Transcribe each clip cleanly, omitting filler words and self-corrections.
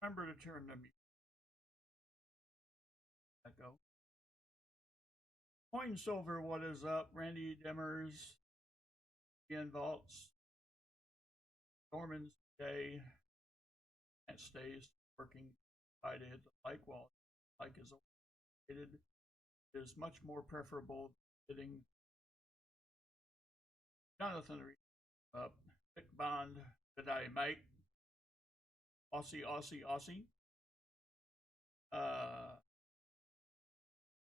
Remember to turn the music back up. Coin Silver, what is up? Randy Demers, Ian Vaults, Norman's Day, and stays working. Try to hit the like while like is overrated. It is much more preferable hitting Jonathan up. Pick Bond, good day, mate. Aussie, Aussie, Aussie.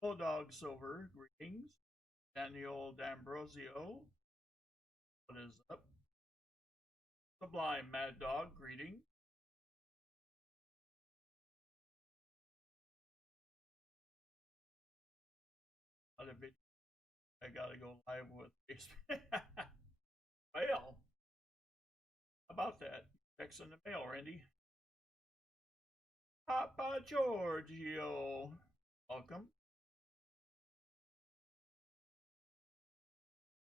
Bulldog Silver, greetings. Daniel D'Ambrosio, what is up? Sublime Mad Dog, greeting. I gotta go live with Facebook. Well, how about that? Checks in the mail, Randy. Papa Giorgio, welcome.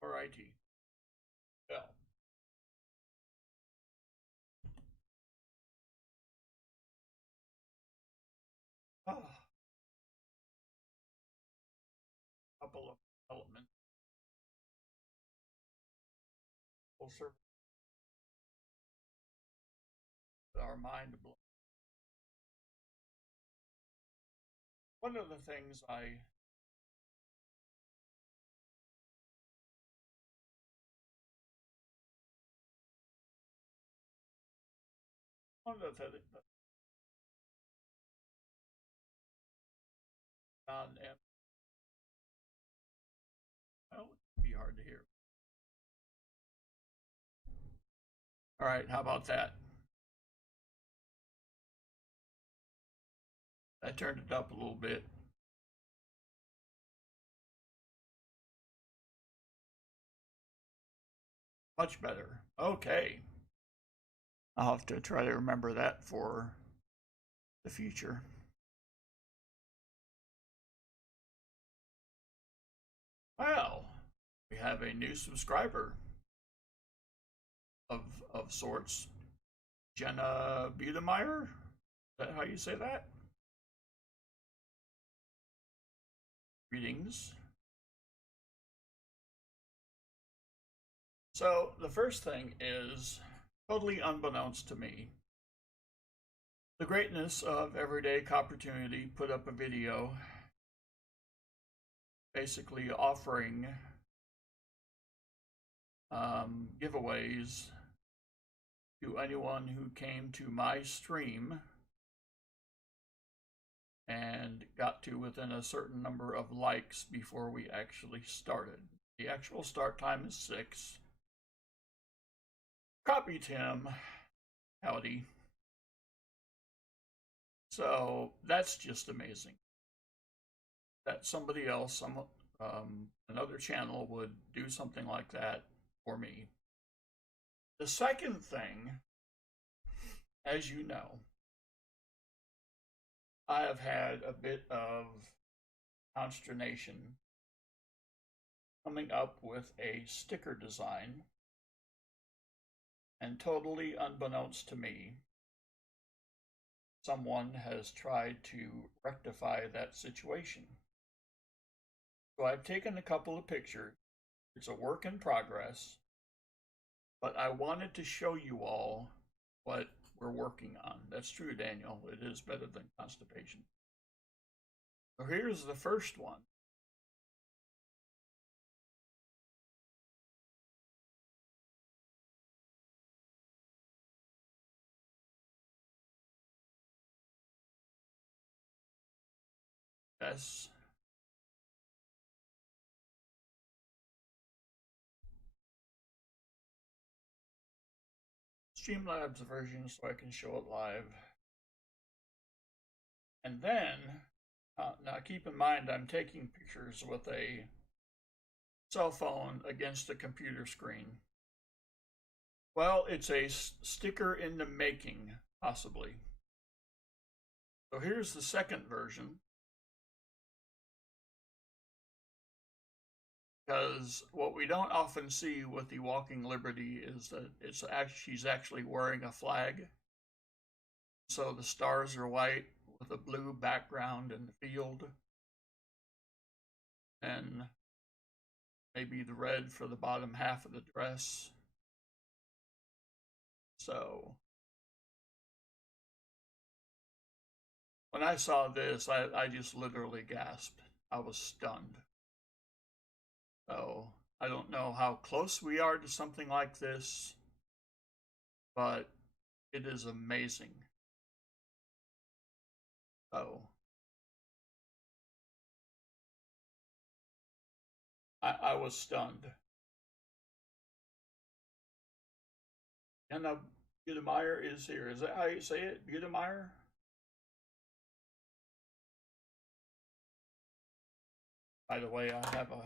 Alrighty. Well. Couple of developments. Full service. Our mind blown. One of the things on well, it can be hard to hear. All right, how about that? I turned it up a little bit. Much better. Okay. I'll have to try to remember that for the future. Well, we have a new subscriber of sorts. Jenna Budemeyer? Is that how you say that? Greetings. So the first thing is, totally unbeknownst to me, the greatness of Everyday Copportunity put up a video basically offering giveaways to anyone who came to my stream and got to within a certain number of likes before we actually started. The actual start time is 6. Copy Tim. Howdy. So that's just amazing that somebody else, another channel would do something like that for me. The second thing, as you know, I have had a bit of consternation coming up with a sticker design, and totally unbeknownst to me, someone has tried to rectify that situation. So I've taken a couple of pictures. It's a work in progress, but I wanted to show you all what we're working on. That's true, Daniel. It is better than constipation. So here's the first one. Yes. Streamlabs version so I can show it live. And then, now keep in mind I'm taking pictures with a cell phone against a computer screen. Well, it's a sticker in the making, possibly. So here's the second version. Because what we don't often see with the Walking Liberty is that she's actually wearing a flag. So the stars are white with a blue background in the field, and maybe the red for the bottom half of the dress. So when I saw this, I just literally gasped. I was stunned. So I don't know how close we are to something like this, but it is amazing. So I was stunned. And Budemeyer is here. Is that how you say it? Budemeyer? By the way, I have a...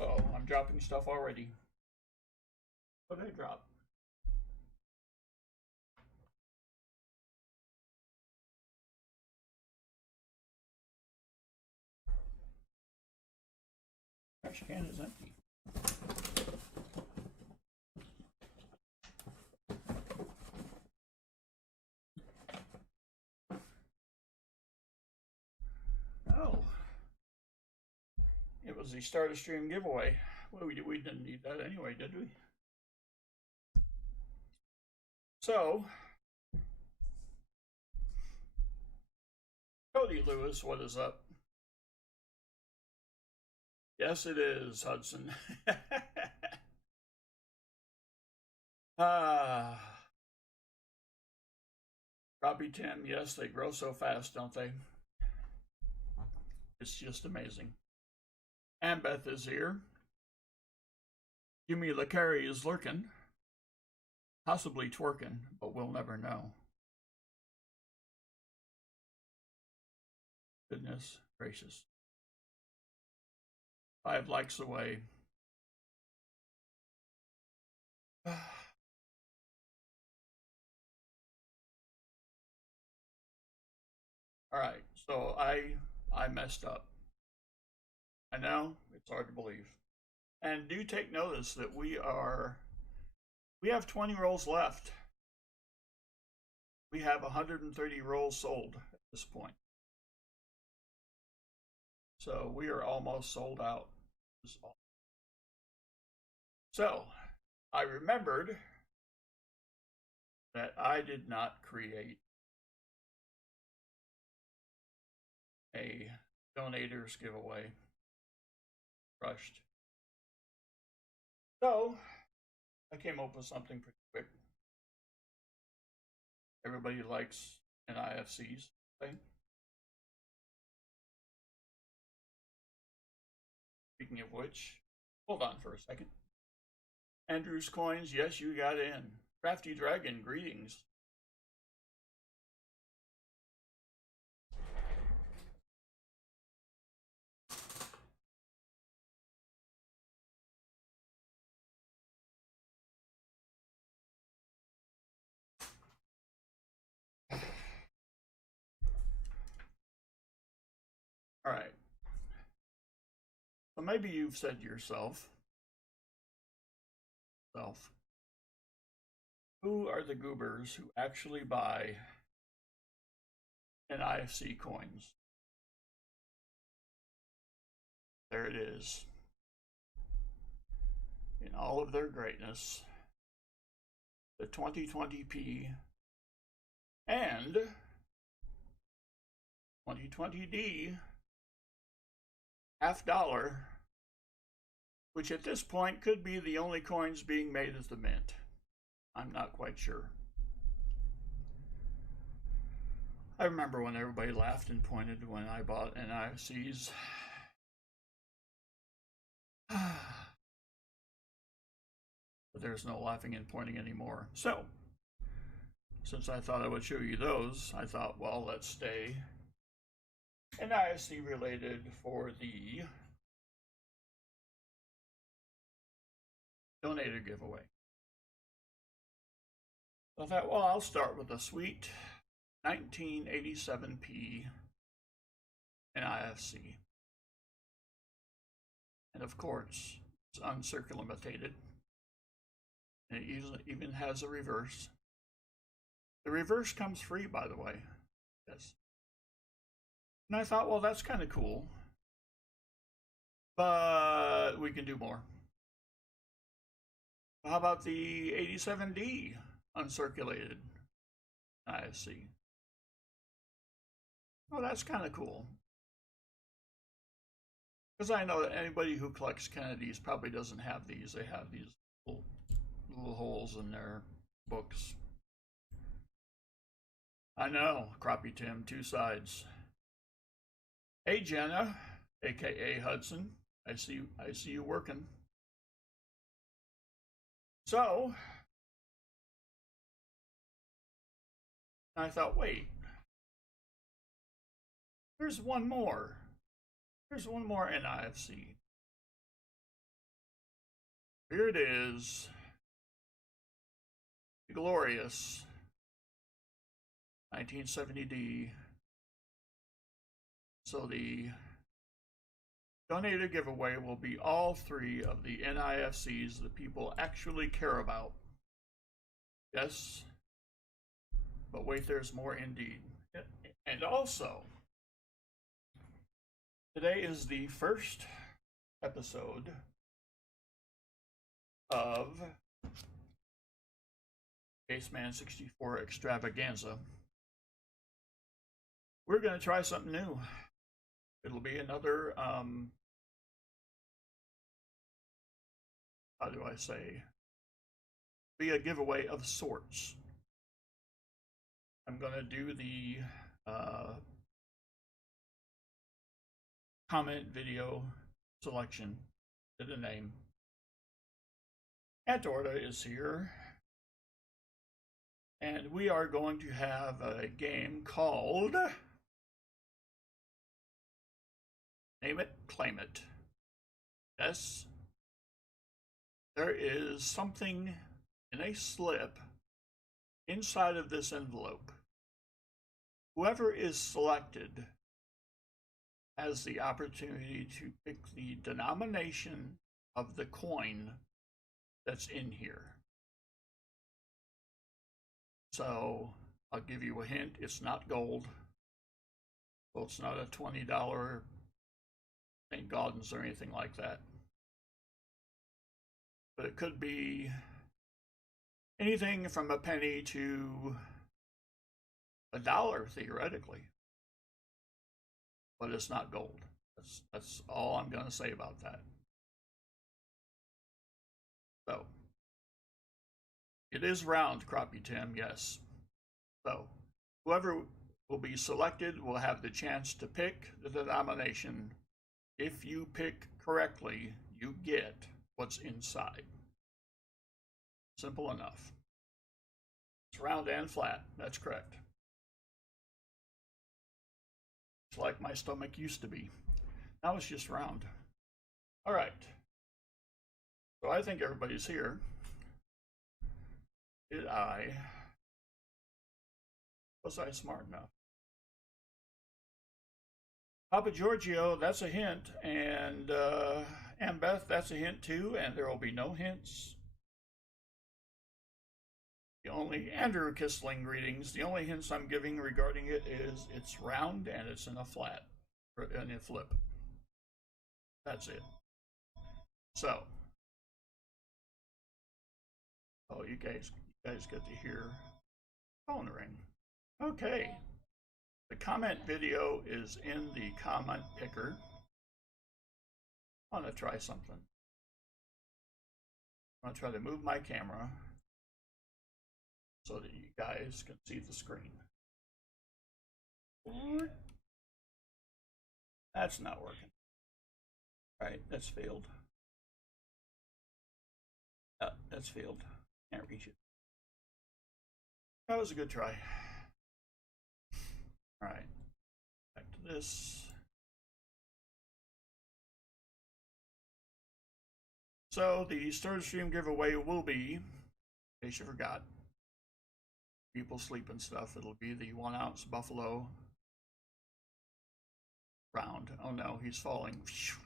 Oh, I'm dropping stuff already. What did I drop? Trash can is empty. Oh. It was the start of stream giveaway. Well, we didn't need that anyway, did we? So, Cody Lewis, what is up? Yes, it is, Hudson. Robbie Tim, yes, they grow so fast, don't they? It's just amazing. And Beth is here. Jimmy LeCarry is lurking. Possibly twerking, but we'll never know. Goodness gracious. 5 likes away. All right, so I messed up. I know, it's hard to believe. And do take notice that we have 20 rolls left. We have 130 rolls sold at this point. So we are almost sold out. So I remembered that I did not create a donators giveaway. Rushed. So I came up with something pretty quick. Everybody likes NIFCs thing. Speaking of which, hold on for a second. Andrew's Coins, yes, you got in. Crafty Dragon, greetings. All right. So maybe you've said to yourself, who are the goobers who actually buy NIFC coins? There it is. In all of their greatness. The 2020p and 2020D $50, which at this point could be the only coins being made at the mint. I'm not quite sure. I remember when everybody laughed and pointed when I bought NIFCs. But there's no laughing and pointing anymore. So, since I thought I would show you those, I thought, well, let's stay NIFC related for the donator giveaway. So I thought, well, I'll start with a sweet 1987p NIFC. And of course, it's uncircumvented. And it even has a reverse. The reverse comes free, by the way. Yes. And I thought, well, that's kind of cool. But we can do more. How about the 87D uncirculated NIFC? Oh, that's kind of cool. Because I know that anybody who collects Kennedys probably doesn't have these. They have these little holes in their books. I know, Crappie Tim, two sides. Hey, Jenna, aka Hudson. I see you working. So, I thought, wait, there's one more. There's one more NIFC. Here it is. The glorious 1970D. So the donated giveaway will be all three of the NIFCs that people actually care about. Yes, but wait, there's more indeed. And also, today is the first episode of Caseman 64 Extravaganza. We're going to try something new. It'll be another, how do I say, be a giveaway of sorts. I'm going to do the comment video selection to the name. Aunt Orta is here. And we are going to have a game called Name It, Claim It. Yes, there is something in a slip inside of this envelope. Whoever is selected has the opportunity to pick the denomination of the coin that's in here. So I'll give you a hint, it's not gold. Well, it's not a $20 St. Gaudens or anything like that. But it could be anything from a penny to $1, theoretically. But it's not gold. That's all I'm going to say about that. So, it is round, Crappie Tim, yes. So, whoever will be selected will have the chance to pick the denomination. If you pick correctly, you get what's inside. Simple enough. It's round and flat, that's correct. It's like my stomach used to be. Now it's just round. All right. So I think everybody's here. Was I smart enough? Papa Giorgio, that's a hint, and Beth, that's a hint too, and there will be no hints. The only, Andrew Kissling, greetings. The only hints I'm giving regarding it is it's round and it's in a flat, or in a flip. That's it. So, oh, you guys get to hear phone ring. Okay. The comment video is in the comment picker. I want to try something. I'm going to try to move my camera so that you guys can see the screen. That's not working. All right, that's failed. That's failed. Can't reach it. That was a good try. All right, back to this. So the Stir Stream giveaway will be, in case you forgot, people sleep and stuff, it'll be the 1 ounce buffalo round. Oh no, he's falling. It's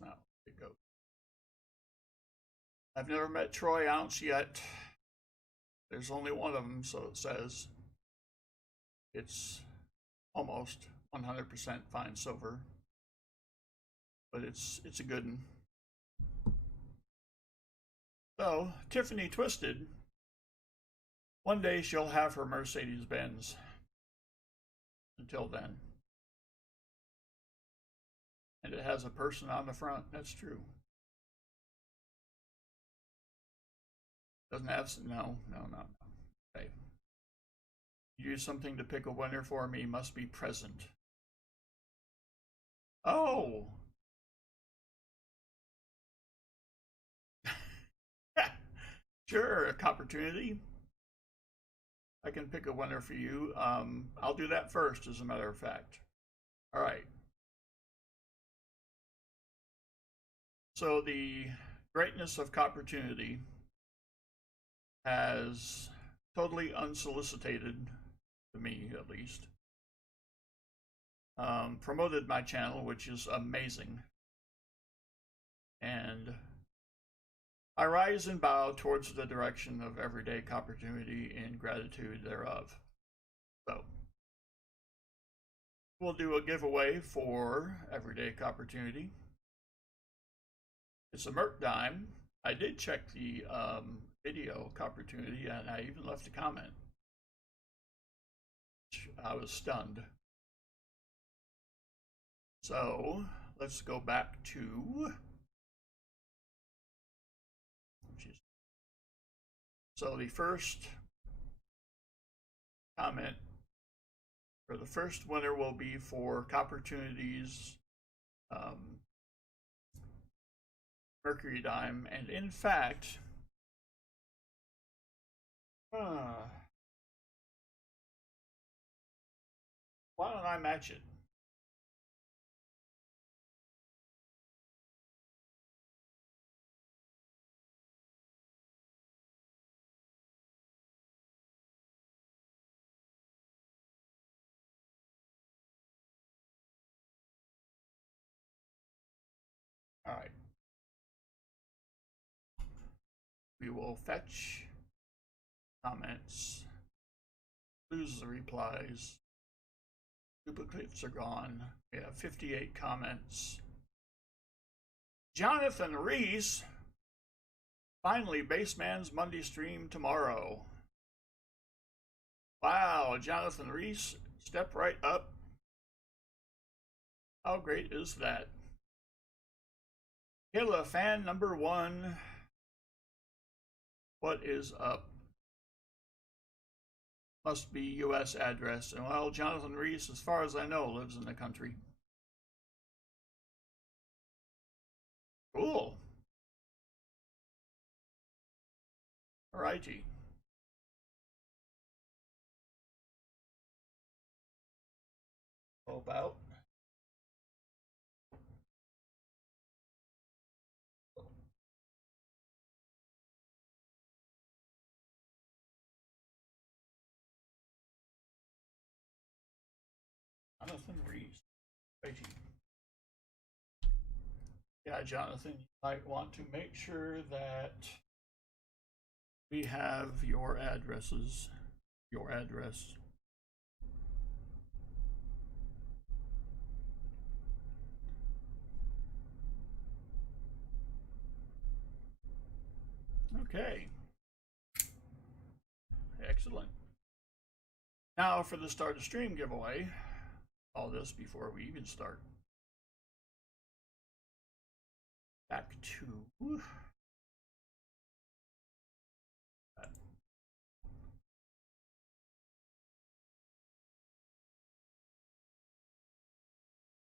not. It goes. I've never met Troy Ounce yet. There's only one of them, so it says it's almost 100% fine silver, but it's a good one. So Tiffany Twisted, one day she'll have her Mercedes Benz. Until then. And it has a person on the front. That's true. Doesn't have, no. Okay. Use something to pick a winner for me. Must be present. Oh. Sure, a opportunity. I can pick a winner for you. I'll do that first, as a matter of fact. All right. So the greatness of opportunity has totally unsolicited, to me at least, promoted my channel, which is amazing. And I rise and bow towards the direction of everyday opportunity in gratitude thereof. So we'll do a giveaway for everyday opportunity. It's a Merc dime. I did check the video opportunity, and I even left a comment. I was stunned. So let's go back to. So the first comment for the first winner will be for Opportunities Mercury dime, and in fact, why don't I match it? All right. We will fetch comments, lose the replies, duplicates are gone. We have 58 comments. Jonathan Reese, finally, Baseman's Monday stream tomorrow. Wow, Jonathan Reese, step right up. How great is that? Killa, fan number 1. What is up? Must be U.S. address. And well, Jonathan Reese, as far as I know, lives in the country. Cool. Alrighty. About. Jonathan Reese. Righty. Yeah, Jonathan, you might want to make sure that we have your addresses, your address. Okay. Excellent. Now for the start of stream giveaway. All this before we even start. Back to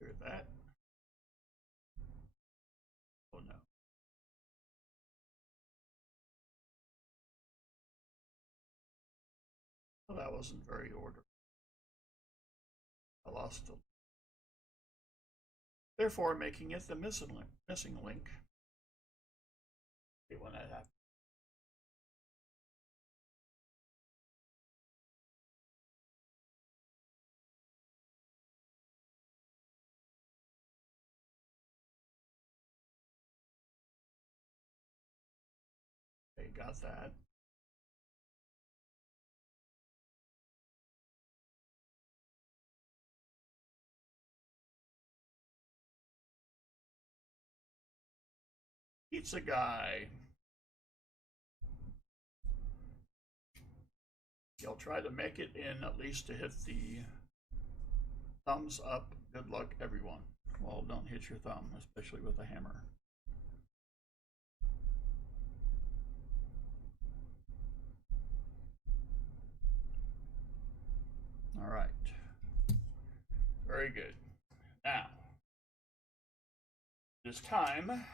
hear that. Oh no. Well, that wasn't very ordered. I lost it. Therefore, making it the missing link. When that happens. got that. Pizza guy. You'll try to make it in at least to hit the thumbs up. Good luck, everyone. Well, don't hit your thumb, especially with a hammer. All right. Very good. Now, this time,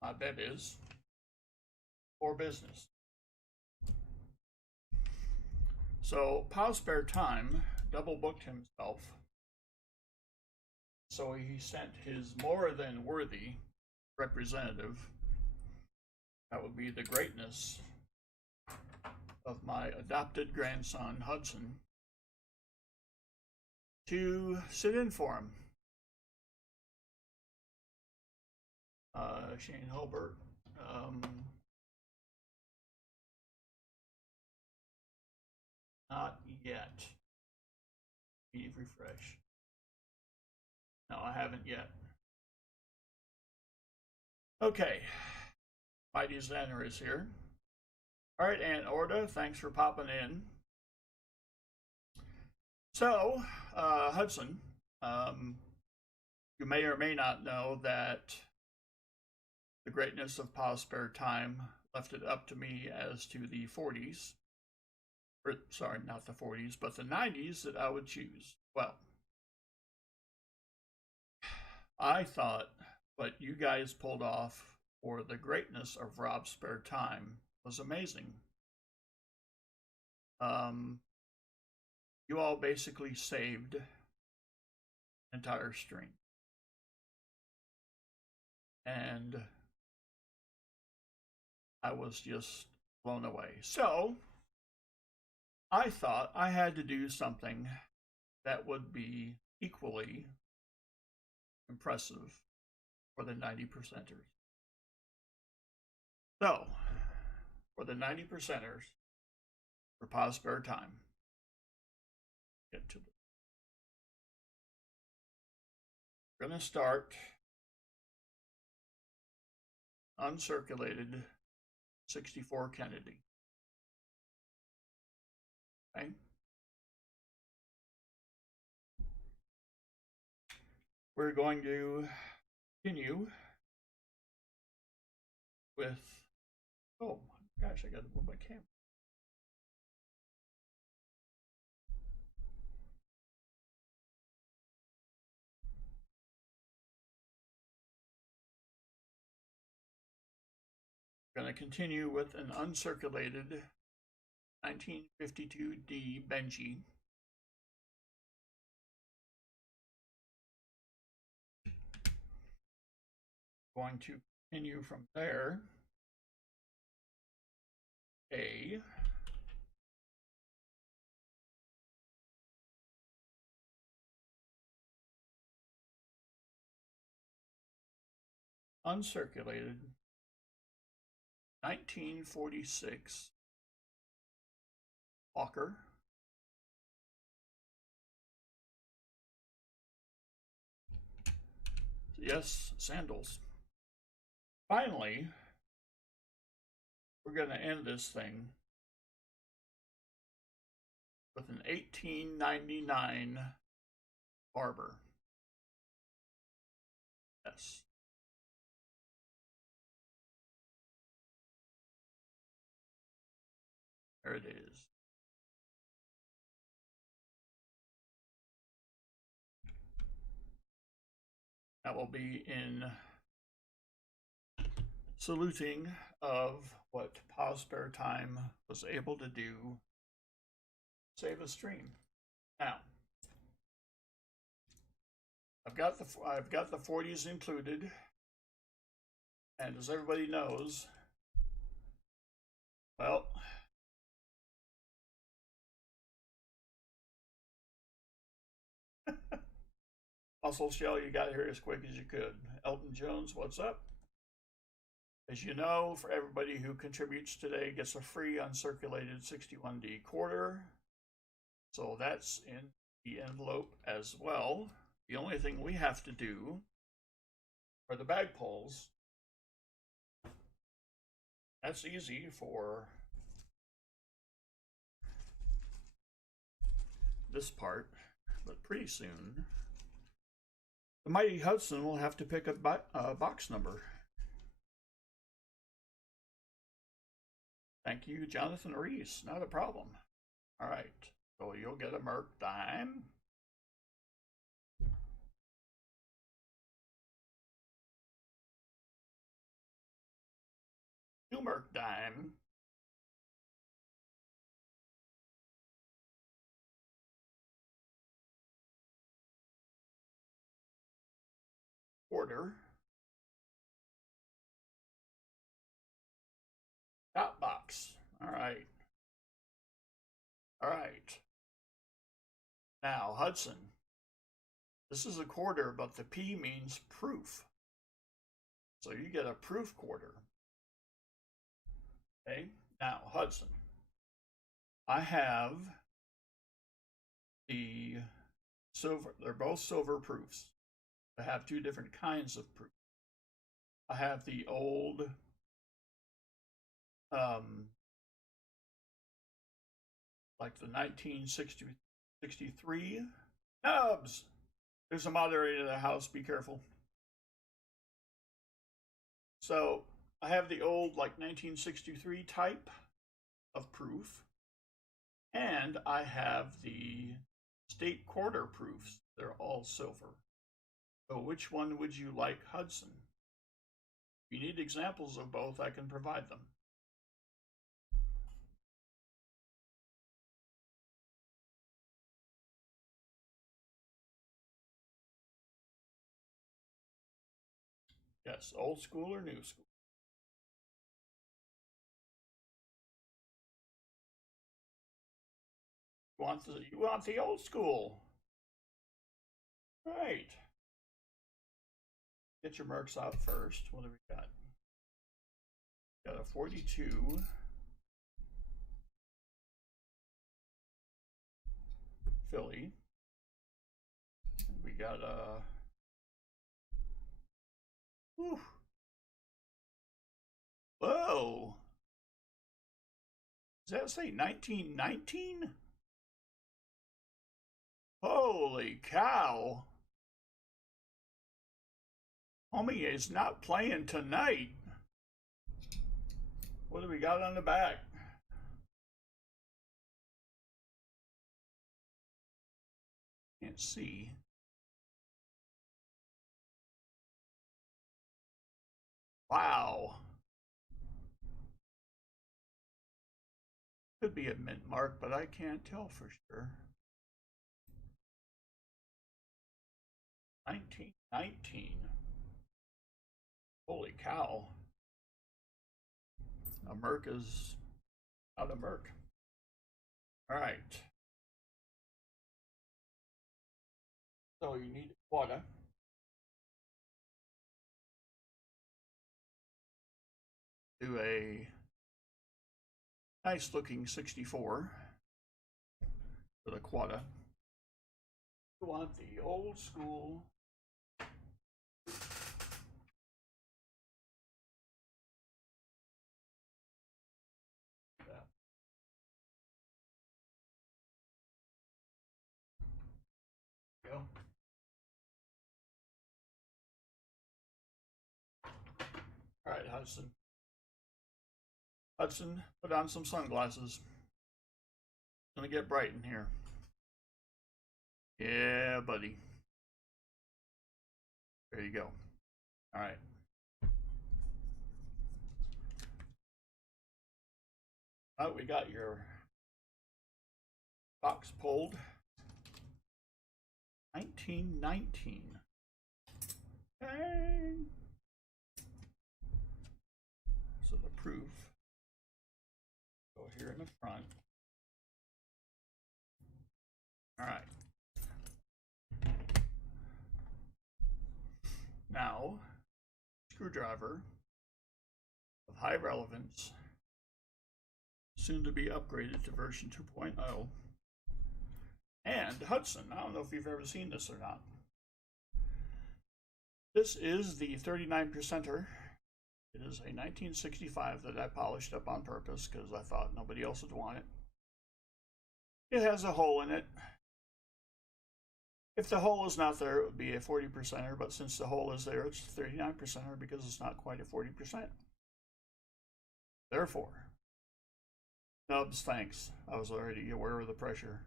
my bet is for business. So, Pal Spare Time double booked himself. So he sent his more than worthy representative, that would be the greatness of my adopted grandson, Hudson, to sit in for him. Shane Hobart. Not yet. Need refresh. No, I haven't yet. Okay. Mighty Xander is here. All right, Aunt Orda, thanks for popping in. So, Hudson, you may or may not know that the greatness of Pa's spare time left it up to me as to the 40s. Or, sorry, not the 40s, but the 90s that I would choose. Well, I thought what you guys pulled off for the greatness of Rob's spare time was amazing. You all basically saved the entire string. And I was just blown away. So, I thought I had to do something that would be equally impressive for the 90%ers. So, for the 90%ers, for Pa's spare time, get to the. We're going to start uncirculated 64 Kennedy. Okay. We're going to continue with, oh my gosh, I got to move my camera. We're going to continue with an uncirculated 1952D Benji. Going to continue from there. A uncirculated 1946 Walker. Yes, sandals. Finally, we're going to end this thing with an 1899 Barber. Yes. There it is. That will be in saluting of what Pa's spare time was able to do, save a stream. Now, I've got the 40s included, and as everybody knows, well, Muscle Shell, you got here as quick as you could. Elton Jones, what's up? As you know, for everybody who contributes today gets a free uncirculated 61D quarter. So that's in the envelope as well. The only thing we have to do are the bag pulls. That's easy for this part, but pretty soon the mighty Hudson will have to pick a box number. Thank you, Jonathan Reese. Not a problem. All right, so you'll get a Merc dime. Two Merc dime. Quarter. Dot box. All right. All right. Now, Hudson. This is a quarter, but the P means proof. So you get a proof quarter. Okay. Now, Hudson. I have the silver. They're both silver proofs. I have two different kinds of proof. I have the old like the 1963 nubs. There's a moderator in the house, be careful. So I have the old like 1963 type of proof, and I have the state quarter proofs. They're all silver. So which one would you like, Hudson? If you need examples of both, I can provide them. Yes, old school or new school? You want the old school. Right. Get your marks out first. What do we got? Got a 42. Philly. And we got a whew. Whoa. Does that say 1919? Holy cow. Homie is not playing tonight. What do we got on the back? Can't see. Wow. Could be a mint mark, but I can't tell for sure. 1919. Holy cow. A Merc is not a Merc. All right. So you need water. Do a nice looking 64 for the quota. You want the old school go. All right, Hudson. Hudson, put on some sunglasses. It's gonna get bright in here. Yeah, buddy. There you go. All right. Oh, we got your box pulled. 1919. Dang. So the proof. Go here in the front. All right. Now, screwdriver. of high relevance, soon to be upgraded to version 2.0. And Hudson, I don't know if you've ever seen this or not. This is the 39%er. It is a 1965 that I polished up on purpose because I thought nobody else would want it. It has a hole in it. If the hole is not there, it would be a 40%er, but since the hole is there, it's a 39%er because it's not quite a 40%. Therefore, Nubs, thanks. I was already aware of the pressure.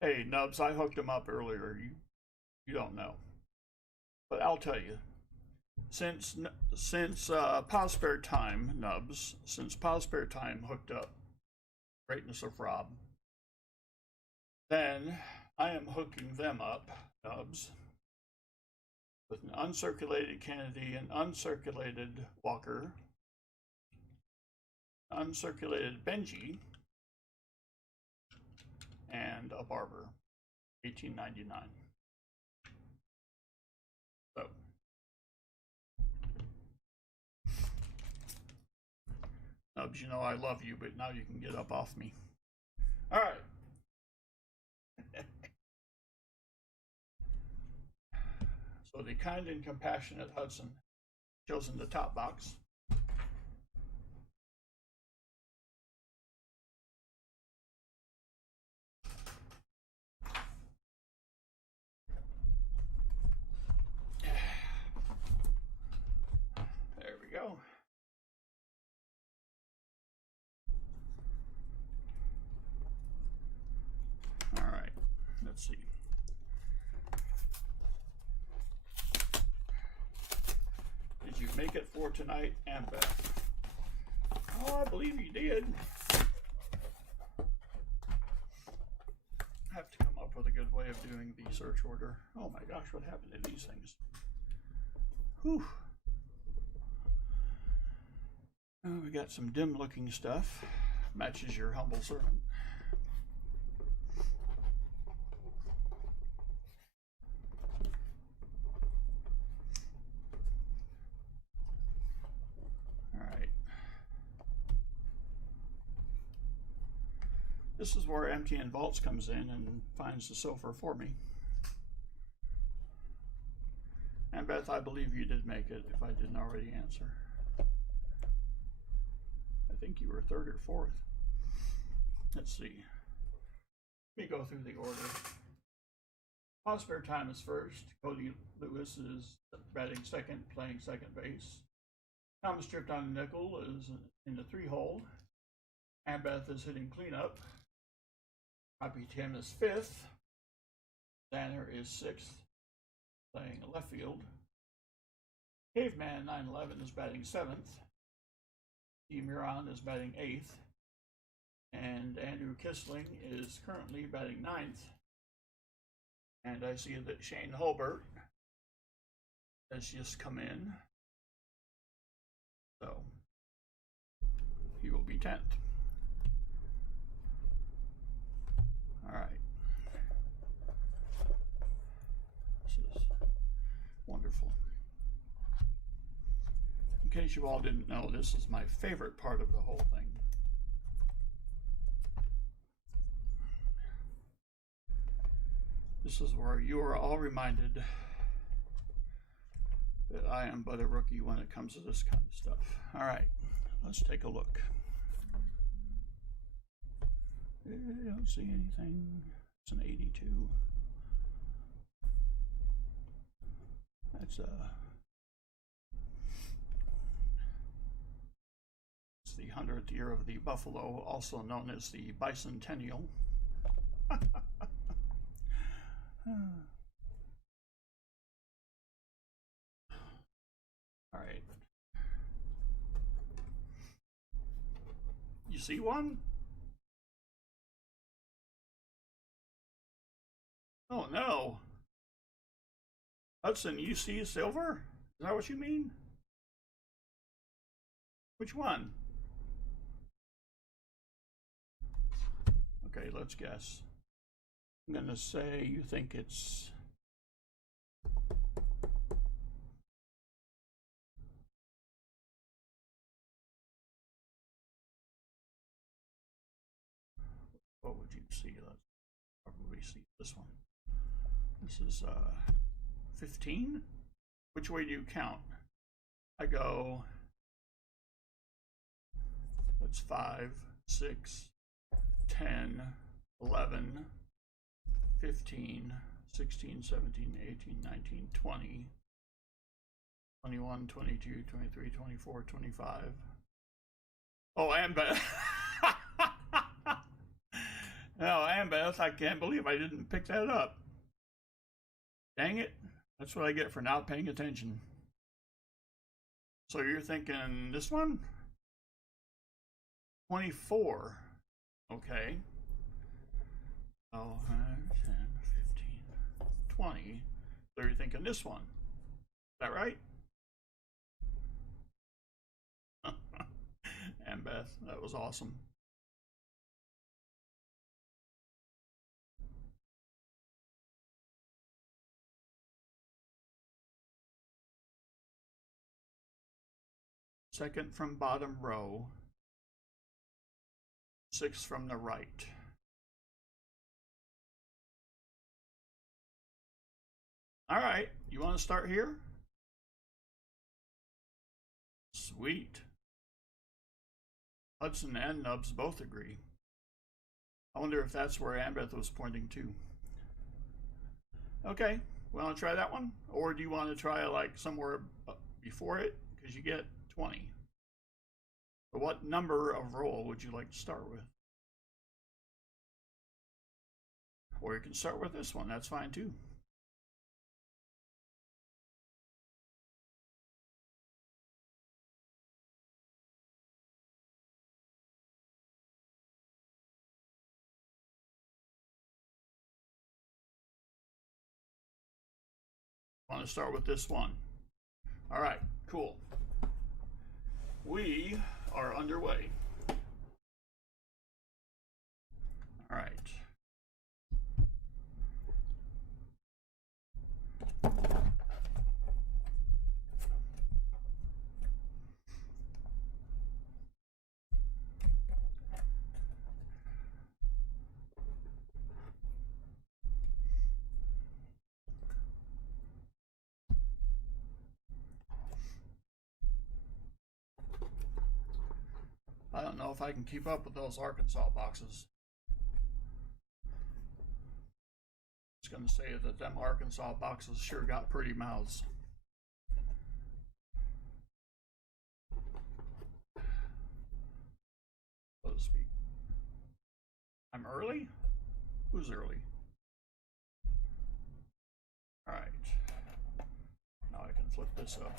Hey, Nubs, I hooked him up earlier. You don't know. But I'll tell you, since Pause Spare Time, Nubs, since Pause Spare Time hooked up Greatness of Rob, then I am hooking them up, Nubs, with an uncirculated Kennedy, an uncirculated Walker, uncirculated Benji, and a Barber, 1899. So, Nubs, you know I love you, but now you can get up off me. All right. So the kind and compassionate Hudson chosen the top box. There we go. All right, let's see. Did you make it for tonight, and Beth? Oh, I believe you did. I have to come up with a good way of doing the search order. Oh my gosh, what happened to these things? Whew. Oh, we got some dim looking stuff. Matches your humble servant. This is where MTN Vaults comes in and finds the silver for me. And Beth, I believe you did make it if I didn't already answer. I think you were third or fourth. Let's see. Let me go through the order. Pause Spare Time is first. Cody Lewis is batting second, playing second base. Thomas Tripped on a Nickel is in the 3-hole. And Beth is hitting cleanup. Copy Tim is fifth. Danner is sixth, playing left field. Caveman 911 is batting seventh. Steve Muron is batting eighth. And Andrew Kissling is currently batting ninth. And I see that Shane Holbert has just come in. So he will be 10th. All right. This is wonderful. In case you all didn't know, this is my favorite part of the whole thing. This is where you are all reminded that I am but a rookie when it comes to this kind of stuff. All right, let's take a look. I don't see anything. It's an 82. That's it's the 100th year of the Buffalo, also known as the Bicentennial. All right. You see one? Oh no. Hudson, you see silver? Is that what you mean? Which one? Okay, let's guess. I'm gonna say you think it's see. Let's probably see this one. This is 15. Which way do you count? I go, that's 5, 6, 10, 11, 15, 16, 17, 18, 19, 20, 21, 22, 23, 24, 25. Oh, Ambeth. No, Ambeth, I can't believe I didn't pick that up. Dang it. That's what I get for not paying attention. So you're thinking this one? 24. Okay. Oh, 5, 10, 15, 20. So you're thinking this one. Is that right? And Beth, that was awesome. Second from bottom row. 6 from the right. All right, you want to start here? Sweet. Hudson and Nubs both agree. I wonder if that's where Ambeth was pointing to. Okay, want to try that one? Or do you want to try like somewhere before it? Because you get 20. But what number of roll would you like to start with? Or you can start with this one, that's fine too. I want to start with this one. All right, cool. We are underway. All right. I don't know if I can keep up with those Arkansas boxes. I was going to say that them Arkansas boxes sure got pretty mouths. So to speak. I'm early? Who's early? All right. Now I can flip this up.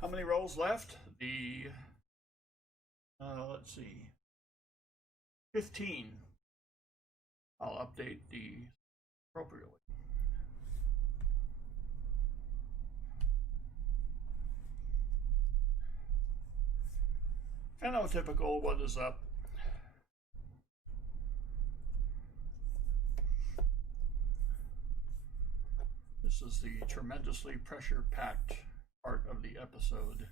How many rolls left? Let's see, 15. I'll update the appropriately. Phenotypical, what is up? This is the tremendously pressure-packed part of the episode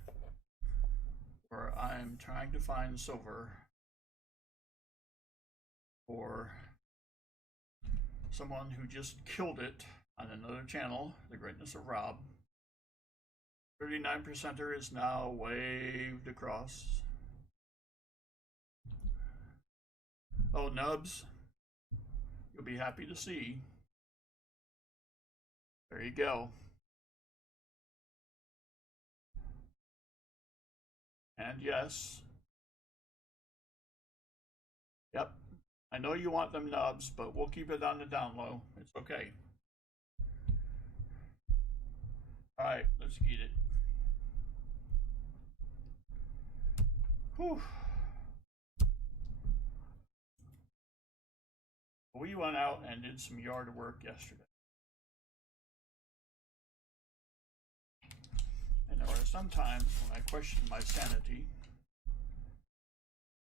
where I'm trying to find silver for someone who just killed it on another channel, The Greatness of Rob. 39%er is now waved across. Oh, Nubs, you'll be happy to see. There you go. And yes. Yep. I know you want them Nubs, but we'll keep it on the down low. It's okay. All right, let's get it. Whew. We went out and did some yard work yesterday. And there were some times when I questioned my sanity.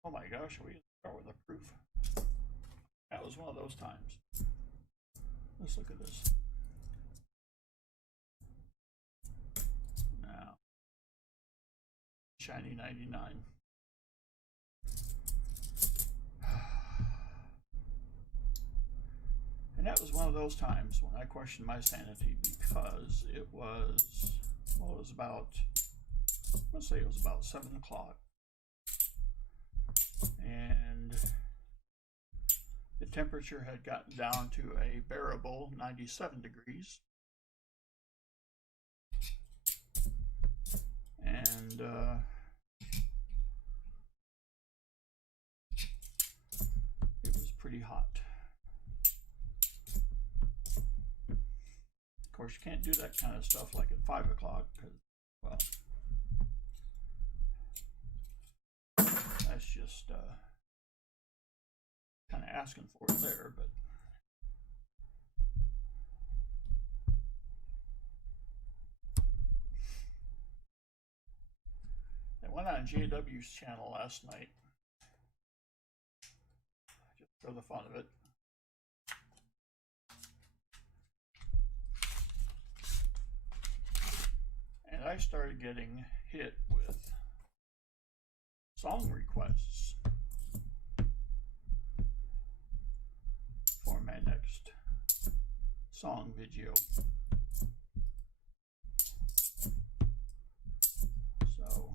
Oh my gosh, we start with a proof. That was one of those times. Let's look at this. Now, shiny 99. And that was one of those times when I questioned my sanity, because it was, well, it was about, let's say it was about 7 o'clock. And the temperature had gotten down to a bearable 97 degrees. And it was pretty hot. Of course, you can't do that kind of stuff like at 5 o'clock, because, well, that's just kind of asking for it there. But I went on JW's channel last night, just for the fun of it. And I started getting hit with song requests for my next song video. So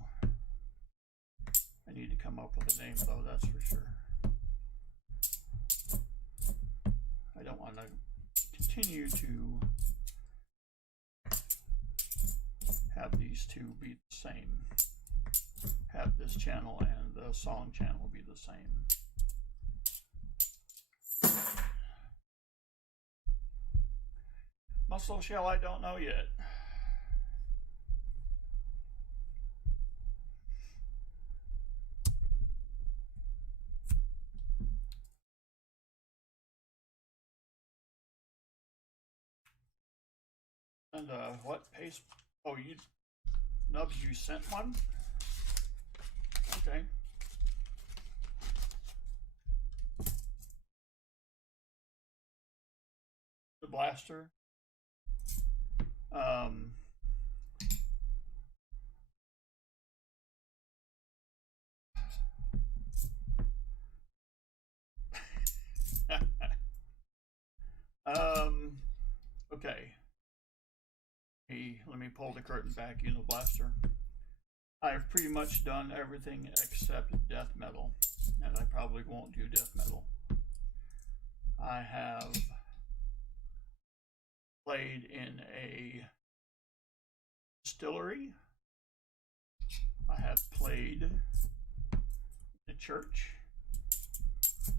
I need to come up with a name, though, that's for sure. I don't want to continue to have these two be the same. Have this channel and the song channel be the same. Muscle shell, I don't know yet. And what paste? Oh, Nubs, you sent one? Okay. The blaster. Okay. Let me pull the curtain back, Blaster. I've pretty much done everything except death metal, and I probably won't do death metal. I have played in a distillery. I have played in a church.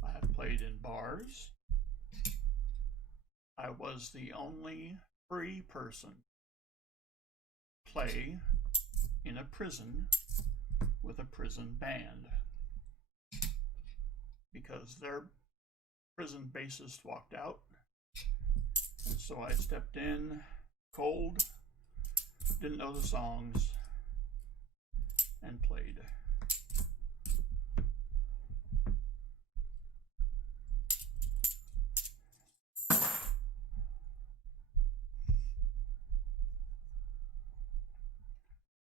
I have played in bars. I was the only free person to play in a prison with a prison band, because their prison bassist walked out, and so I stepped in cold, didn't know the songs, and played.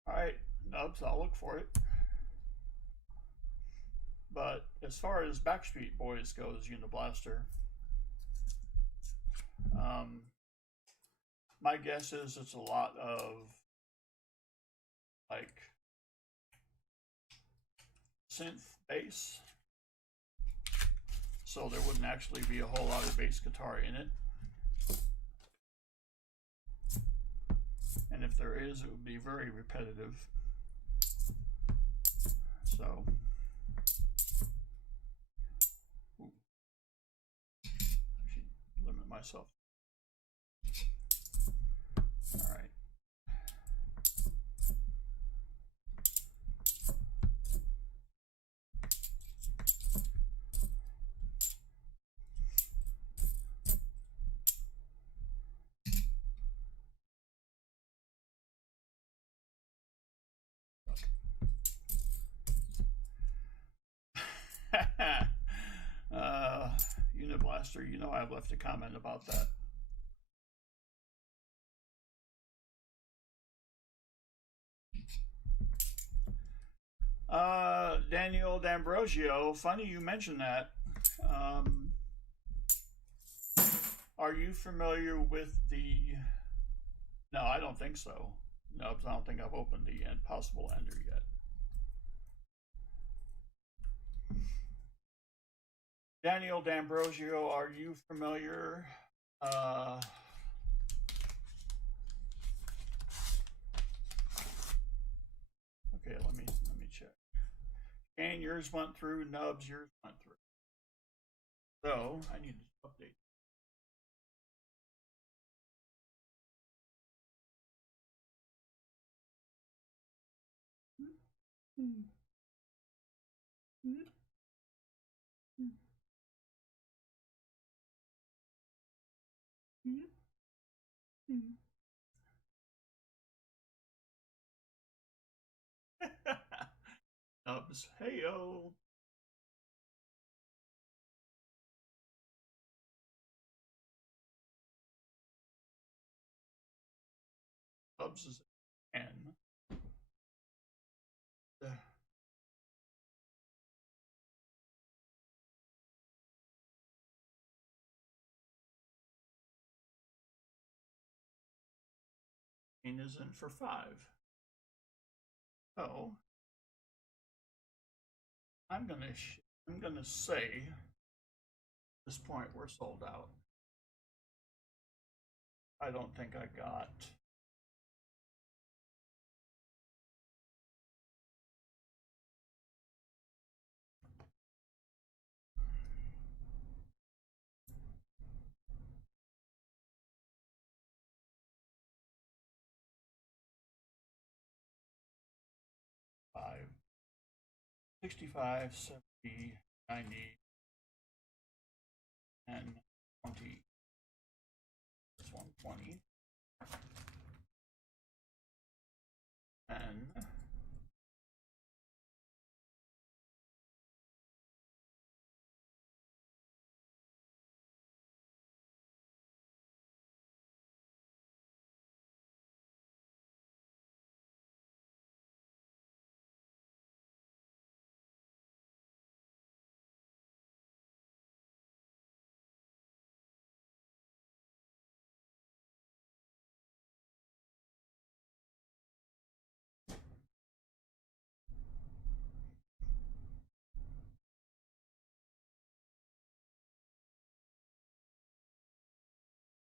Alright, Nubs, I'll look for it. But as far as Backstreet Boys goes, Blaster, my guess is it's a lot of like synth bass, so there wouldn't actually be a whole lot of bass guitar in it. And if there is, it would be very repetitive. So, I should limit myself. All right. Uniblaster, I've left a comment about that. Daniel D'Ambrosio, funny you mentioned that. are you familiar with the... No, I don't think so. No, I don't think I've opened the possible ender yet. Daniel D'Ambrosio, are you familiar? Okay, let me check. Shane, yours went through. Nubs, yours went through. So I need to update. Nubs, hey-o. Nubs is N. N is in for 5. So I'm gonna say at this point we're sold out. I don't think I got five, 65, 70, 90, and 20. This one 20. And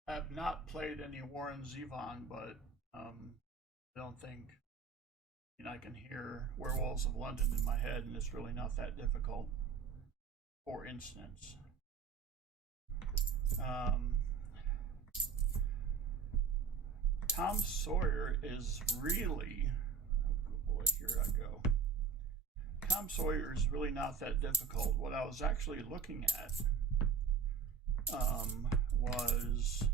I've not played any Warren Zevon, but I don't think, I can hear Werewolves of London in my head, and it's really not that difficult. For instance, Tom Sawyer is really, oh boy, here I go. Tom Sawyer is really not that difficult. What I was actually looking at was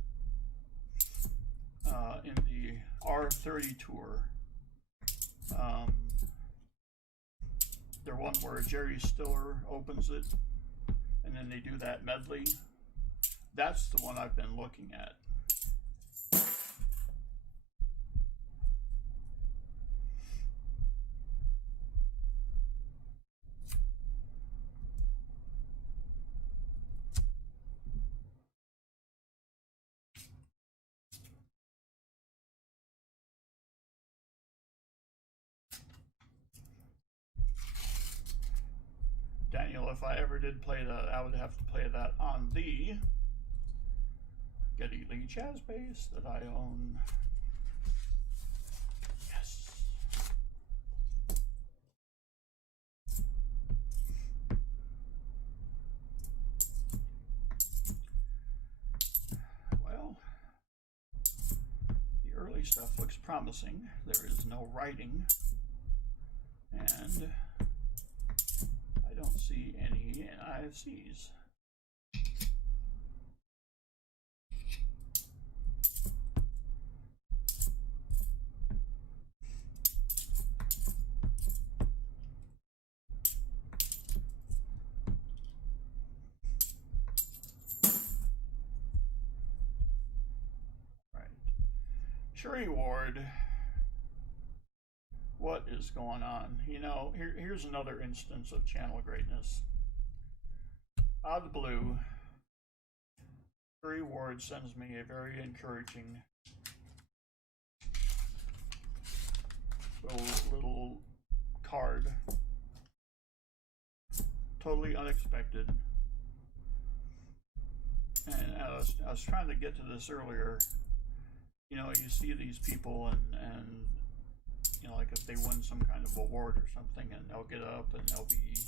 in the R30 tour, the one where Jerry Stiller opens it, and then they do that medley. That's the one I've been looking at. Daniel, if I ever did play that, I would have to play that on the Geddy Lee jazz bass that I own. Yes. Well, the early stuff looks promising. There is no writing, and I don't see any NIFCs. Sherry Ward, what is going on? Here's another instance of channel greatness. Out of the blue, Reward sends me a very encouraging little card. Totally unexpected. And I was trying to get to this earlier. You know, you see these people and you know, like if they win some kind of award or something, and they'll get up and they'll be,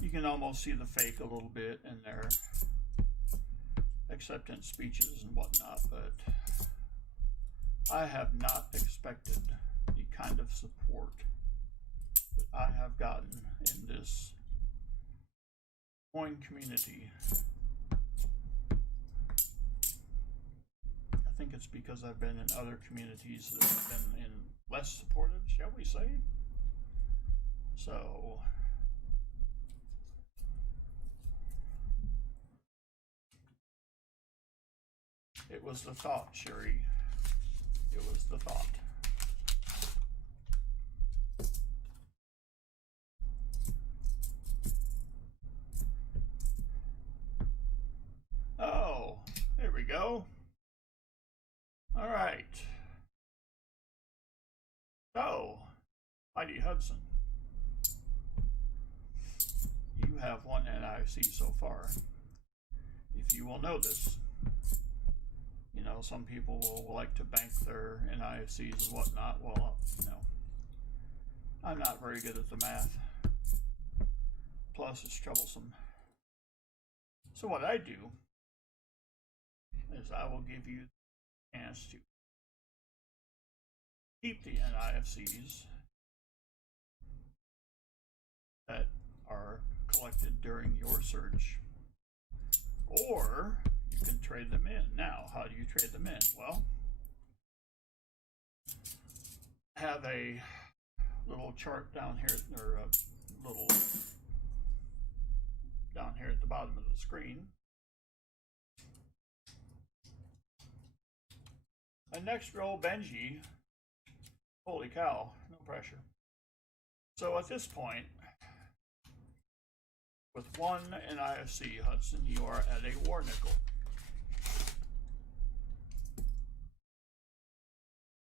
you can almost see the fake a little bit in their acceptance speeches and whatnot, but I have not expected the kind of support that I have gotten in this coin community. I think it's because I've been in other communities that have been in less supportive, shall we say. So it was the thought, Sherry. It was the thought. Oh, there we go. All right. So, Heidi Hudson, you have one NIFC so far. If you will notice, you know, some people will like to bank their NIFCs and whatnot. Well, you know, I'm not very good at the math. Plus, it's troublesome. So what I do is I will give you the chance to keep the NIFCs that are collected during your search, or you can trade them in. Now, how do you trade them in? Well, I have a little chart down here, or a little down here at the bottom of the screen. And next row, Benji. Holy cow, no pressure. So at this point, with one NIFC, Hudson, you are at a war nickel.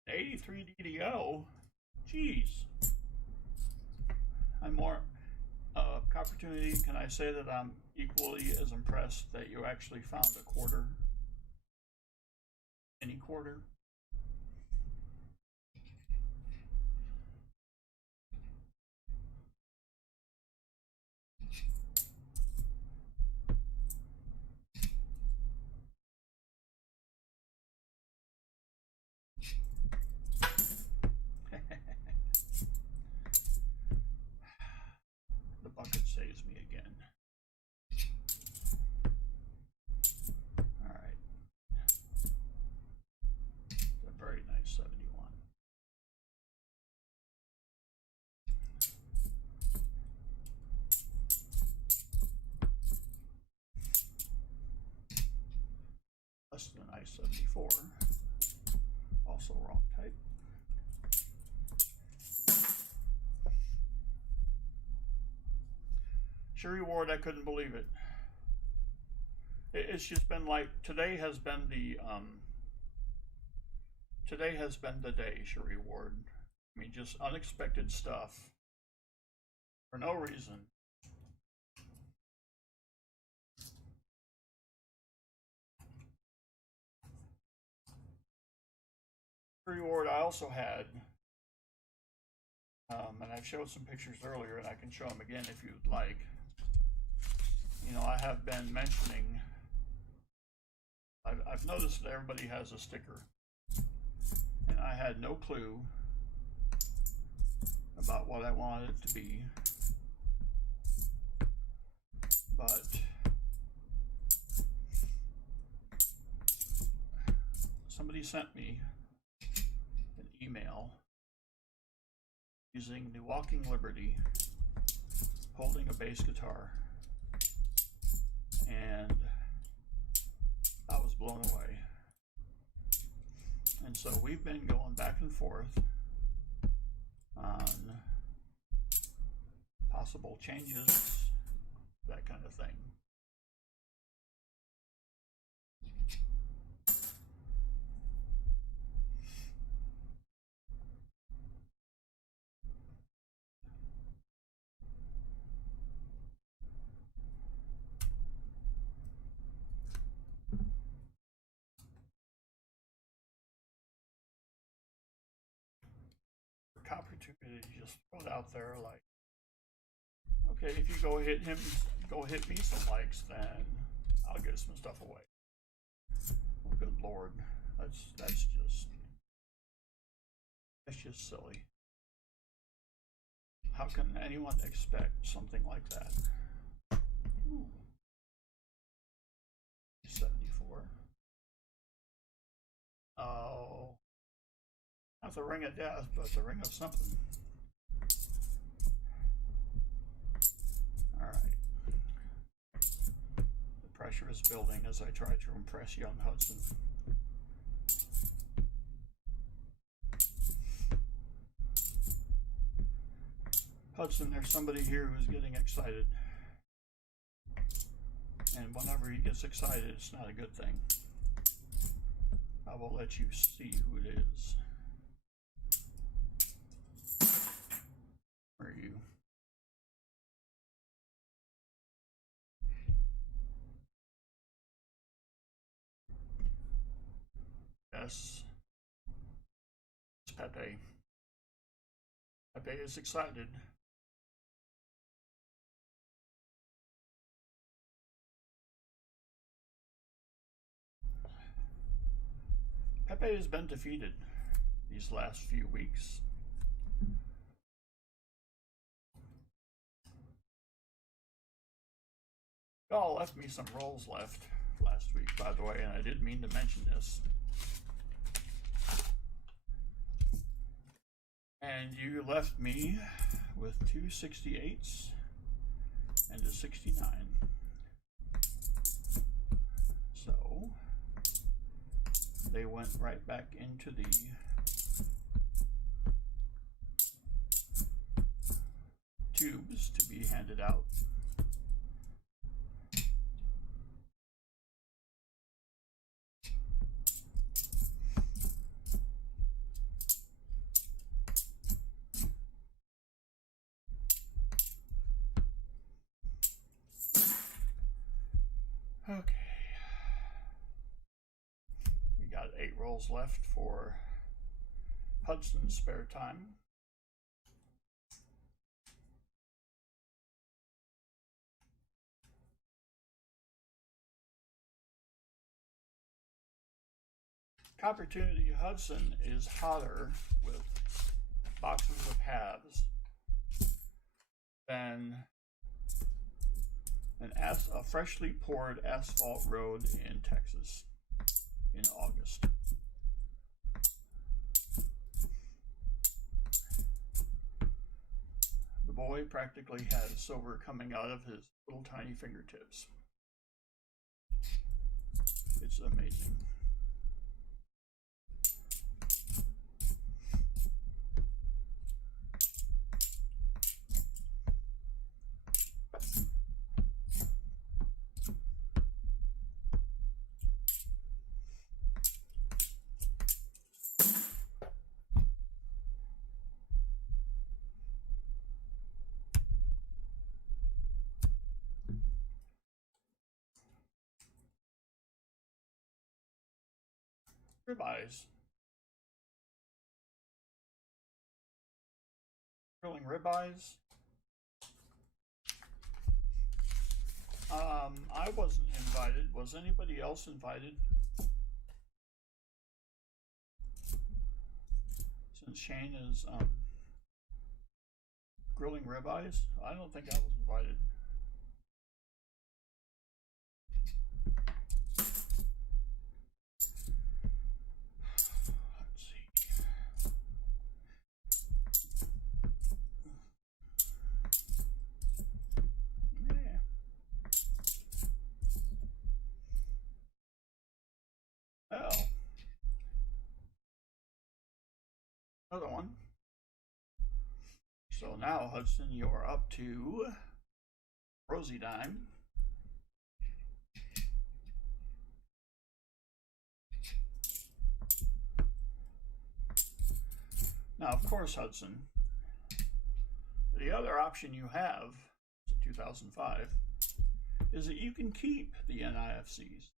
83 DDO? Jeez. I'm more, opportunity, can I say that I'm equally as impressed that you actually found a quarter? Any quarter? The bucket saves me again. All right. A very nice 71. Less than a nice 74. Also wrong type. Sherry Ward, I couldn't believe it. It's just been like, today has been the day, Sherry Ward. I mean, just unexpected stuff for no reason. Sherry Ward, I also had, and I've showed some pictures earlier, and I can show them again if you'd like. You know, I have been mentioning, I've noticed that everybody has a sticker, and I had no clue about what I wanted it to be, but somebody sent me an email using the Walking Liberty holding a bass guitar, and I was blown away. And so we've been going back and forth on possible changes, that kind of thing. opportunity to just throw it out there like, okay, if you go hit me some likes, then I'll get some stuff away. Oh, good Lord, that's just silly. How can anyone expect something like that? Ooh. 74. Oh, not the ring of death, but the ring of something. All right. The pressure is building as I try to impress young Hudson. Hudson, there's somebody here who's getting excited. And whenever he gets excited, it's not a good thing. I will let you see who it is. Where are you? Yes. It's Pepe. Pepe is excited. Pepe has been defeated these last few weeks. Y'all left me some rolls left last week, by the way, and I did mean to mention this. And you left me with 2 68s and a 69. So they went right back into the tubes to be handed out. Okay. We got 8 rolls left for Hudson's spare time. Opportunity Hudson is hotter with boxes of halves than a freshly poured asphalt road in Texas in August. The boy practically has silver coming out of his little tiny fingertips. It's amazing. Ribeyes. Grilling ribeyes. I wasn't invited. Was anybody else invited? Since Shane is grilling ribeyes, I don't think I was invited. Another one. So now, Hudson, you're up to Rosie Dime. Now, of course, Hudson, the other option you have, 2005, is that you can keep the NIFCs.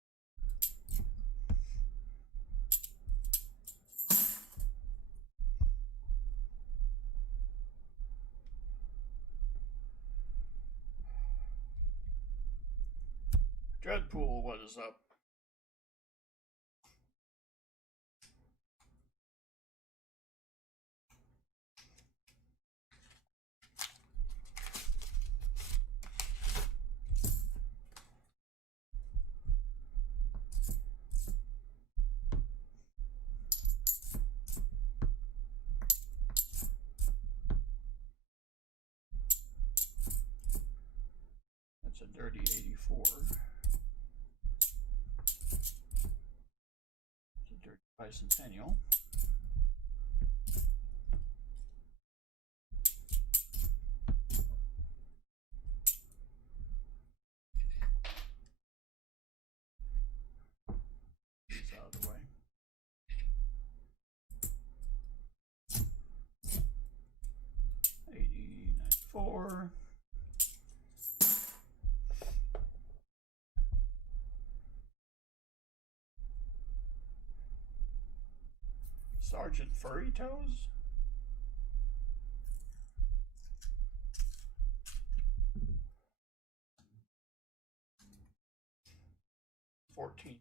Dreadpool, what is up? That's a dirty 84. It's a dirty bicentennial. It's out of the way. $80.94. Sergeant Furry Toes? $14.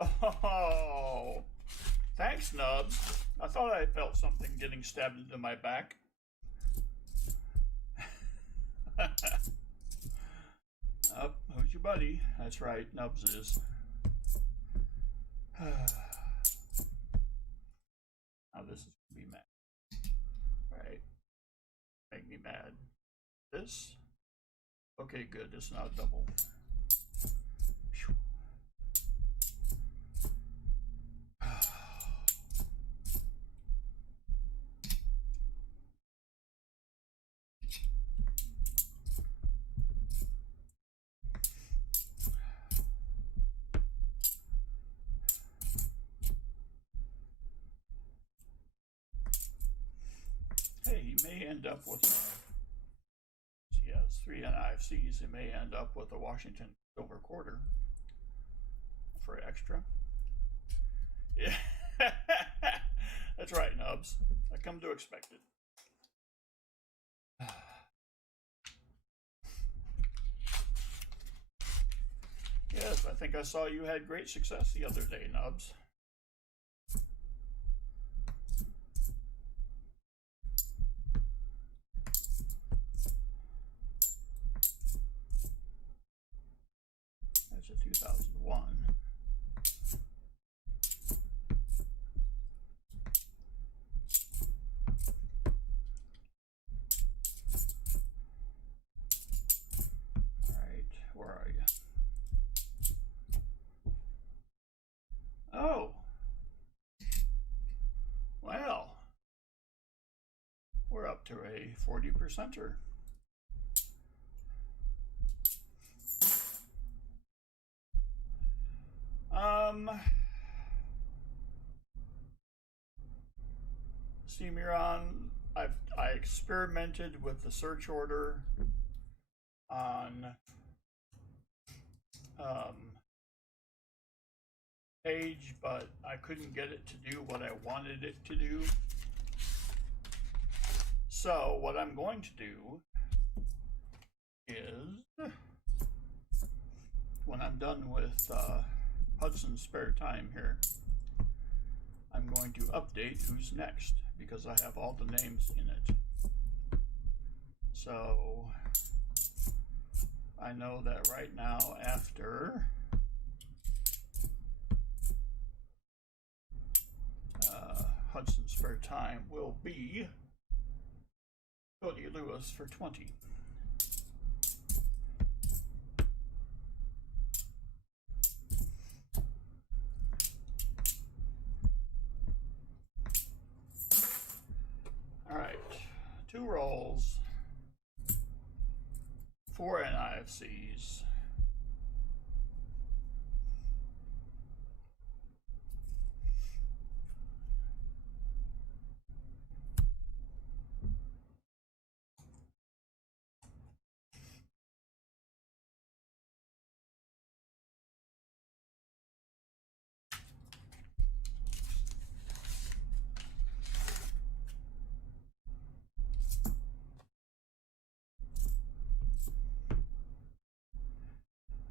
Oh, thanks, Nubs. I thought I felt something getting stabbed into my back. Up, who's your buddy? That's right, Nubs is. Now this is gonna be mad. Right. Make me mad. This? Okay, good. It's not a double. Phew. Hey, he may end up with he has 3 NIFCs. He may end up with a Washington silver quarter for extra. Yeah, that's right, Nubs. I come to expect it. Yes, I think I saw you had great success the other day, Nubs. That's a 2001. All right, where are you? Oh, well, we're up to a 40%er. Cimarron, I experimented with the search order on page, but I couldn't get it to do what I wanted it to do. So what I'm going to do is, when I'm done with Hudson's spare time here, I'm going to update who's next because I have all the names in it. So I know that right now after Hudson's spare time will be Cody Lewis for 20. All right, 2 rolls, 4 NIFCs.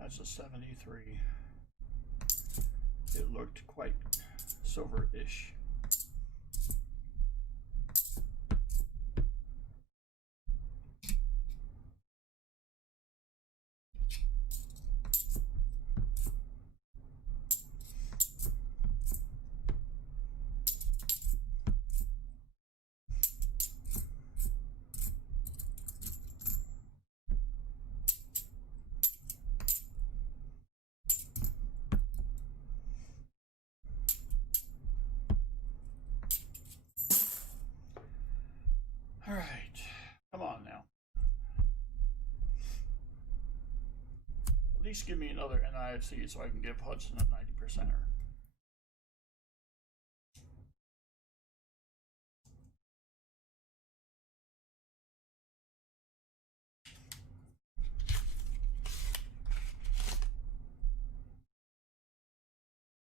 That's a 73. It looked quite silver-ish. All right, come on now. At least give me another NIFC so I can give Hudson a 90%er.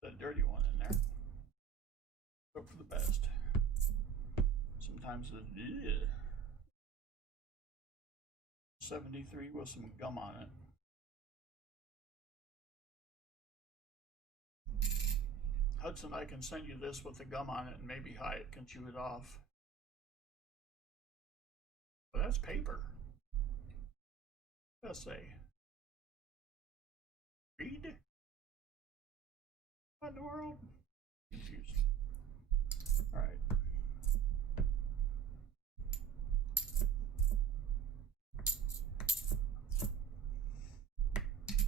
The dirty one in there. Hope for the best. Sometimes the 73 with some gum on it. Hudson, I can send you this with the gum on it, and maybe Hyatt can chew it off. But that's paper. Let's say. Read? What in the world? Confused. All right.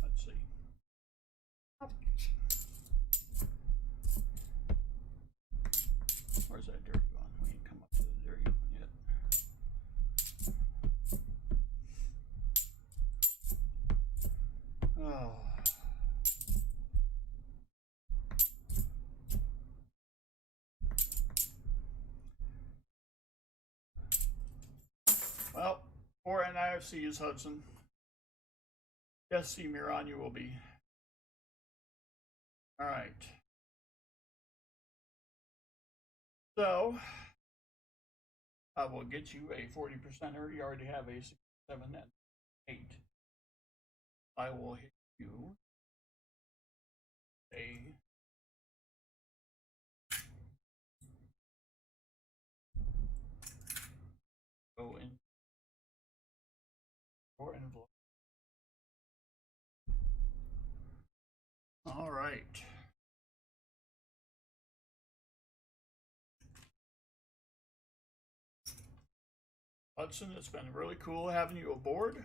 Let's see. Where's that dirty one? We ain't come up to the dirty one yet. Oh. Well, 4 NIFCs, Hudson. Yes, see, Miran, you will be. All right. So, I will get you a 40%er. You already have a 7 and 8. I will hit you a go in your envelope. All right. Hudson, it's been really cool having you aboard.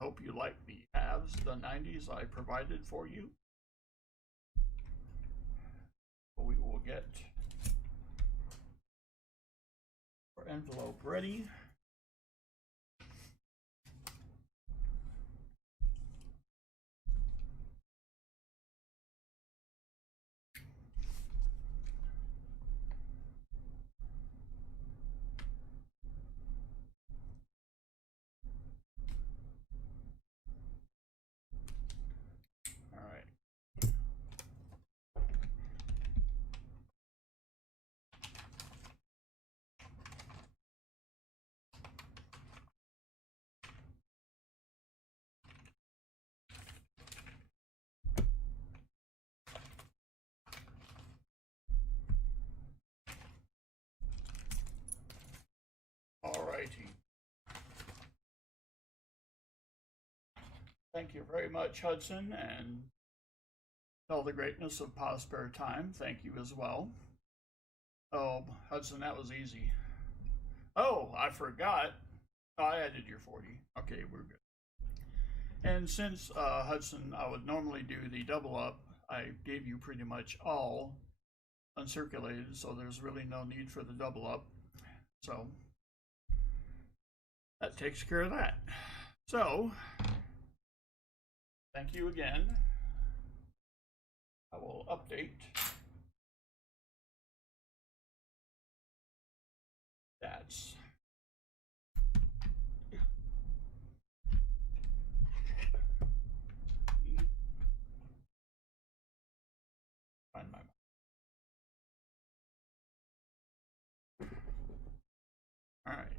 Hope you like the halves, the 90s I provided for you. We will get our envelope ready. Alrighty. Thank you very much, Hudson, and all the greatness of past spare time. Thank you as well. Oh, Hudson, that was easy. Oh, I forgot. Oh, I added your 40. Okay, we're good. And since, Hudson, I would normally do the double up, I gave you pretty much all uncirculated, so there's really no need for the double up. So that takes care of that. So, thank you again. I will update stats. Find my all right.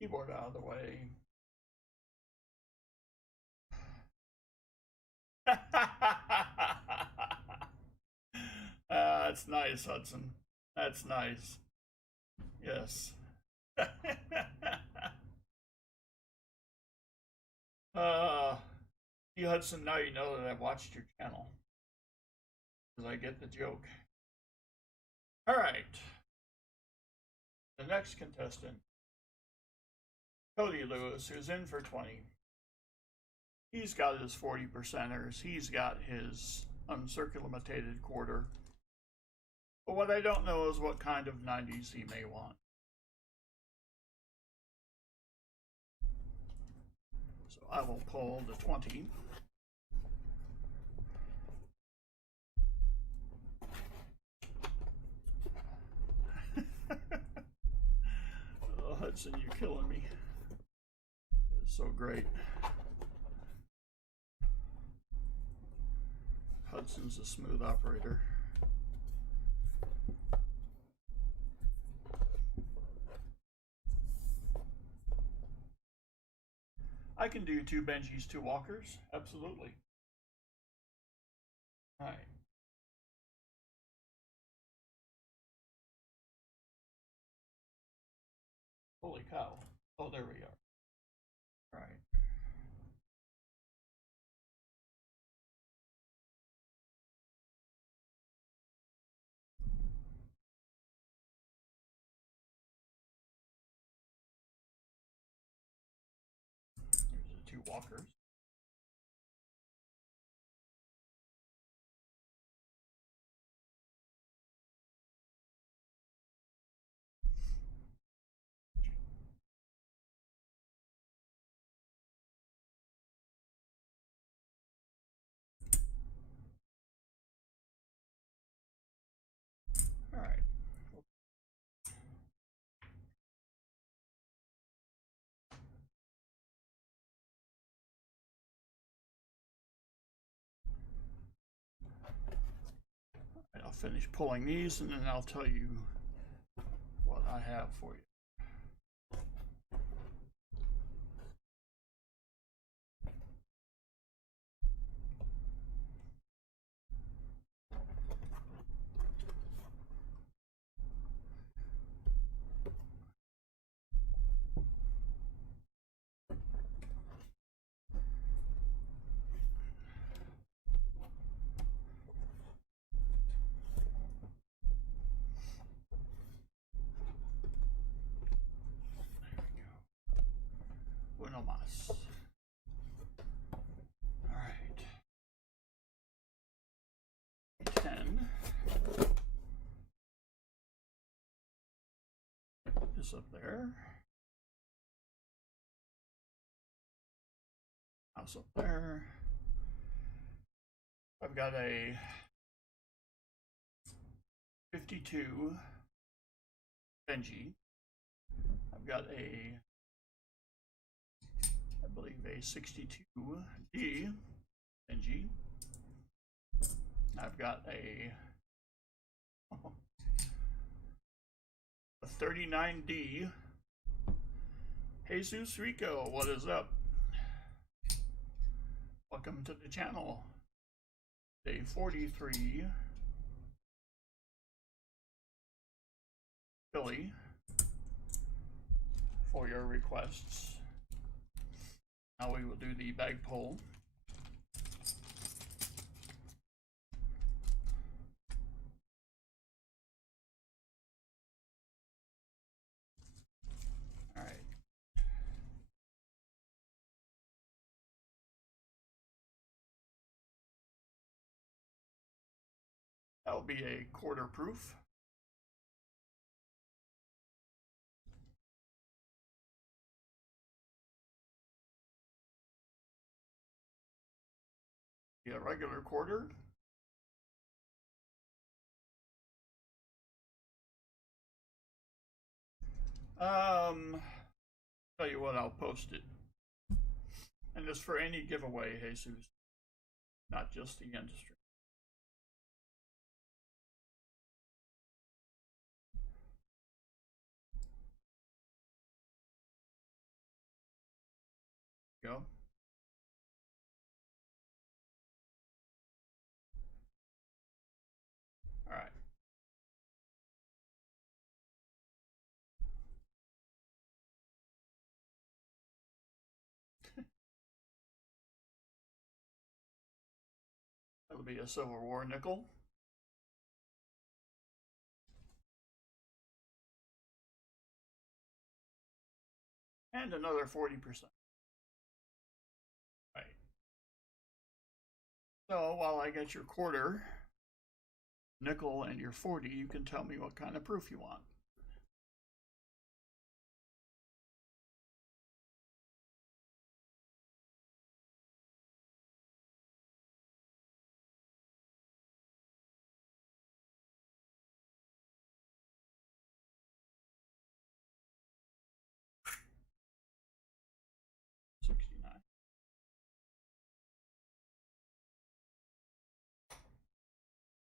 Keyboard out of the way. That's nice, Hudson. That's nice. Yes. See, Hudson, now you know that I've watched your channel. Because I get the joke. All right. The next contestant, Cody Lewis, who's in for 20. He's got his 40 percenters. He's got his uncircumvented quarter. But what I don't know is what kind of 90s he may want. So I will pull the 20. Oh, Hudson, you're killing me. It's so great. Hudson's a smooth operator. I can do 2 Benjis, 2 Walkers. Absolutely. All right. Holy cow. Oh, there we are. All right. Here's the 2 Walkers. All right. I'll finish pulling these and then I'll tell you what I have for you. Uno más. All right. 10. This up there. House up there. I've got a 52 Benji. I've got a, I believe, a 62D Benji. I've got a 39D. Jesus Rico, what is up? Welcome to the channel. A 43 Billy for your requests. Now we will do the bag pull. All right. That will be a quarter proof. Be a regular quarter. Tell you what, I'll post it. And it's for any giveaway, Jesus, not just the industry. Go. All right. That'll be a Civil War nickel. And another 40%. Right. So while I get your quarter, nickel, and your 40, you can tell me what kind of proof you want.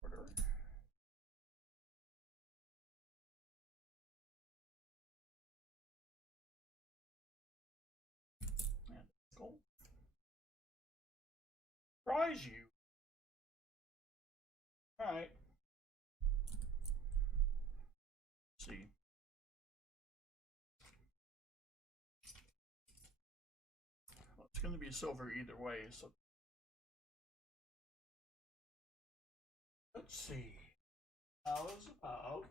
Quarter. And nickel. Surprise you. All right. Let's see. Well, it's going to be silver either way, so let's see. How is about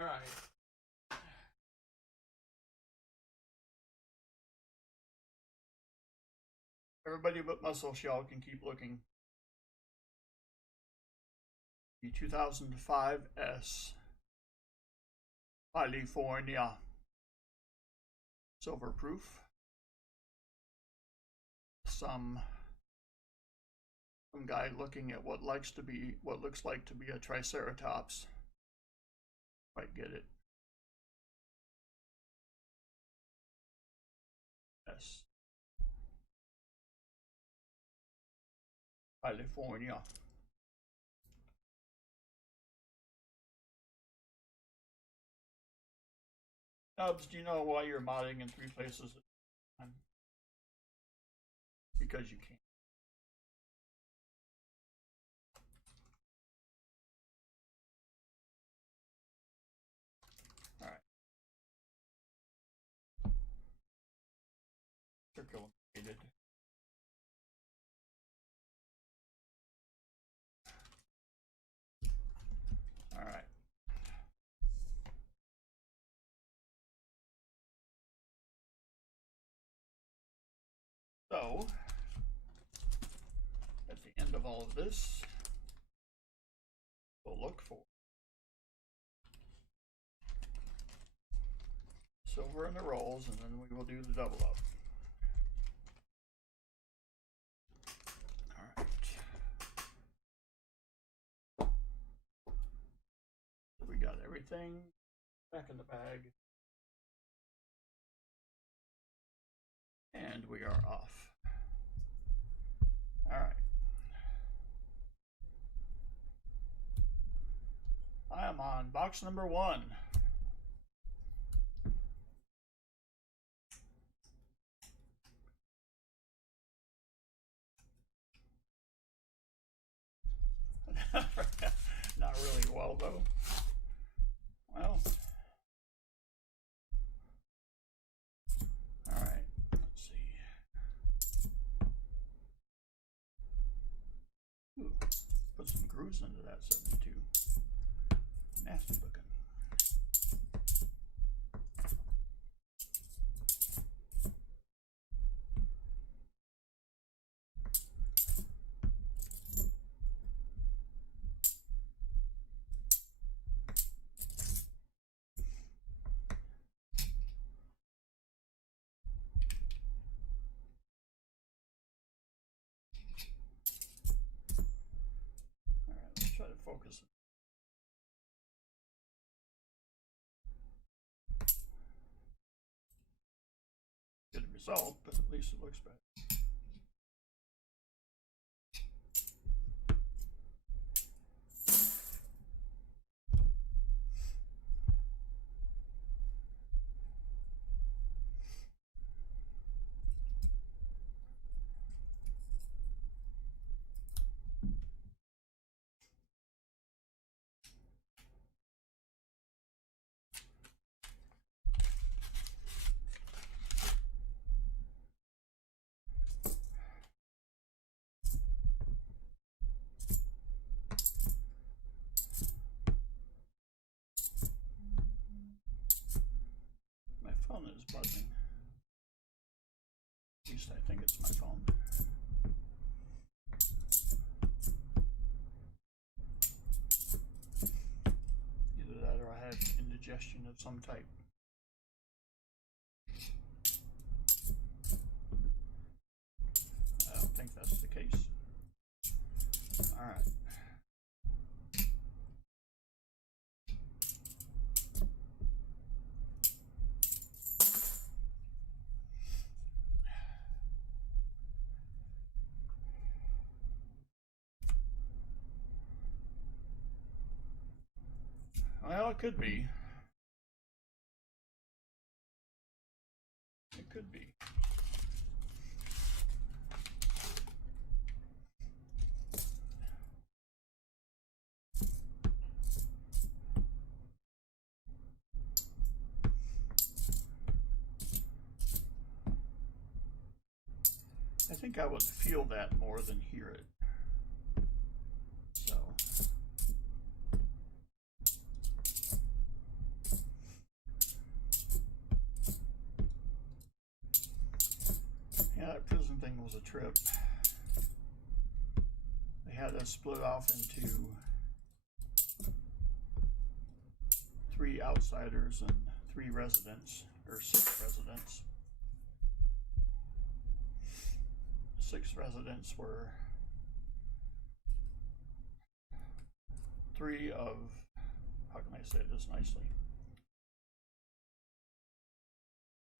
all right. Everybody but Muscle Shell can keep looking. The 2005 S California silver proof. Some guy looking at what looks like to be a triceratops. Quite get it. Yes. California. Nubs, do you know why you're modding in 3 places at a time? Because you can. All right. Circulated. All right. So, at the end of all of this, we'll look for silver in the rolls, and then we will do the double up. All right. We got everything back in the bag. And we are off. All right. I am on box number 1. Not really well, though. Well, all right. Let's see. Ooh, put some grooves into that 72. Nasty looking. result, but at least it looks better. My phone is buzzing. At least I think it's my phone. Either that or I had indigestion of some type. I don't think that's the case. All right. Well, it could be. It could be. I think I would feel that more than hear it. So. Yeah, that prison thing was a trip. They had us split off into 3 outsiders and 3 residents, or 6 residents. 6 residents were 3 of, how can I say this nicely?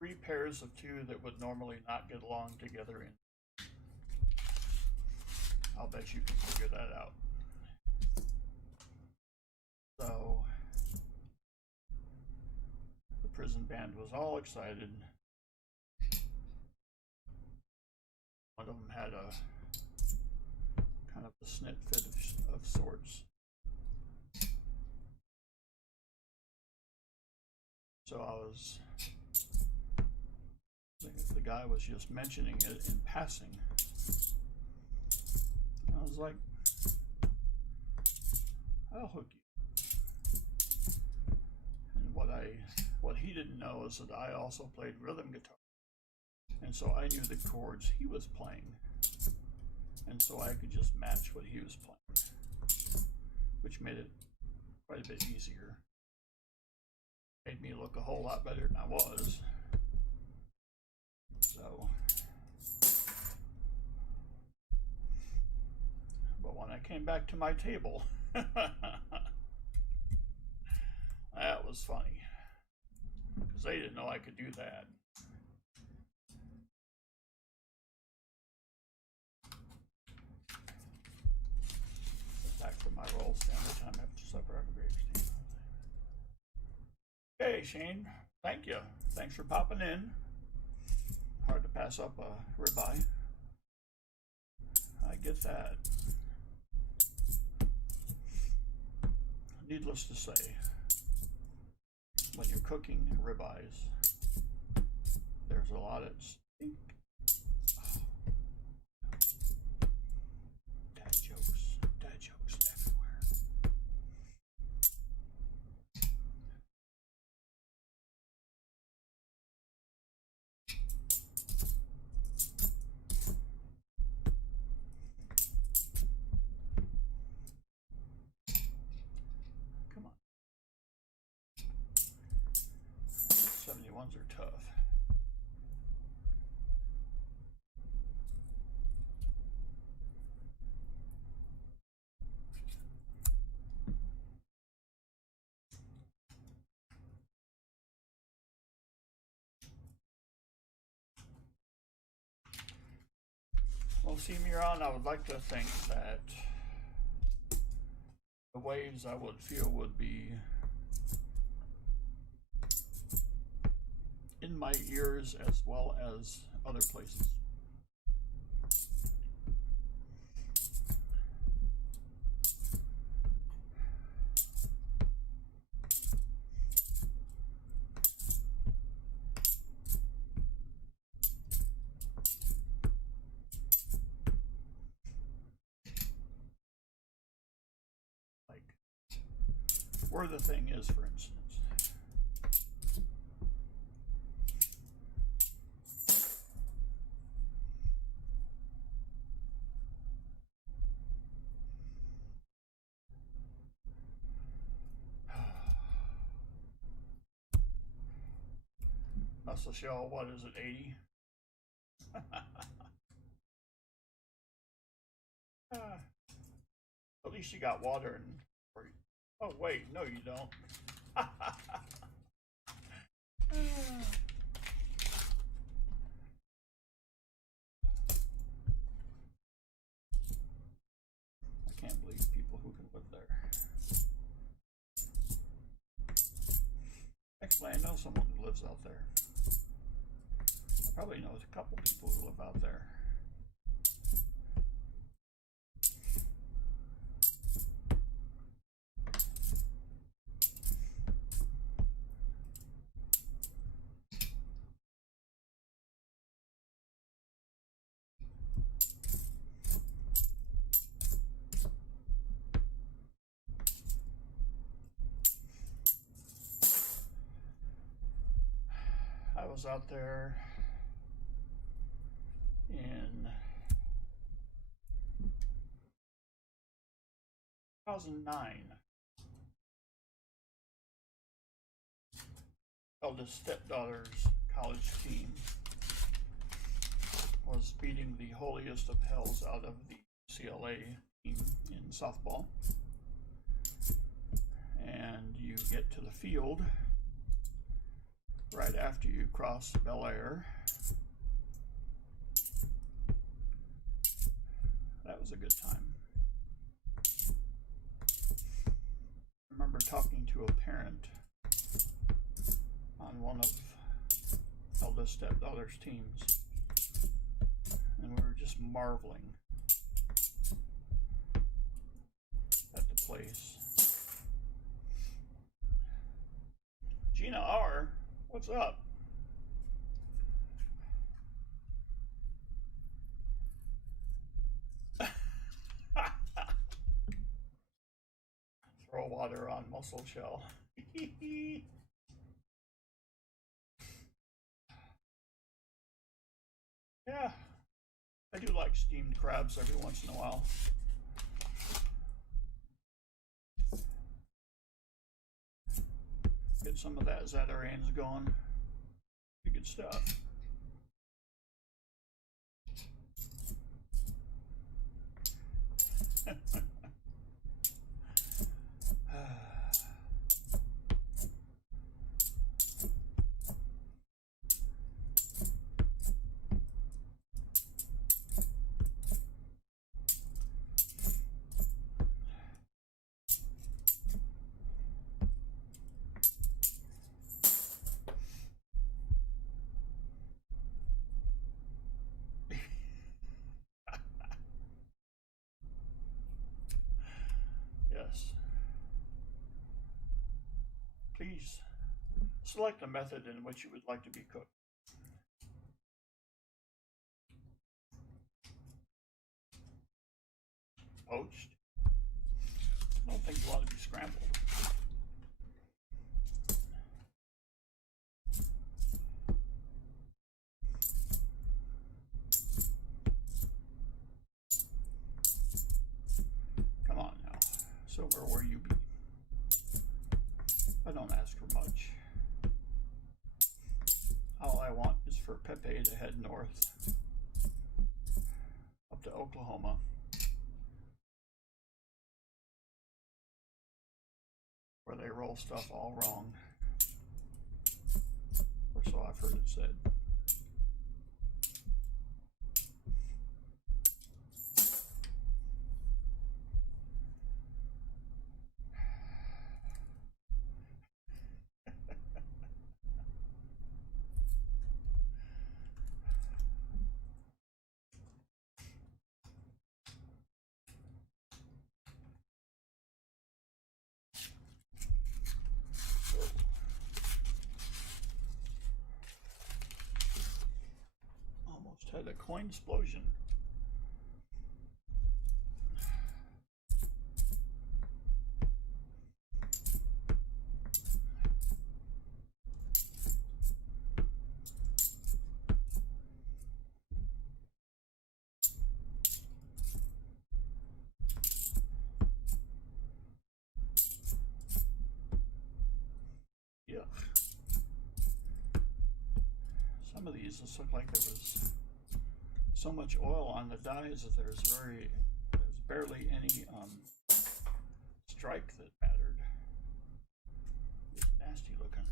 3 pairs of 2 that would normally not get along together in. I'll bet you can figure that out. So the prison band was all excited. One of them had a kind of a snit fit of sorts. So the guy was just mentioning it in passing. I was like, I'll hook you. And what he didn't know is that I also played rhythm guitar. And so I knew the chords he was playing. And so I could just match what he was playing, which made it quite a bit easier. Made me look a whole lot better than I was. So, but when I came back to my table, that was funny, because they didn't know I could do that. Back to my roll standard time after supper after grapes. Hey Shane, thank you. Thanks for popping in. Hard to pass up a ribeye. I get that. Needless to say, when you're cooking ribeyes, there's a lot at stake. Dad jokes everywhere. Come on. 71s are tough. Well, see, Miran, I would like to think that the waves I would feel would be in my ears as well as other places. Like where the thing is, for instance. Muscle shell, what is it, 80? At least you got water and. Oh wait, no you don't. I can't believe people who can live there. Actually, I know someone who lives out there. I probably know a couple people who live out there. I was out there in 2009. Eldest stepdaughter's college team was beating the holiest of hells out of the CLA team in softball. And you get to the field right after you cross Bel Air. That was a good time. I remember talking to a parent on one of eldest stepdaughter's teams, and we were just marveling at the place. Gina R., what's up? Throw water on mussel shell. Yeah, I do like steamed crabs every once in a while. Get some of that adheres going. Pretty good stuff. Yes. Please select a method in which you would like to be cooked. Poached? I don't think you want to be scrambled. Come on now, Silver, where you be? I don't ask for much. All I want is for Pepe to head north up to Oklahoma. Where they roll stuff all wrong. Or so I've heard it said. a coin explosion. Yuck. Some of these just look like there was so much oil on the dies that there's barely any stripe that mattered. It's nasty looking.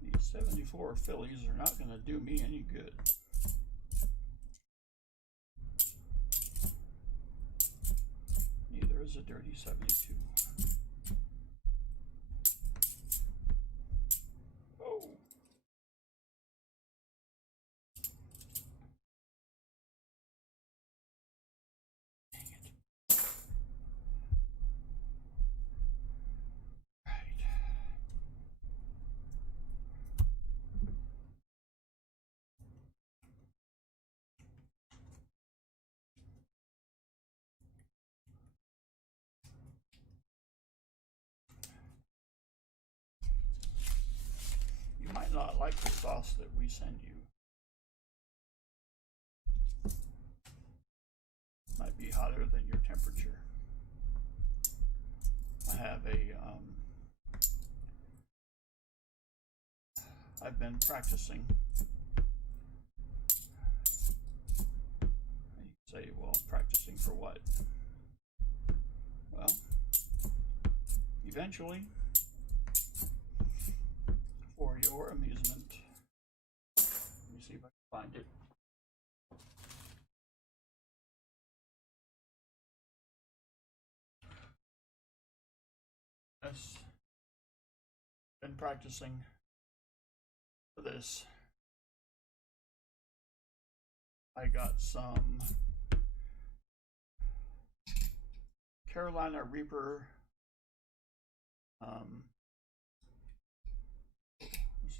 These 74 Phillies are not going to do me any good. Neither is a dirty 72. Oh. Dang it. Right. You might not like the sauce that we send you. Might be hotter than your temperature. I have I've been practicing. You say, well, practicing for what? Well, eventually, for your amusement. Let me see if I can find it. Yes, been practicing for this. I got some Carolina Reaper. Let's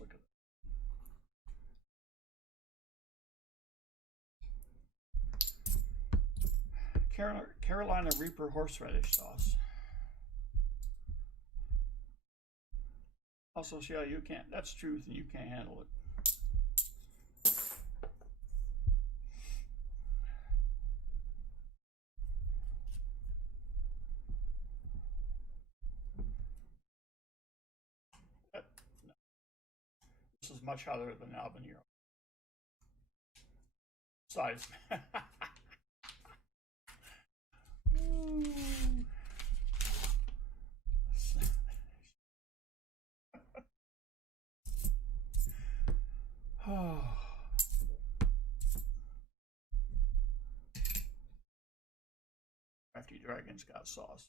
look at that. Carolina Reaper horseradish sauce. Also, see how you can't, that's truth and you can't handle it. No. This is much hotter than habanero. Size. Oh. Crafty Dragon's got sauce.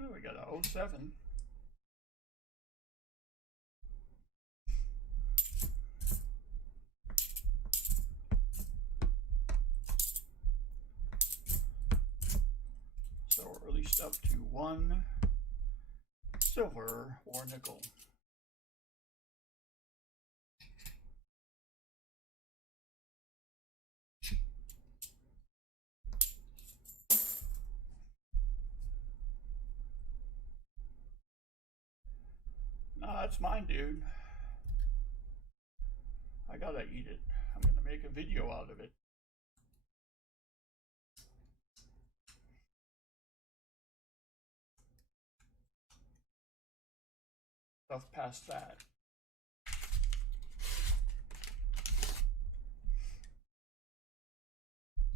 Oh, we got a 07. So we're released up to 1 silver or nickel. No, that's mine, dude. I gotta eat it. I'm gonna make a video out of it. Stuff past that.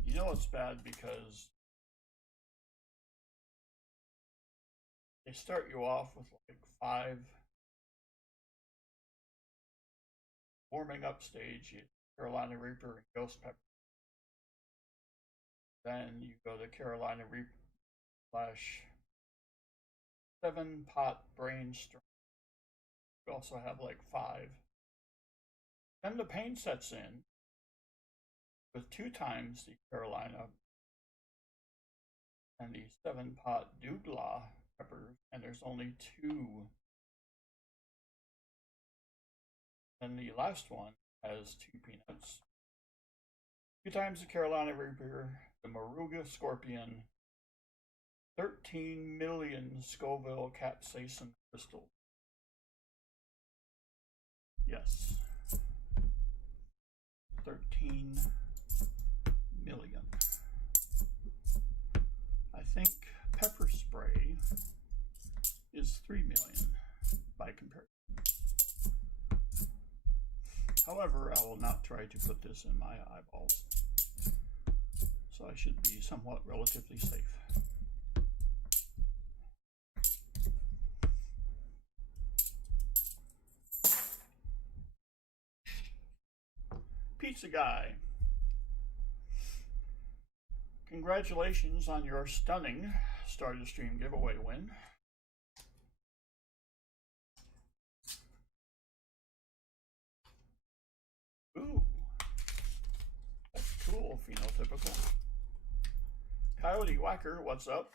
You know it's bad because They start you off with like 5 warming up stage, Carolina Reaper and Ghost Pepper. Then you go to Carolina Reaper slash 7-pot brainstorm. You also have like 5. Then the pain sets in with 2 times the Carolina and the 7-pot douglas peppers, and there's only 2. Then the last one has 2 peanuts. 2 times the Carolina Reaper, the Moruga Scorpion, 13 million Scoville capsaicin crystals. Yes. 13 million. I think pepper spray is 3 million by comparison. However, I will not try to put this in my eyeballs, so I should be somewhat relatively safe. Pizza Guy, congratulations on your stunning Start a Stream giveaway win. Ooh, that's cool, phenotypical. Coyote Whacker, what's up?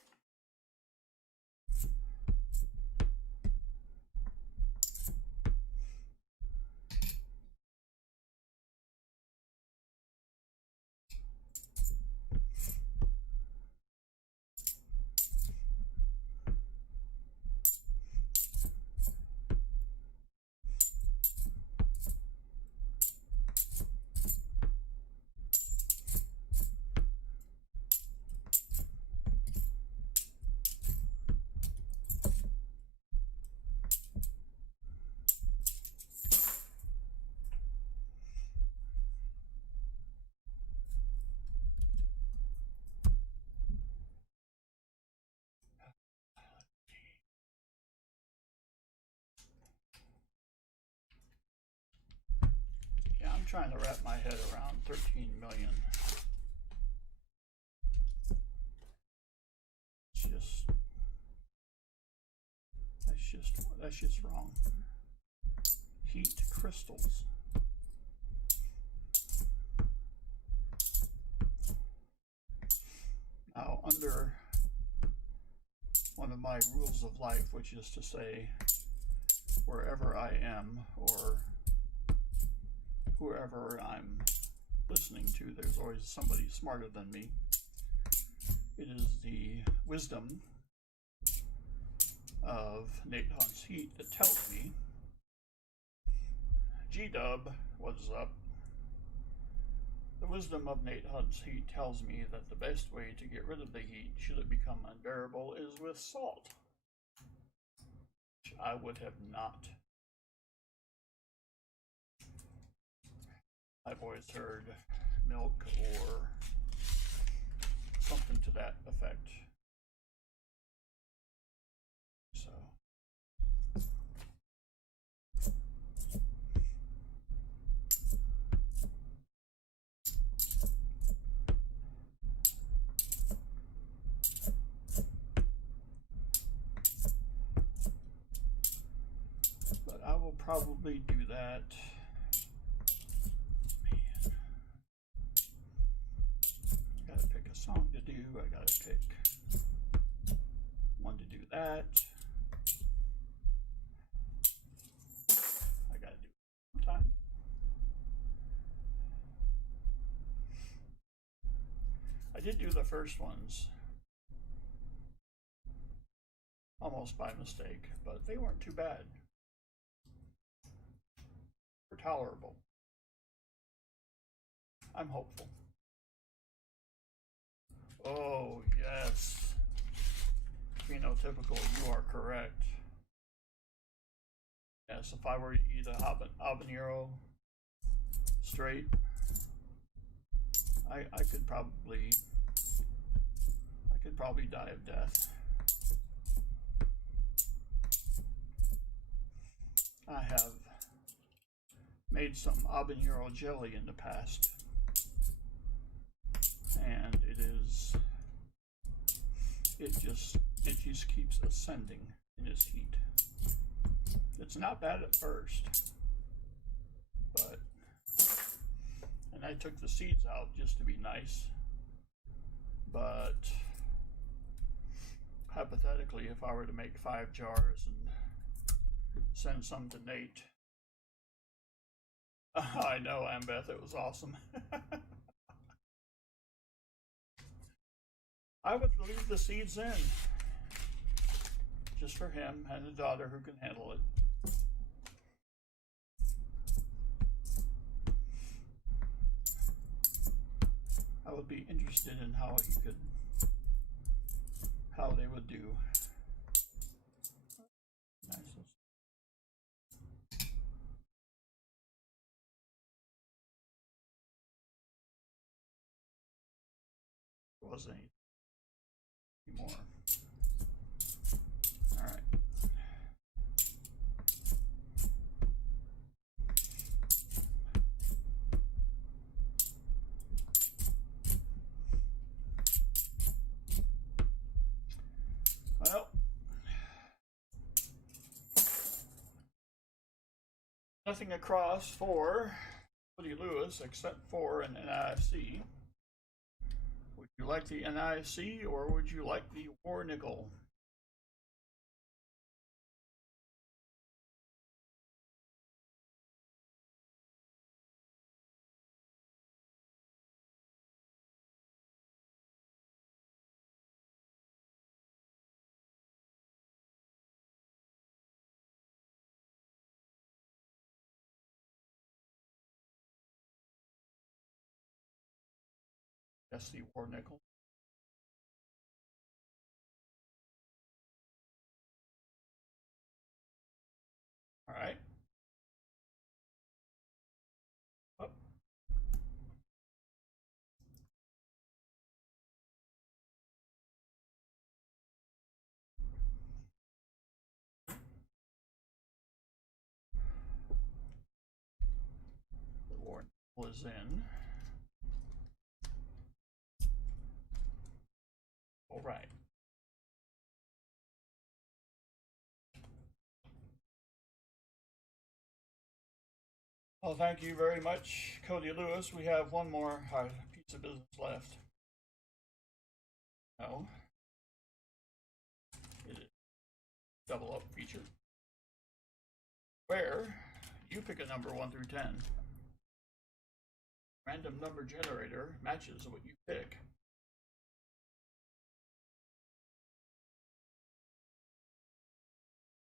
I'm trying to wrap my head around 13 million. That's just wrong. Heat crystals. Now, under one of my rules of life, which is to say, wherever I am or whoever I'm listening to, there's always somebody smarter than me. It is the wisdom of Nate Hunt's Heat that tells me, G-Dub, what's up? The wisdom of Nate Hunt's Heat tells me that the best way to get rid of the heat, should it become unbearable, is with salt, which I would have not. I've always heard milk or something to that effect. So, but I will probably do that. Song to do, I gotta pick one to do that. I gotta do it sometime. I did do the first ones almost by mistake, but they weren't too bad. They're tolerable. I'm hopeful. Oh, yes. Phenotypical, you are correct. Yes, if I were to eat a habanero straight, I could probably die of death. I have made some habanero jelly in the past, and it just keeps ascending in its heat. It's not bad at first, but, and I took the seeds out just to be nice, but hypothetically, if I were to make 5 jars and send some to Nate, I know, Ambeth, it was awesome. I would leave the seeds in, just for him and a daughter who can handle it. I would be interested in how they would do. Nice. Wasn't any more. All right. Well, nothing across for Woody Lewis except for an NIFC. Would you like the NIFC or would you like the war nickel? Yes, the war nickel. All right. Up. The war nickel is in. All right. Well, thank you very much, Cody Lewis. We have one more piece of business left. No. It is double up feature, where you pick a number 1 through 10. Random number generator matches what you pick.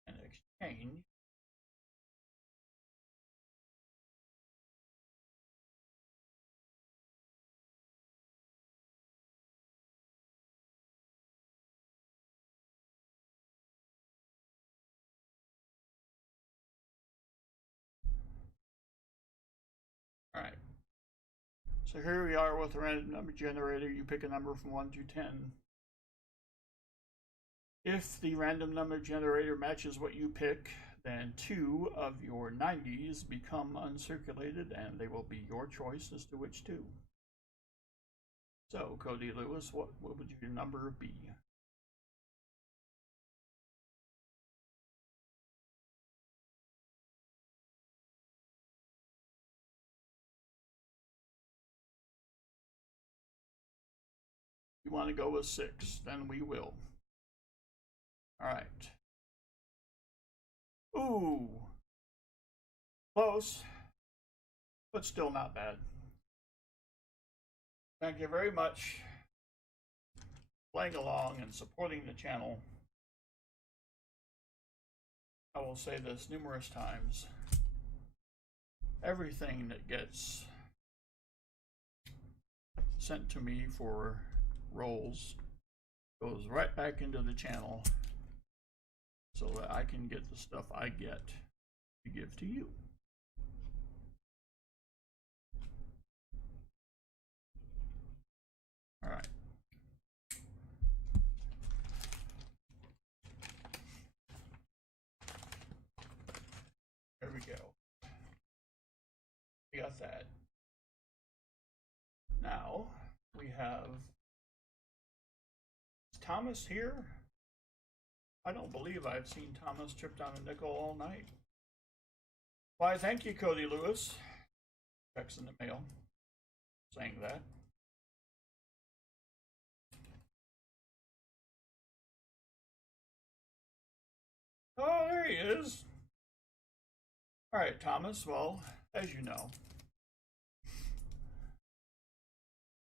And exchange All right. So here we are with a random number generator. You pick a number from 1 to 10. If the random number generator matches what you pick, then 2 of your 90s become uncirculated, and they will be your choice as to which 2. So, Cody Lewis, what would your number be? You want to go with 6, then we will. All right. Ooh. Close, but still not bad. Thank you very much for playing along and supporting the channel. I will say this numerous times. Everything that gets sent to me for rolls goes right back into the channel so that I can get the stuff I get to give to you. All right. got that. Now we have, is Thomas here? I don't believe I've seen Thomas trip down a nickel all night. Why, thank you, Cody Lewis. Checks in the mail saying that. Oh, there he is. All right, Thomas. Well, as you know,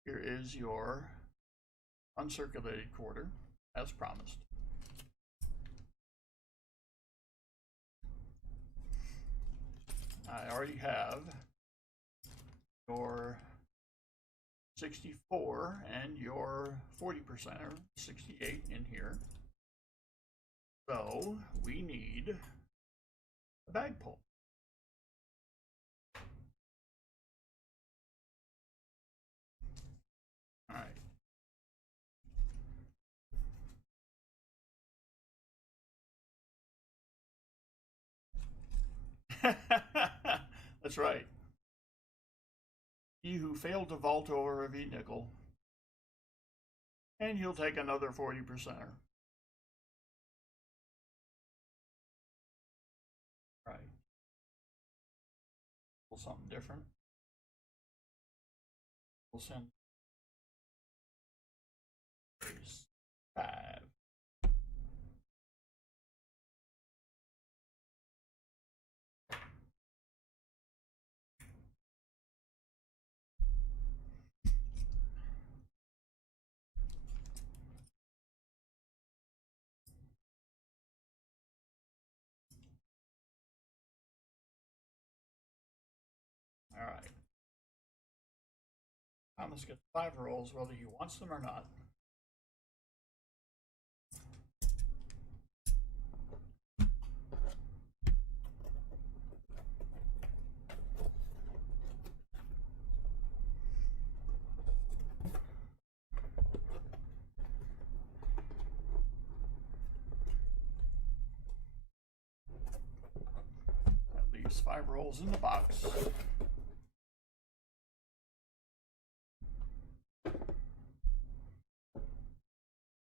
here is your uncirculated quarter, as promised. I already have your 64 and your 40%, or 68 in here. So we need a bag pull. All right. That's right. He who failed to vault over a V nickel, and he'll take another 40%er. Right. Pull something different. We'll send 5. All right. Thomas gets 5 rolls whether he wants them or not. That leaves 5 rolls in the box.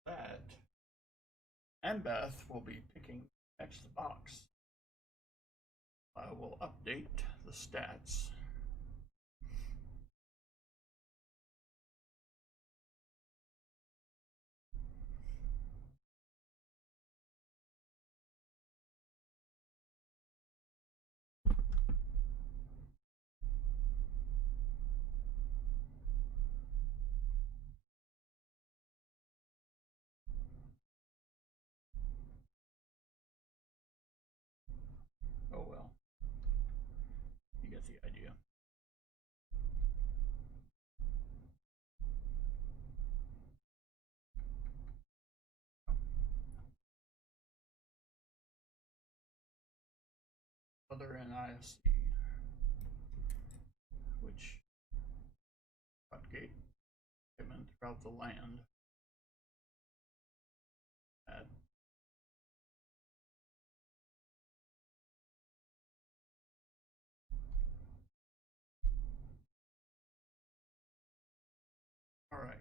That and Beth will be picking next box. I will update the stats. Oh well. You get the idea. Other NIFC, which propagate equipment throughout the land. Add. All right.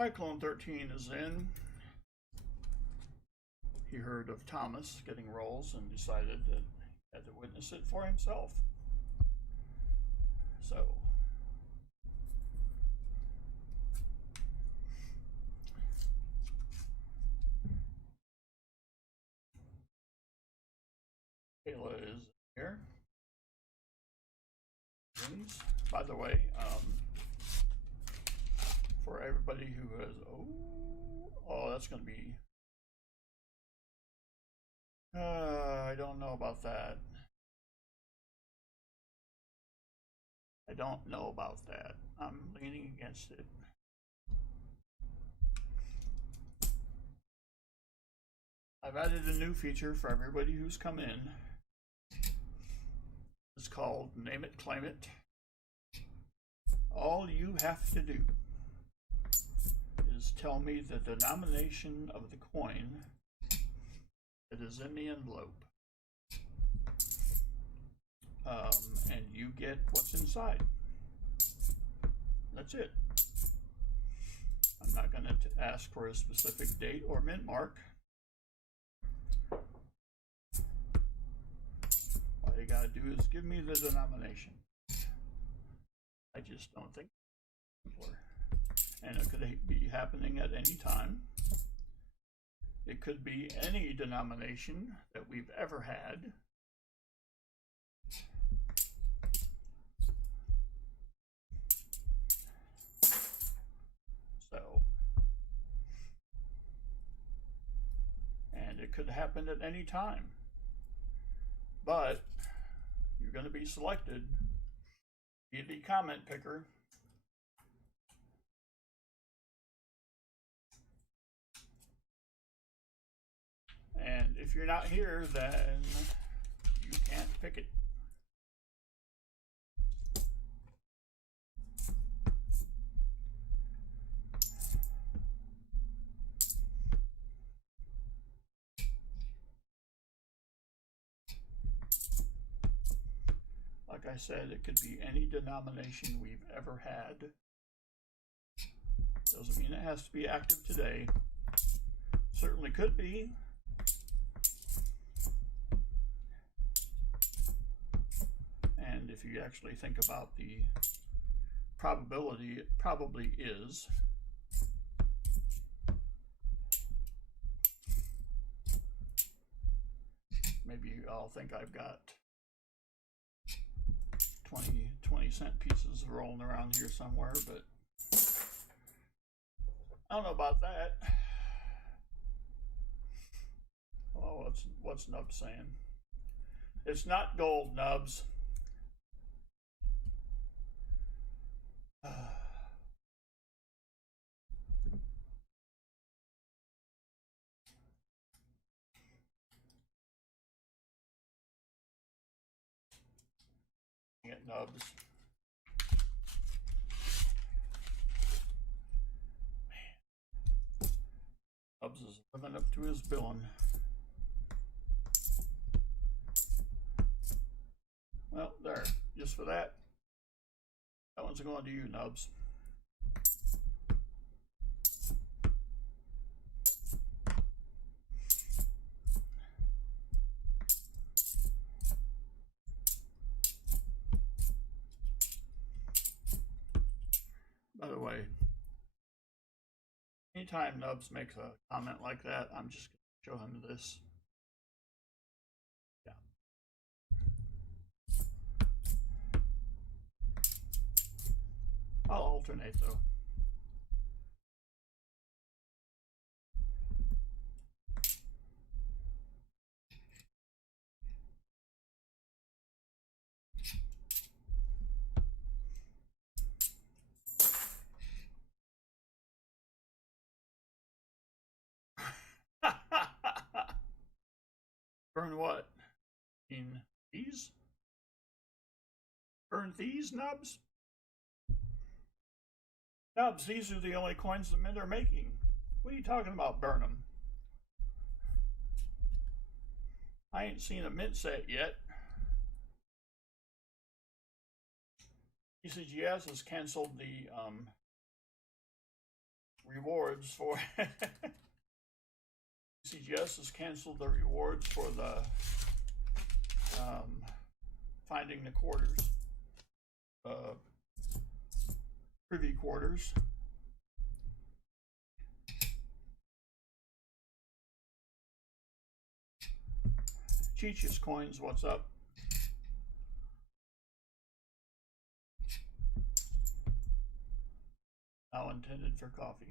Cyclone 13 is in. He heard of Thomas getting rolls and decided that he had to witness it for himself. So, Kayla is here. By the way, for everybody who has, oh, that's going to be, I don't know about that. I don't know about that. I'm leaning against it. I've added a new feature for everybody who's come in. It's called Name It, Claim It. All you have to do is tell me the denomination of the coin that is in the envelope. And you get what's inside. That's it. I'm not going to ask for a specific date or mint mark. All you got to do is give me the denomination. I just don't think it's simpler. And it could be happening at any time. It could be any denomination that we've ever had. So, and it could happen at any time. But you're going to be selected. Be the comment picker. And if you're not here, then you can't pick it. Like I said, it could be any denomination we've ever had. Doesn't mean it has to be active today. Certainly could be. And if you actually think about the probability, it probably is. Maybe I'll think I've got 20-cent pieces rolling around here somewhere, but I don't know about that. Oh, what's Nubs saying? It's not gold, Nubs. Get Nubs. Man. Nubs is living up to his billing. Well, there. Just for that. That one's going to you, Nubs. By the way, anytime Nubs makes a comment like that, I'm just going to show him this. Yeah. I'll alternate though. Burn what? In these? Burn these, Nubs? Nubs, these are the only coins the Mint are making. What are you talking about, burn them? I ain't seen a Mint set yet. ECGS has canceled the rewards for ECGS has canceled the rewards for the finding the quarters, privy quarters. Cheech's coins, what's up? Now intended for coffee.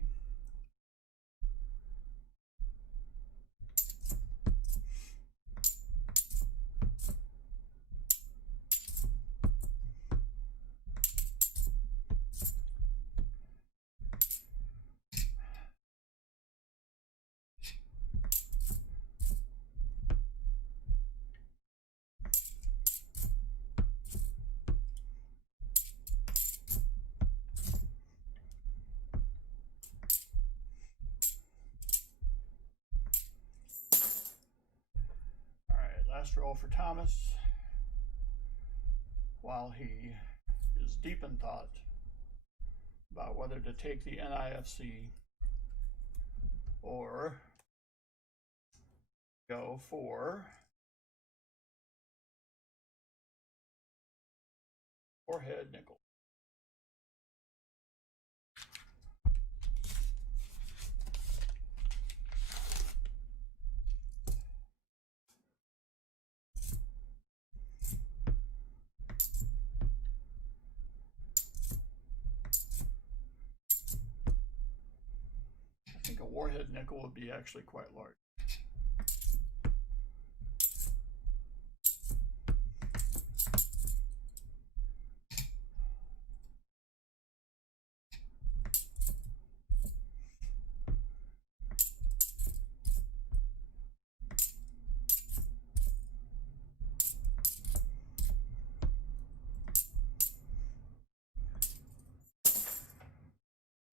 throw for Thomas while he is deep in thought about whether to take the NIFC or go for forehead nickel. I think a warhead nickel would be actually quite large.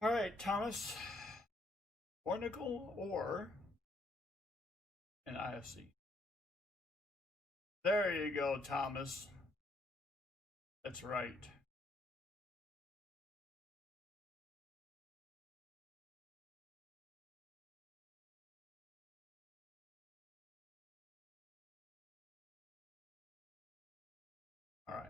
All right, Thomas, one nickel or an IFC. There you go, Thomas. That's right. All right.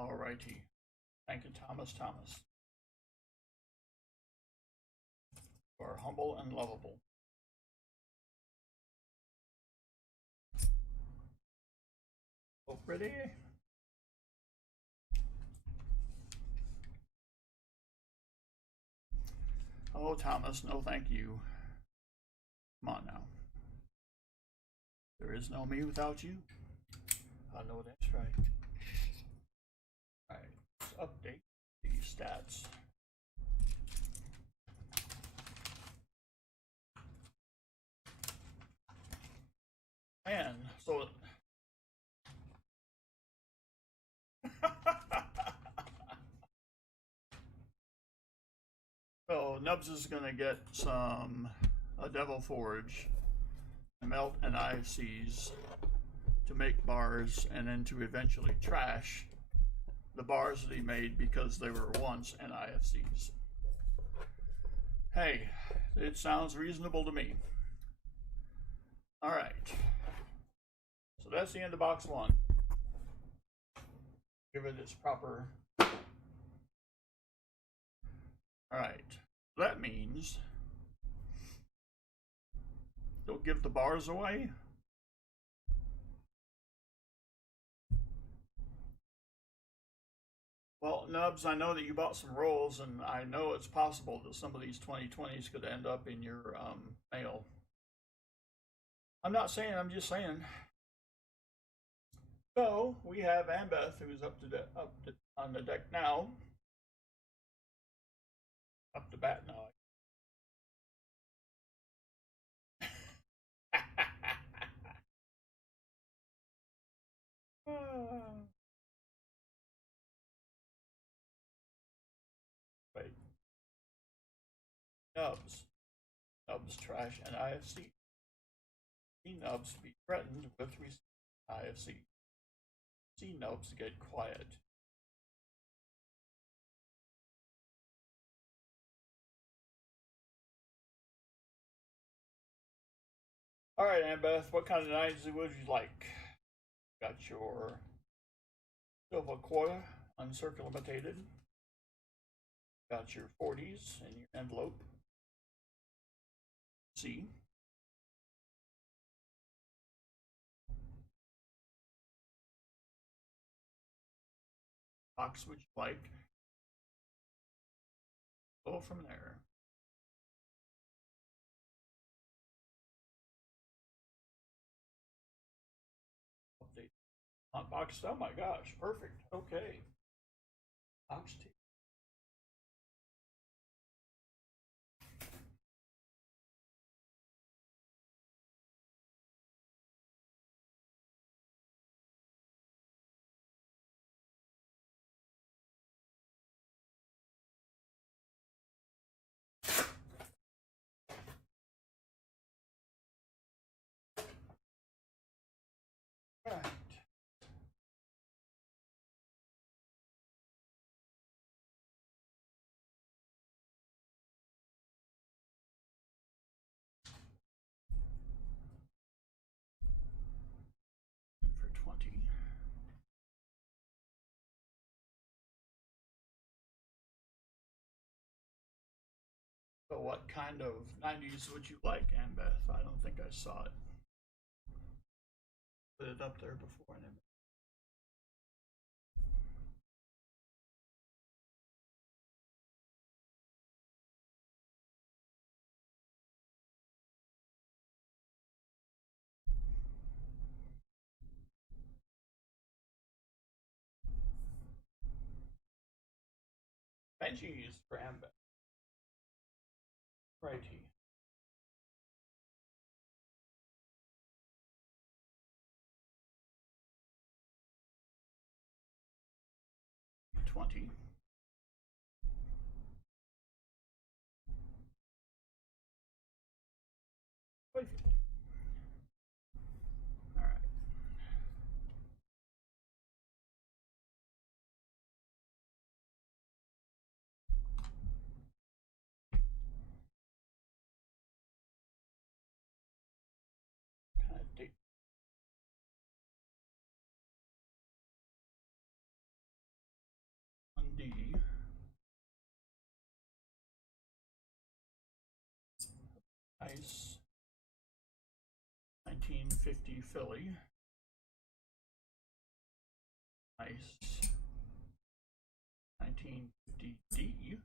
All righty. Thank you, Thomas. Thomas. You are humble and lovable. So pretty. Hello, Thomas. No, thank you. Come on now. There is no me without you. I know that's right. All right, let's update these stats. Man, so so Nubs is gonna get a Devil Forge, melt NIFCs to make bars, and then to eventually trash the bars that he made because they were once NIFCs. Hey, it sounds reasonable to me. All right. So that's the end of box one. Give it its proper. All right. That means they'll give the bars away. Well, Nubs, I know that you bought some rolls, and I know it's possible that some of these 2020s could end up in your mail. I'm not saying, I'm just saying. So we have Ambeth, who's up on the deck now. Up to bat now. Wait. Nubs. Nubs trash and IFC. See Nubs to be threatened with IFC. See Nubs get quiet. All right, Annabeth, what kind of 90s would you like? Got your silver quarter uncircumvented. Got your 40s in your envelope. C. Box would you like? Go from there. Update. Unboxed. Oh my gosh, perfect. Okay. Box T. what kind of 90s would you like, Annbeth? I don't think I saw it. Put it up there before. Veggies for Annbeth. Righty. $20. $50. All right. Date. D. Ice. 1950 Philly. Ice. 1950 D.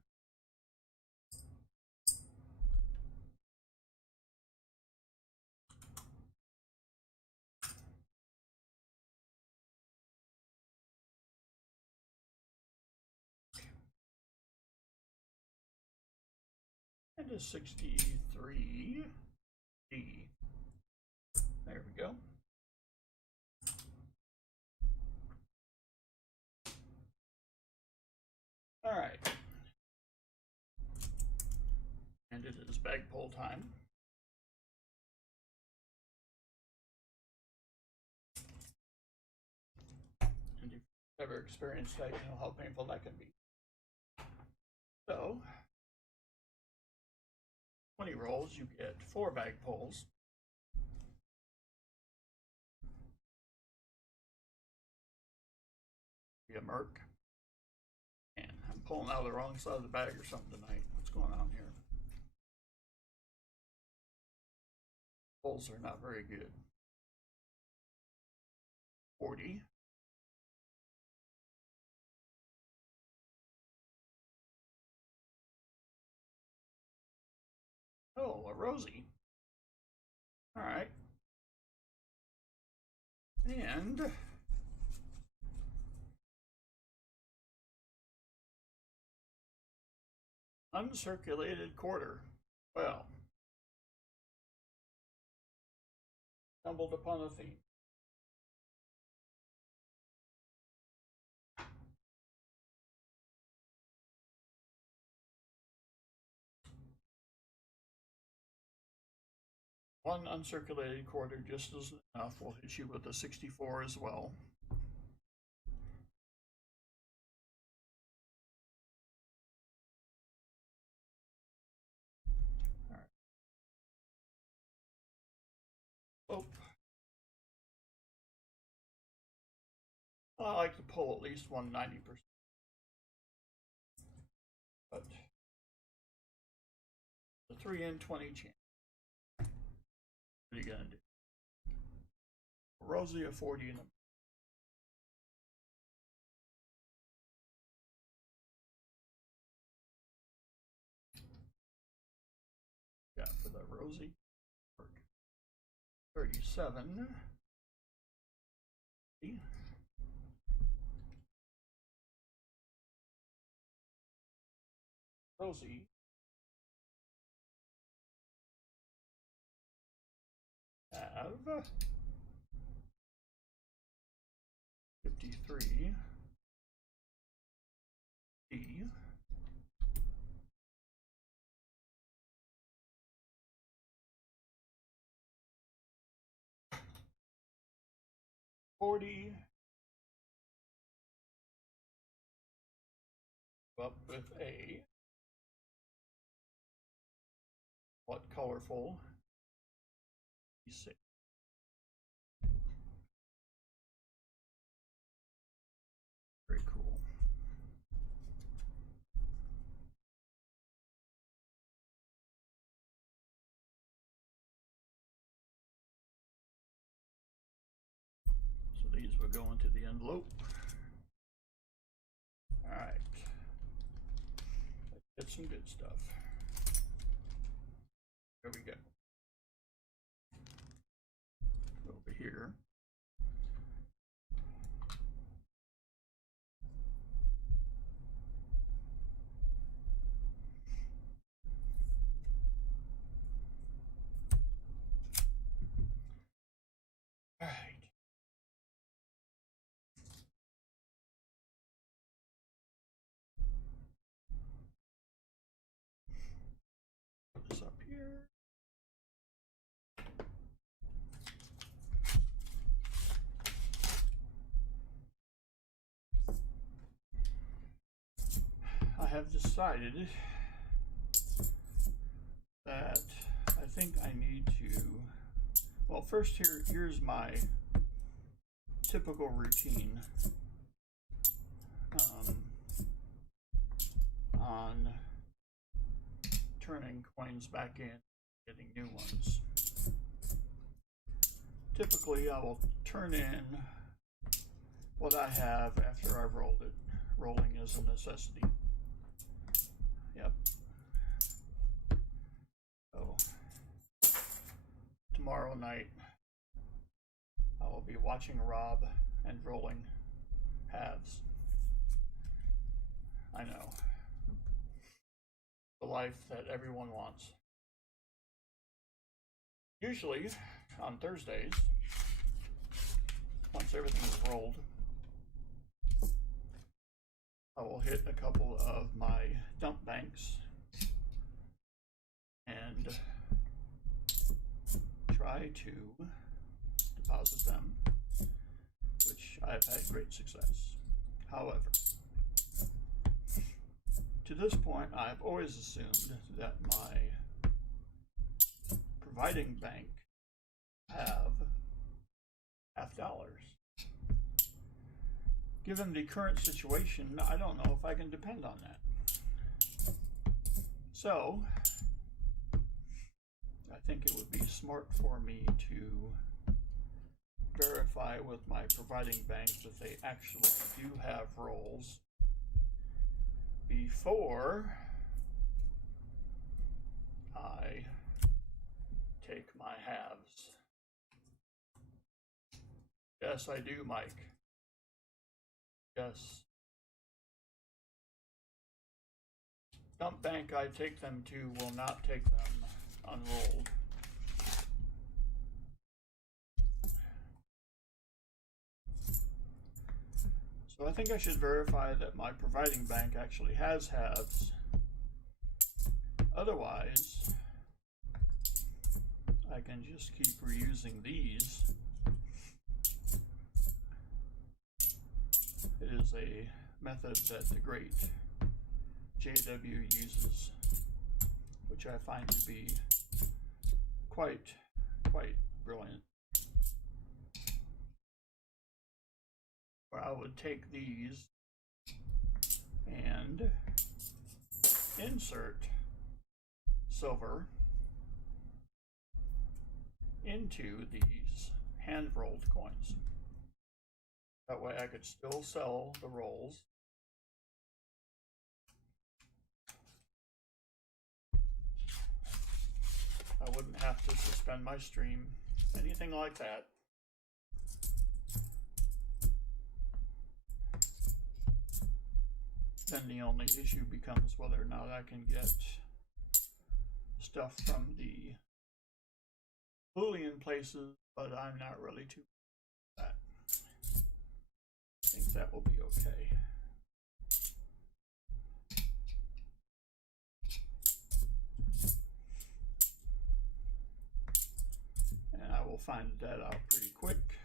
And a 63 D. There we go. All right. And it is bag pull time. And if you've ever experienced that, you know how painful that can be. So, 20 rolls, you get 4 bag pulls. Be a Merc. And I'm pulling out of the wrong side of the bag or something tonight. What's going on here? Pulls are not very good. 40. Oh, a Rosie. All right. And uncirculated quarter. Well, stumbled upon a theme. One uncirculated quarter just is enough. We'll hit you with a 64 as well. All right. Oh. I like to pull at least 190%. But the 3 in 20 chance. What are you gonna do? Rosie a 40 and a yeah, for the Rosie. 37. Rosie. Have 53. D. 40. Up with a what colorful? 6. Very cool. will go into the envelope. All right. Let's get some good stuff. There we go. Over here. All right. Put this up here. I have decided that I think I need to, well, first here's my typical routine on turning coins back in, getting new ones. Typically, I will turn in what I have after I've rolled it. Rolling is a necessity. Yep. So, tomorrow night, I will be watching Rob and rolling halves. I know. The life that everyone wants. Usually, on Thursdays, once everything is rolled, I will hit a couple of my dump banks and try to deposit them, which I've had great success. However, to this point, I've always assumed that my providing bank have $50. Given the current situation, I don't know if I can depend on that. So, I think it would be smart for me to verify with my providing bank that they actually do have rolls before I take my halves. Yes, I do, Mike. Yes. Dump bank I take them to will not take them unrolled. So I think I should verify that my providing bank actually has halves. Otherwise, I can just keep reusing these. It is a method that the great JW uses, which I find to be quite brilliant. Where I would take these and insert silver into these hand-rolled coins. That way I could still sell the rolls. I wouldn't have to suspend my stream, anything like that. Then the only issue becomes whether or not I can get stuff from the Boolean places, but I'm not really too that. I think that will be okay. And I will find that out pretty quick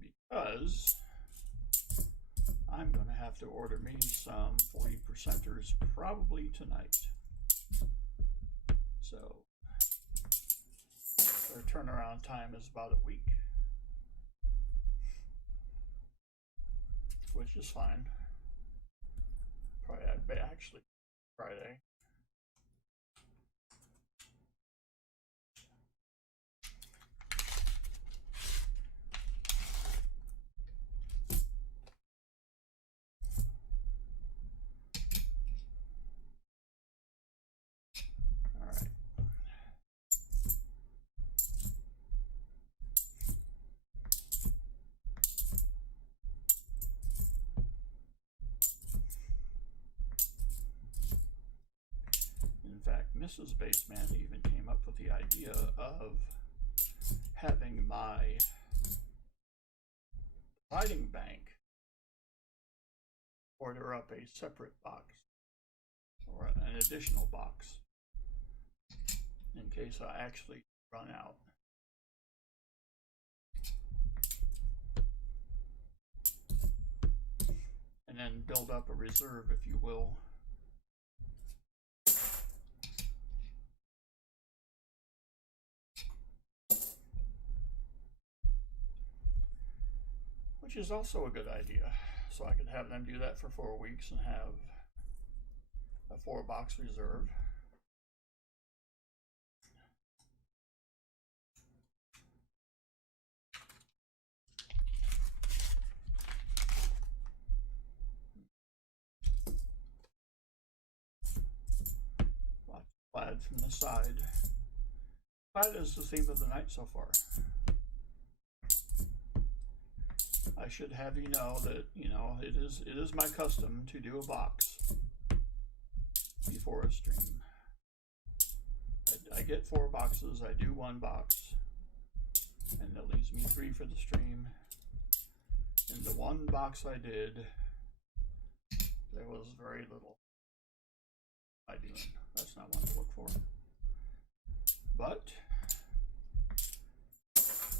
because I'm going to have to order me some 40%ers probably tonight. So their turnaround time is about a week, which is fine. Probably actually Friday. Mrs. Baseman even came up with the idea of having my lighting bank order up a separate box or an additional box in case I actually run out. And then build up a reserve, if you will. Which is also a good idea. So I could have them do that for 4 weeks and have a 4-box reserve. Lots of plaid from the side. Plaid is the theme of the night so far. I should have you know that, it is my custom to do a box before a stream. I get 4 boxes, I do 1 box, and that leaves me 3 for the stream. In the 1 box I did, there was very little I doing. That's not one to look for. But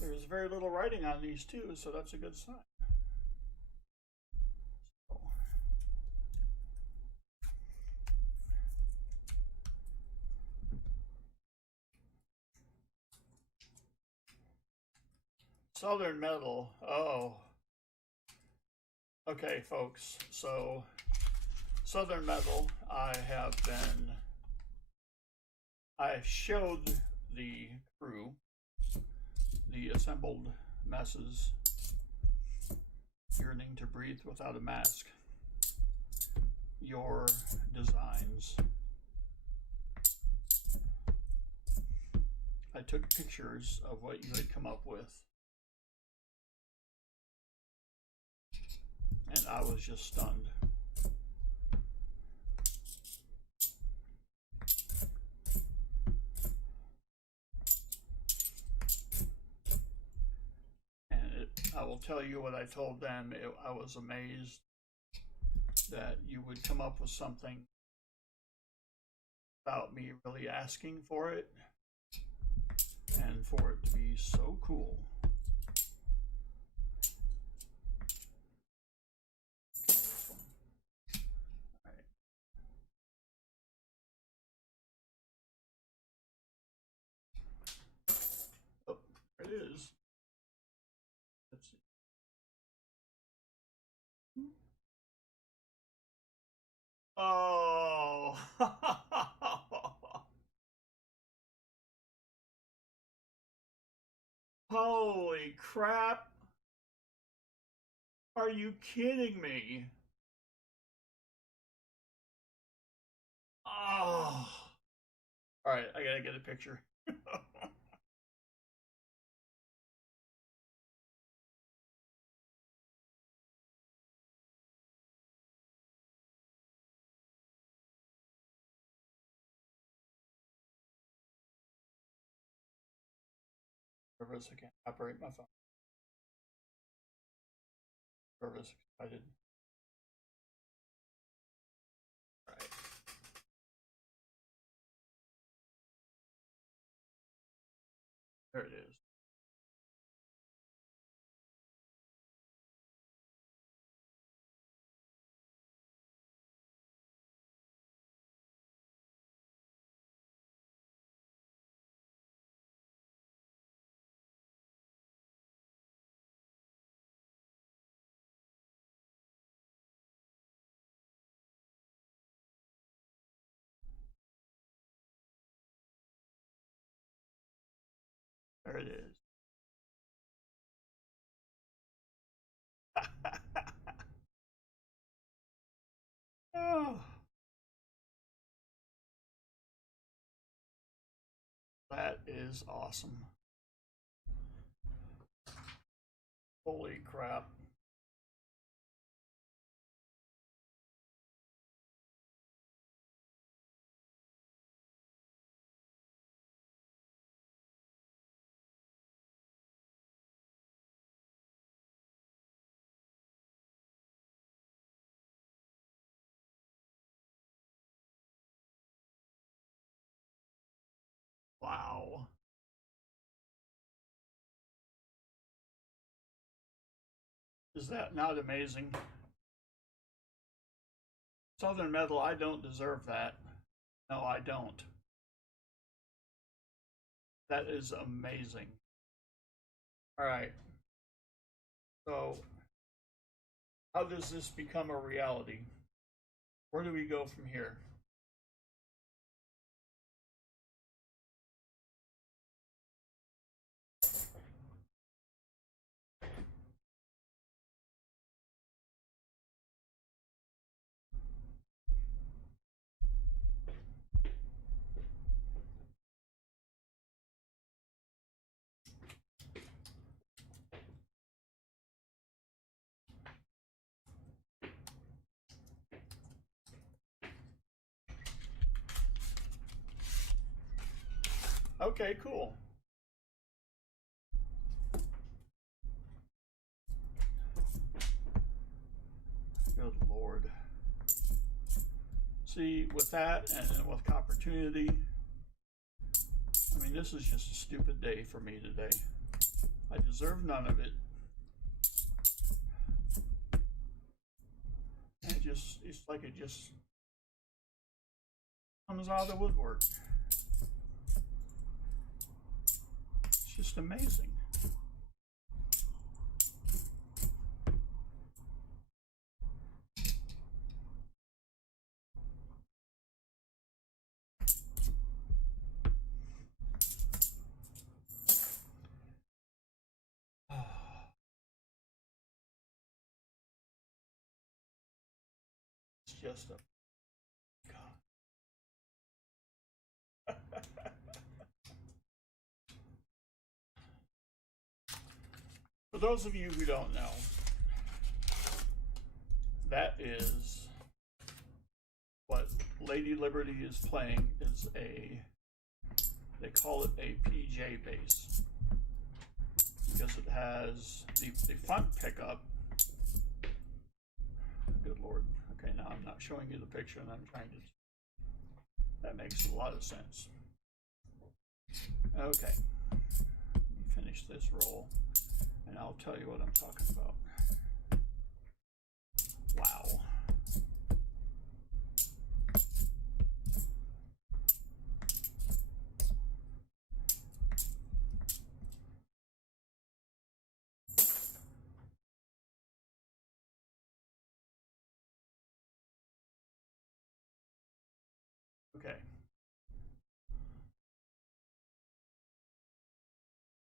there's very little writing on these too, so that's a good sign. Southern Metal. Oh. Okay, folks. So, Southern Metal, I showed the crew, the assembled messes, yearning to breathe without a mask, your designs. I took pictures of what you had come up with, and I was just stunned. And I will tell you what I told them. I was amazed that you would come up with something without me really asking for it, and for it to be so cool. Oh, there it is. Let's see. Oh. Holy crap. Are you kidding me? Oh. All right, I gotta get a picture. Nervous, I can't operate my phone. Nervous, excited. All right. There it is. There it is. Oh, that is awesome. Holy crap. Is that not amazing? Southern Metal, I don't deserve that. No, I don't. That is amazing. All right. So, how does this become a reality? Where do we go from here? Okay, cool. Good Lord. See, with that and with opportunity, I mean, this is just a stupid day for me today. I deserve none of it. And it's like it just comes out of the woodwork. It's just amazing. It's just a God. For those of you who don't know, that is what Lady Liberty is playing is they call it a PJ bass because it has the front pickup. Good Lord. Okay, now I'm not showing you the picture and I'm trying to. That makes a lot of sense. Okay. Let me finish this roll and I'll tell you what I'm talking about. Wow. Okay.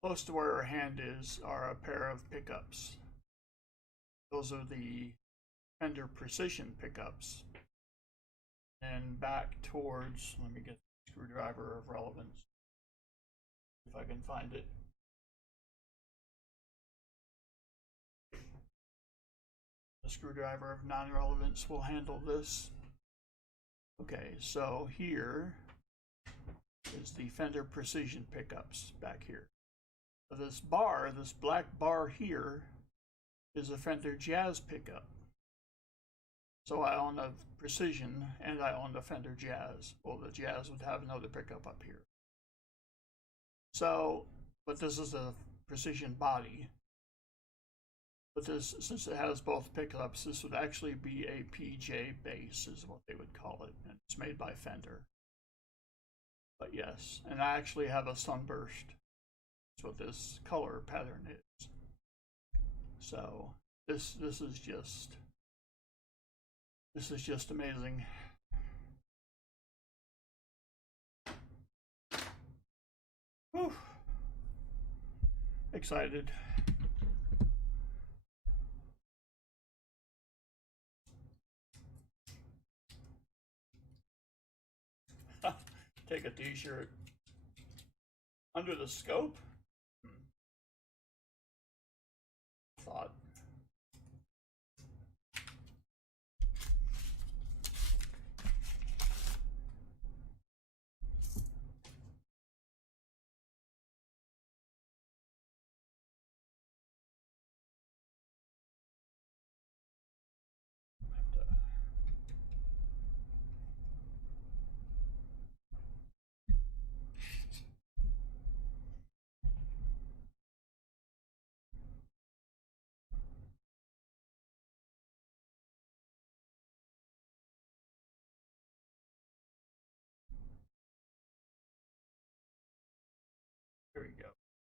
Close to where our hand is are a pair of pickups. Those are the Fender Precision pickups. And back towards, let me get the screwdriver of relevance, if I can find it. The screwdriver of non-relevance will handle this. Okay, so here is the Fender Precision pickups back here. So this bar, this black bar here, is a Fender Jazz pickup. So I own a Precision and I own the Fender Jazz. Well, the Jazz would have another pickup up here. So, but this is a Precision body. But this, since it has both pickups, this would actually be a PJ bass, is what they would call it. And it's made by Fender. But yes, and I actually have a sunburst. That's what this color pattern is. So this is just amazing. Whew. Excited. Take a t-shirt. Under the scope? Thought.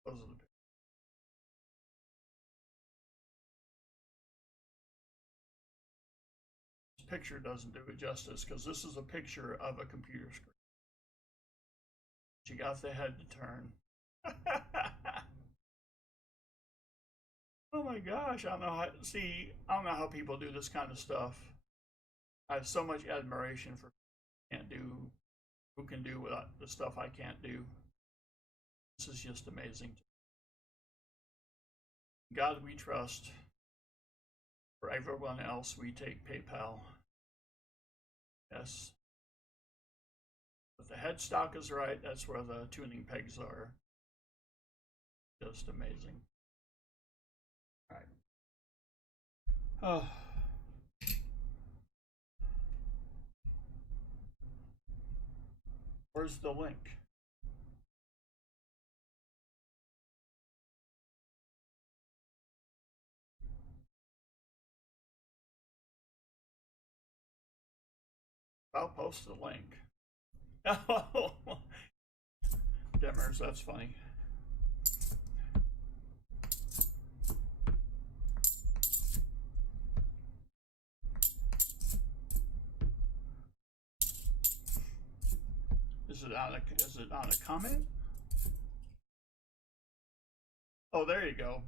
Those are the this picture doesn't do it justice because this is a picture of a computer screen. She got the head to turn. Oh my gosh, I don't know how, see, I don't know how people do this kind of stuff. I have so much admiration for who can do what the stuff I can't do. This is just amazing. God we trust. For everyone else, we take PayPal. Yes. But the headstock is right. That's where the tuning pegs are. Just amazing. All right. Oh. Where's the link? I'll post the link. Oh, Demers, that's funny. Is it on a comment? Oh, there you go.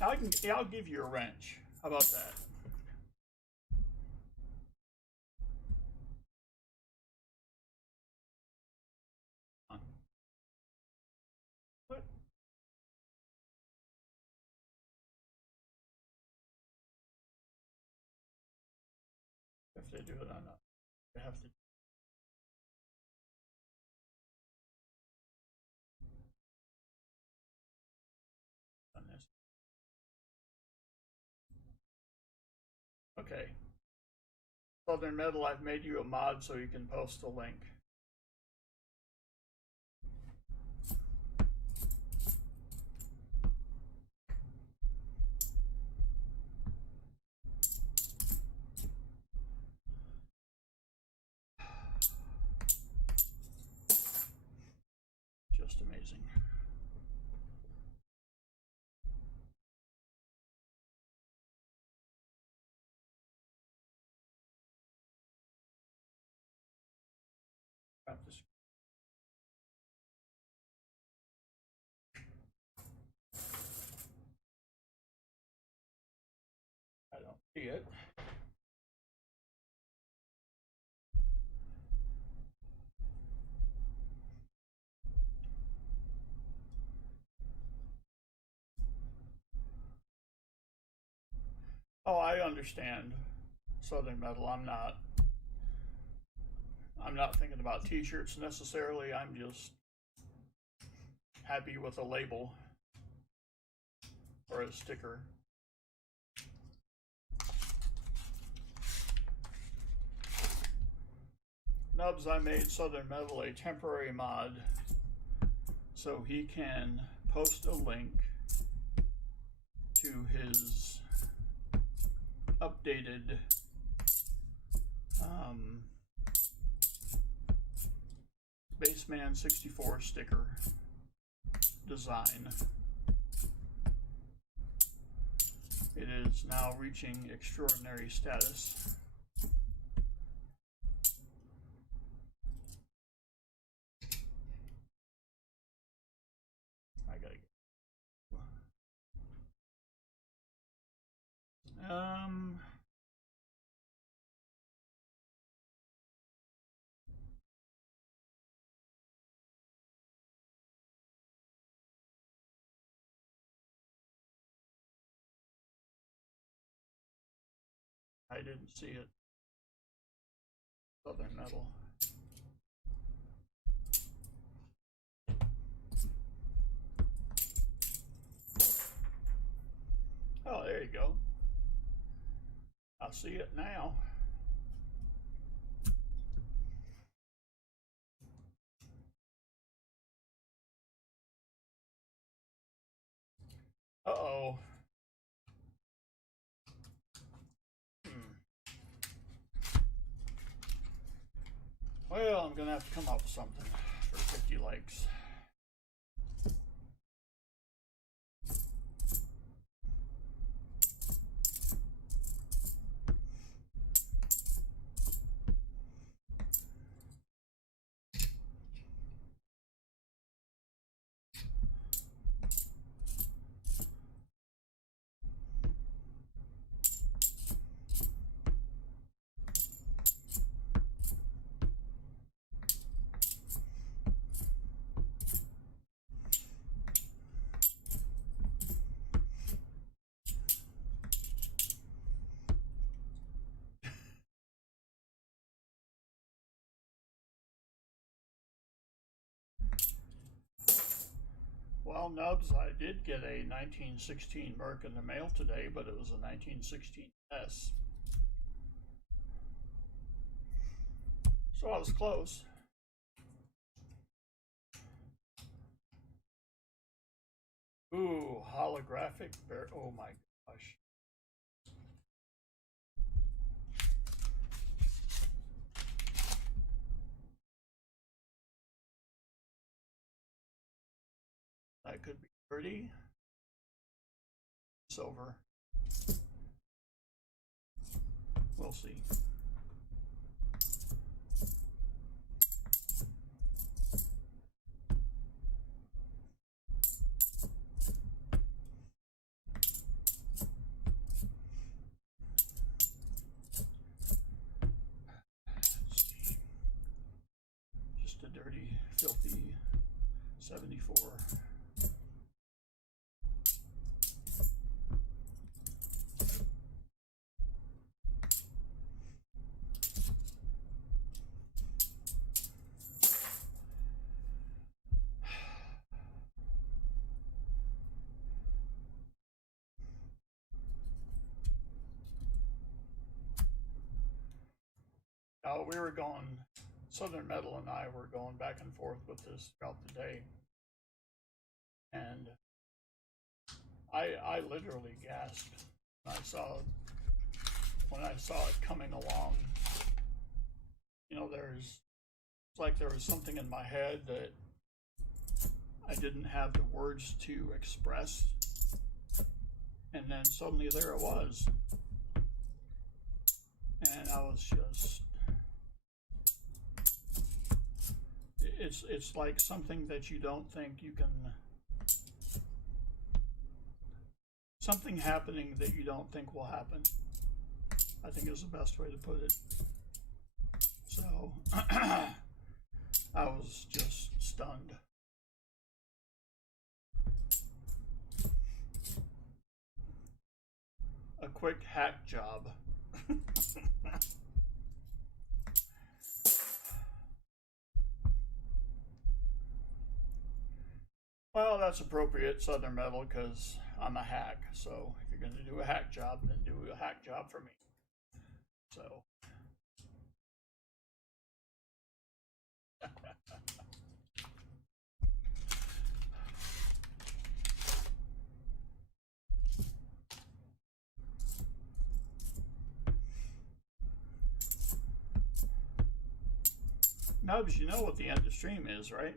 I'll give you a wrench. How about that? What? If they do it on they have to. On this. Okay. Southern Metal, I've made you a mod so you can post the link. Just amazing. Practice. I don't see it. Oh, I understand. Southern Metal, I'm not thinking about t-shirts necessarily. I'm just happy with a label or a sticker. Nubs, I made Southern Metal a temporary mod so he can post a link to his updated Baseman 64 sticker design. It is now reaching extraordinary status. I gotta get I didn't see it. Southern Metal. Oh, there you go. I see it now. Uh-oh. Well, I'm gonna have to come up with something for 50 likes. Well, Nubs, I did get a 1916 Merc in the mail today, but it was a 1916S. So I was close. Ooh, holographic bear. Oh my gosh. That could be pretty. Silver. We'll see. Just a dirty, filthy 74. We were going, Southern Metal and I were going back and forth with this throughout the day. And I literally gasped when I saw it coming along. You know, it's like there was something in my head that I didn't have the words to express. And then suddenly there it was. And I was just, it's like something that you don't think you can, something happening that you don't think will happen, I think is the best way to put it. So I was just stunned. A quick hack job. Well, that's appropriate, Southern Metal, because I'm a hack. So if you're going to do a hack job, then do a hack job for me. So. Nubs, you know what the end of stream is, right?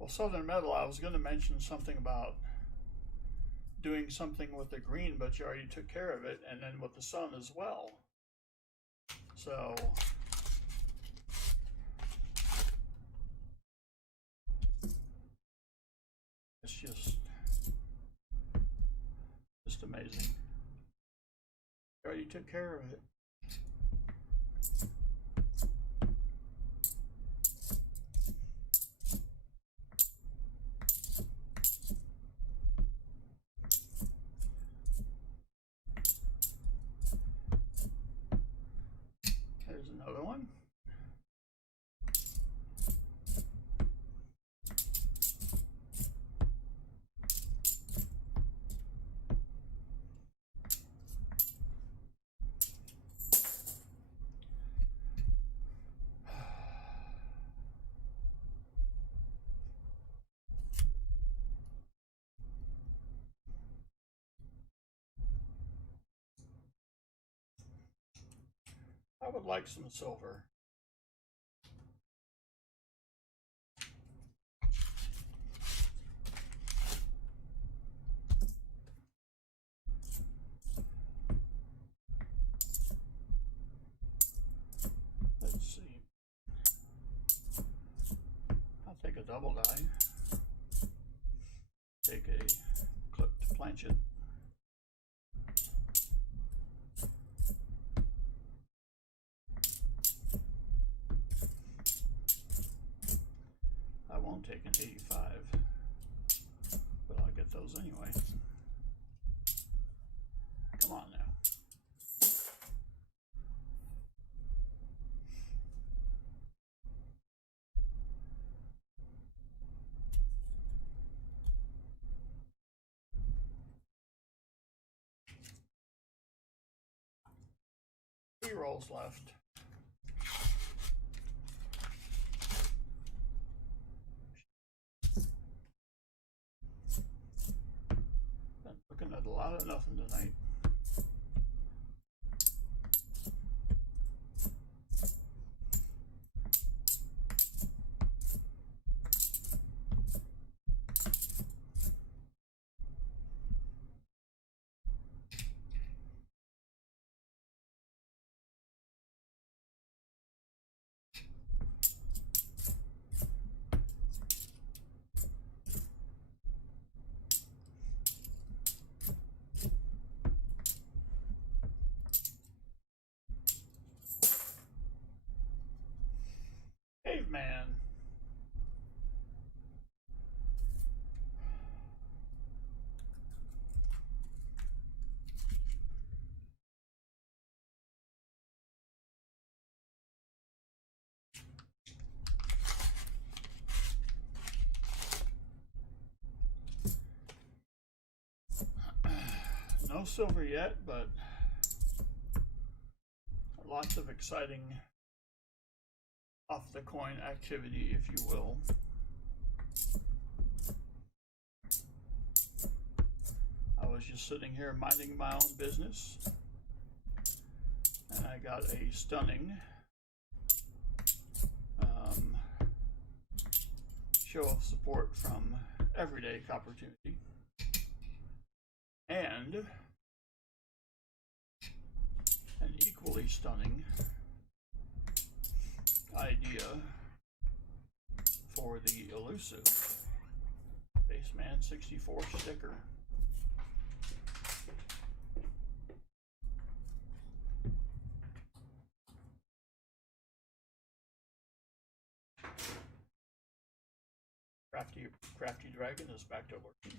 Well, Southern Metal, I was going to mention something about doing something with the green, but you already took care of it, and then with the sun as well. So it's just amazing. You already took care of it. There's another one. I would like some silver. double die. Take a clipped planchet. I won't take an 85, but I'll get those anyway. Come on now. Three rolls left. Been looking at a lot of nothing tonight. Caveman. No silver yet, but lots of exciting off the coin activity, if you will. I was just sitting here minding my own business, and I got a stunning show of support from Everyday Opportunity, and an equally stunning idea for the elusive Baseman 64 sticker. Crafty Dragon is back to working.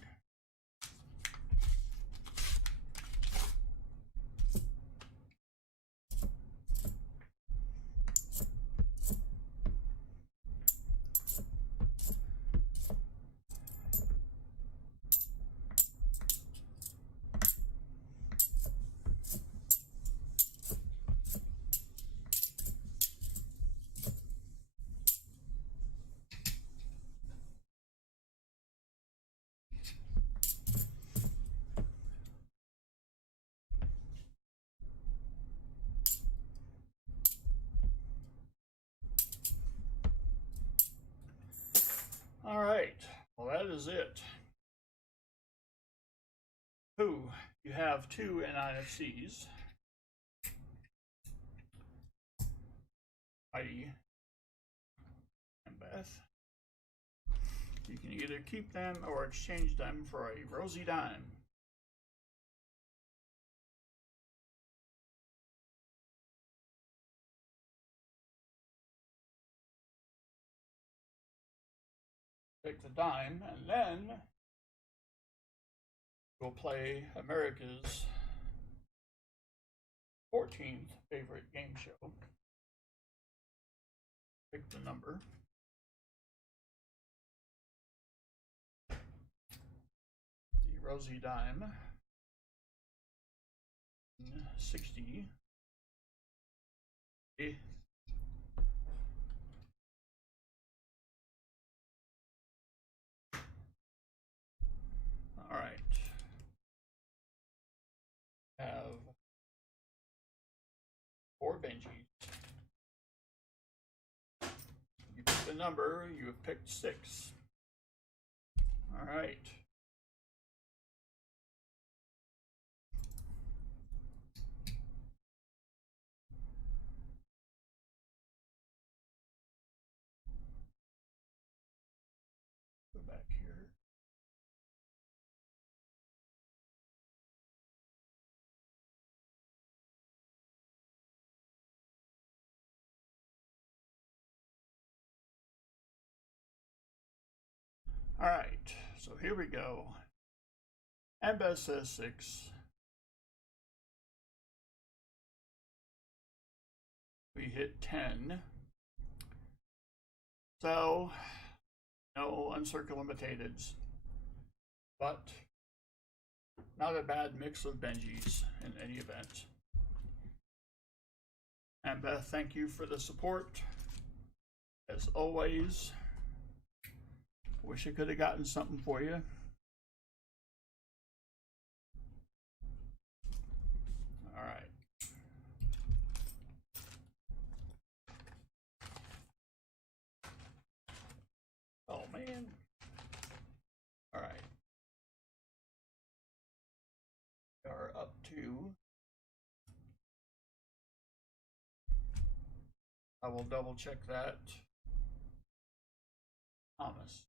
All right, well, that is it. You have two NIFCs. Heidi and Beth. You can either keep them or exchange them for a rosy dime. Take the dime, and then we'll play America's 14th favorite game show. Pick the number. The rosy dime. 60. All right. Have 4 Benjis. You pick the number, you have picked 6. All right. All right, so here we go. Ambas says 6. We hit 10. So, no uncircumambiteds, but not a bad mix of Benjis in any event. And Beth, thank you for the support. As always, wish I could have gotten something for you. All right. Oh, man. All right. We are up to. I will double check that. Thomas.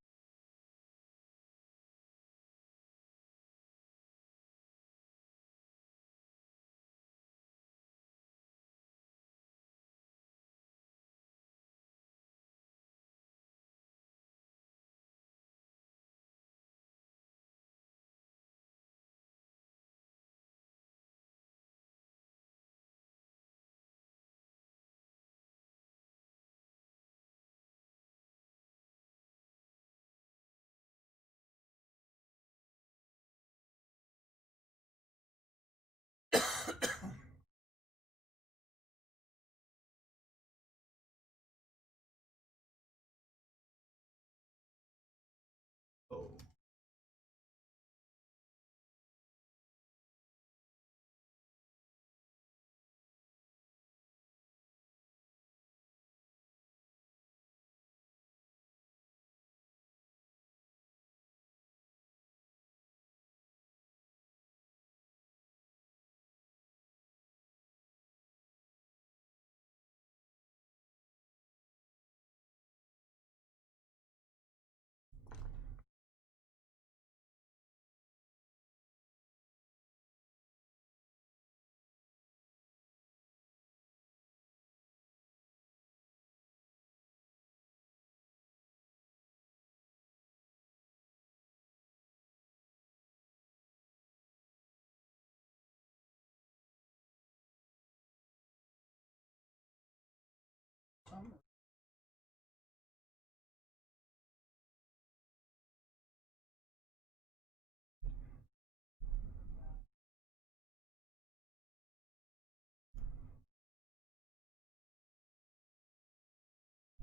Oh.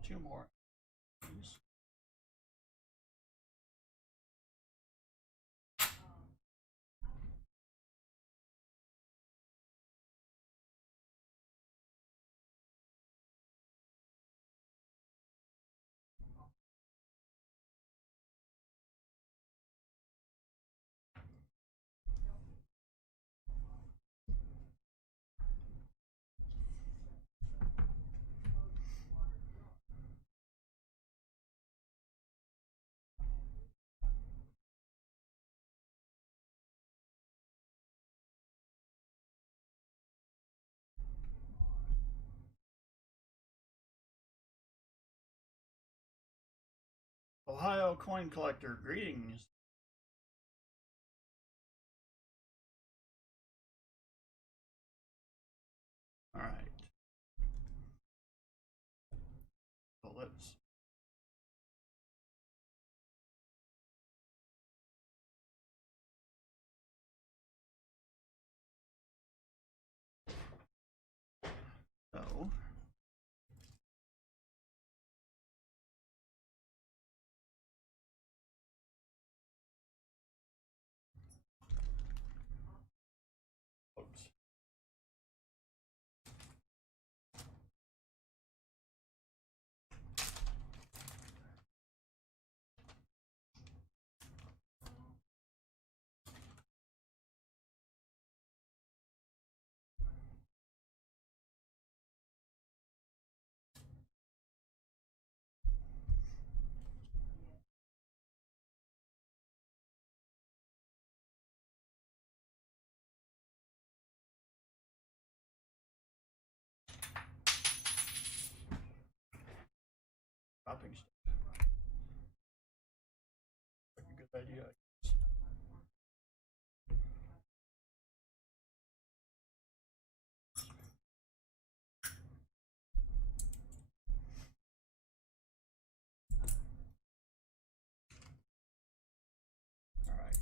Two more, please. Ohio coin collector, greetings. All right. So let's. So. idea. All right.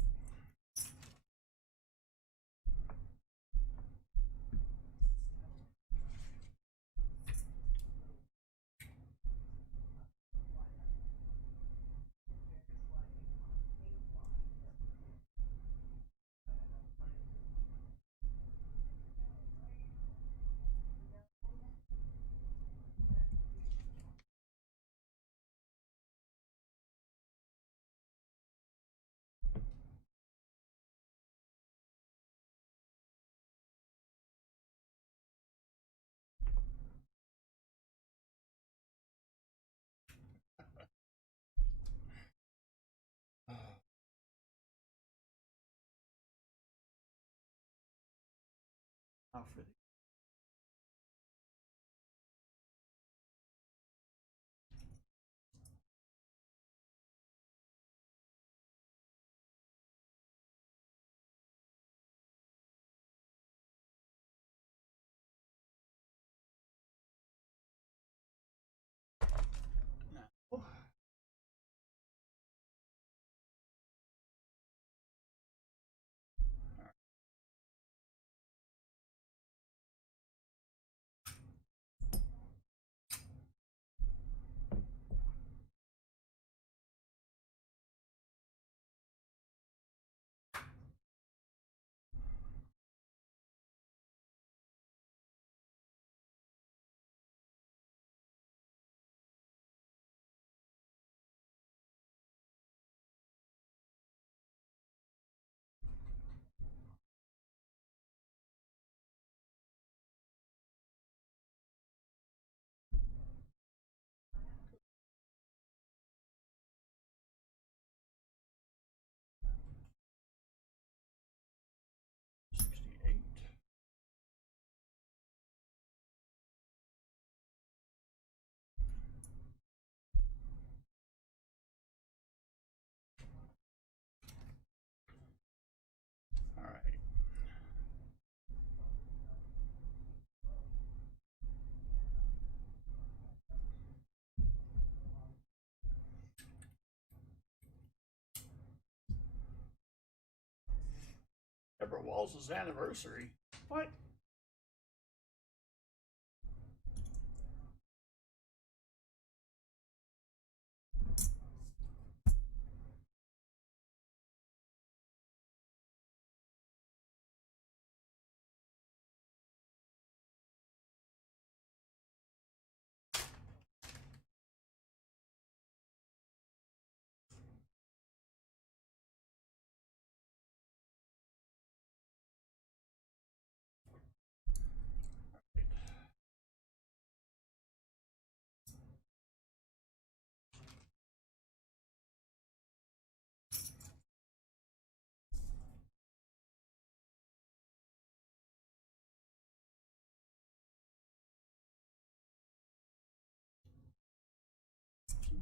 Now for the now. All right. Deborah Walls' anniversary. What?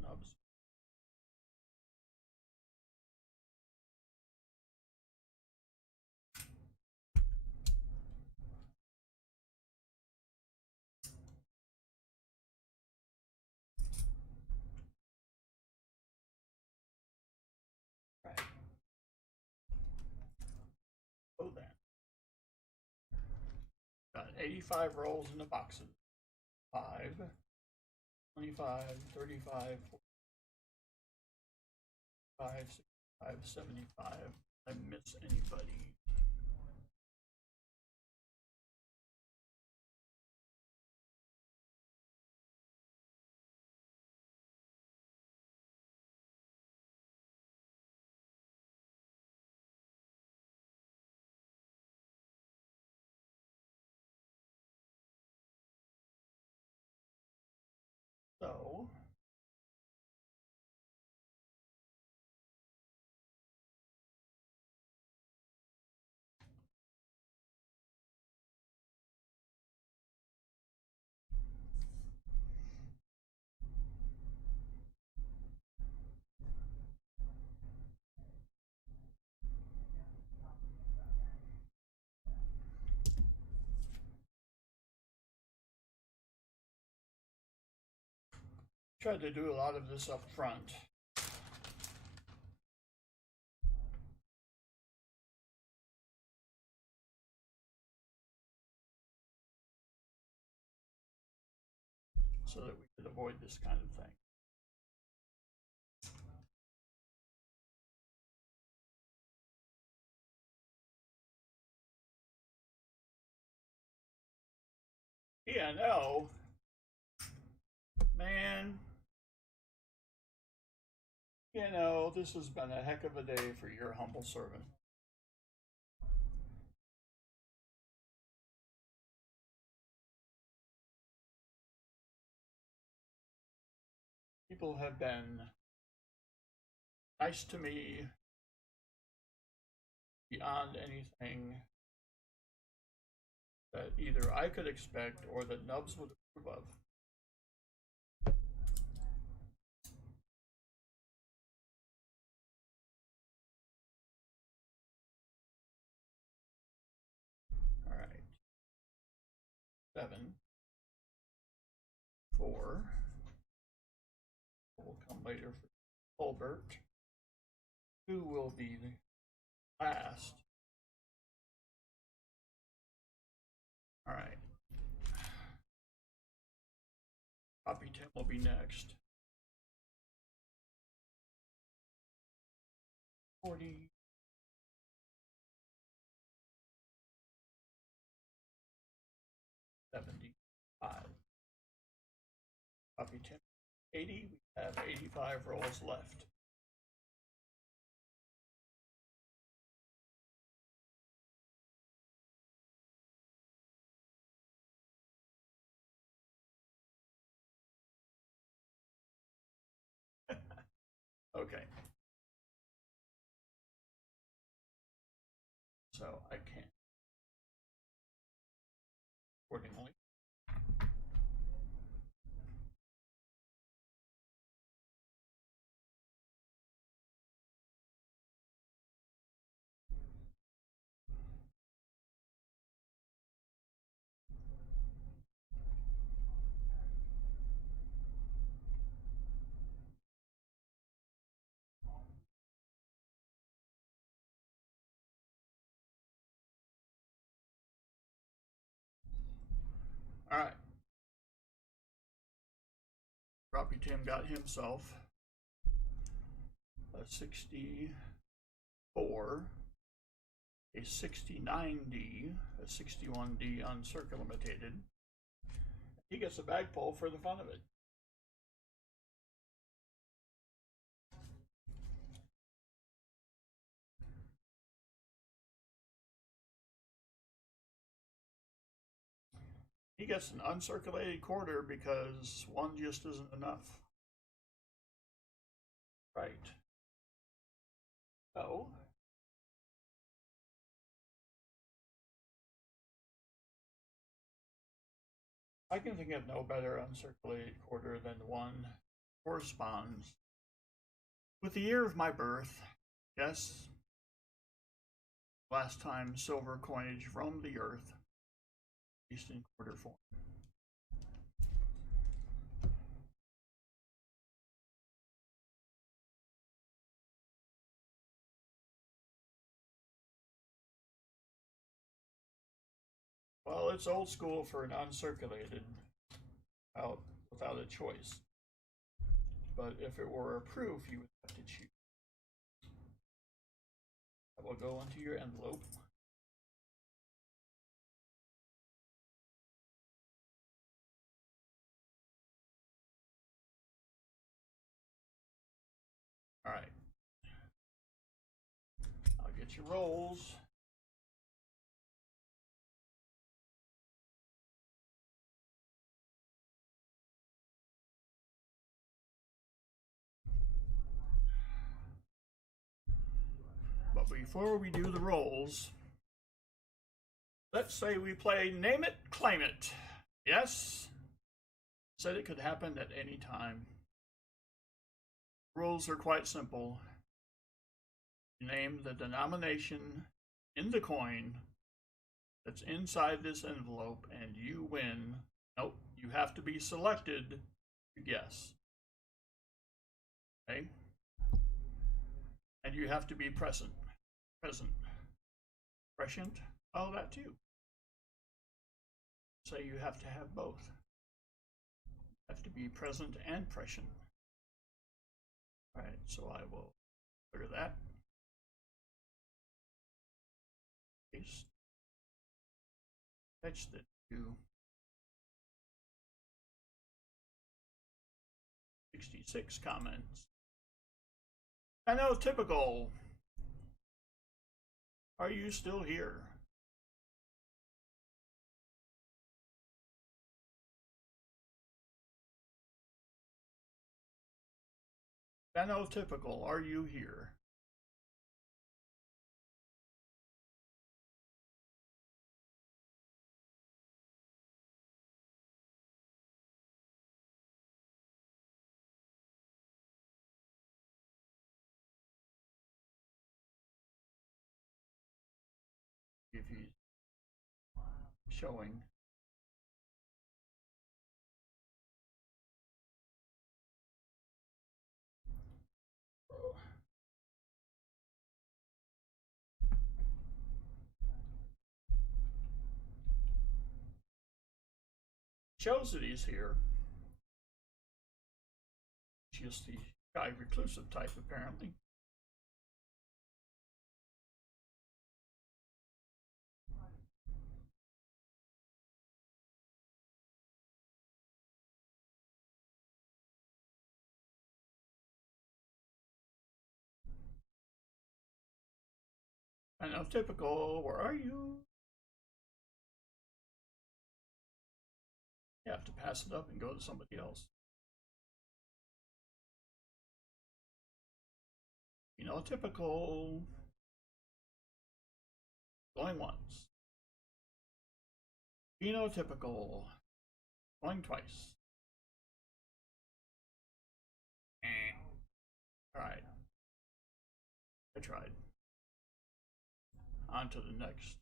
Nubs. Right. Oh, then. Got 85 rolls in the boxes. 5, 25, 35, 45, 65, 75. I miss anybody. So, Tried to do a lot of this up front. So that we could avoid this kind of thing. Yeah, no. Man, you know, this has been a heck of a day for your humble servant. People have been nice to me beyond anything that either I could expect or that Nubs would approve of. All right. 7, 4. Will come later for Colbert. 2 will be the last. All right. Copy 10 will be next. 40. 75. Copy 10. 80. We have 85 rolls left. Okay. So I can accordingly. All right. Copy Tim got himself a 64, a 69D, a 61D uncircumvented. He gets a bag pull for the fun of it. He gets an uncirculated quarter because one just isn't enough. Right. So, I can think of no better uncirculated quarter than the one corresponds with the year of my birth. Yes, last time silver coinage roamed the earth, at least in quarter form. Well, it's old school for an uncirculated out without a choice. But if it were a proof, you would have to choose. That will go into your envelope. All right. I'll get your rolls. But before we do the rolls, let's say we play Name It, Claim It. Yes? Said it could happen at any time. Rules are quite simple. You name the denomination in the coin that's inside this envelope and you win. Nope, you have to be selected to guess. Okay? And you have to be present. Present. Prescient? Oh, that too. So you have to have both. You have to be present and prescient. All right, so I will clear that. Paste. Fetch the two 66 comments. I know, typical. Are you still here? I know, typical. Are you here? If he's showing. Shows that he's here. Just the shy reclusive type, apparently. I know, typical. Where are you? You have to pass it up and go to somebody else. You know, typical. Going once. Phenotypical. Going twice. All right. I tried. On to the next.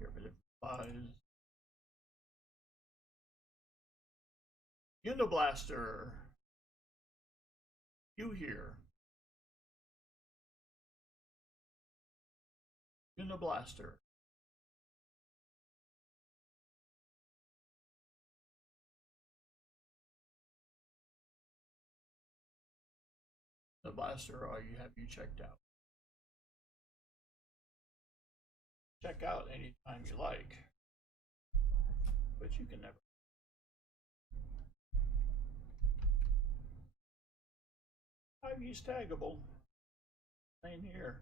Get rid of replies. Uniblaster. You here. Uniblaster. The blaster, have you checked out? Check out anytime you like, but you can never. IV's taggable. Same here.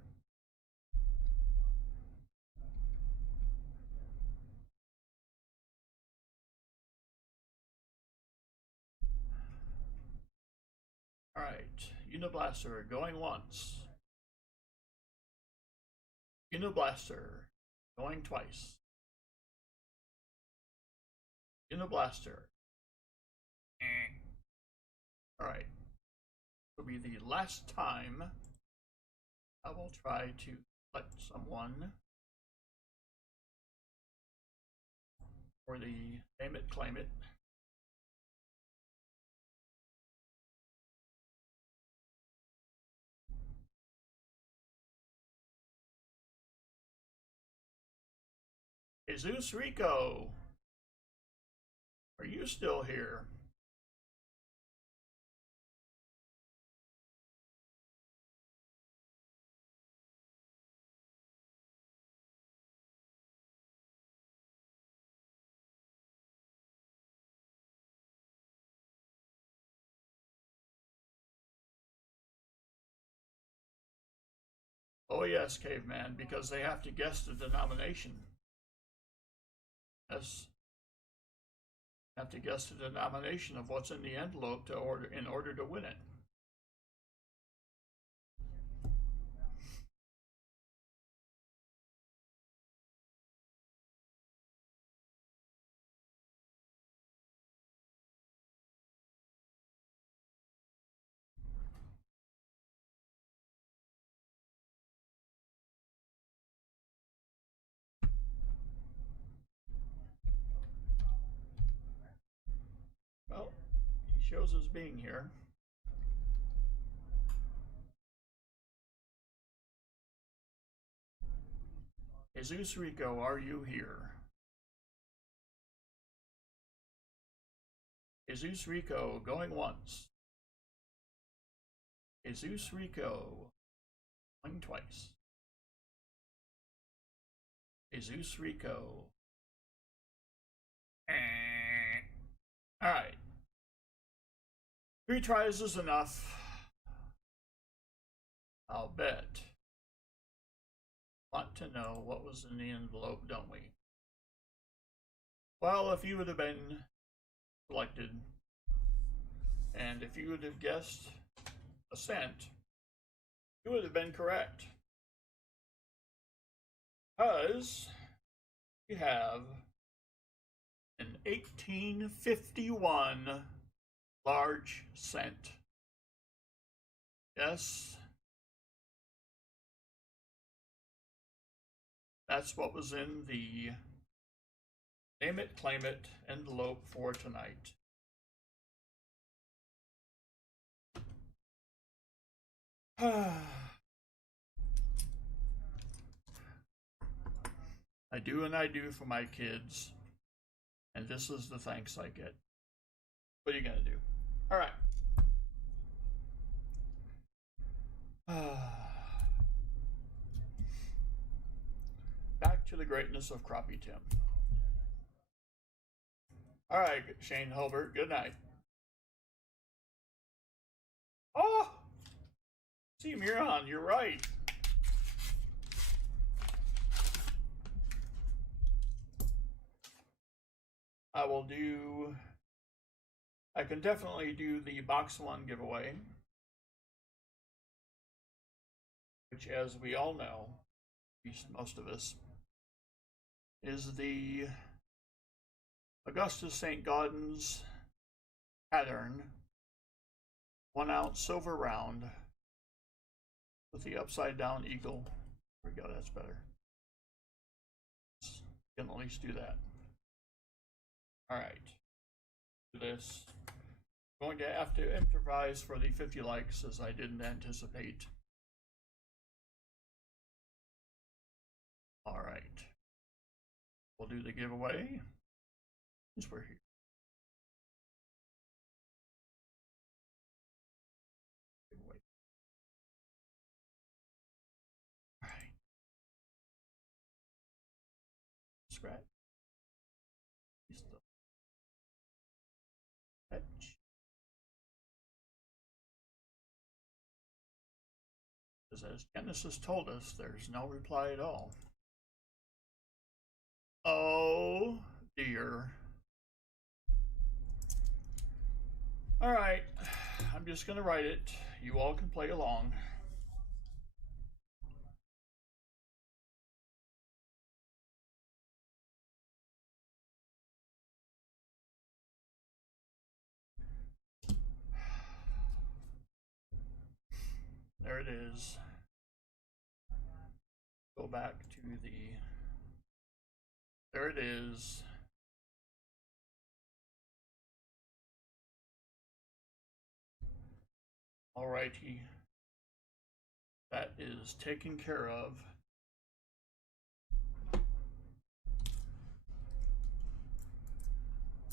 All right, Uniblaster going once. Uniblaster going twice. Uniblaster. All right, will be the last time I will try to let someone for the name it, claim it. Jesus Rico, are you still here? Oh yes, caveman, because they have to guess the denomination. Yes, have to guess the denomination of what's in the envelope in order to win it. shows as being here. Jesus Rico, are you here? Jesus Rico, going once. Jesus Rico, going twice. Jesus Rico. All right. 3 tries is enough. I'll bet. Want to know what was in the envelope, don't we? Well, if you would have been selected, and if you would have guessed a cent, you would have been correct. Because we have an 1851 large cent. Yes, that's what was in the Name It, Claim It envelope for tonight. I do and I do for my kids, and this is the thanks I get. What are you gonna do? All right. Back to the greatness of Crappie Tim. All right, Shane Hulbert, good night. Oh, see, Miron, you're right. I can definitely do the box 1 giveaway, which, as we all know, at least most of us, is the Augustus St. Gaudens pattern 1 ounce silver round with the upside down eagle. There we go, that's better. You can at least do that. All right, do this. I'm going to have to improvise for the 50 likes, as I didn't anticipate. All right, we'll do the giveaway since we're here. Giveaway. All right, scratch. Because as Genesis told us, there's no reply at all. Oh dear. All right, I'm just going to write it. You all can play along. There it is. Go back to the, there it is. All righty. That is taken care of.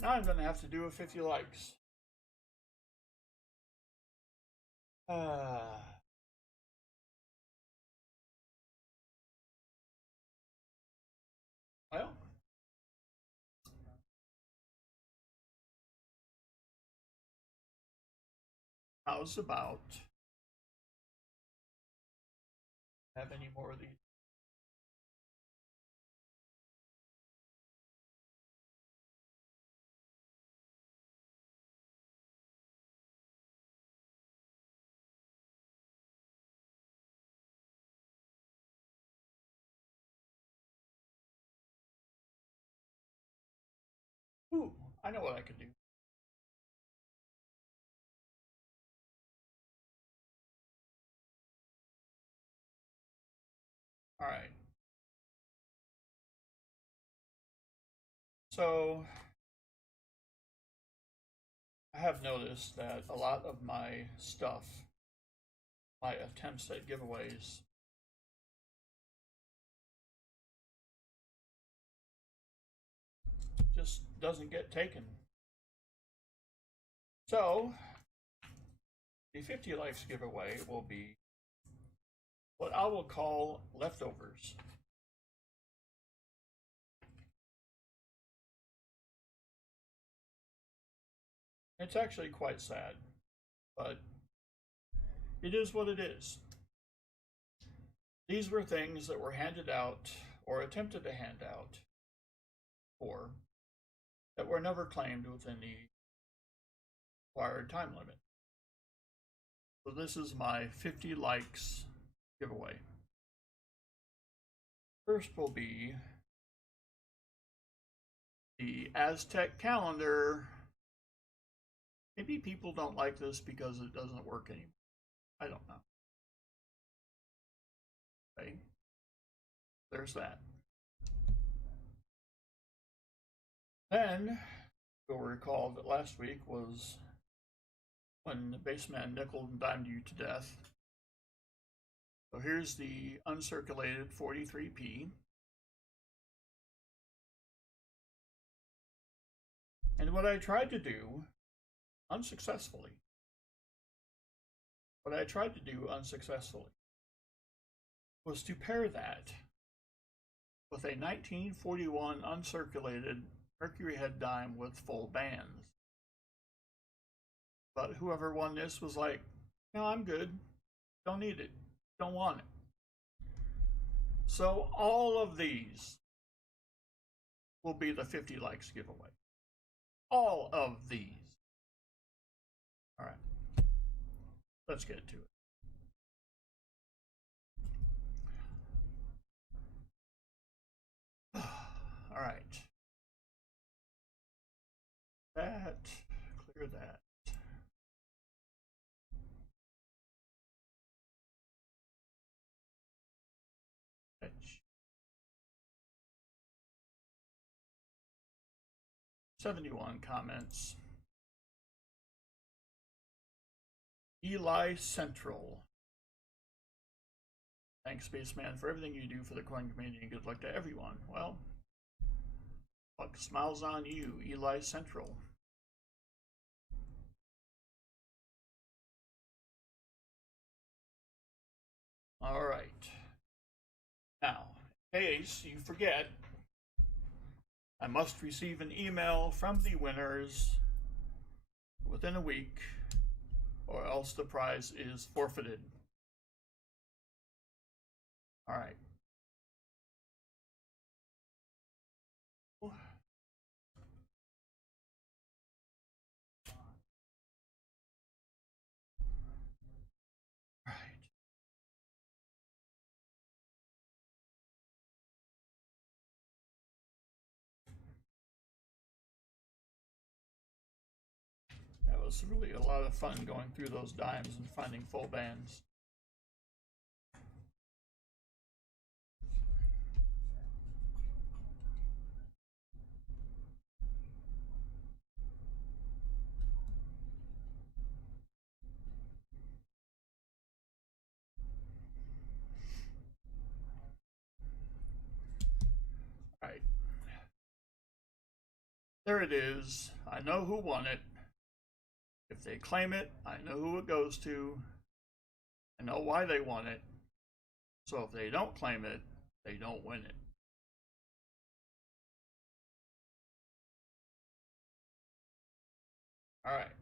Now I'm going to have to do a 50 likes. Well, how's about have any more of these? Ooh, I know what I could do. All right. So I have noticed that a lot of my stuff, my attempts at giveaways, just doesn't get taken. So, the 50 likes giveaway will be what I will call leftovers. It's actually quite sad, but it is what it is. These were things that were handed out or attempted to hand out for that were never claimed within the required time limit. So this is my 50 likes giveaway. First will be the Aztec calendar. Maybe people don't like this because it doesn't work anymore. I don't know. Okay, there's that. Then, you'll recall that last week was when the baseman nickel and dimed you to death. So here's the uncirculated 43p. And what I tried to do, unsuccessfully, was to pair that with a 1941 uncirculated Mercury head dime with full bands. But whoever won this was like, no, I'm good. Don't need it. Don't want it. So all of these will be the 50 likes giveaway. All of these. All right. Let's get to it. All right. Clear that. Fetch. 71 comments. Eli Central. Thanks, Spaceman, for everything you do for the coin community, and good luck to everyone. Well, luck smiles on you, Eli Central. All right. Now, in case you forget, I must receive an email from the winners within a week, or else the prize is forfeited. All right. That was really a lot of fun going through those dimes and finding full bands. Right. There it is. I know who won it. If they claim it, I know who it goes to. I know why they won it. So if they don't claim it, they don't win it. All right.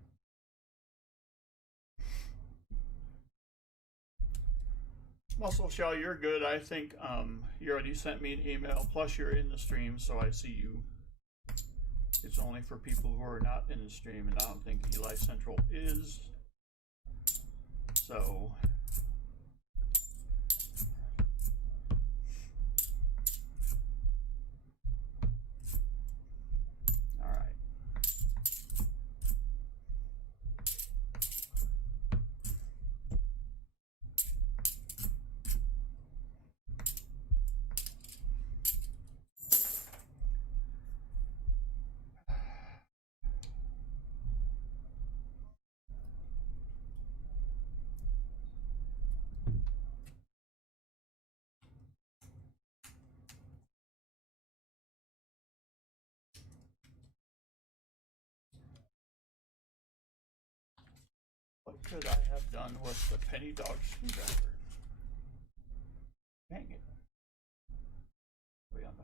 Muscle Shell, you're good. I think you already sent me an email, plus you're in the stream, so I see you. It's only for people who are not in the stream, and I don't think Eli Central is. So, all right. could I have done with the penny dog screwdriver? Dang it. Way on the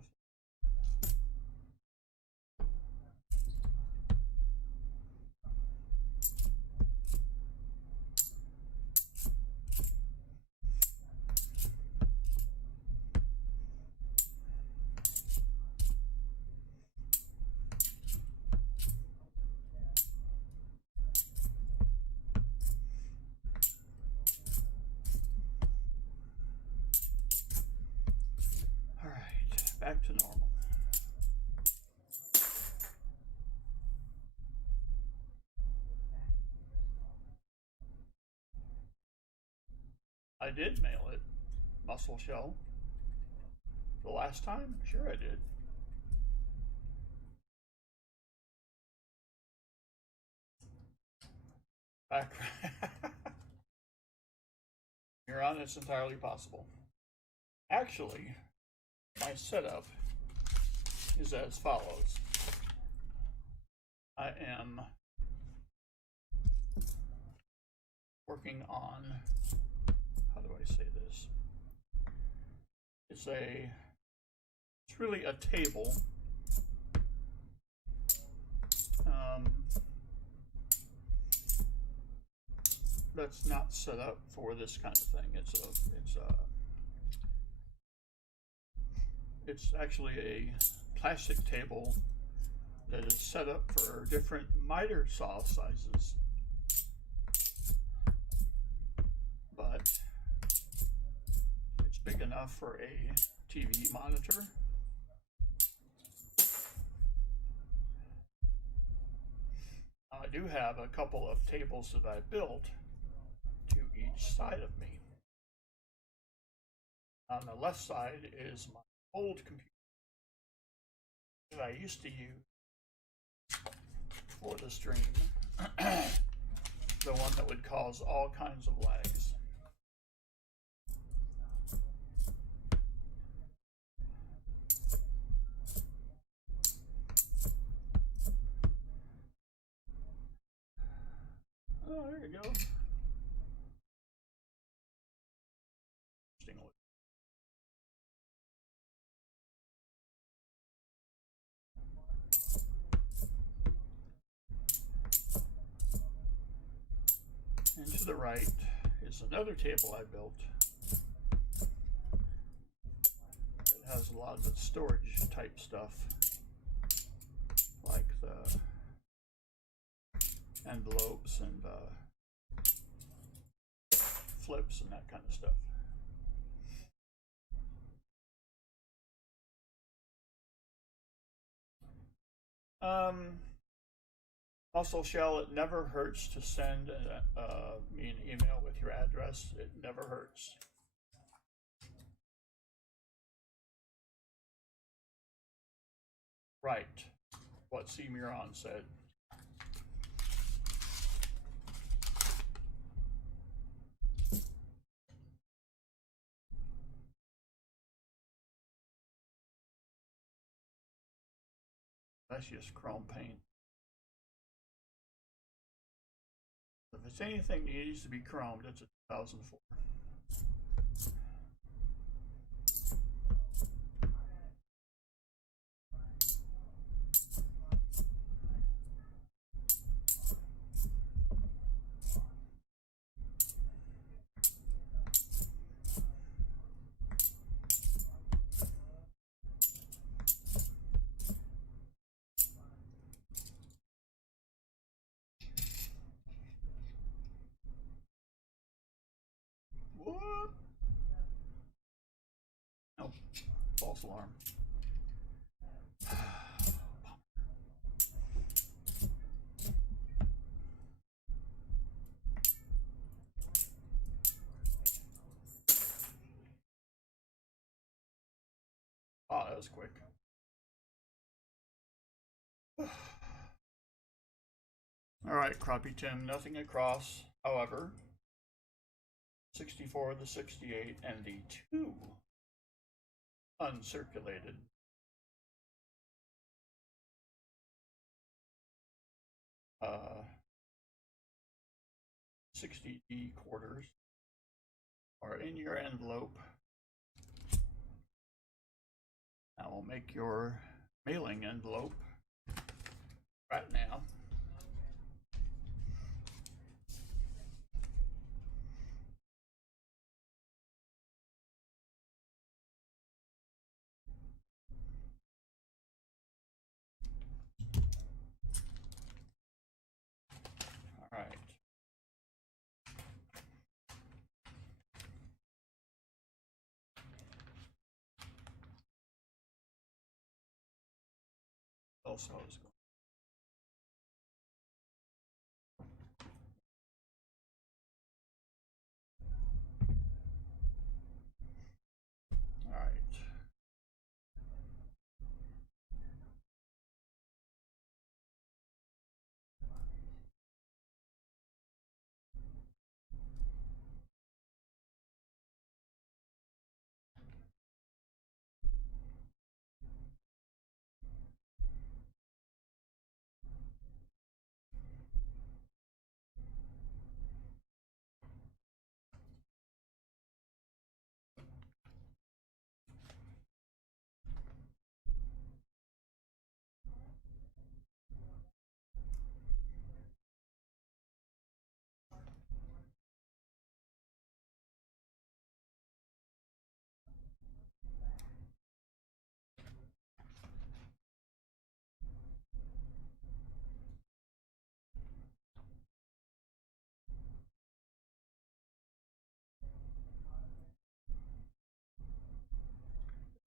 back to normal. I did mail it, mussel shell. The last time? Sure I did. Back. You're on, it's entirely possible. Actually, my setup is as follows. I am working on, how do I say this? It's really a table. That's not set up for this kind of thing. It's actually a plastic table that is set up for different miter saw sizes. But it's big enough for a TV monitor. I do have a couple of tables that I built to each side of me. On the left side is my old computer that I used to use for the stream, the one that would cause all kinds of lags. Oh, there you go. And to the right is another table I built. It has a lot of storage type stuff, like the envelopes and flips and that kind of stuff. Mussel shell, it never hurts to send me an email with your address. It never hurts. Right, what C. Muron said. That's just chrome paint. If it's anything that needs to be chromed, it's a 2004. What? Nope. False alarm. Oh, that was quick. All right, Crappie Tim, nothing across. However, 64, the 68, and the 2 uncirculated. 60D quarters are in your envelope. I will make your mailing envelope right now. All right. Also is going. All right.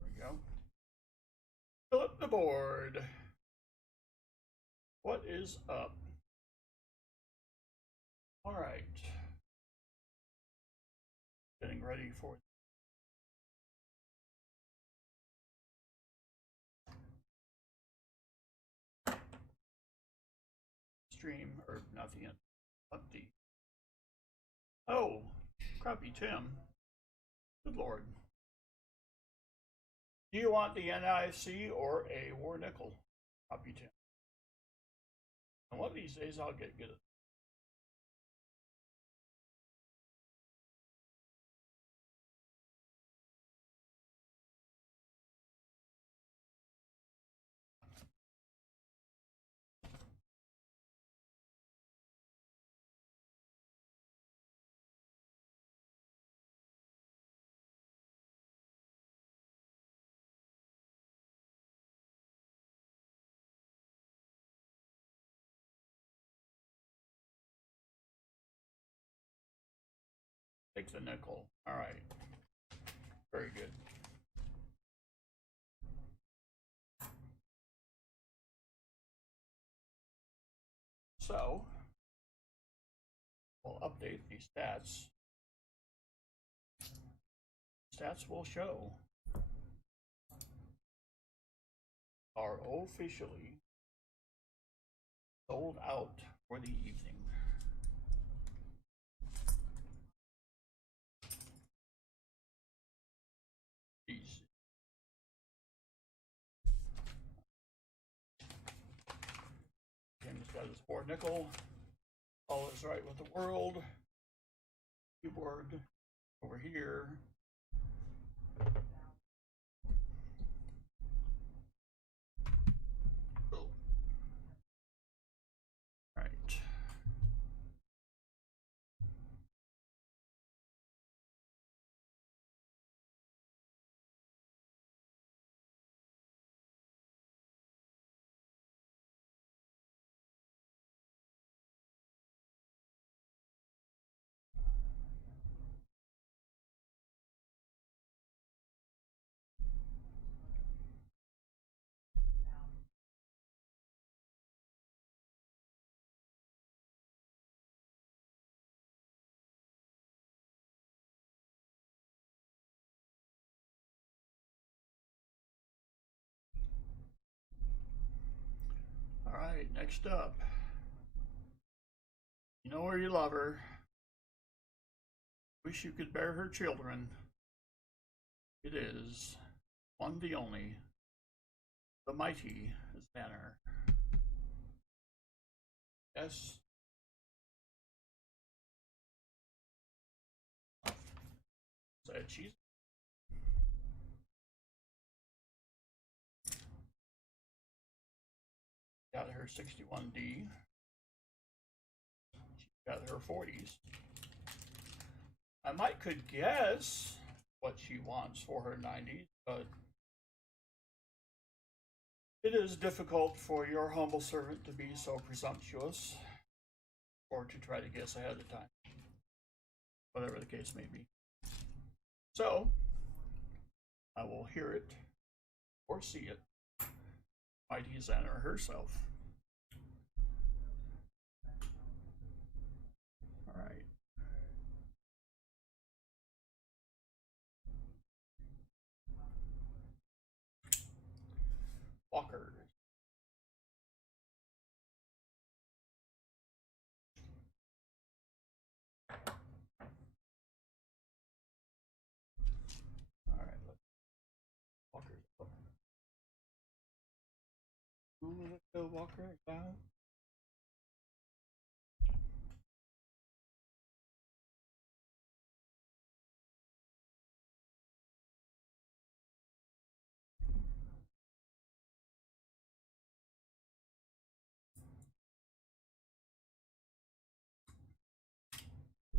There we go. Fill up the board. What is up? All right. Getting ready for stream, or not the update. Oh, crappy Tim. Good Lord. Do you want the NIFC or a war nickel? Copy Tim. And one of these days I'll get good at it. Take the nickel. All right. Very good. So, we'll update these stats. Stats will show are officially sold out for the evening. Jeez. Tim's got his war nickel. All is right with the world. Keyboard over here. Oh. Right. All right, next up. You know where you love her. Wish you could bear her children. It is one the only, the mighty Banner. Yes. but she's got her 61D. She's got her 40s. I could guess what she wants for her 90s, but it is difficult for your humble servant to be so presumptuous or to try to guess ahead of time, whatever the case may be. So, I will hear it or see it. Mighty Xander herself. All right. Walkers. All right, let's walkers. Let's go walker down.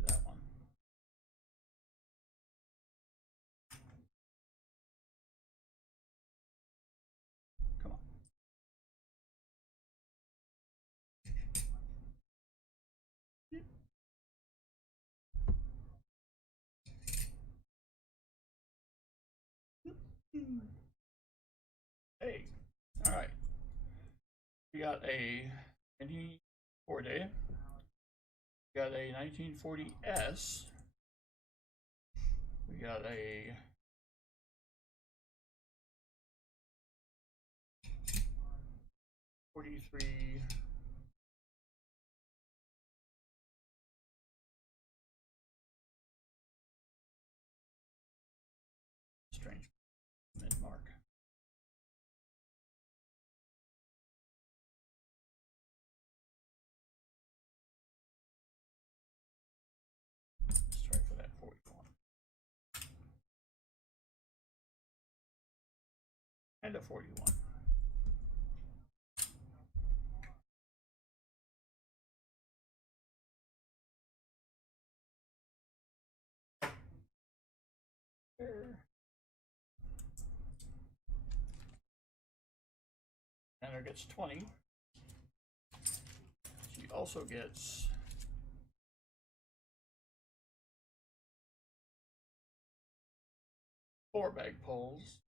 That one. Come on. Hey. All right. We got a 1940. We got a 1940S. We got a 43. Strange mid mark. Let's try for that 41. And a 41. There. Tanner gets 20. She also gets 4 bag pulls.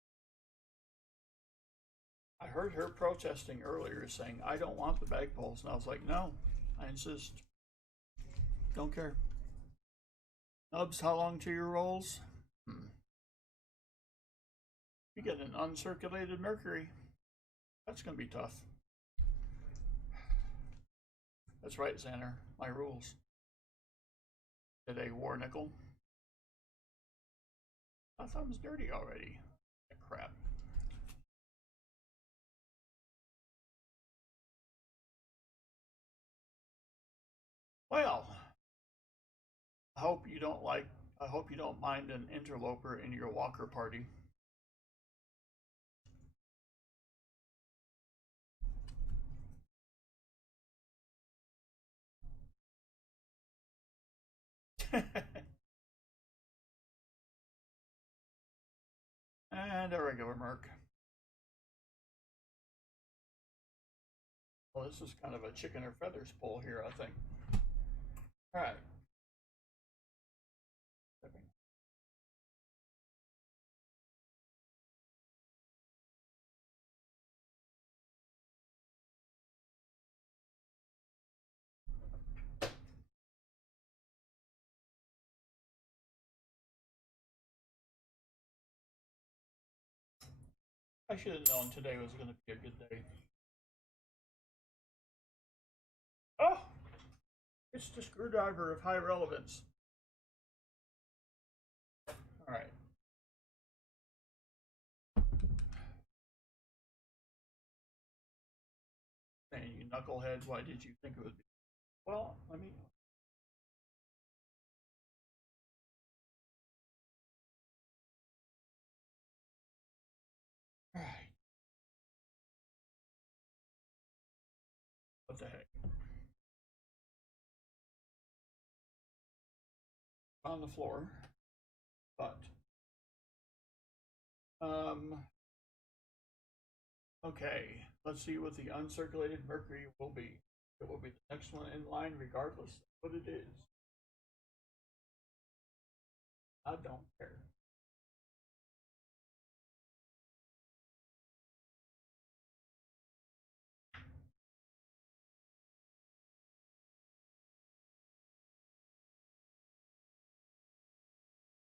I heard her protesting earlier saying, I don't want the bag pulls. And I was like, no, I insist. Don't care. Nubs, how long to your rolls? You get an uncirculated mercury. That's going to be tough. That's right, Xander. My rules. Did a war nickel? My thumb's dirty already. Crap. Well, I hope you don't mind an interloper in your walker party. And a regular merc. Well, this is kind of a chicken or feathers pull here, I think. All right. I should have known today was going to be a good day. Oh, it's the screwdriver of high relevance. All right. And you knucklehead, why did you think it would be? Well, let me on the floor, but okay, let's see what the uncirculated mercury will be. It will be the next one in line regardless of what it is. I don't care.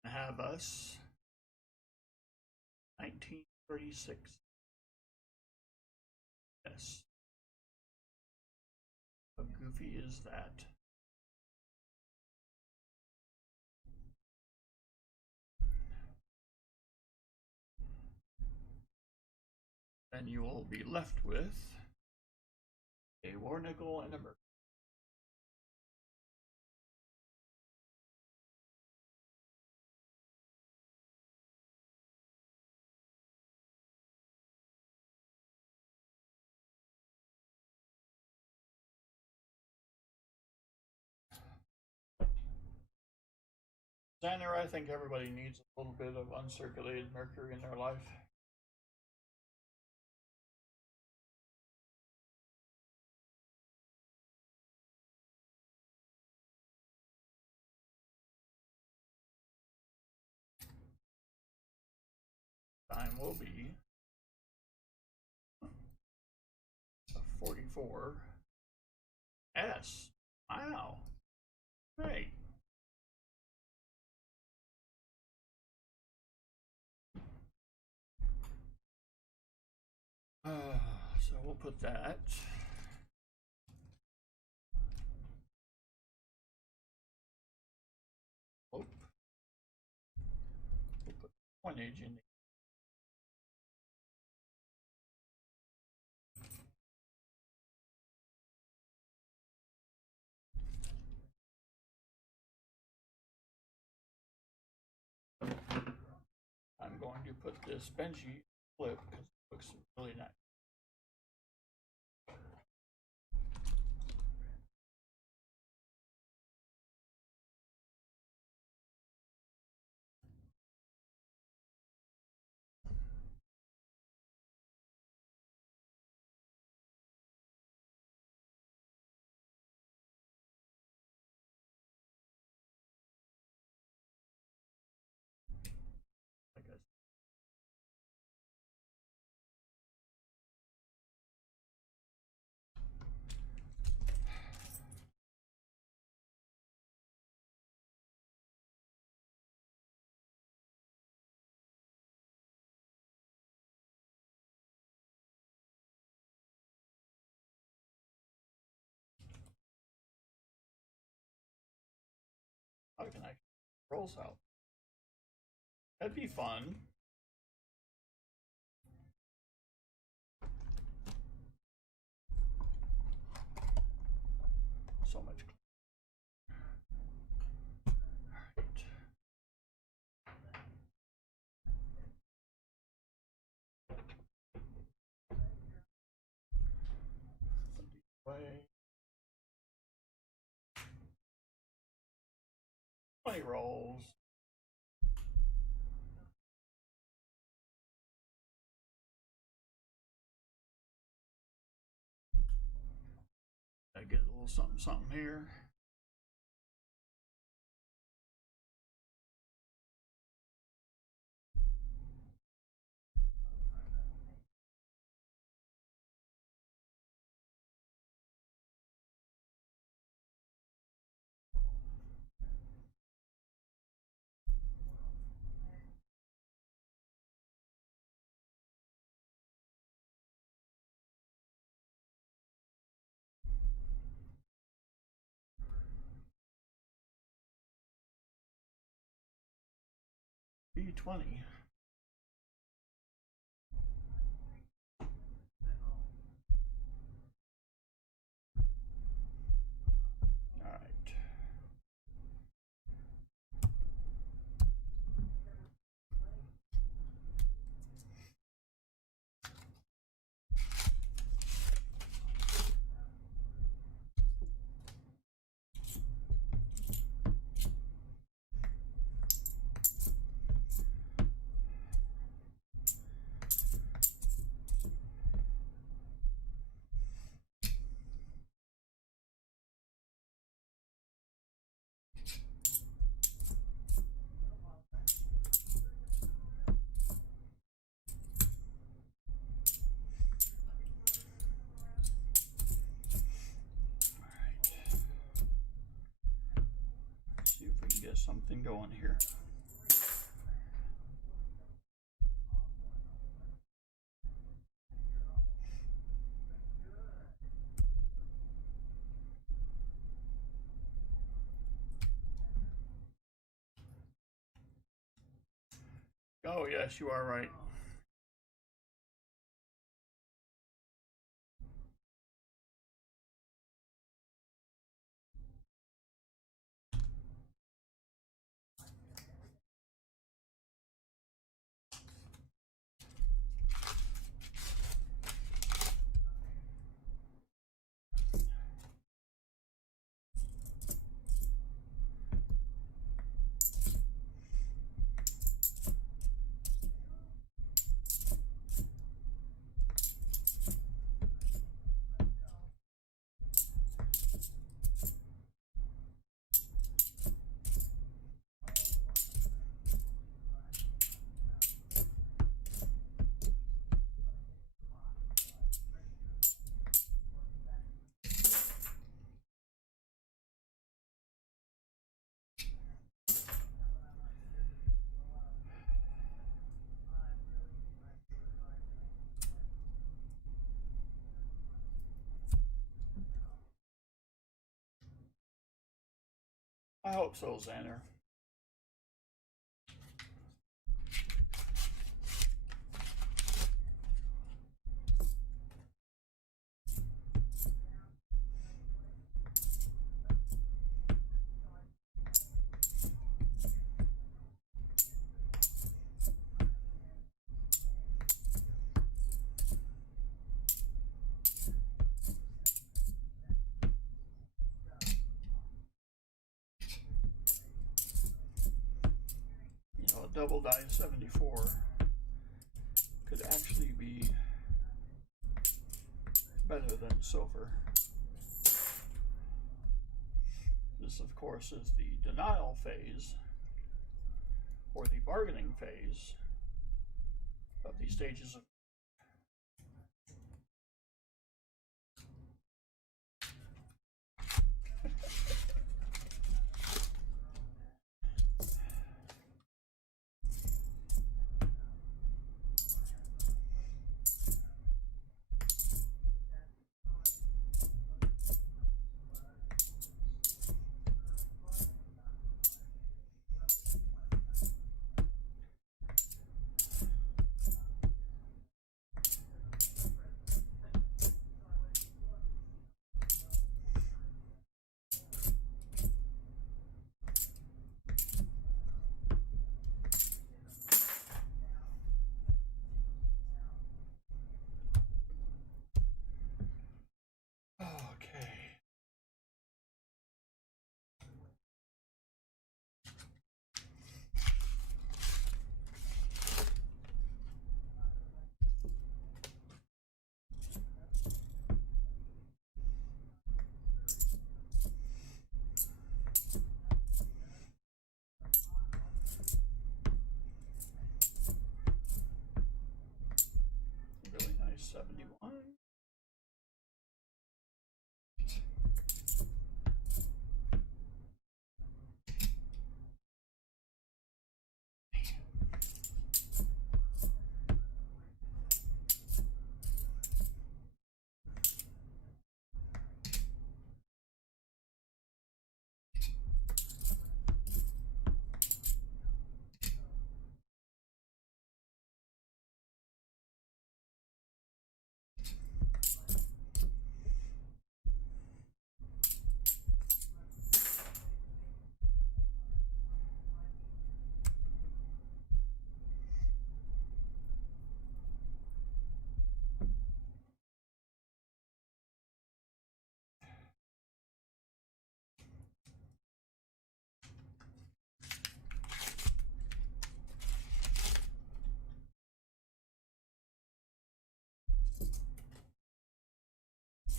Have us 1936. Yes. How goofy is that? Then you will be left with a war nickel and a mercury. Xander, I think everybody needs a little bit of uncirculated mercury in their life. Time will be a 44 S. Wow. Great. So we'll put that. Oh. We'll put coinage in. I'm going to put this Benji flip because it looks really nice. Like I said. How can I roll out? That'd be fun. So much. All right. Way. 20 rolls. I get a little something, something here. B20. All right. get something going here. Oh, yes, you are right. I hope so, Xander. You know, a double die 74 could actually be better than silver. This, of course, is the denial phase, or the bargaining phase, of the stages of. Okay. Really nice 71.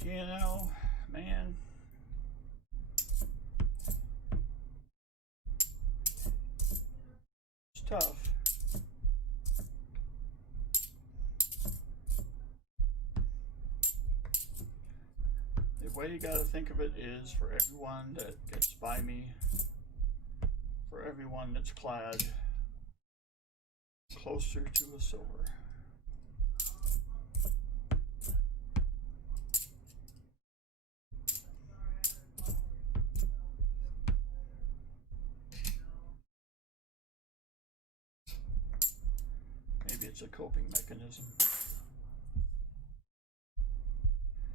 TNL, man. It's tough. The way you gotta think of it is, for everyone that gets by me, for everyone that's clad closer to a silver. Maybe it's a coping mechanism.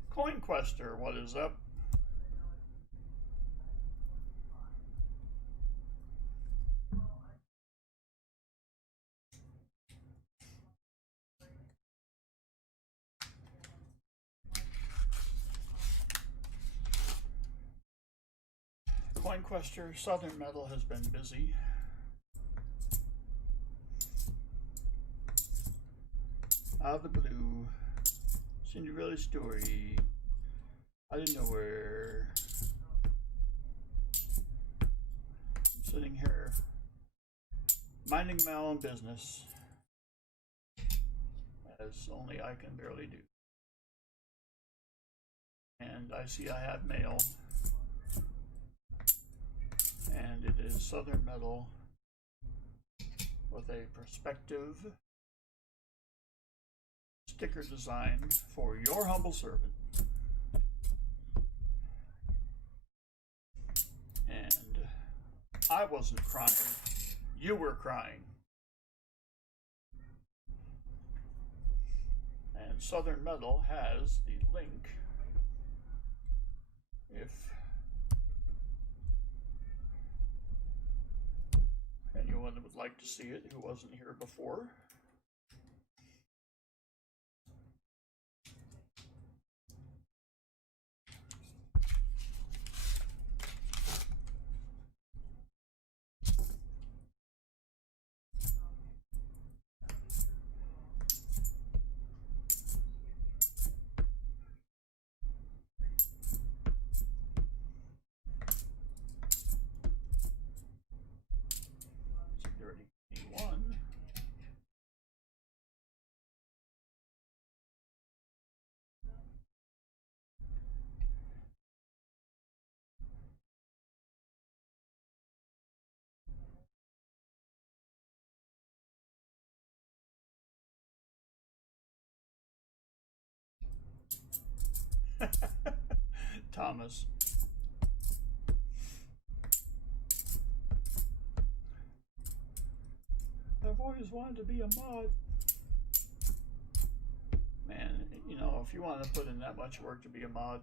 Coin Quester, what is up? Coin Quester, Southern Metal has been busy. Out of the blue, Cinderella story, out of nowhere. I'm sitting here minding my own business, as only I can barely do. And I see I have mail, and it is Southern Metal with a perspective sticker design for your humble servant. And I wasn't crying, you were crying. And Southern Metal has the link if anyone would like to see it who wasn't here before. Thomas. I've always wanted to be a mod. Man, you know, if you want to put in that much work to be a mod,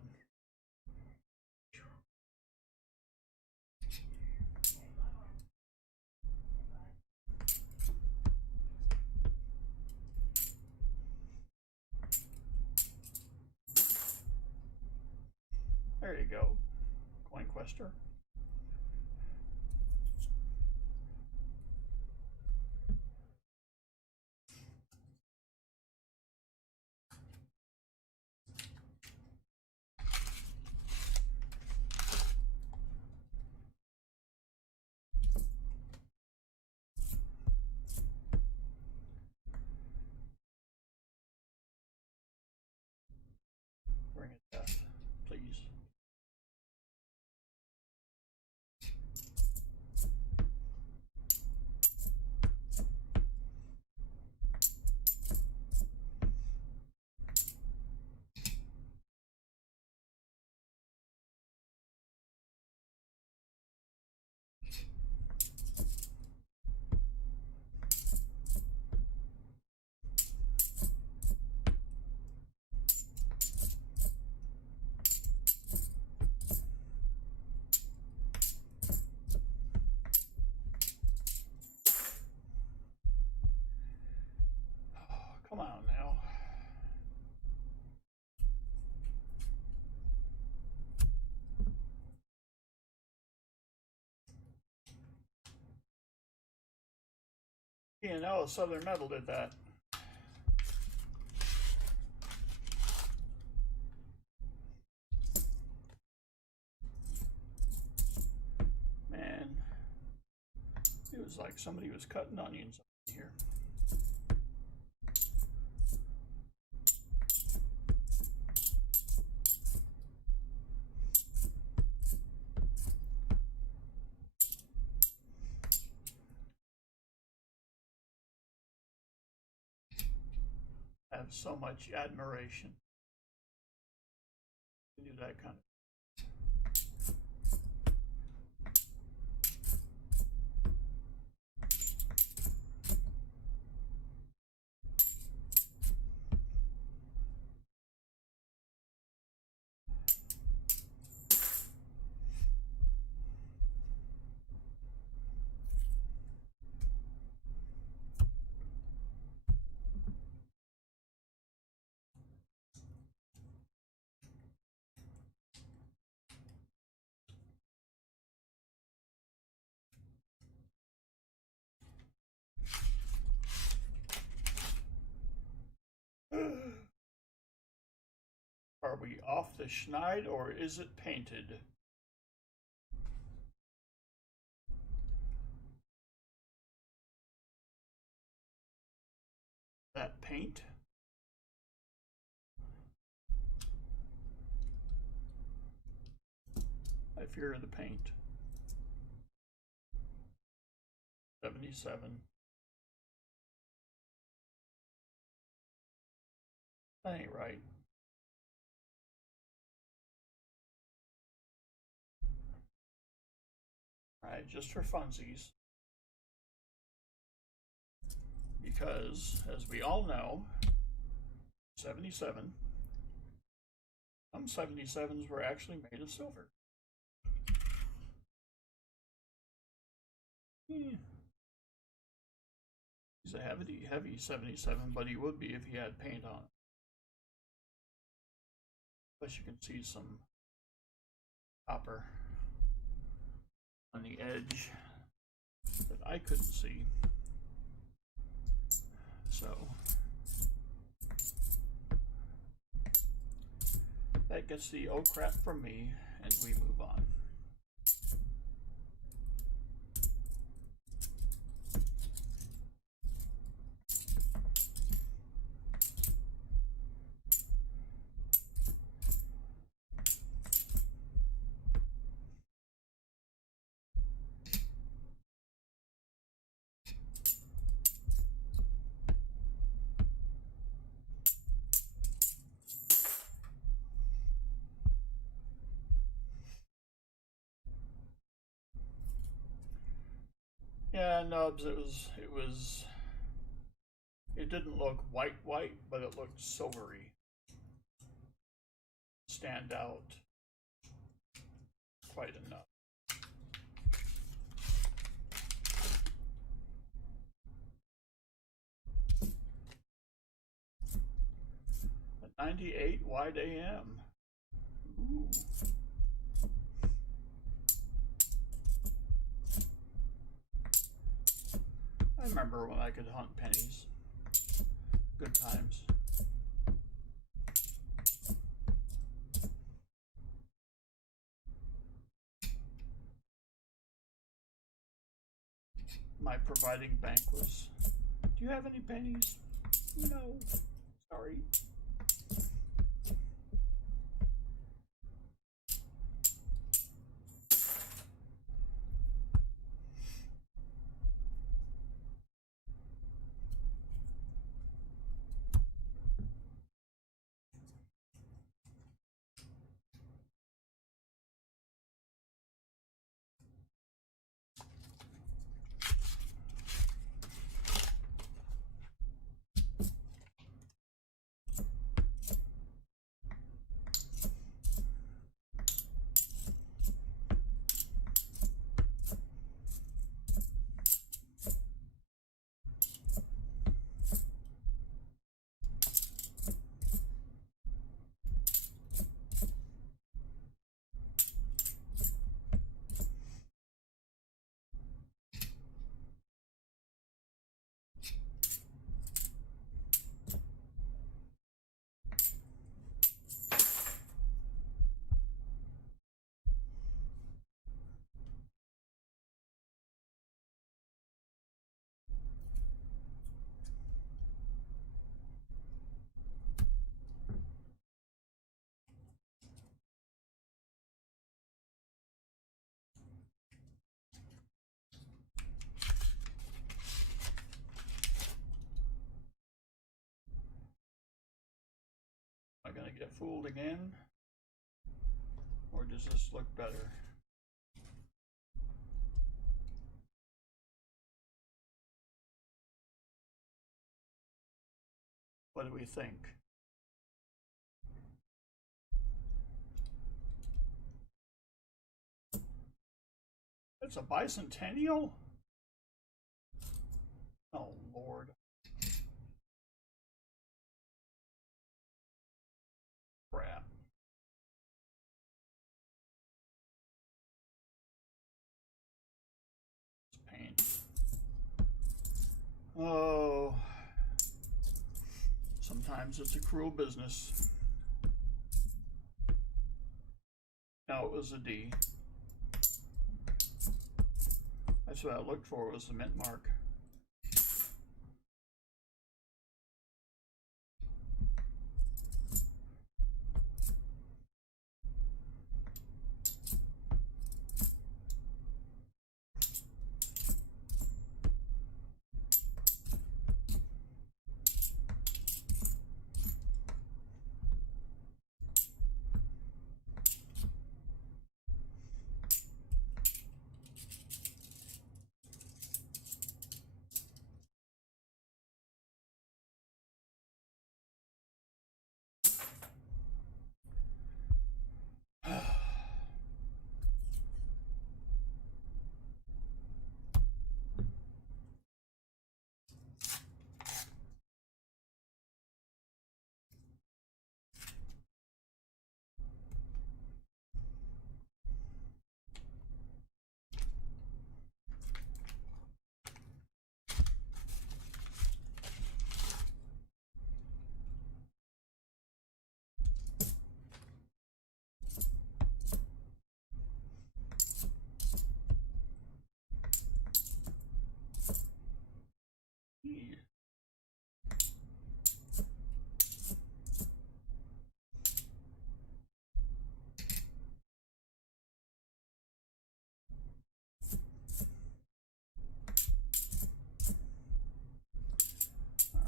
there you go, Coin Quester. Bring it down, please. Come on now. You know, Southern Metal did that. Man, it was like somebody was cutting onions here. have so much admiration to do that kind of. Are we off the schneid or is it painted? That paint? I fear the paint. 77. That ain't right. Alright, just for funsies. Because, as we all know, 77, some 77s were actually made of silver. He's a heavy 77, but he would be if he had paint on it. Plus you can see some copper on the edge that I couldn't see. So that gets the oh crap from me, and we move on. Yeah, Nubs, it didn't look white, but it looked silvery. Stand out quite enough. A 98 wide AM. Ooh. I remember when I could hunt pennies. Good times. My providing bank was, do you have any pennies? No. Sorry. get fooled again? Or does this look better? What do we think? It's a bicentennial? Oh, Lord. Crap. It's pain. Oh. Sometimes it's a cruel business. No, it was a D. That's what I looked for, was the mint mark.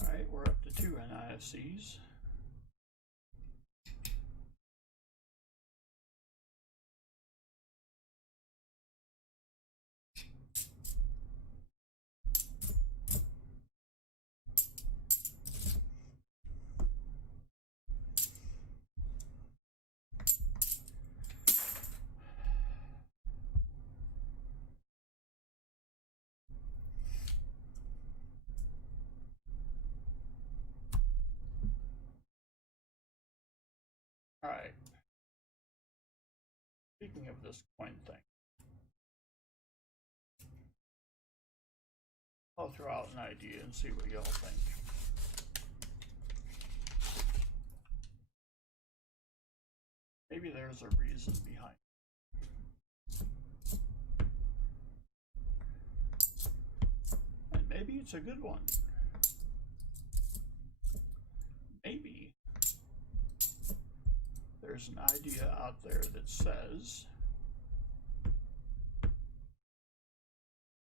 Alright, we're up to 2 NIFCs. Alright. Speaking of this coin thing, I'll throw out an idea and see what y'all think. Maybe there's a reason behind it. And maybe it's a good one. Maybe there's an idea out there that says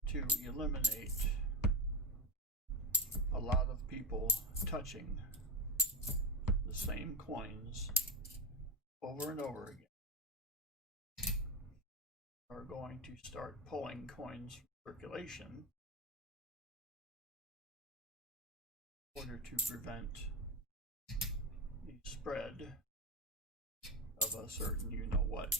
to eliminate a lot of people touching the same coins over and over again. We're going to start pulling coins from circulation in order to prevent the spread of a certain you-know-what.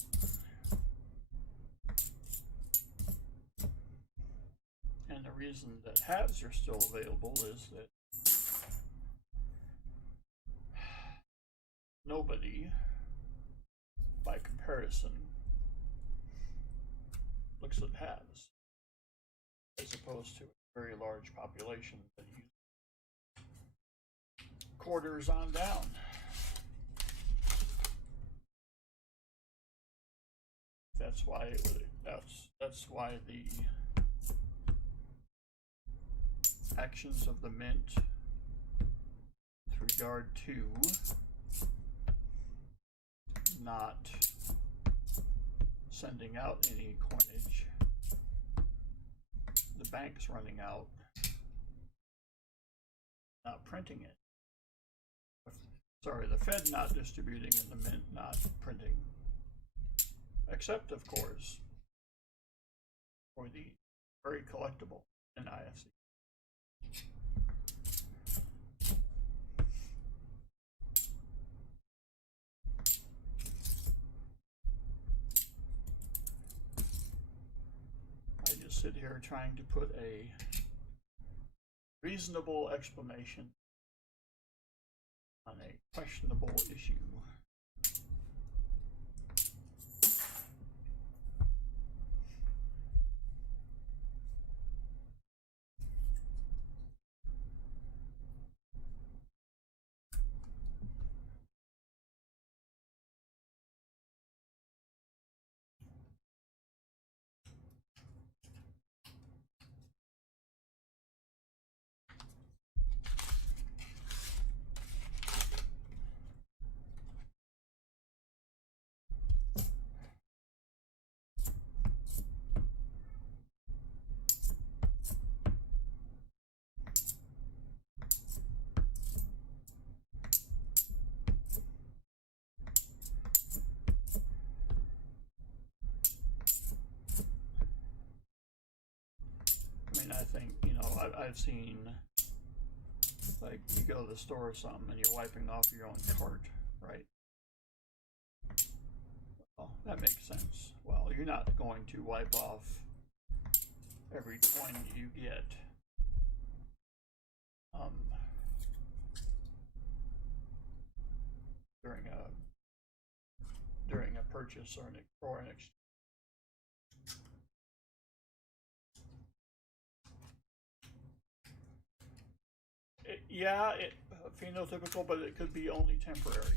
And the reason that halves are still available is that nobody, by comparison, looks at halves, as opposed to a very large population that uses quarters on down. That's why that's why the actions of the mint with regard to not sending out any coinage, the bank's running out, not printing it. Sorry, the Fed not distributing and the Mint not printing. Except, of course, for the very collectible NIFC. I just sit here trying to put a reasonable explanation on a questionable issue. I think, I've seen, like, you go to the store or something and you're wiping off your own cart, right? Well, that makes sense. Well, you're not going to wipe off every coin you get. During a purchase or an exchange. Phenotypical, but it could be only temporary.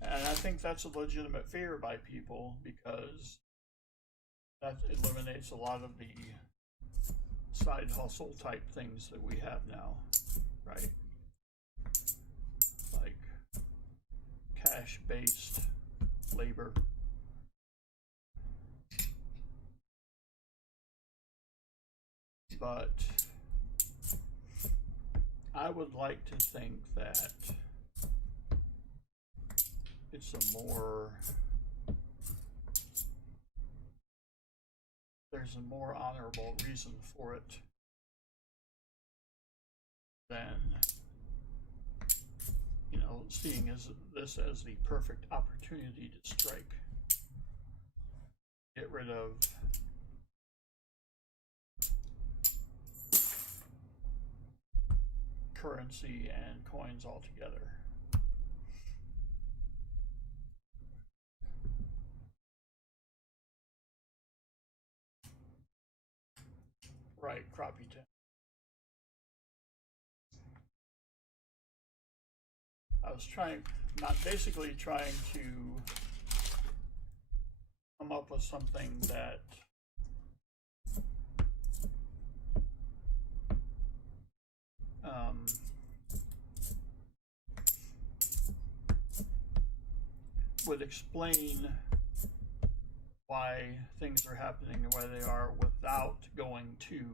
And I think that's a legitimate fear by people because that eliminates a lot of the side hustle type things that we have now, right? Like cash-based labor. But I would like to think that there's a more honorable reason for it than, seeing this as the perfect opportunity to strike. Get rid of currency and coins altogether. Right, crappie 10. I was basically trying to come up with something that would explain why things are happening the way they are without going to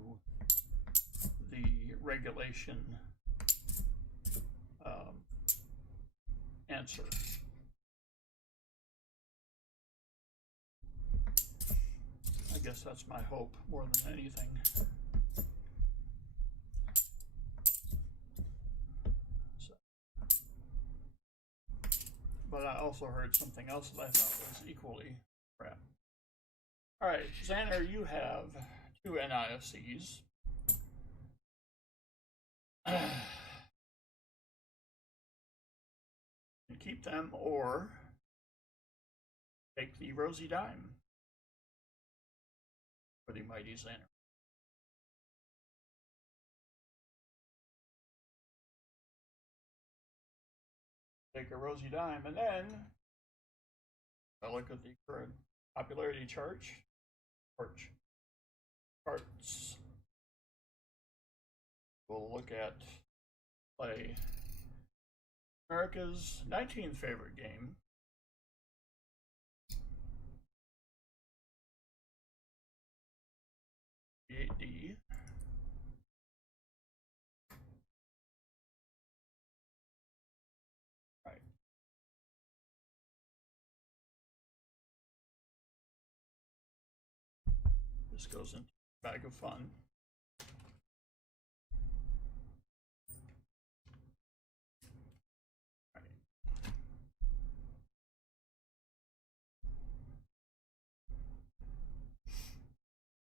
the regulation answer. I guess that's my hope more than anything. But I also heard something else that I thought was equally crap. All right, Xander, you have 2 NIFCs. And keep them or take the rosy dime for the mighty Xander. Take a rosy dime, and then I look at the current popularity charts. We'll look at play America's 19th favorite game. D. This goes into a bag of fun.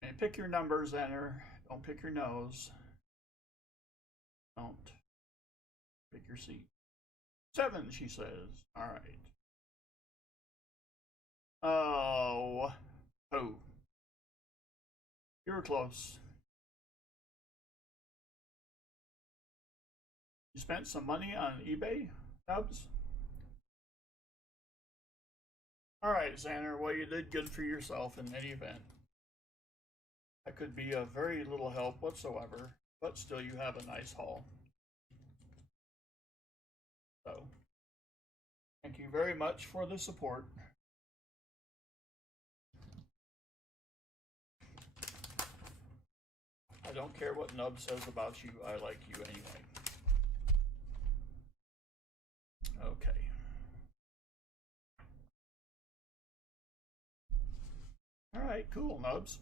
And pick your numbers, enter. Don't pick your nose. Don't pick your seat. 7, she says. All right. Oh. Oh. You were close. You spent some money on eBay, Nubs? All right, Xander. Well, you did good for yourself in any event. That could be of very little help whatsoever, but still you have a nice haul. So, thank you very much for the support. I don't care what Nub says about you, I like you anyway. Okay. All right, cool, Nubs.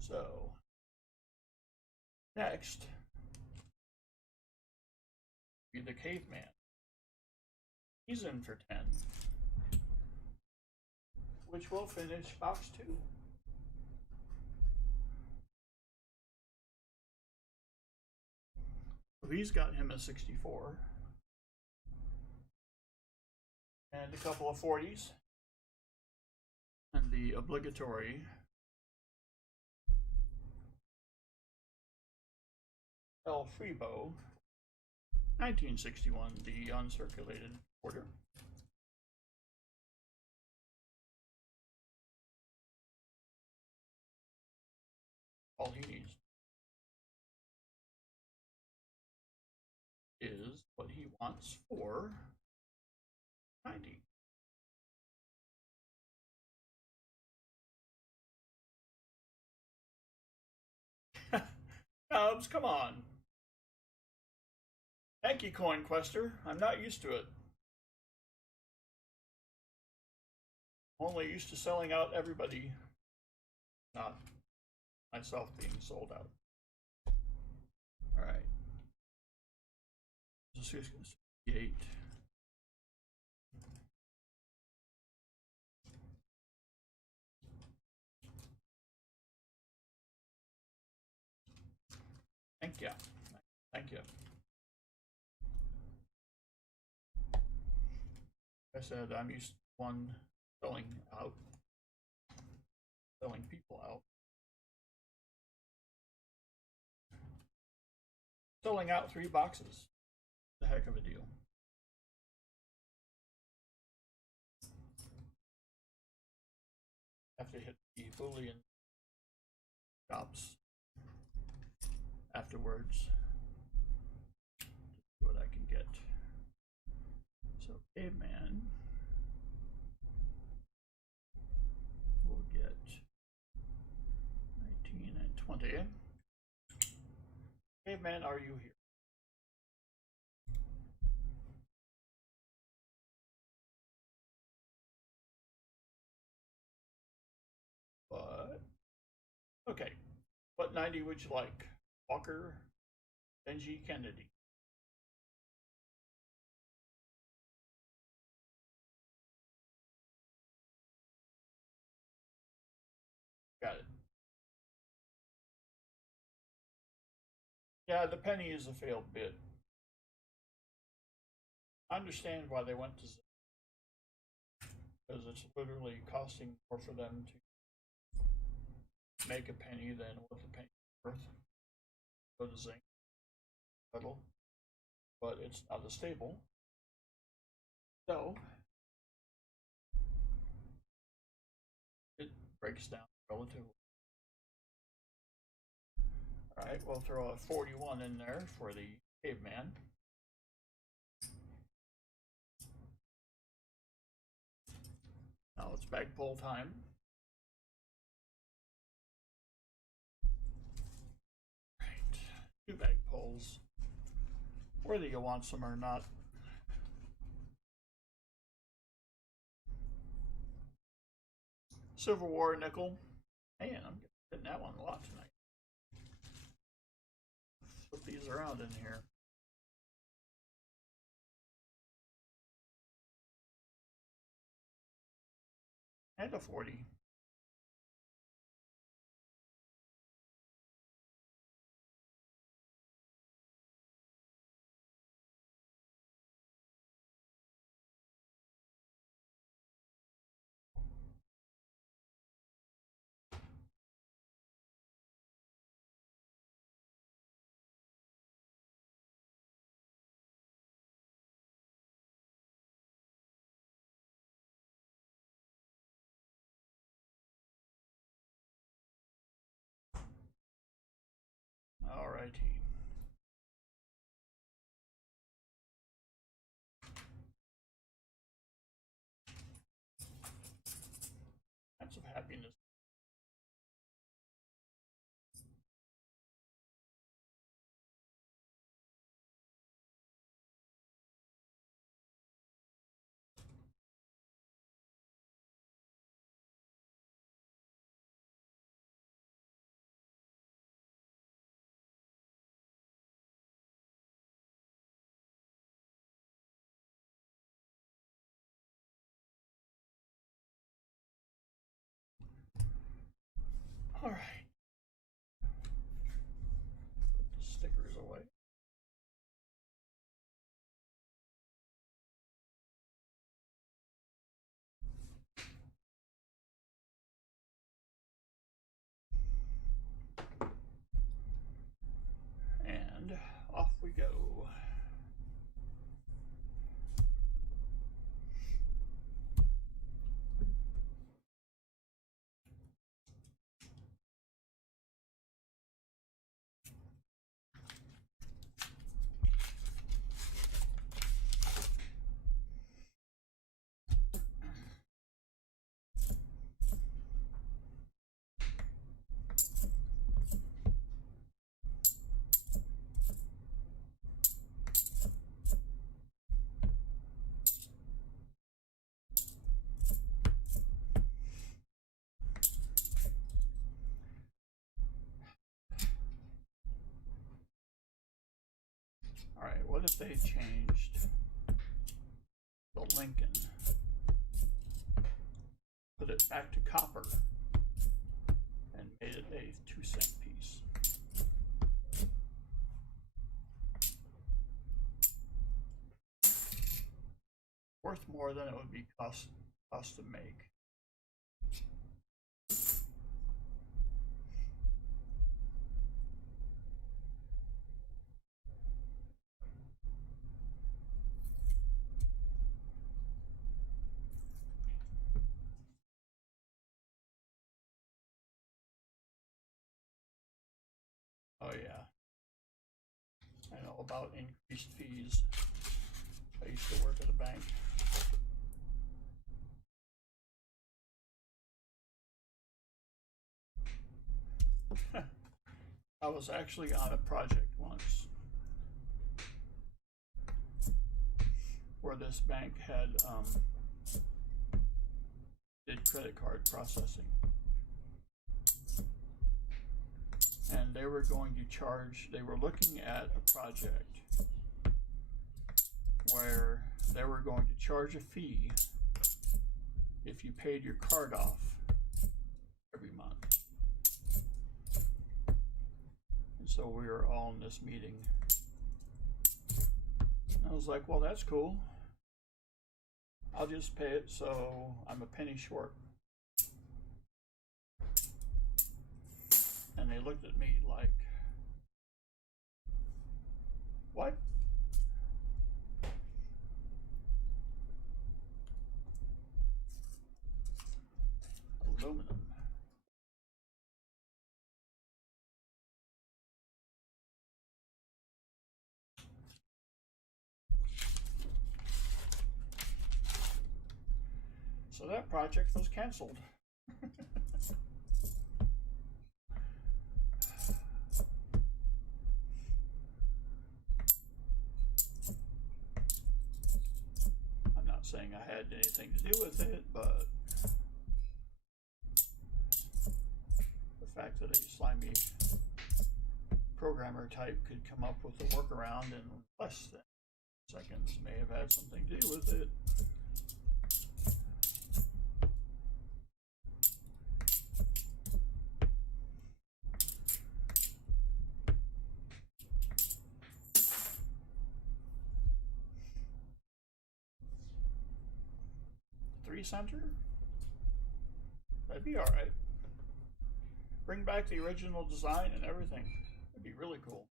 So, next, be the caveman. He's in for 10, which will finish box 2. So he's got him a 64. And a couple of 40s. And the obligatory El Freebo 1961, the uncirculated order. All he needs is what he wants for 90. Nubs, come on. Thank you, Coin Quester. I'm not used to it. I'm only used to selling out everybody, not myself being sold out. All right. 68. Thank you. Thank you. I said I'm used to one selling out, selling people out. Selling out 3 boxes. It's a heck of a deal. Have to hit the Boolean shops afterwards to see what I can get. So caveman will get 19 and 20. Caveman, are you here? But okay, what 90 would you like? Walker, Benji, Kennedy. Got it. Yeah, the penny is a failed bid. I understand why they went to zero, because it's literally costing more for them to make a penny than what the penny is worth for the zinc metal, but it's not as stable. So it breaks down relatively. All right, we'll throw a 41 in there for the caveman. Now it's bag pull time. 2 bag poles, whether you want some or not. Civil War nickel. Man, I'm getting that one a lot tonight. Flip these around in here. And a 40. Alrighty. That's of happiness. Alright. Put the stickers away. And off we go. Alright, what if they changed the Lincoln, put it back to copper, and made it a 2-cent piece? Worth more than it would be cost to make. Oh yeah, I know about increased fees. I used to work at a bank. I was actually on a project once where this bank had did credit card processing, and they were going to charge, they were looking at a project where they were going to charge a fee if you paid your card off every month. And so we were all in this meeting. And I was like, well, that's cool. I'll just pay it, so I'm a penny short. And they looked at me like, what? Aluminum. So that project was canceled. saying I had anything to do with it, but the fact that a slimy programmer type could come up with a workaround in less than seconds may have had something to do with it. Center? That'd be alright. Bring back the original design and everything. That'd be really cool.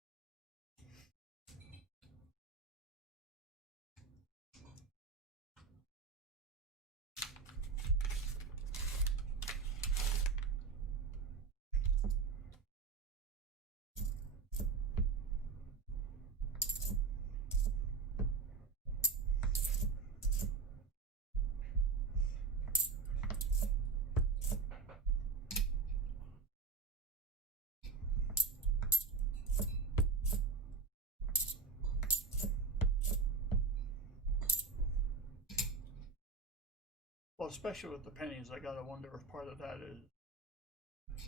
Well, especially with the pennies, I gotta wonder if part of that is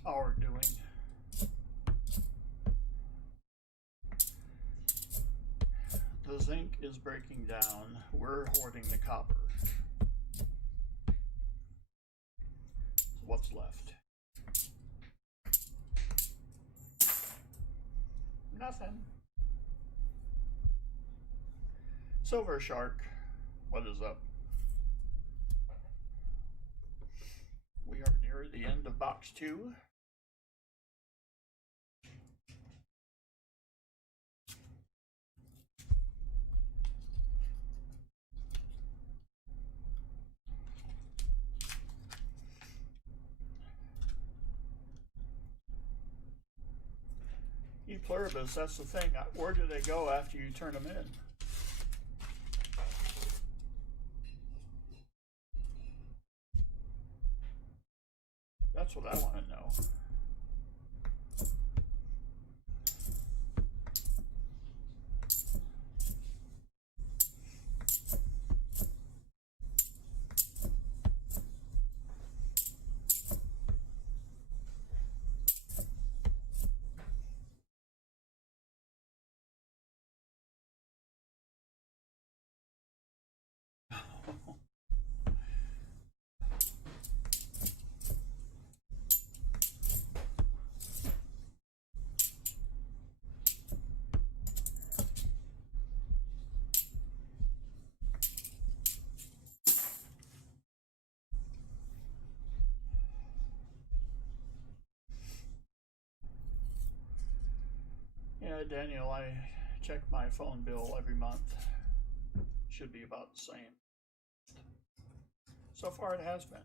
our doing. The zinc is breaking down. We're hoarding the copper. What's left? Nothing. Silver Shark, what is up? We are near the end of box 2. E pluribus, that's the thing. Where do they go after you turn them in? That's what I want to know. Yeah, Daniel, I check my phone bill every month. Should be about the same. So far it has been.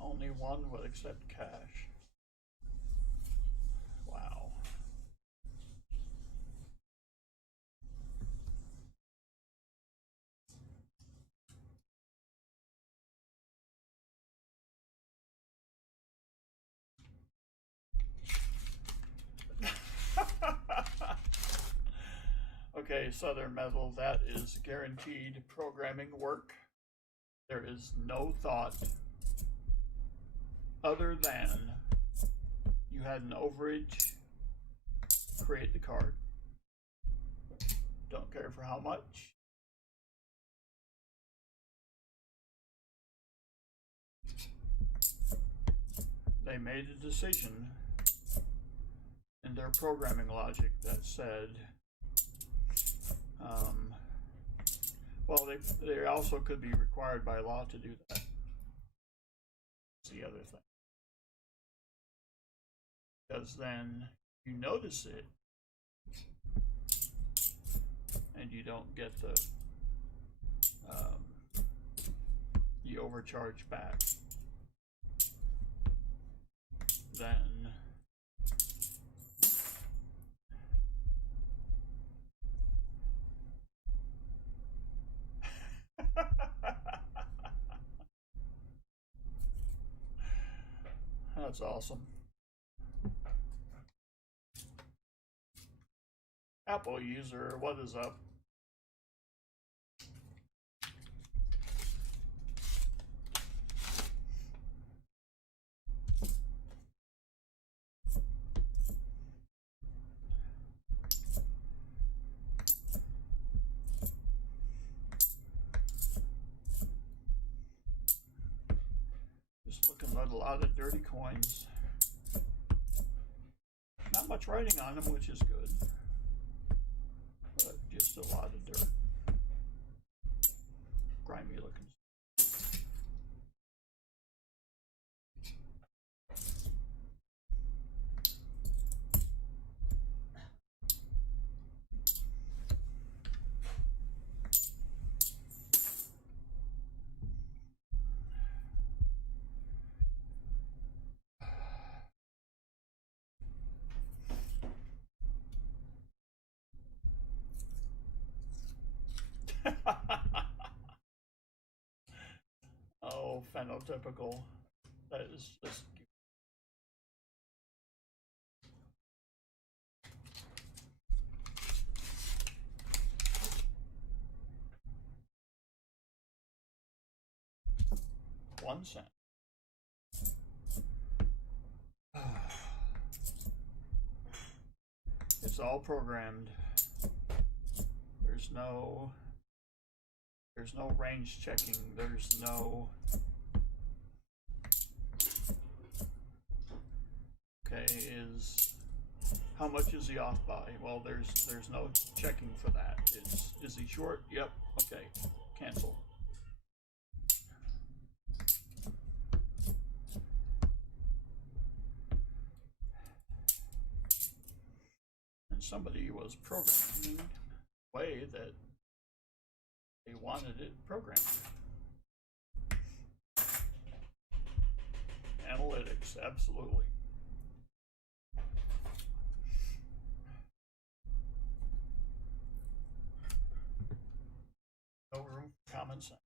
Only one would accept cash. Wow. Okay, Southern Metal, that is guaranteed programming work. There is no thought other than you had an overage, create the card. Don't care for how much. they made a decision in their programming logic that said, well, they also could be required by law to do that. That's the other thing. Because then you notice it and you don't get the overcharge back. Then that's awesome. Apple user, what is up? Just looking at a lot of dirty coins. Not much writing on them, which is good, but just a lot of dirt. Grimy looking. Oh, phenotypical. That is just cute. $0.01. It's all programmed. There's no range checking. There's no is how much is he off by? Well, there's no checking for that. Is he short? Yep. Okay. Cancel. And somebody was programming a way that they wanted it programmed. Analytics, absolutely. No room for common sense.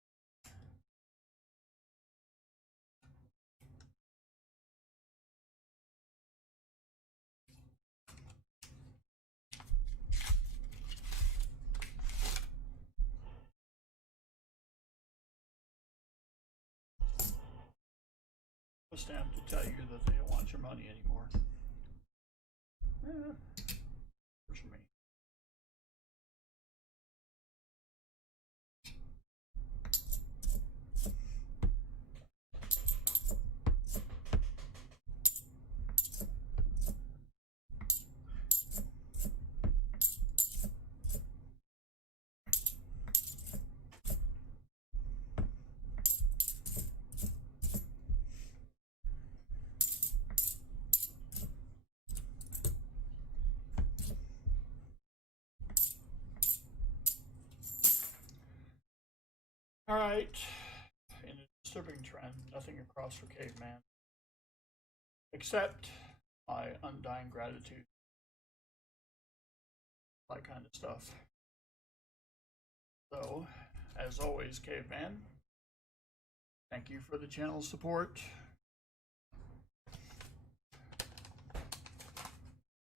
A stamp to tell you that they don't want your money anymore. Works for me. All right. In a disturbing trend, nothing across for Caveman, except my undying gratitude. That kind of stuff. So, as always, Caveman, thank you for the channel support.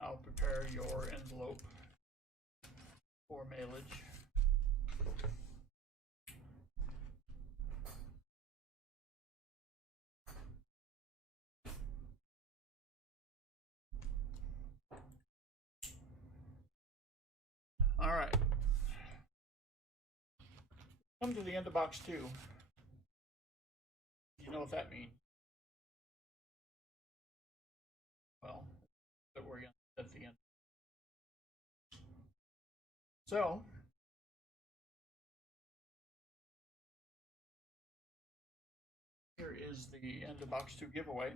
I'll prepare your envelope for mailage. All right. Come to the end of box 2. You know what that means. at the end. So, here is the end of box 2 giveaway.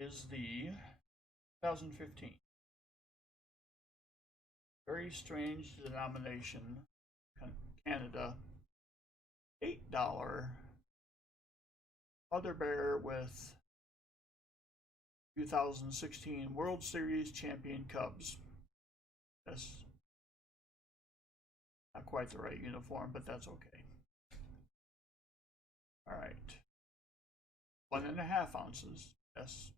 Is the 2015 Very Strange Denomination Canada $8 Mother Bear with 2016 World Series champion Cubs. That's not quite the right uniform, but that's okay. All right. 1.5 ounces. Yes.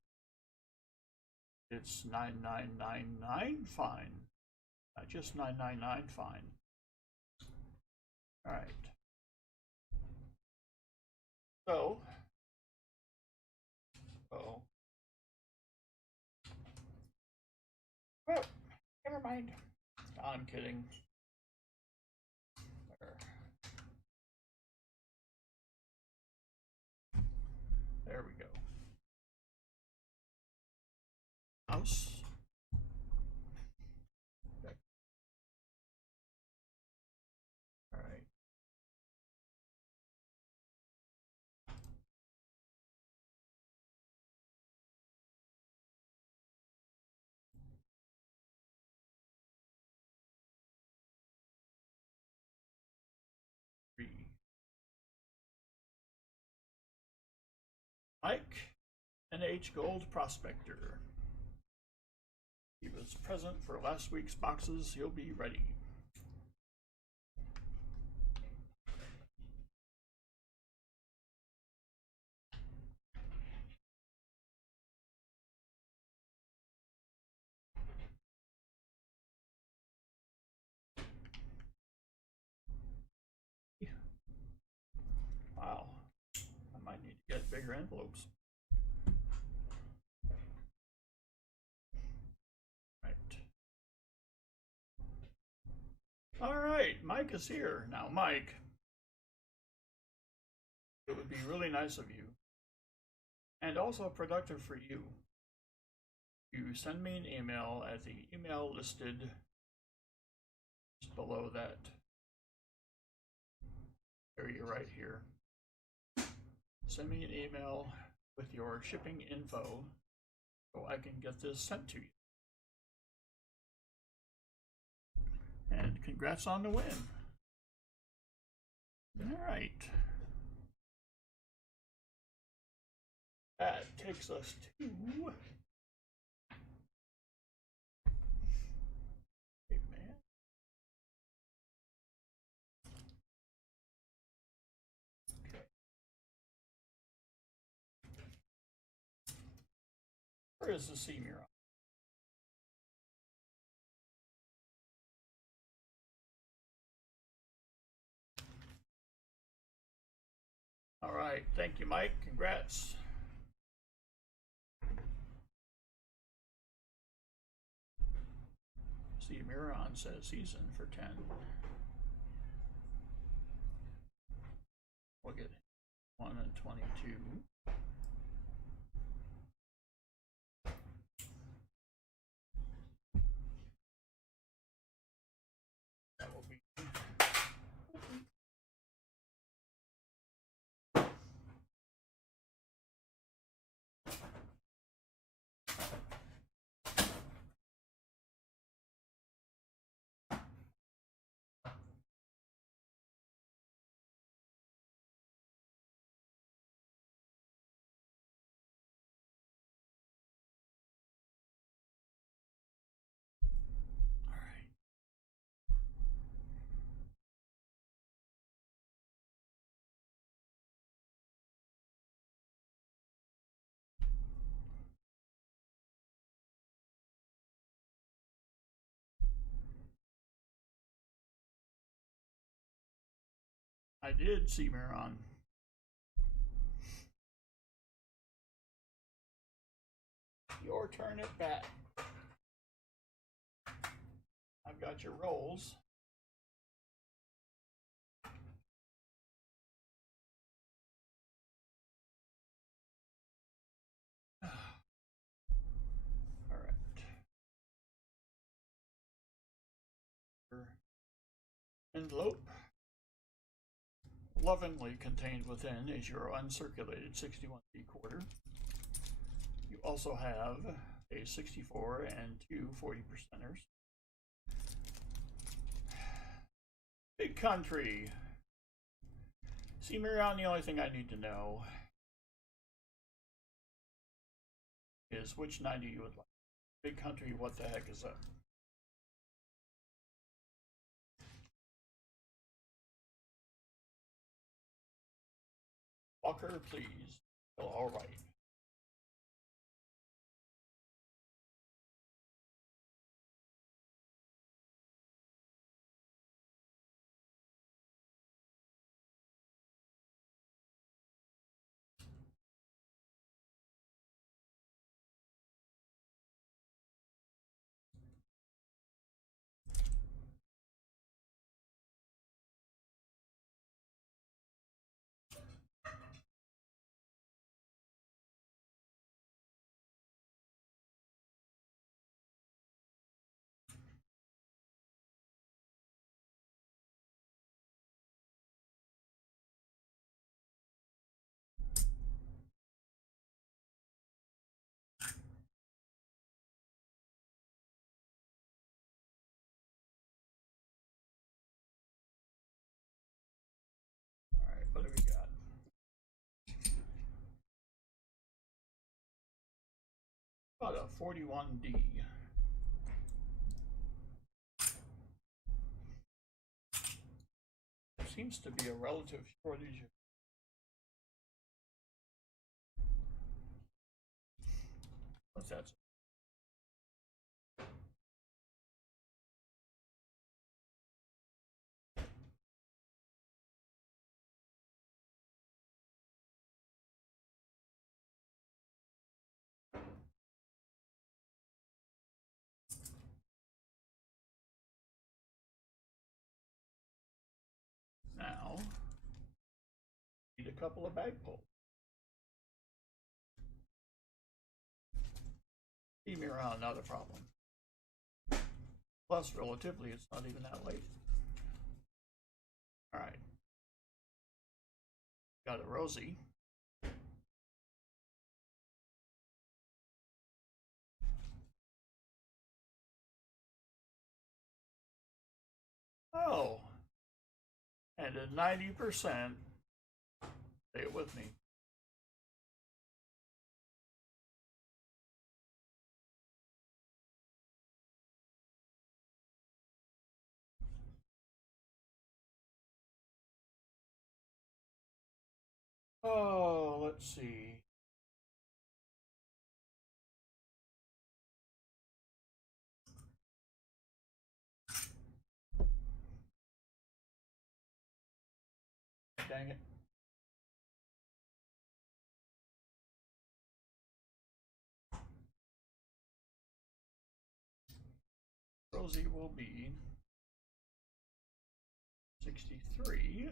It's 9999 fine. Not just 999 fine. All right. So, oh, never mind. I'm kidding. There we go. Mouse. All right. Mike, NH Gold Prospector. He was present for last week's boxes. He'll be ready. Wow. I might need to get bigger envelopes. All right, Mike is here. Now, Mike, it would be really nice of you, and also productive for you, to send me an email at the email listed just below that area right here. Send me an email with your shipping info so I can get this sent to you. And congrats on the win. All right. That takes us to where is the C mirror? All right, thank you, Mike. Congrats. See, Miron says he's in for 10. We'll get 1 and 22. That will be. I did see Miron. Your turn at bat. I've got your rolls. All right. envelope. Lovingly contained within is your uncirculated 61D quarter. You also have a 64 and two 40%ers. Big country. See, Marianne, the only thing I need to know is which 90 you would like. Big country, what the heck is that? Walker, please. Oh, all right. All right, what do we got? About a 41D. There seems to be a relative shortage of what's that? Now, need a couple of bagpulls. See me around, not a problem. Plus, relatively, it's not even that late. All right. Got a Rosie. Oh. And a 90%. Say it with me. Oh, let's see. Dang it. Rosie will be 63.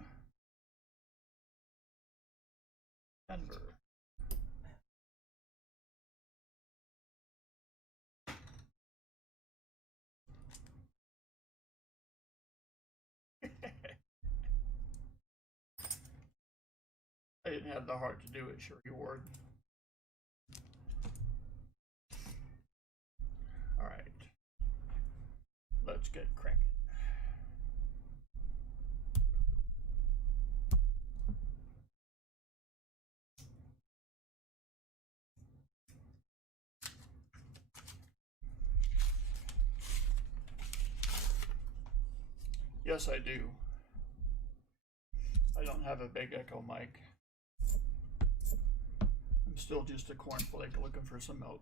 Denver. I didn't have the heart to do it, sure you would. All right. Let's get cracking. Yes, I do. I don't have a big echo mic. I'm still just a cornflake looking for some milk.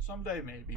Someday, maybe.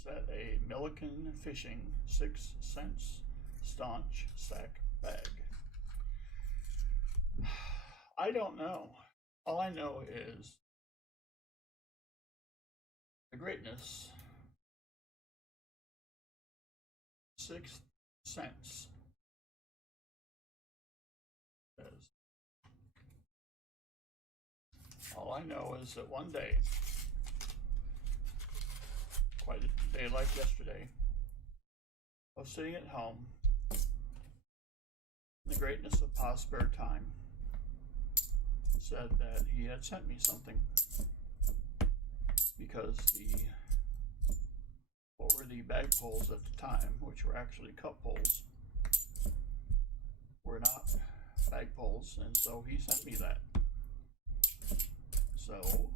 Is that a Milliken Fishing 6 cents staunch sack bag? I don't know. All I know is the greatness, 6 cents. All I know is that one day, quite a day like yesterday, I was sitting at home in the greatness of Pa's spare time, said that he had sent me something because what were the bag poles at the time, which were actually cup poles, were not bag poles, and so he sent me that. So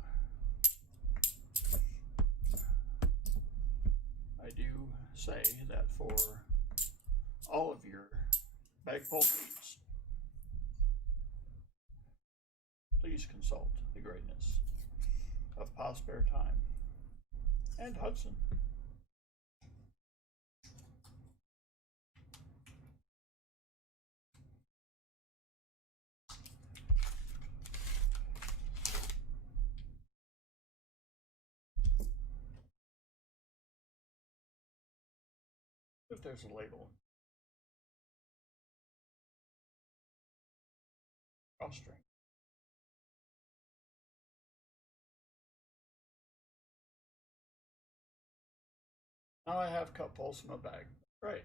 I do say that for all of your bag pole needs, please consult the greatness of Pa's spare time and Hudson. If there's a label, drawstring. Now I have cup poles in my bag. Great.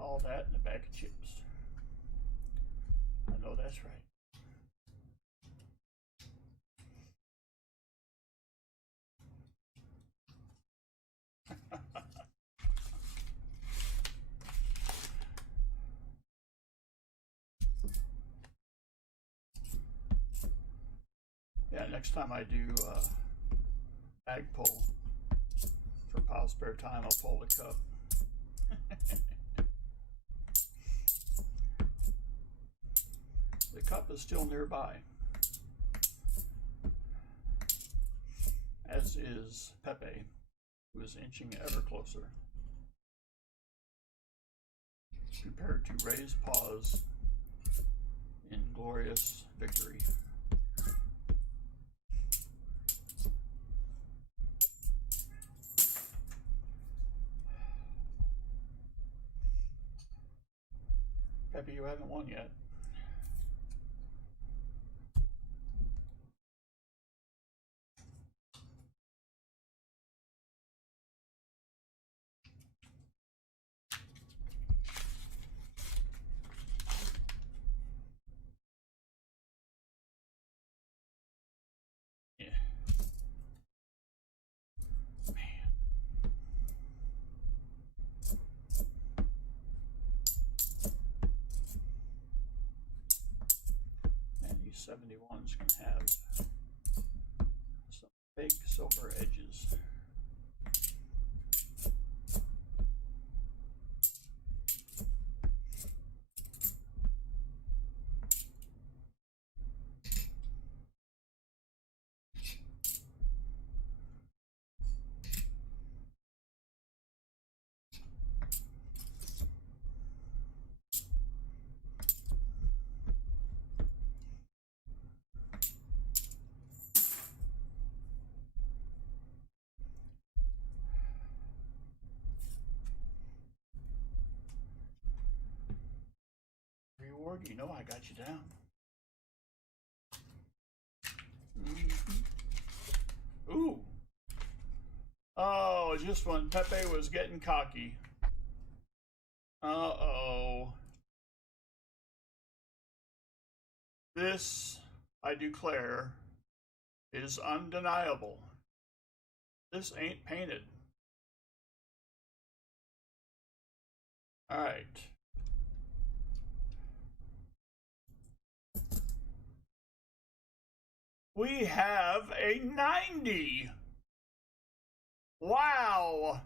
All that in a bag of chips. I know that's right. Yeah, next time I do bag pull for Pa's spare time, I'll pull the cup. The cup is still nearby, as is Pepe, who is inching ever closer, prepared to raise paws in glorious victory. Pepe, you haven't won yet. Yeah. Man. And these 71s can have some fake silver edges. Reward, you know I got you down. was just when Pepe was getting cocky. Uh-oh. This, I declare, is undeniable. This ain't painted. All right. We have a 90. Wow.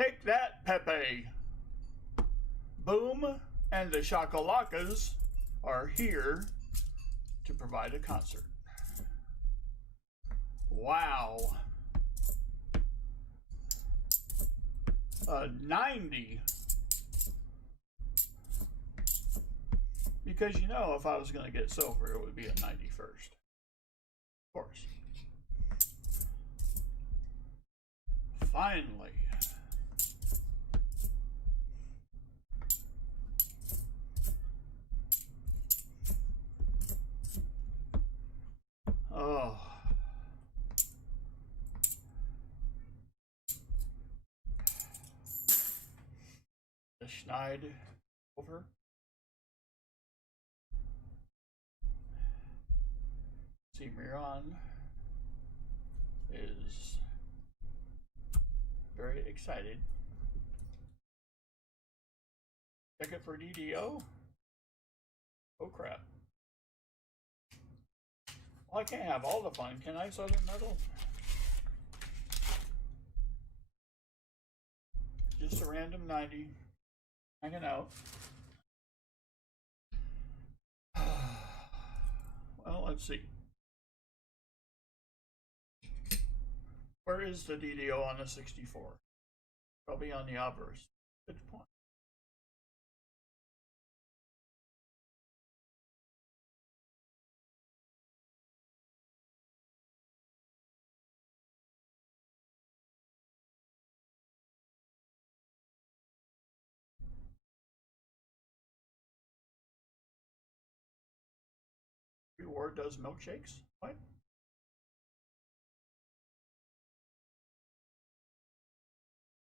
Take that, Pepe. Boom and the Shakalakas are here to provide a concert. Wow. A 90. Because you know, if I was going to get silver, it would be a 91st. Of course. Finally. Oh. The Schneid over. See, Miron is very excited. Check it for DDO. Oh crap. Well, I can't have all the fun, can I, Southern Metal? Just a random 90. Hanging out. Well, let's see. Where is the DDO on the 64? Probably on the obverse. Good point. Reward does milkshakes? What?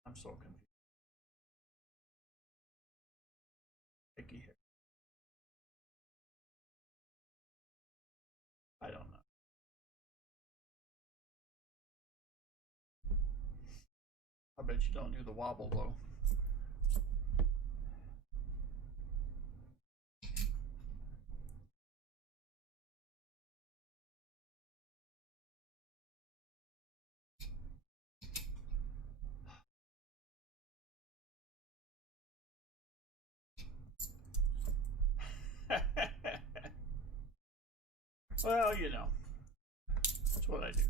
I'm so confused. Icky hair. I don't know. I bet you don't do the wobble though. Well, you know, that's what I do.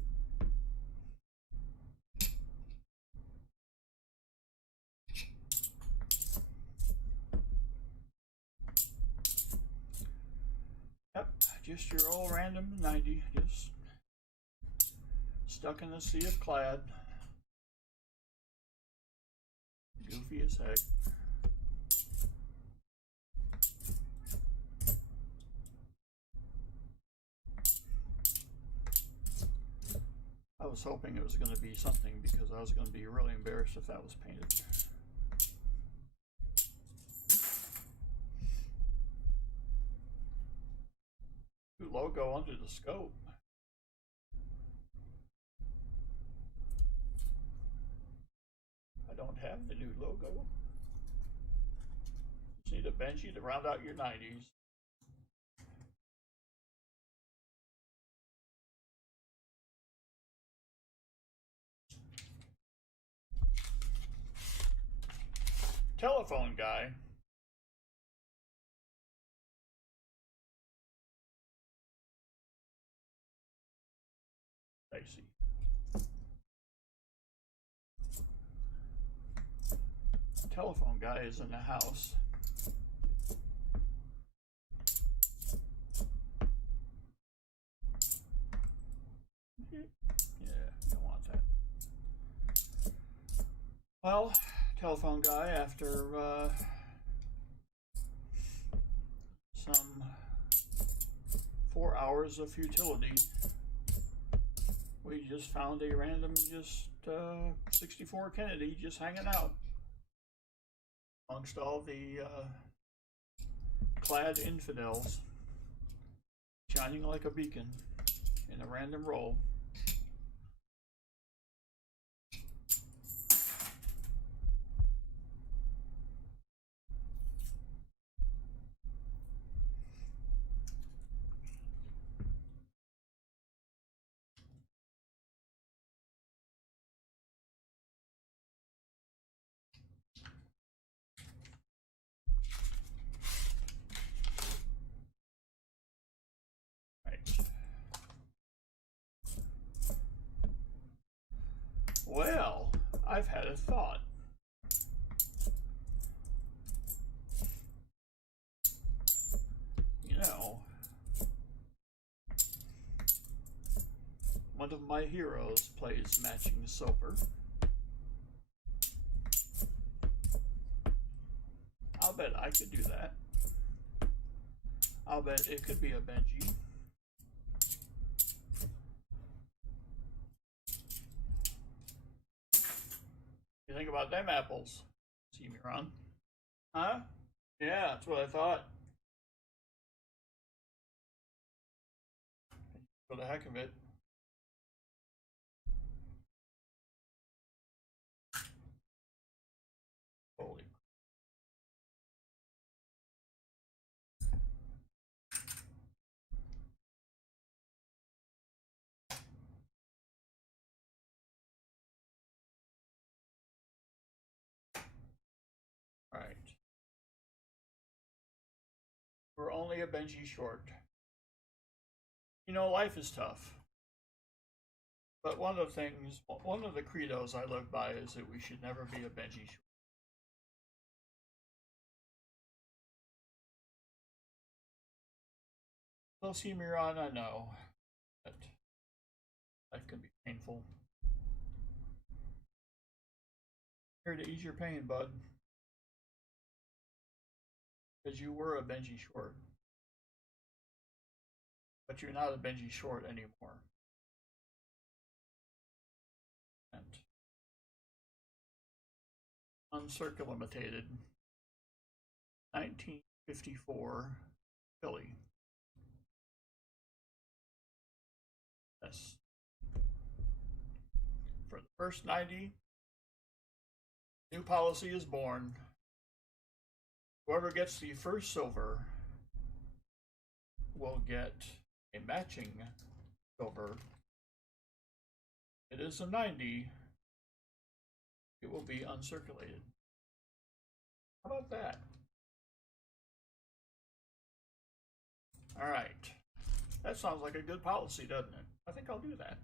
Yep, just your old random 90, just stuck in the sea of clad. Goofy as heck. I was hoping it was going to be something because I was going to be really embarrassed if that was painted. New logo under the scope. I don't have the new logo. Just need a Benji to round out your 90s. Telephone guy. I see. Telephone guy is in the house. Yeah, don't want that. Well, telephone guy, after some 4 hours of futility, we just just found a random 64 Kennedy just hanging out amongst all the clad infidels, shining like a beacon in a random roll. Well, I've had a thought. You know, one of my heroes plays matching silver. I'll bet I could do that. I'll bet it could be a Benji. You think about them apples? See me run? Huh? Yeah, that's what I thought. For the heck of it. Holy. All right. We're only a Benji short. You know, life is tough. But one of the credos I live by is that we should never be a Benji short. Well, see me on, I know that life can be painful. Here to ease your pain, bud. Because you were a Benji short. But you're not a Benji short anymore. And uncircumvented 1954 Philly. Yes. For the first 90, new policy is born. Whoever gets the first silver will get a matching silver. It is a 90. It will be uncirculated. How about that? All right. That sounds like a good policy, doesn't it? I think I'll do that.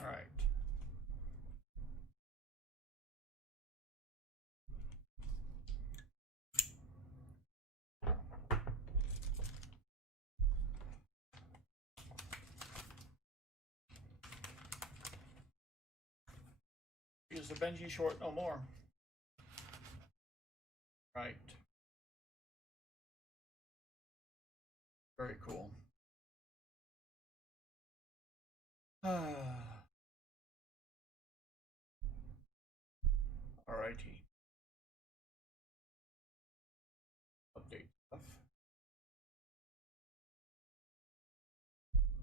All right. Is the Benji short no more? Right. Very cool. Alrighty. Update stuff.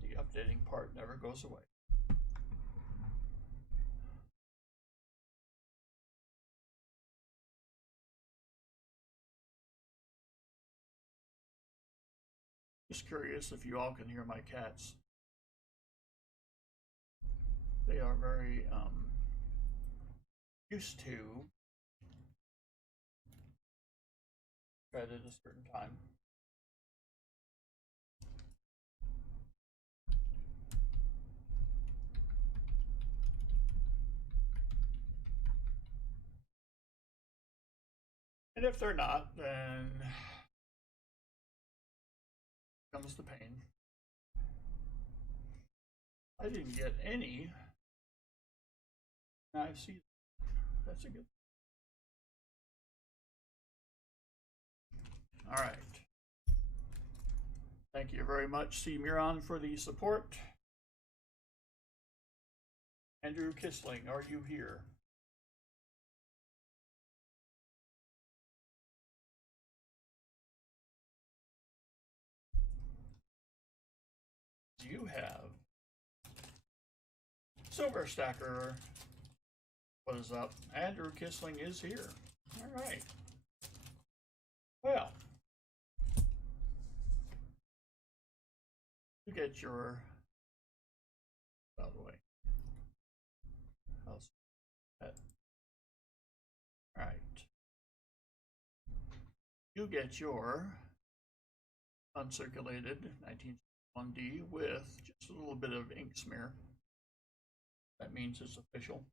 The updating part never goes away. Just curious if you all can hear my cats. They are very used to bed at a certain time. And if they're not, then comes the pain. I didn't get any NIFCs. That's a good All right. Thank you very much, C. Miron, for the support. Andrew Kissling, are you here? You have Silver Stacker. What is up? Andrew Kissling is here. All right. Well, you get your, by the way, how's that? All right. You get your uncirculated 1961D with just a little bit of ink smear. That means it's official.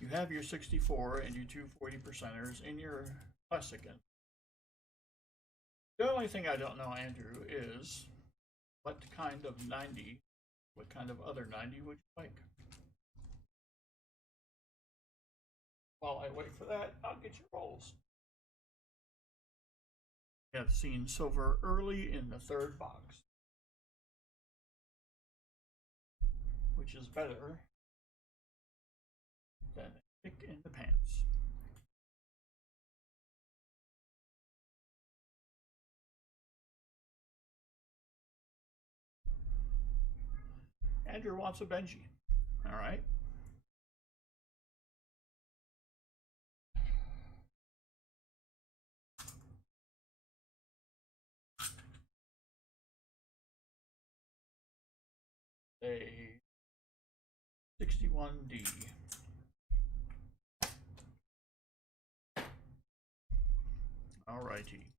You have your 64 and your two 40%ers in your plastic end. The only thing I don't know, Andrew, is what kind of 90, what kind of other 90 would you like? While I wait for that, I'll get your rolls. We have seen silver early in the third box, which is better than a kick in the pants. Andrew wants a Benji. All right. A 61D. All righty.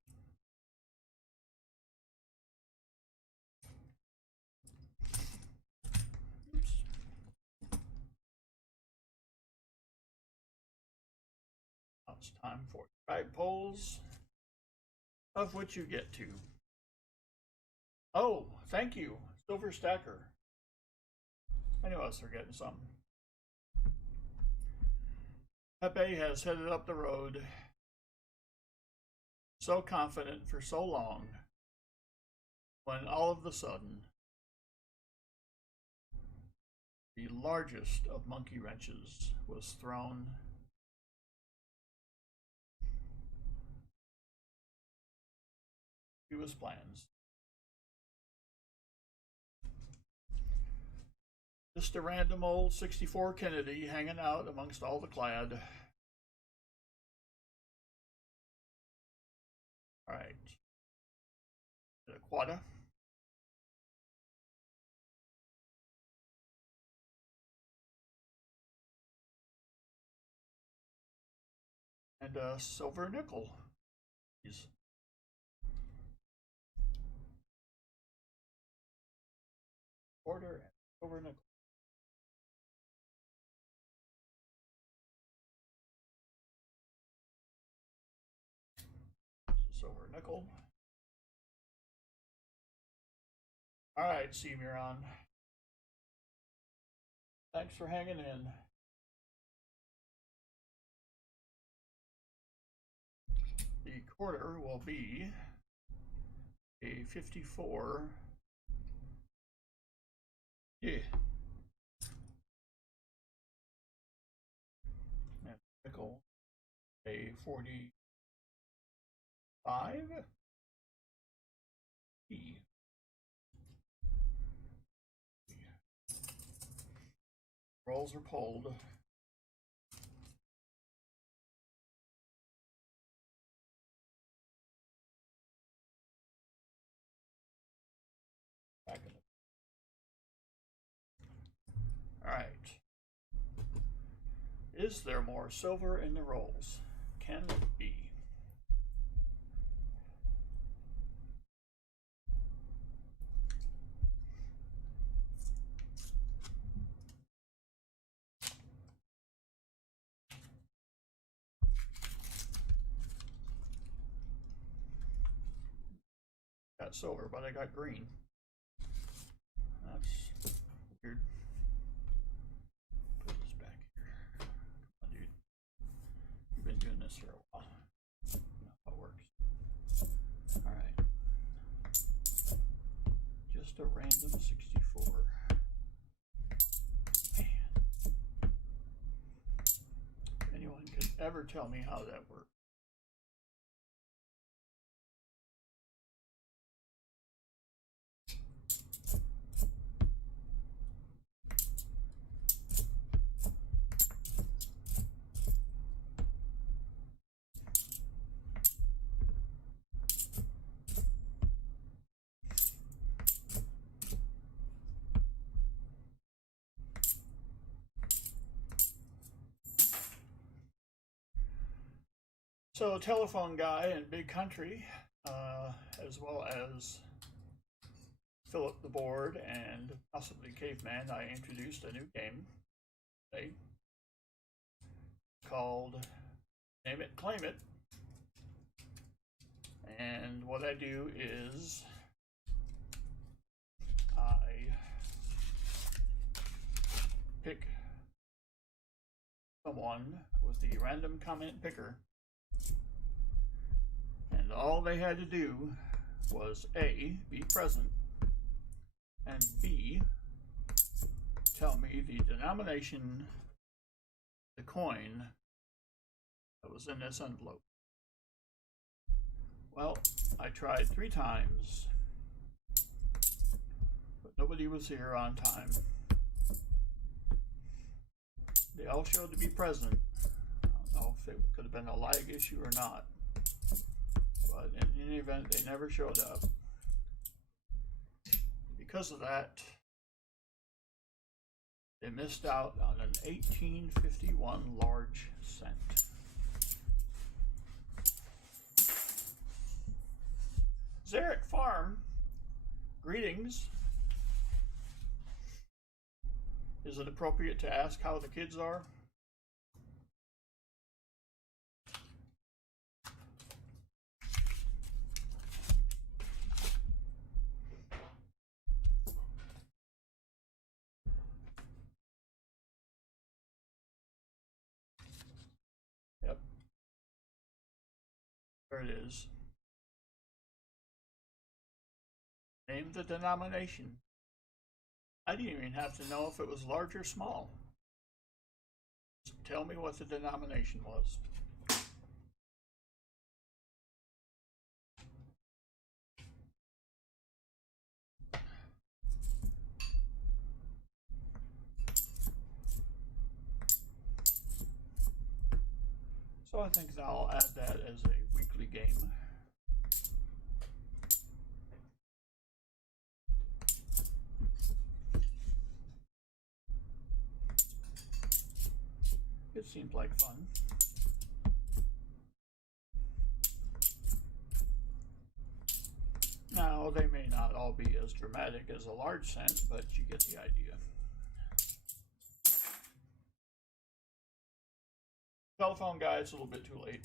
Oops. Now it's time for drag polls, of which you get two. Oh, thank you, Silver Stacker. I knew I was forgetting something. Pepe has headed up the road, so confident for so long, when all of a sudden, the largest of monkey wrenches was thrown. To his plans. Just a random old 64 Kennedy hanging out amongst all the clad. All right. The Quada. And a silver nickel. Please. Quarter and silver nickel. Silver nickel. All right, C. Miron. Thanks for hanging in. The quarter will be a 54. Yeah. And nickel, a 45. E. Rolls are pulled. Back in the... All right. Is there more silver in the rolls? Can it be? Got silver, but I got green. That's weird. Put this back here. Come on, dude. You've been doing this for a while. You know how it works. Random 64. Man. Anyone could ever tell me how that works. So, telephone guy in big country, as well as Philip the Board and possibly Caveman, I introduced a new game today called Name It, Claim It. And what I do is I pick someone with the random comment picker, and all they had to do was A, be present, and B, tell me the denomination of the coin that was in this envelope. Well, I tried 3 times, but nobody was here on time. They all showed to be present. I don't know if it could have been a lag issue or not, but in any event, they never showed up. Because of that, they missed out on an 1851 large cent. Zarek Farm, greetings. Is it appropriate to ask how the kids are? Yep. There it is. Name the denomination. I didn't even have to know if it was large or small. Just tell me what the denomination was. So I think I'll add that as a weekly game. It seems like fun. Now, they may not all be as dramatic as a large cent, but you get the idea. Telephone guy, it's a little bit too late.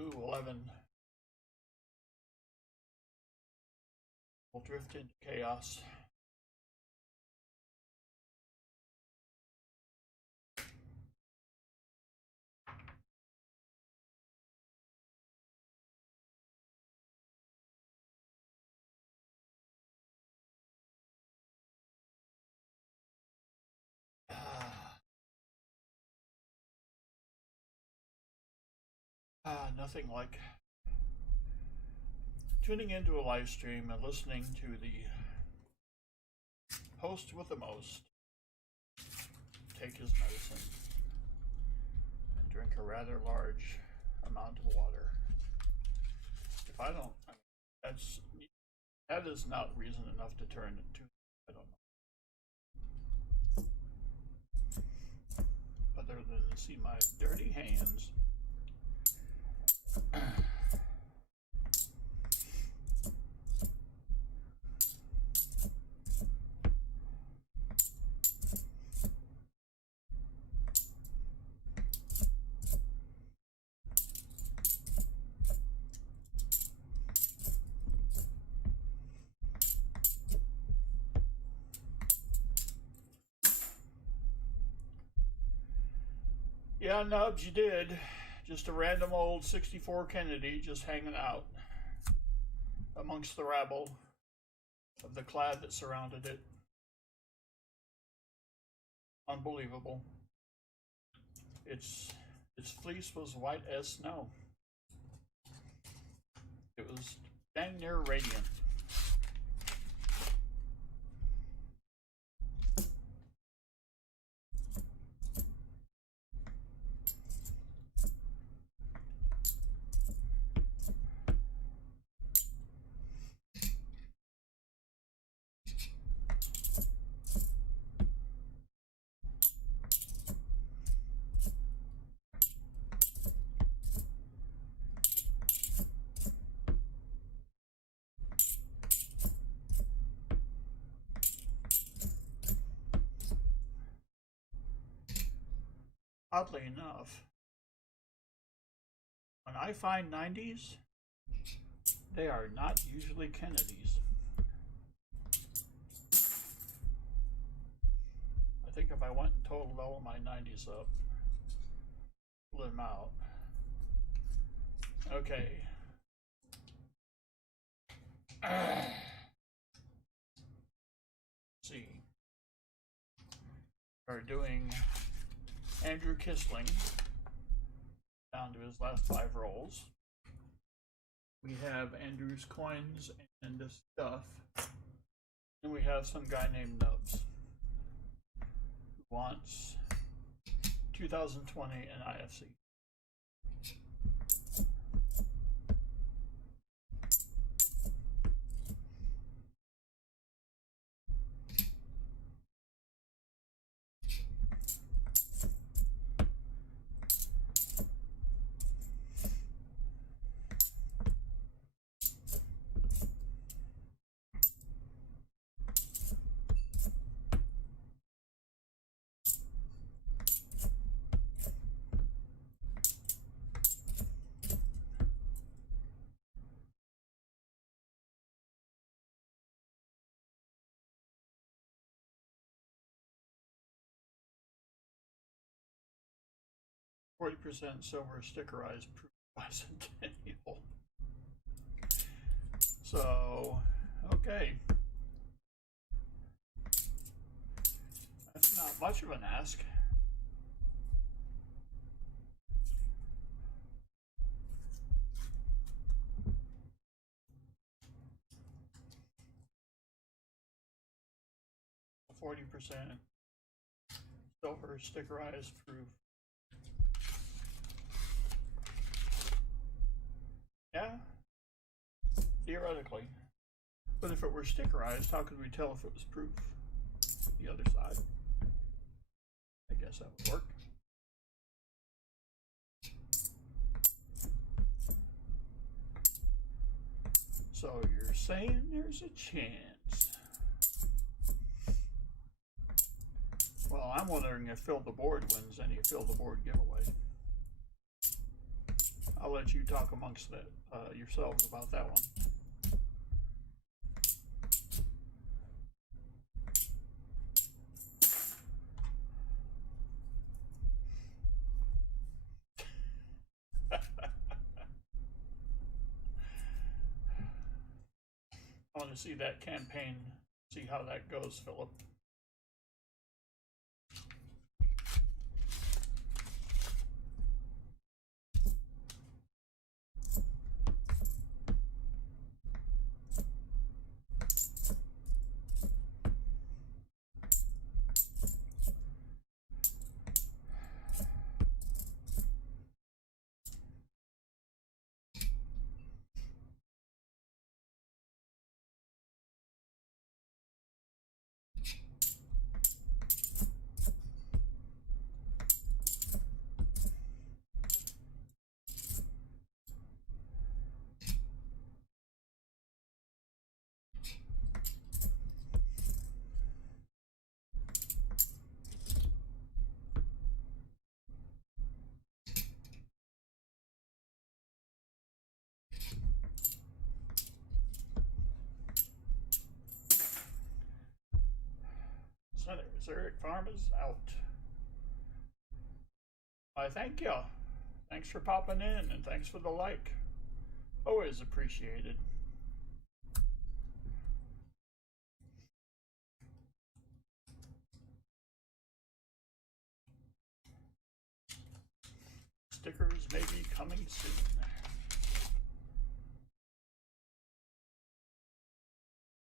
Ooh, 11. We'll drift into chaos. Nothing like tuning into a live stream and listening to the host with the most take his medicine and drink a rather large amount of water. If I don't, that is not reason enough to turn it to. I don't know. Other than to see my dirty hands. Yeah, Nubs, you did. Just a random old 64 Kennedy just hanging out amongst the rabble of the clad that surrounded it. Unbelievable. Its fleece was white as snow. It was dang near radiant. Oddly enough, when I find 90s, they are not usually Kennedys. I think if I went and totaled all of my 90s up, pull them out. Okay. Let's see. We're doing Andrew Kistling down to his last 5 rolls. We have Andrew's coins and stuff. And we have some guy named Nubs who wants 2020 and IFC. %, silver stickerized proof bicentennial. So, okay. That's not much of an ask. %, silver stickerized proof. Yeah, theoretically. But if it were stickerized, how could we tell if it was proof? The other side. I guess that would work. So you're saying there's a chance. Well, I'm wondering if Fill the Board wins any Fill the Board giveaway. I'll let you talk amongst that yourselves about that one. I want to see that campaign, see how that goes, Philip. Eric Farm is out. I thank you. Thanks for popping in and thanks for the like. Always appreciated. Stickers may be coming soon.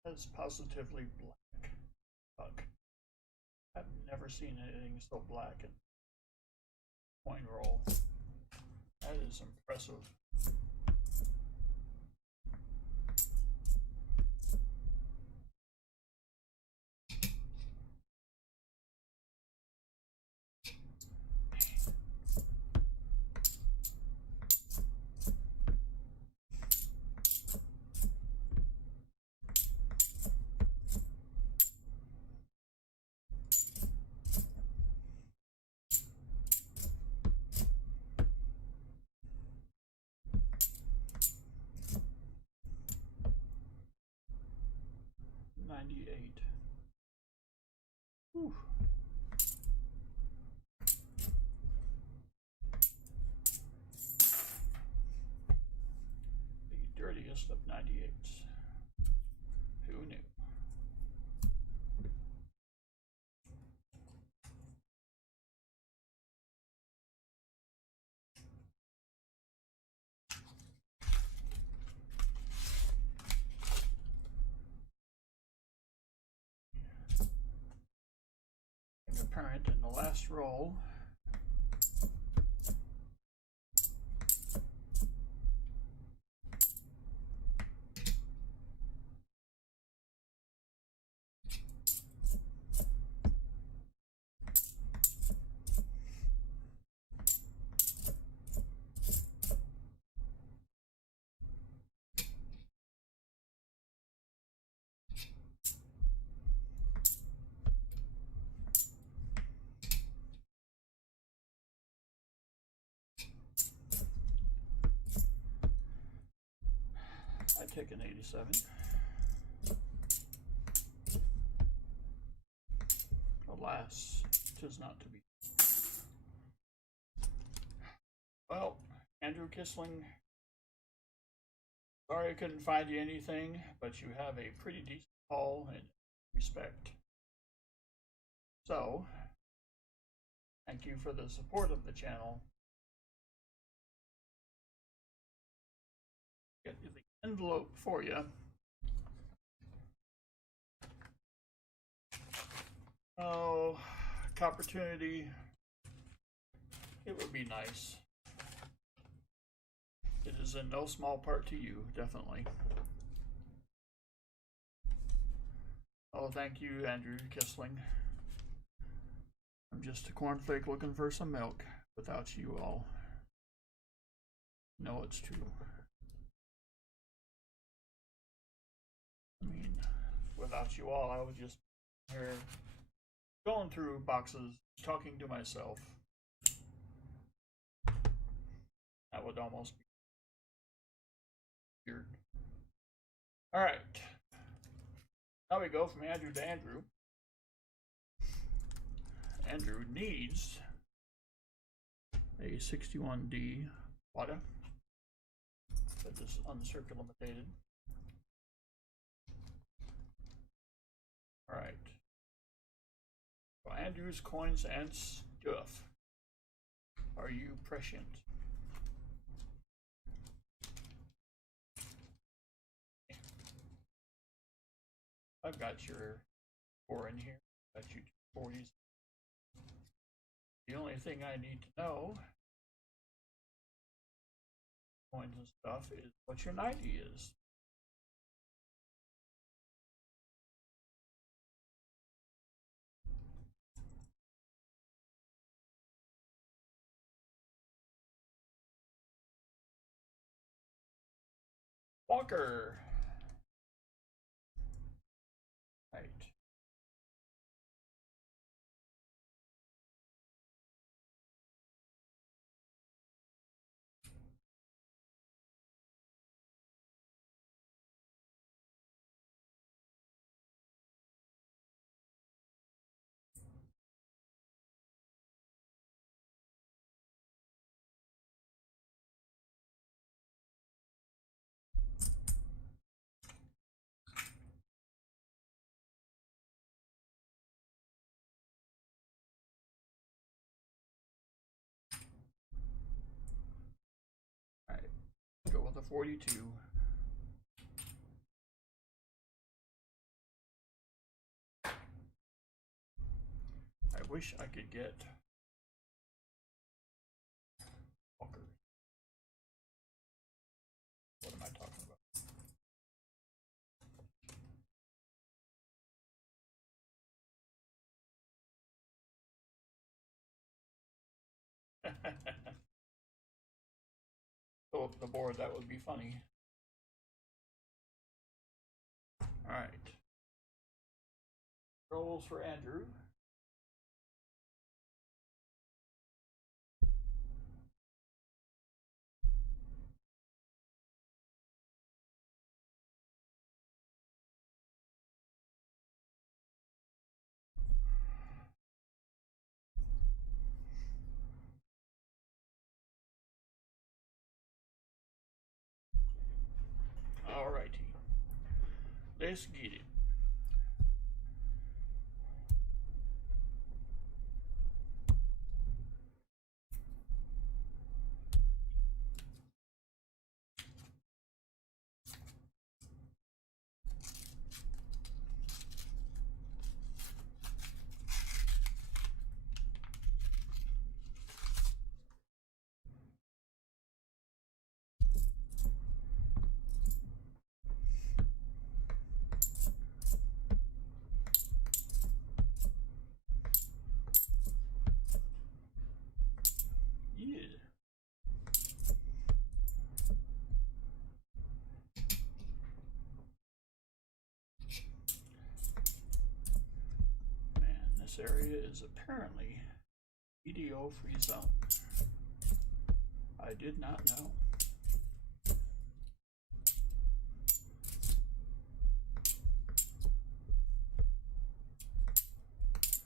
That's positively black. Fuck. I've never seen anything so black in coin roll. That is impressive. $98. Whew. The dirtiest of 98s. Who knew? Apparent in the last roll. I take an 87. Alas, 'tis not to be. Well, Andrew Kissling, sorry I couldn't find you anything, but you have a pretty decent haul and respect. So, thank you for the support of the channel. Get the envelope for you. Oh, opportunity. It would be nice. It is in no small part to you, definitely. Oh, thank you, Andrew Kissling. I'm just a cornflake looking for some milk without you all. No, it's true. I mean, without you all, I would just be here going through boxes, talking to myself. That would almost be weird. All right. Now we go from Andrew to Andrew. Andrew needs a 61D water that is uncirculated. All right. So Andrew's coins and stuff. Are you prescient? I've got your 4 in here. Got you 40s. The only thing I need to know, coins and stuff, is what your 90 is. Walker. Right. 42. I wish I could get Walker. What am I talking about? Fill up the board, that would be funny. Alright. Rolls for Andrew. Alrighty. Let's get it. This area is apparently EDO free zone. I did not know.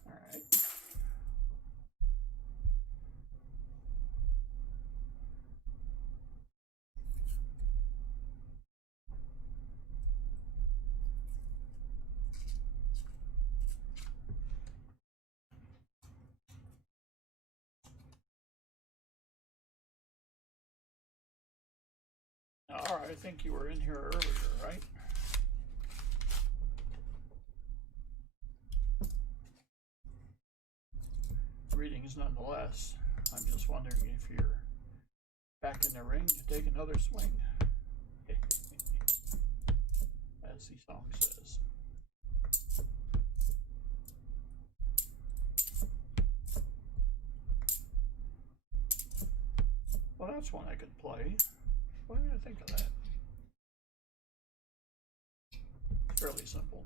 All right. All right, I think you were in here earlier, right? Greetings nonetheless. I'm just wondering if you're back in the ring to take another swing, as the song says. Well, that's one I could play. What did I think of that? It's fairly simple.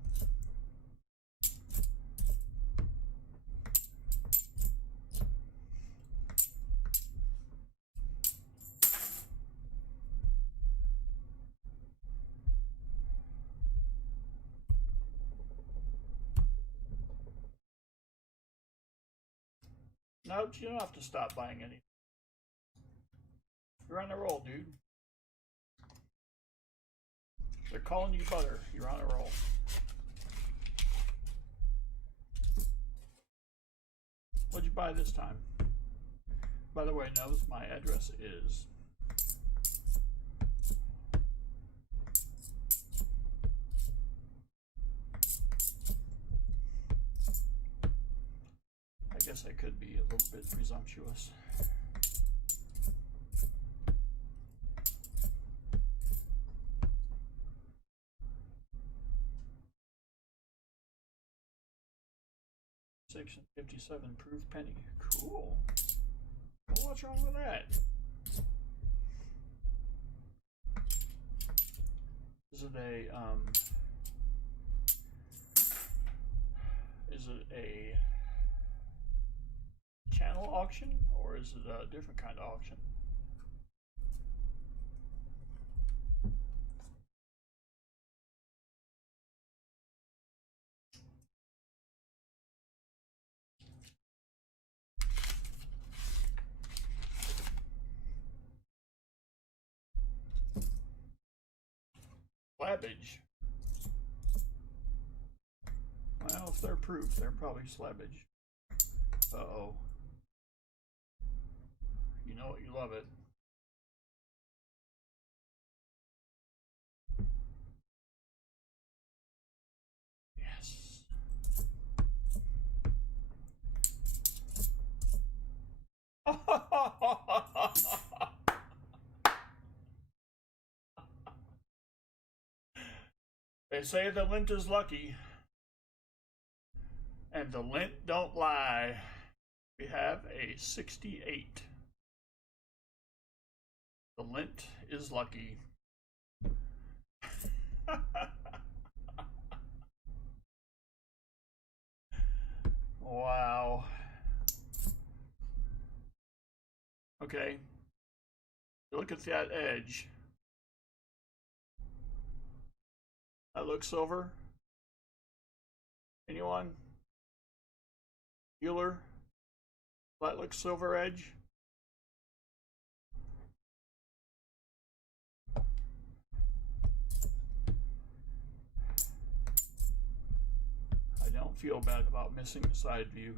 No, you don't have to stop buying anything. You're on a roll, dude. They're calling you butter. You're on a roll. What'd you buy this time? By the way, notice my address is I guess I could be a little bit presumptuous. Section 57, proof penny. Cool. Well, what's wrong with that? Is it a channel auction or is it a different kind of auction? Slabbage. Well, if they're proof, they're probably slabbage. Uh-oh. You know it, you love it. They say the lint is lucky, and the lint don't lie. We have a 68. The lint is lucky. Wow. Okay. Look at that edge. That looks silver. Anyone? Bueller? That looks silver edge. I don't feel bad about missing the side view.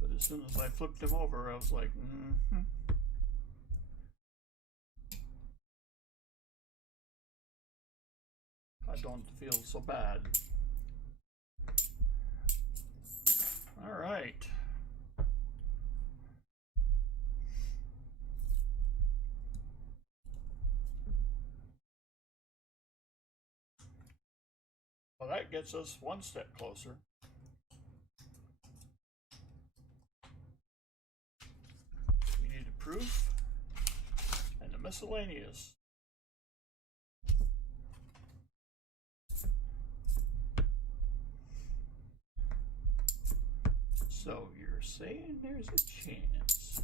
But as soon as I flipped him over, I was like, mm-hmm. I don't feel so bad. All right. Well, that gets us one step closer. We need a proof and a miscellaneous. So you're saying there's a chance.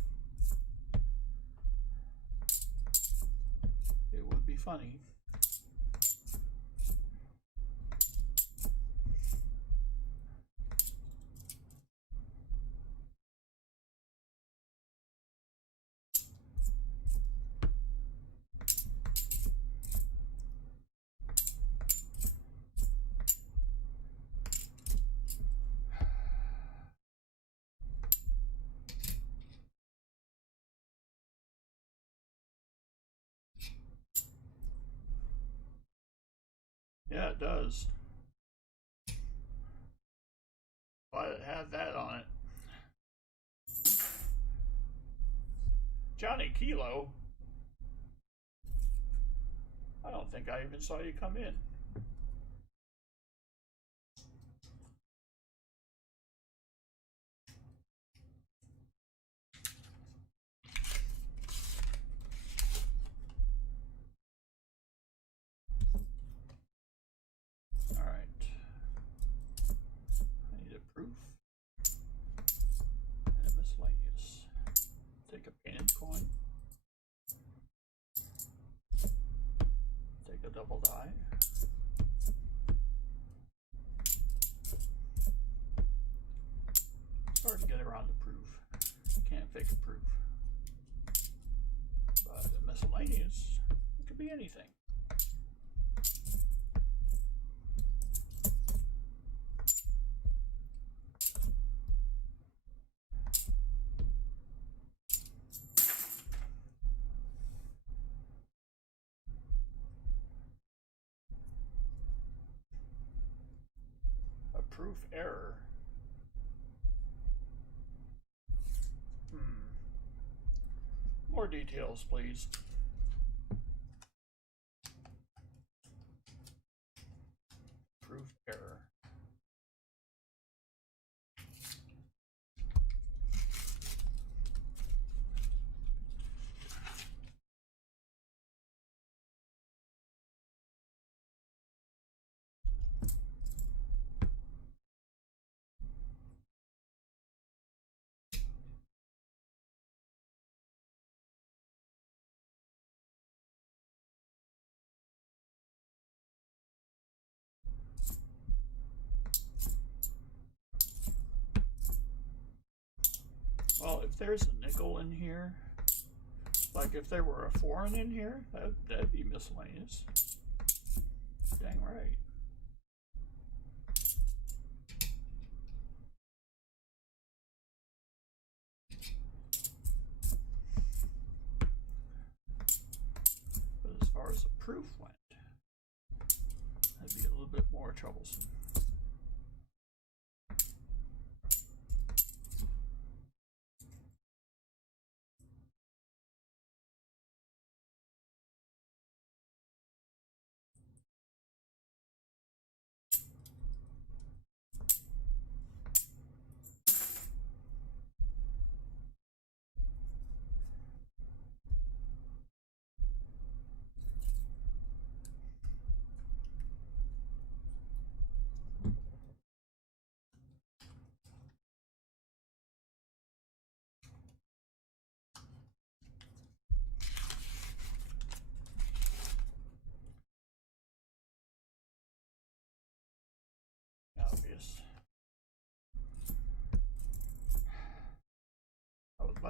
It would be funny. Yeah, it does. But it had that on it. Johnny Kilo? I don't think I even saw you come in. All right. I need a proof and a miscellaneous. Take a painted coin. Take a double die. It's hard to get around the proof. You can't fake a proof. But a miscellaneous, it could be anything. A proof error. More details, please. Proof error. Well, if there's a nickel in here, like if there were a foreign in here, that'd be miscellaneous. Dang right. But as far as the proof went, that'd be a little bit more troublesome.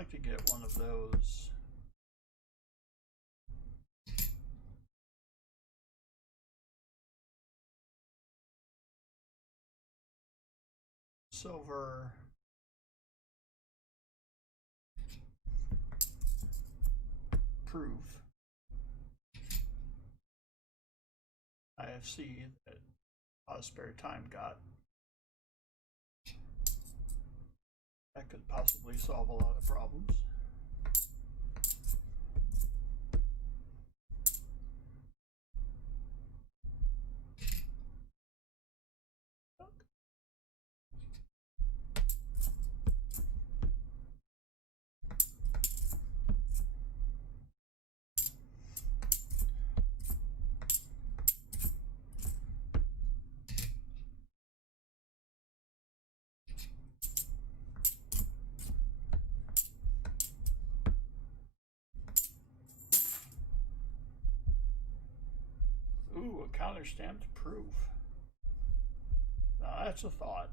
like to get one of those silver proof IFC that Spare Time got. That could possibly solve a lot of problems. Ooh, a counter-stamped proof. Now that's a thought.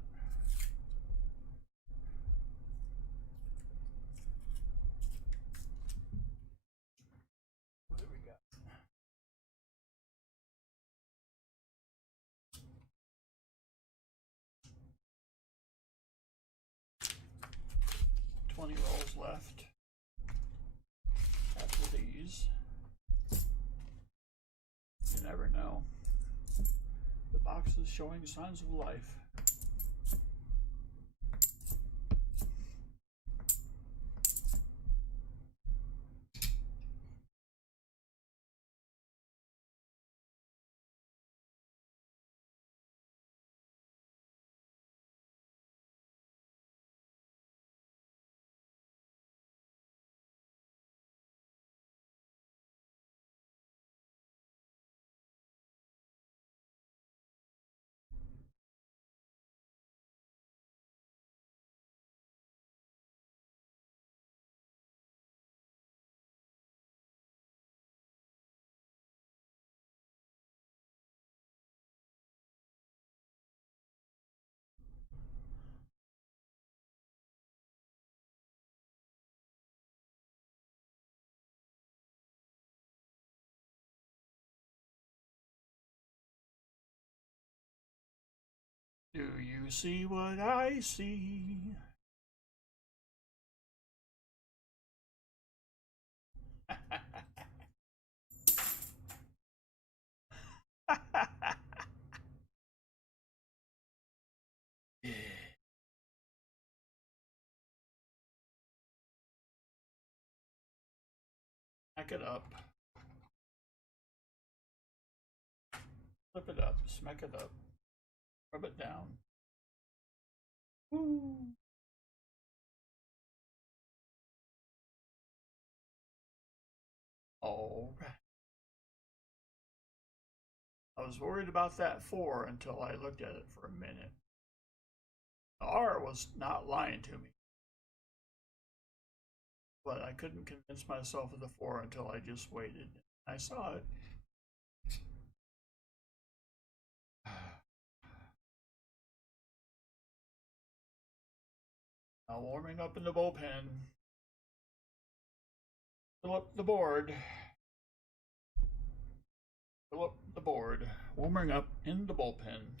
What do we got? $20 rolls left after these. You never know. The box is showing signs of life. Do you see what I see? Yeah. Smack it up. Flip it up. Smack it up. Rub it down. Woo. All right. I was worried about that 4 until I looked at it for a minute. The R was not lying to me. But I couldn't convince myself of the 4 until I just waited. I saw it. Now warming up in the bullpen. Fill up the board. Fill up the board. Warming up in the bullpen.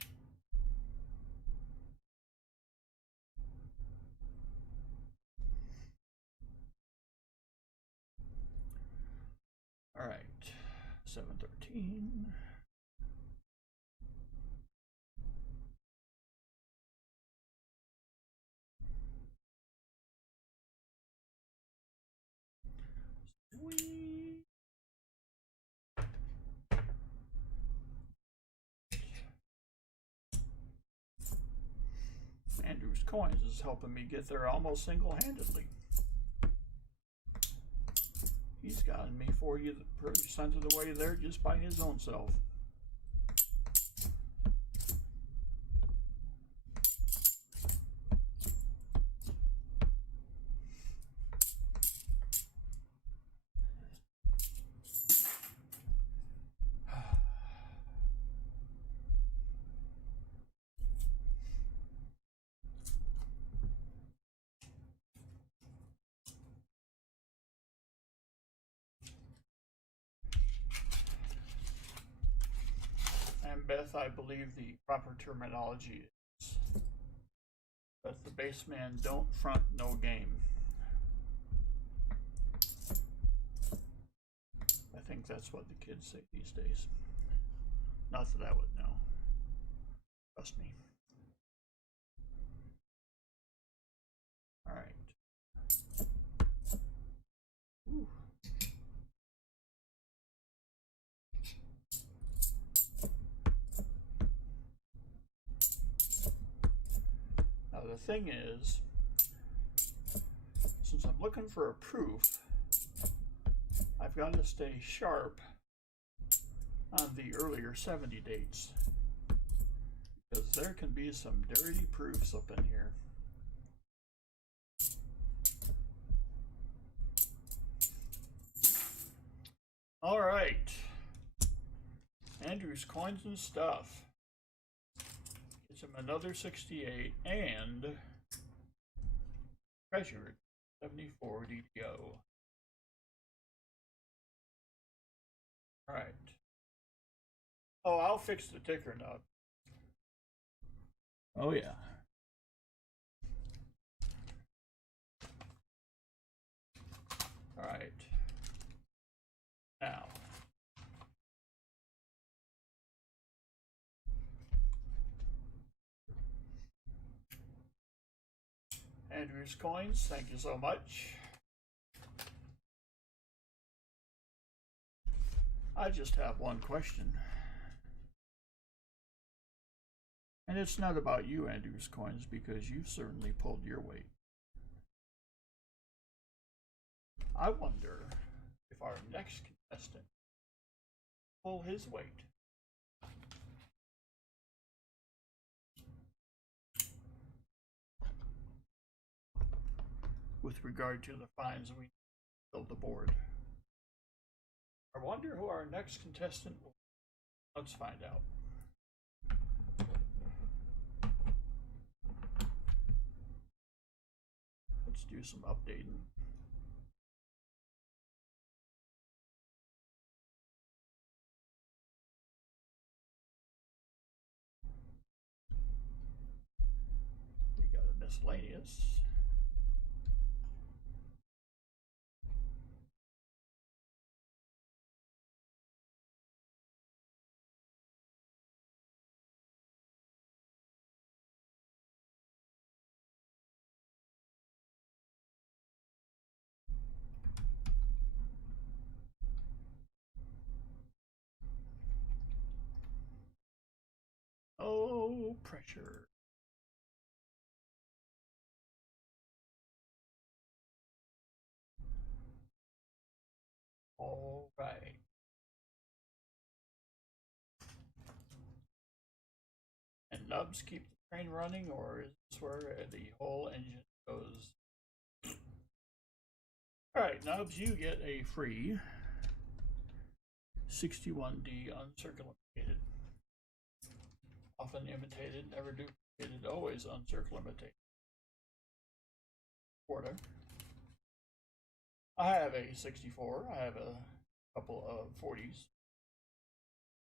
All right, 713. Sweet. Andrew's Coins is helping me get there almost single-handedly. He's gotten me 40% of the way there just by his own self. Beth, I believe the proper terminology is that the baseman don't front no game. I think that's what the kids say these days. Not that I would know. Trust me. All right. Ooh. Now the thing is, since I'm looking for a proof, I've got to stay sharp on the earlier 70 dates, because there can be some dirty proofs up in here. All right, Andrew's Coins and Stuff gets him another 68 and treasured 74 DDO. All right. Oh, I'll fix the ticker nub. Oh yeah. All right. Now, Andrew's Coins, thank you so much. I just have one question. And it's not about you, Andrew's Coins, because you've certainly pulled your weight. I wonder if our next contestant will pull his weight. With regard to the fines we build the board. I wonder who our next contestant will be. Let's find out. Let's do some updating. We got a miscellaneous. Oh, pressure. All right. And nubs keep the train running, or is this where the whole engine goes? All right, nubs, you get a free 61D uncirculated. Often imitated, never duplicated, always uncirculated. Quarter. I have a 64. I have a couple of 40s.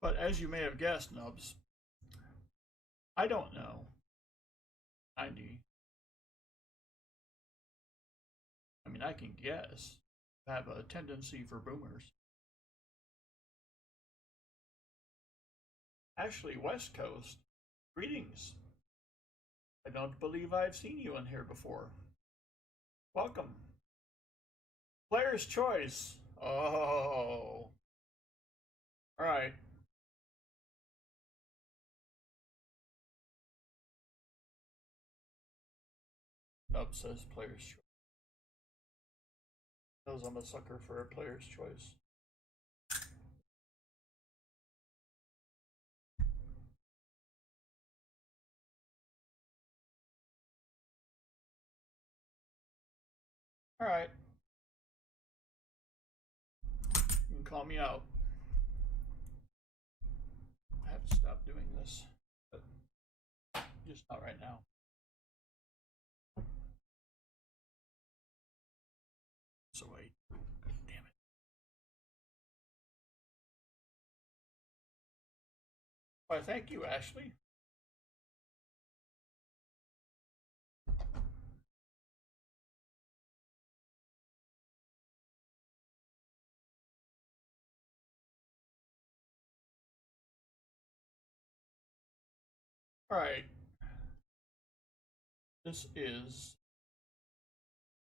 But as you may have guessed, nubs, I don't know 90. I mean, I can guess. I have a tendency for boomers. Ashley West Coast, greetings. I don't believe I've seen you in here before. Welcome. Player's choice. Oh. All right. Nub says player's choice. Knows I'm a sucker for a player's choice. All right. You can call me out. I have to stop doing this, but just not right now. So wait. Damn it. Why, thank you, Ashley. All right. This is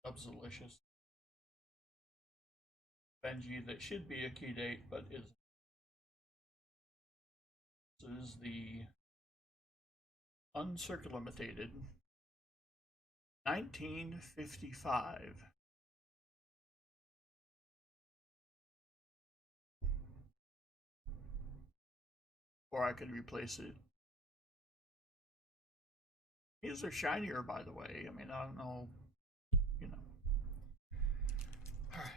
Subsilicious Benji that should be a key date, but is this is the uncircumvented 1955. Or I could replace it. These are shinier, by the way. I mean, I don't know, you know. All right.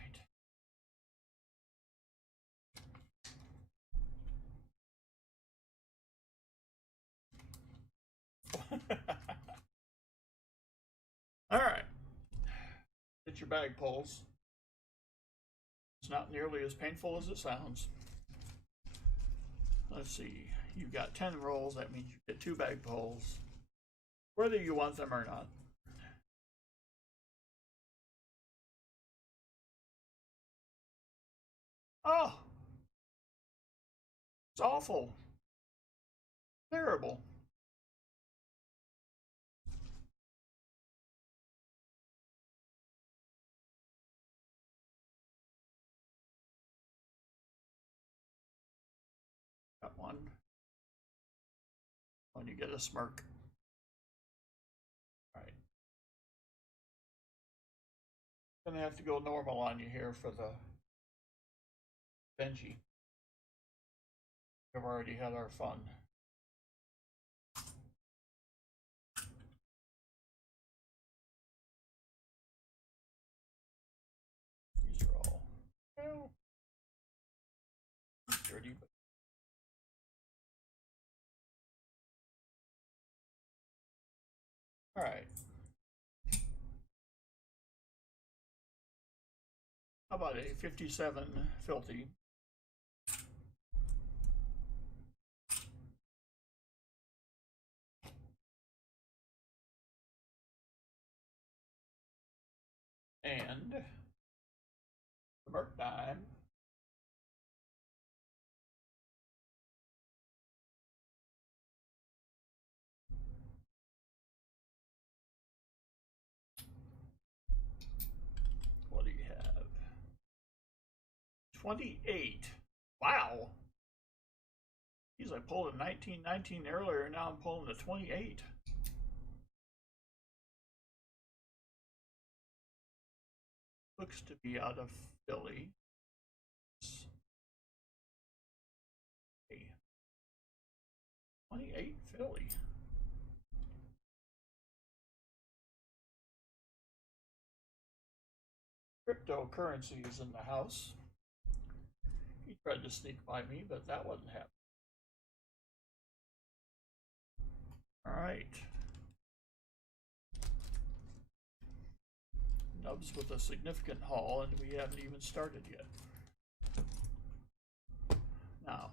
All right. Get your bag pulls. It's not nearly as painful as it sounds. Let's see. You've got 10 rolls. That means you get 2 bag pulls, whether you want them or not. Oh, it's awful. Terrible. Got one. When you get a smirk. All right. Gonna have to go normal on you here for the Benji. We've already had our fun. These are all, well, dirty, but all right. How about a 57 filthy? And the Merc dime. What do you have? 28. Wow. Geez, I pulled a 1919 earlier, now I'm pulling a 28. Looks to be out of Philly. 28 Philly. Cryptocurrency is in the house. He tried to sneak by me, but that wasn't happening. All right. Nubs with a significant haul, and we haven't even started yet. Now,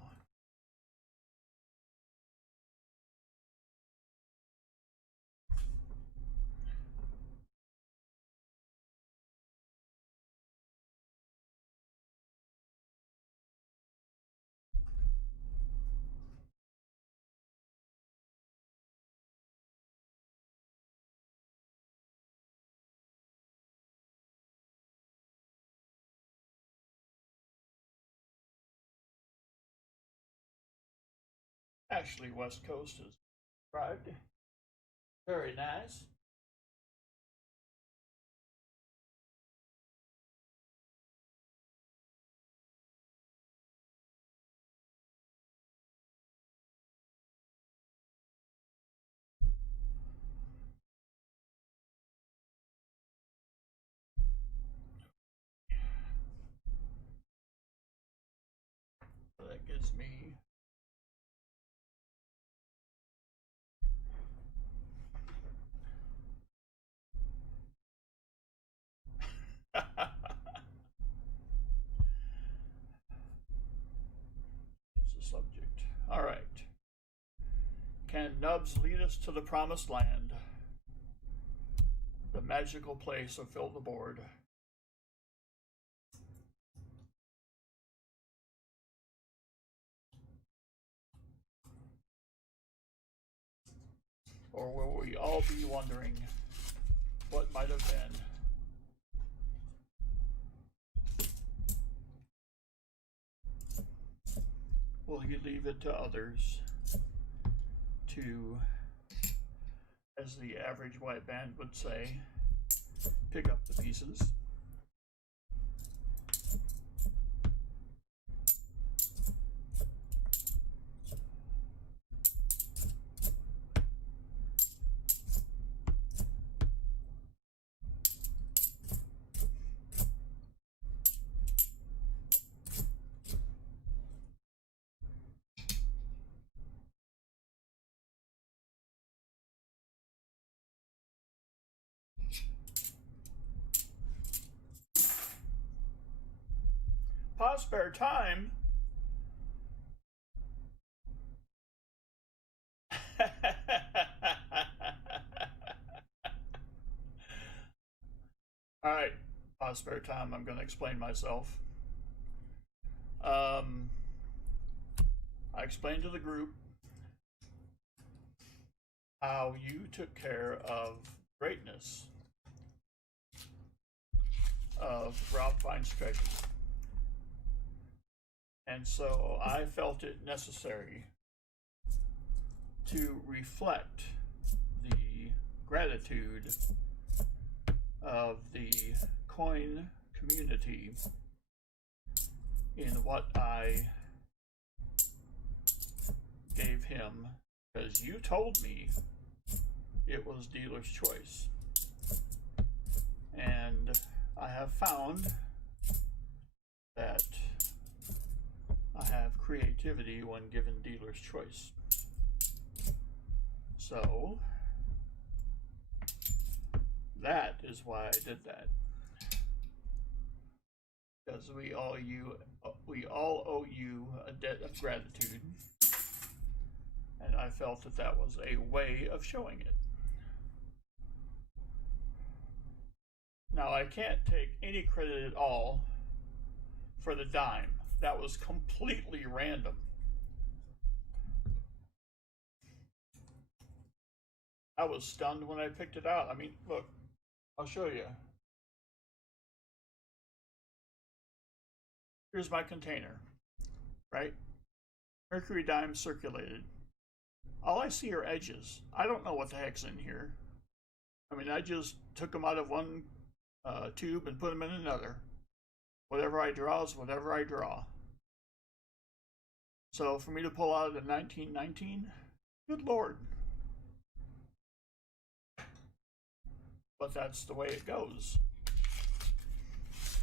Ashley West Coast has arrived. Very nice. So that gives me it's the subject. All right. Can nubs lead us to the promised land? The magical place of fill the board. Or will we all be wondering what might have been? Will you leave it to others to, as the average white band would say, pick up the pieces? Pause spare time. All right, pause spare time. I'm going to explain myself. I explained to the group how you took care of greatness of Ralph Fiennes' treasure. And so I felt it necessary to reflect the gratitude of the coin community in what I gave him, because you told me it was dealer's choice. And I have found that I have creativity when given dealer's choice. So that is why I did that. Because we all owe you a debt of gratitude. And I felt that that was a way of showing it. Now, I can't take any credit at all for the dime. That was completely random. I was stunned when I picked it out. I mean, look, I'll show you. Here's my container, right? Mercury dime circulated. All I see are edges. I don't know what the heck's in here. I mean, I just took them out of one tube and put them in another. Whatever I draw is whatever I draw. So for me to pull out a 1919, good Lord. But that's the way it goes.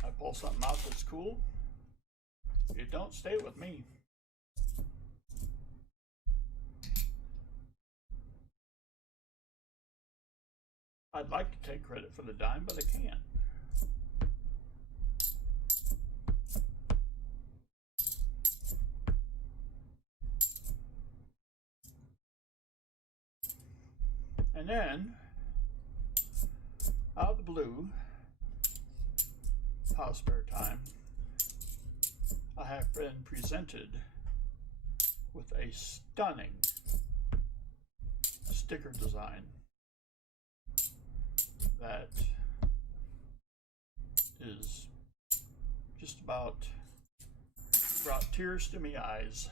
I pull something out that's cool. It don't stay with me. I'd like to take credit for the dime, but I can't. And then, out of the blue, pause spare time, I have been presented with a stunning sticker design that is just about brought tears to my eyes.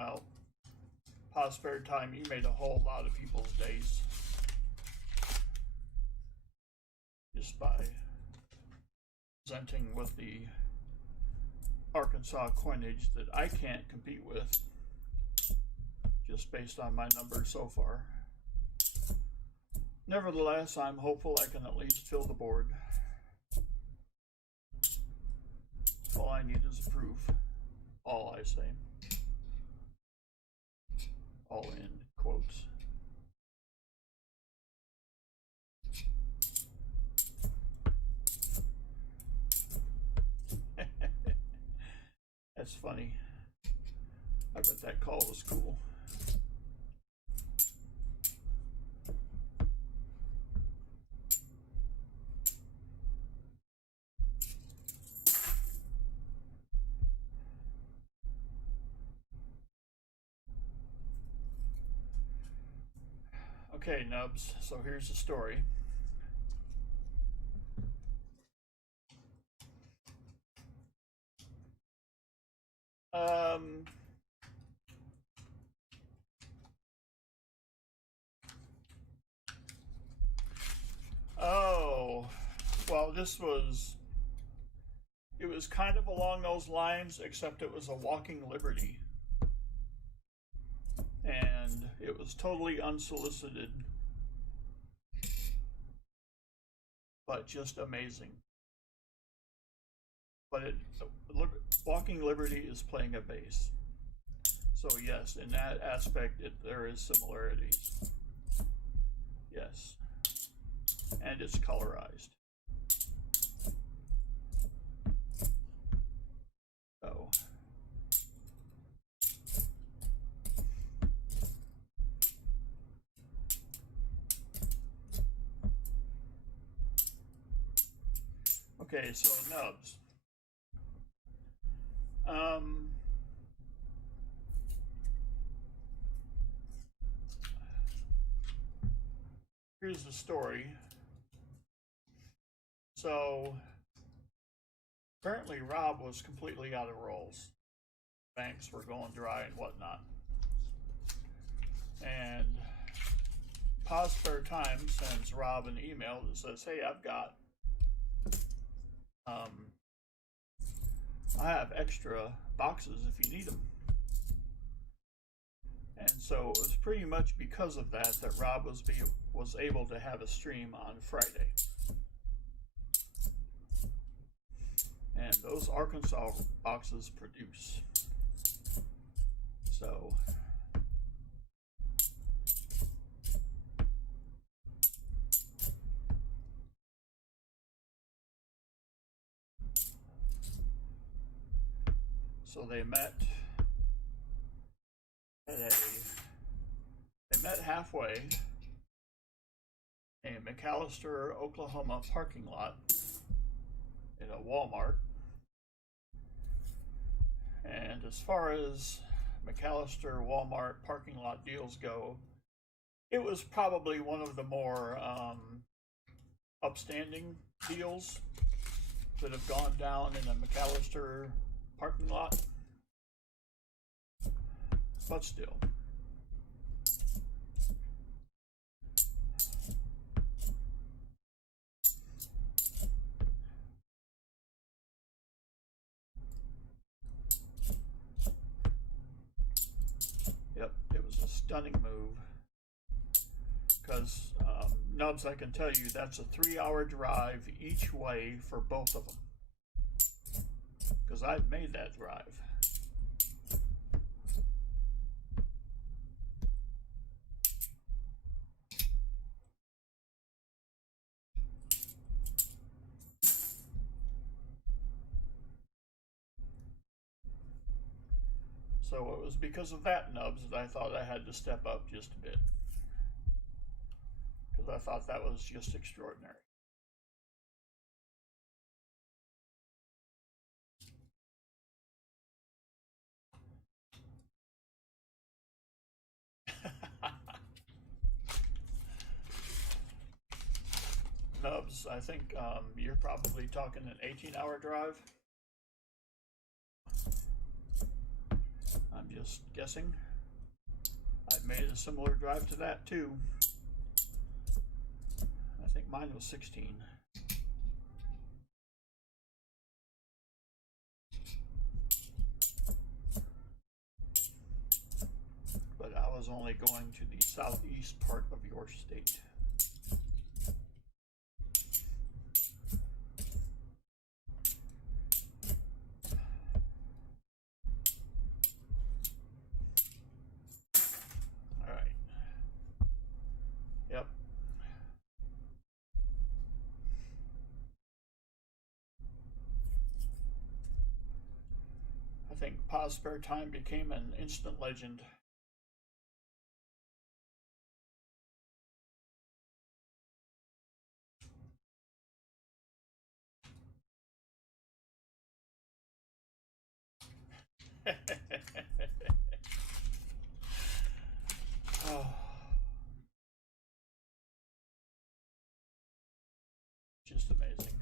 Well, pause spare time, you made a whole lot of people's days just by presenting with the Arkansas coinage that I can't compete with just based on my numbers so far. Nevertheless, I'm hopeful I can at least fill the board. All I need is a proof. All, I say. All in quotes. That's funny. I bet that call was cool. Okay, Nubs, so here's the story. Um, oh, well, it was kind of along those lines, except it was a walking liberty. And it was totally unsolicited, but just amazing. But walking liberty is playing a bass. So yes, in that aspect, there is similarities. Yes. And it's colorized. So. Okay, so Nubs. Here's the story. So, apparently Rob was completely out of rolls. Banks were going dry and whatnot. And Pause Spare Time sends Rob an email that says, hey, I have extra boxes if you need them. And so it was pretty much because of that Rob was able to have a stream on Friday. And those Arkansas boxes produce. So they met halfway in a McAlester, Oklahoma parking lot in a Walmart. And as far as McAlester Walmart parking lot deals go, it was probably one of the more upstanding deals that have gone down in a McAlester parking lot. But still. Yep, it was a stunning move. Because, Nubs, I can tell you, that's a 3-hour drive each way for both of them. Because I've made that drive. So it was because of that, Nubs, that I thought I had to step up just a bit. Because I thought that was just extraordinary. Nubs, I think you're probably talking an 18-hour drive. I'm just guessing. I've made a similar drive to that too. I think mine was 16. But I was only going to the southeast part of your state. think Pause Spare Time became an instant legend. Oh, just amazing.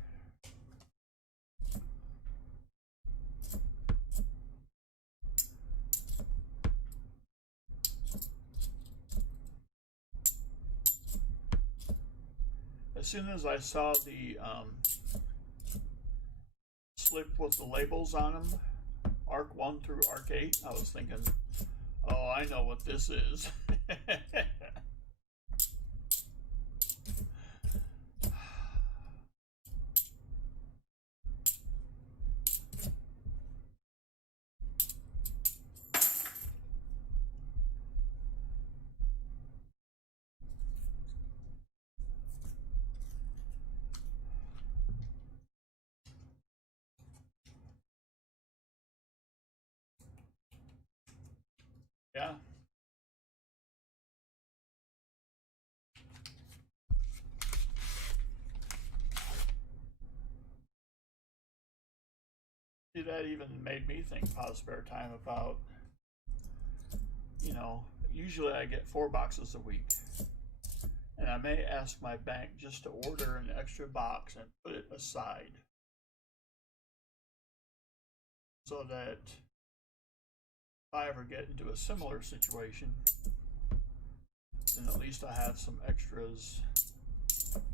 As soon as I saw the slip with the labels on them, Arc 1 through Arc 8, I was thinking, oh, I know what this is. Yeah. See, that even made me think Pause Spare Time about, usually I get 4 boxes a week. And I may ask my bank just to order an extra box and put it aside so that if I ever get into a similar situation, then at least I have some extras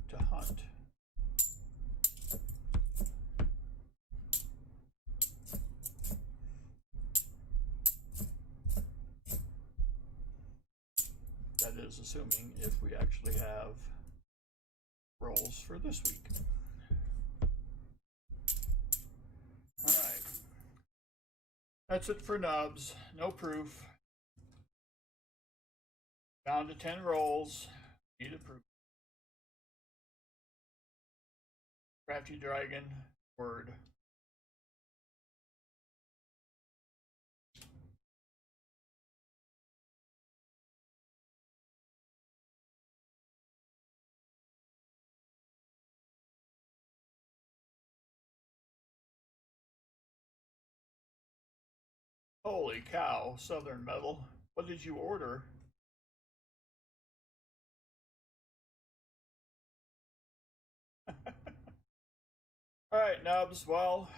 to hunt. That is assuming if we actually have rolls for this week. All right. That's it for nubs. No proof. Down to 10 rolls. Need a proof. Crafty Dragon. Word. Holy cow, Southern Metal. What did you order? Alright, nubs. Well,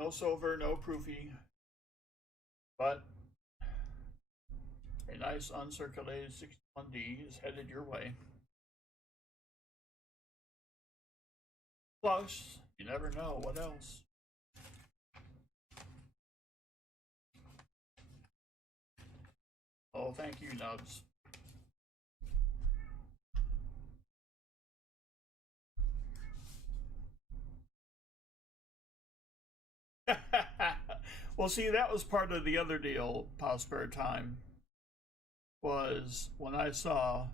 no silver, no proofy, but a nice uncirculated 61D is headed your way. Plus, you never know what else. Oh, thank you, nubs. Well, see, that was part of the other deal, Pause Spare Time, was when I saw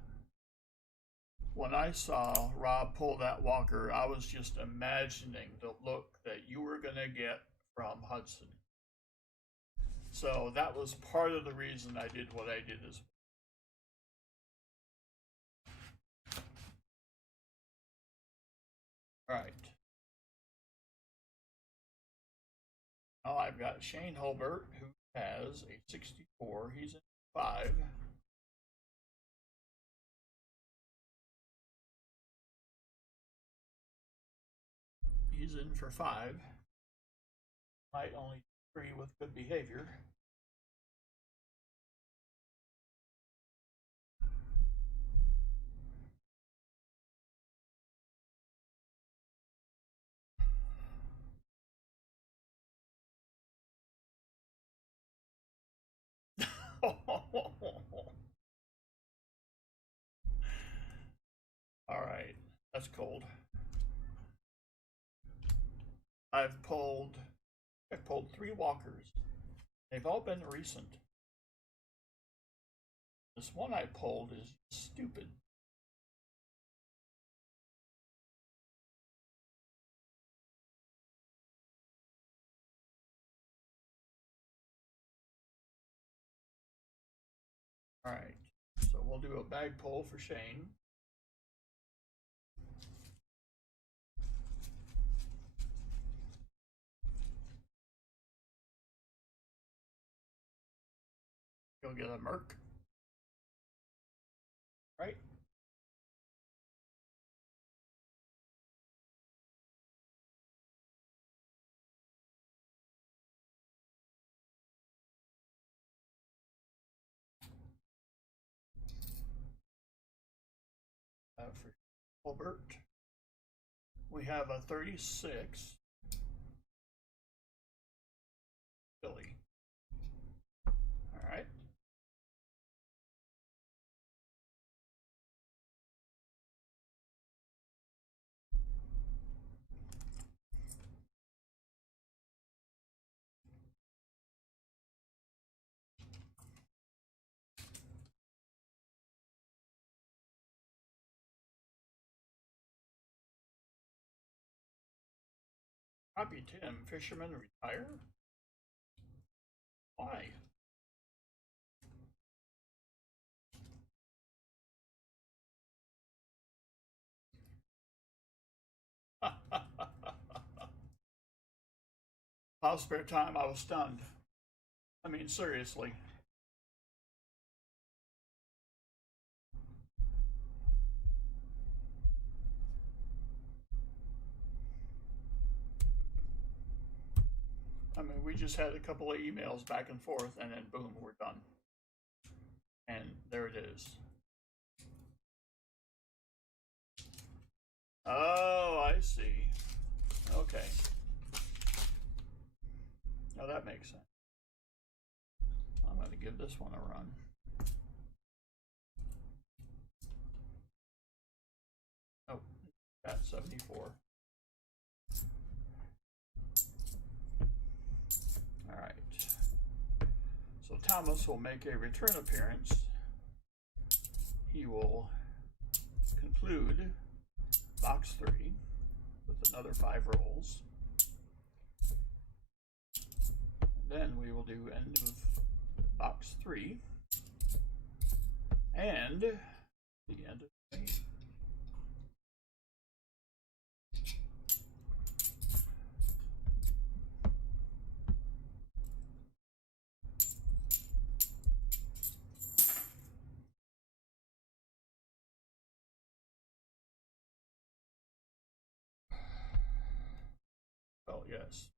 Rob pull that walker, I was just imagining the look that you were gonna get from Hudson. So that was part of the reason I did what I did as well. All right. Now I've got Shane Hulbert, who has a 64. He's in 5. He's in for 5. Might only 3 with good behavior. All right, that's cold. I've pulled I've pulled 3 walkers. They've all been recent. This one I pulled is stupid. All right, so we'll do a bag pull for Shane. You'll get a Merc, right? For Albert, we have a 36 Billy. All right. Copy Tim, fisherman retire? Why? I'll spare time, I was stunned. I mean, seriously. I mean, we just had a couple of emails back and forth, and then boom, we're done. And there it is. Oh, I see. Okay. Now that makes sense. I'm going to give this one a run. Oh, got 74. All right. So Thomas will make a return appearance. He will conclude box 3 with another 5 rolls. And then we will do end of box 3 and the end of the game. Well, yes.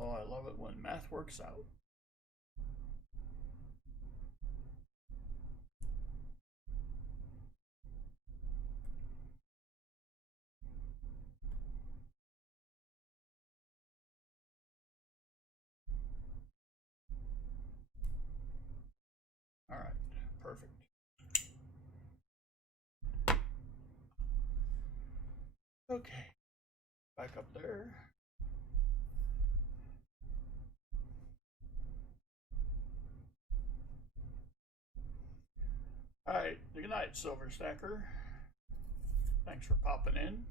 Oh, I love it when math works out. All right, perfect. Okay, back up there. All right, good night, Silver Stacker. Thanks for popping in.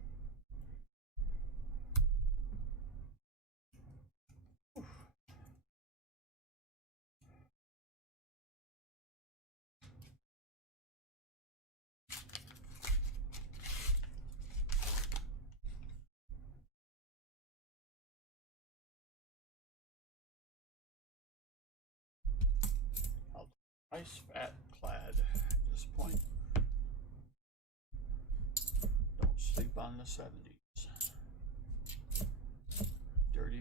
Nice fat clad at this point. Don't sleep on the 70s. Dirty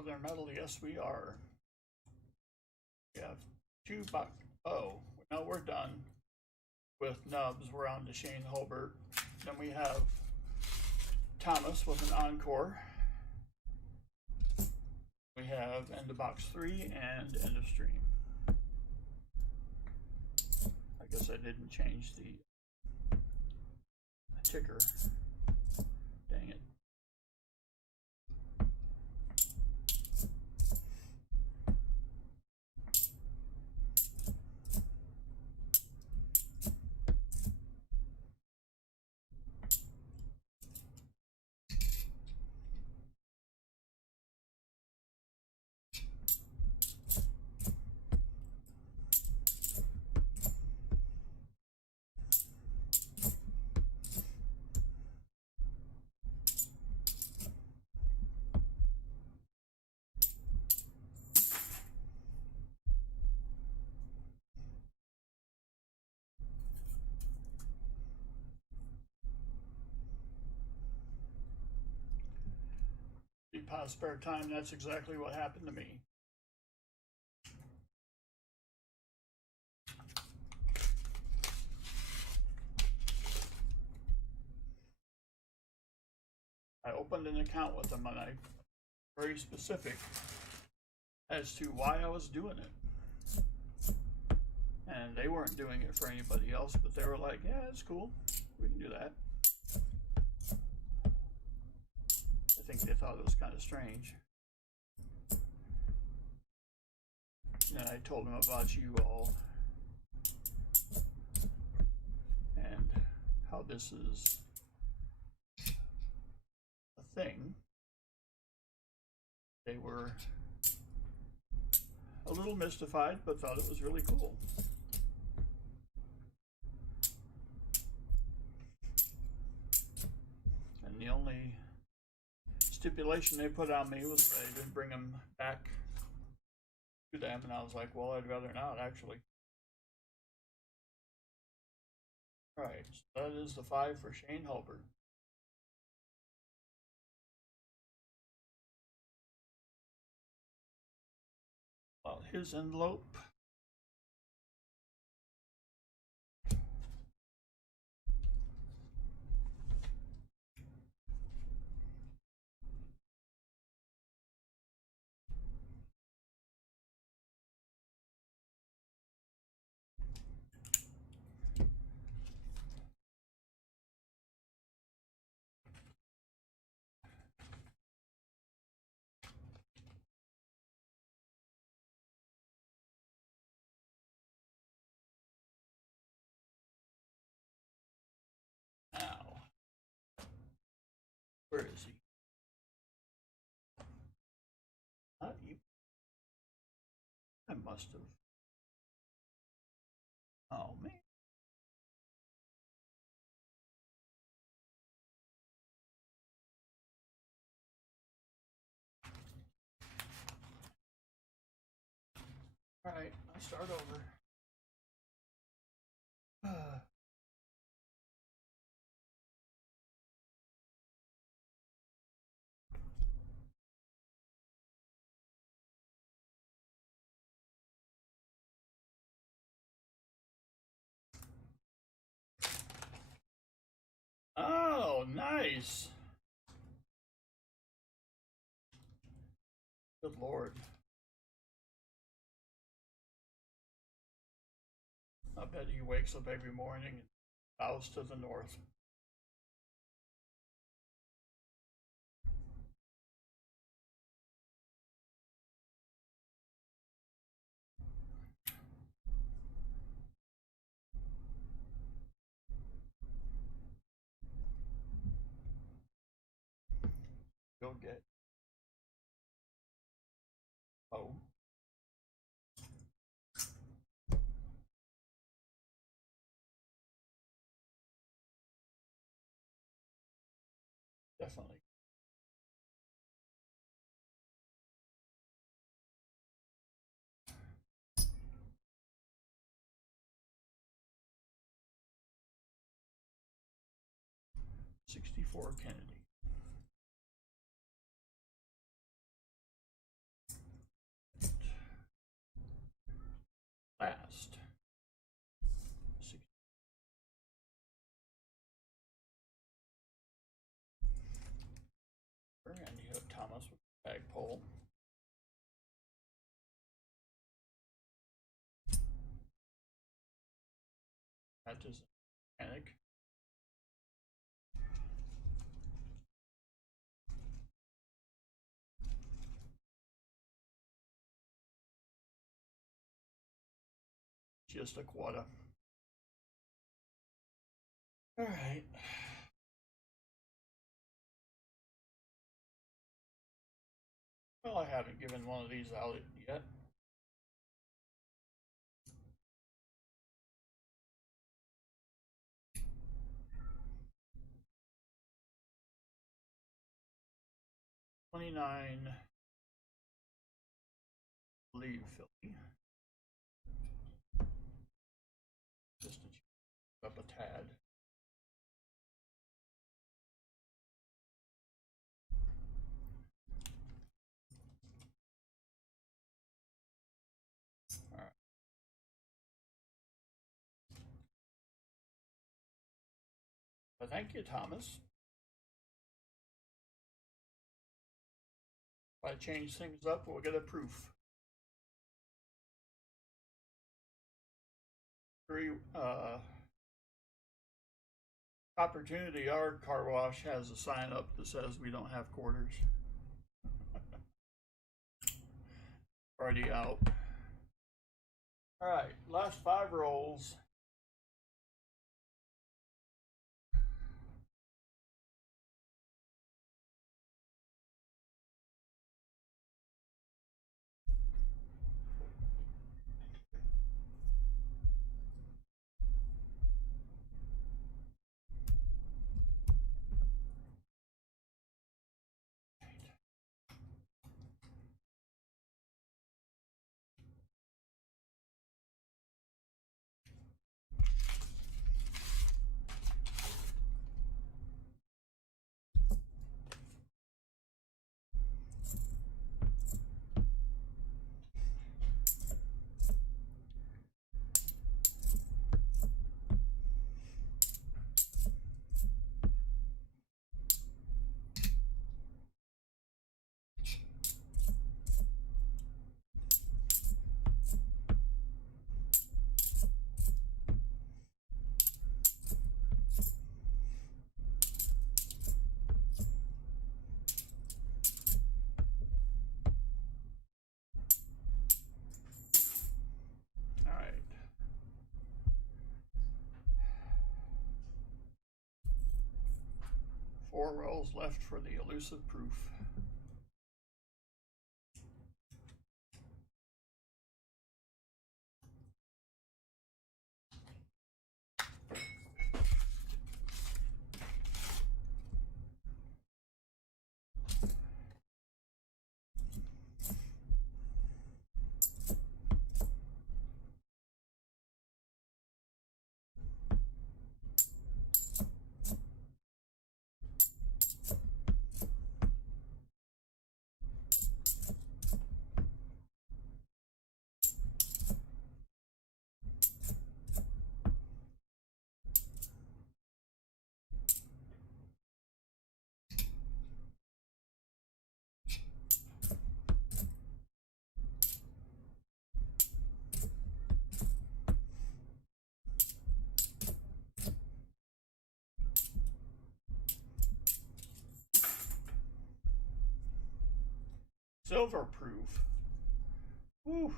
Southern Metal, yes we are. We have two buck. Oh, now we're done with nubs. We're on to Shane Hulbert. Then we have Thomas with an encore. We have end of box 3 and end of stream. I guess I didn't change the ticker. Dang it. Pause spare time, that's exactly what happened to me. I opened an account with them and I'm very specific as to why I was doing it. And they weren't doing it for anybody else, but they were like, yeah, it's cool. We can do that. I think they thought it was kind of strange. And I told them about you all and how this is a thing. They were a little mystified, but thought it was really cool. And the only stipulation they put on me was that I didn't bring them back to them, and I was like, well, I'd rather not, actually. Alright, so that is the 5 for Shane Hulbert. Well, his envelope. Now, where is he? Not you. I must have. Oh, man. Alright, I'll start over. Oh, nice. Good Lord. I bet he wakes up every morning and bows to the north. Go get. Oh. Definitely. '64 Kennedy. flagpole. That is panic. Just a quarter. All right. Well, I haven't given one of these out yet. $29. Leave Philly. Just to change up a tad. All right. Well, thank you, Thomas. If I change things up, we'll get a proof. Opportunity Yard Car Wash has a sign up that says we don't have quarters. Already out. All right, last 5 rolls. All right. 4 rolls left for the elusive proof. Silver proof. Whew.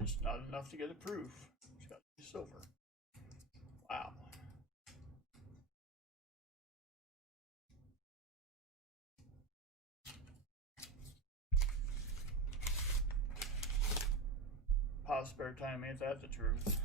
It's just not enough to get a proof. It's got to be silver. Wow. Pause spare time, ain't that the truth?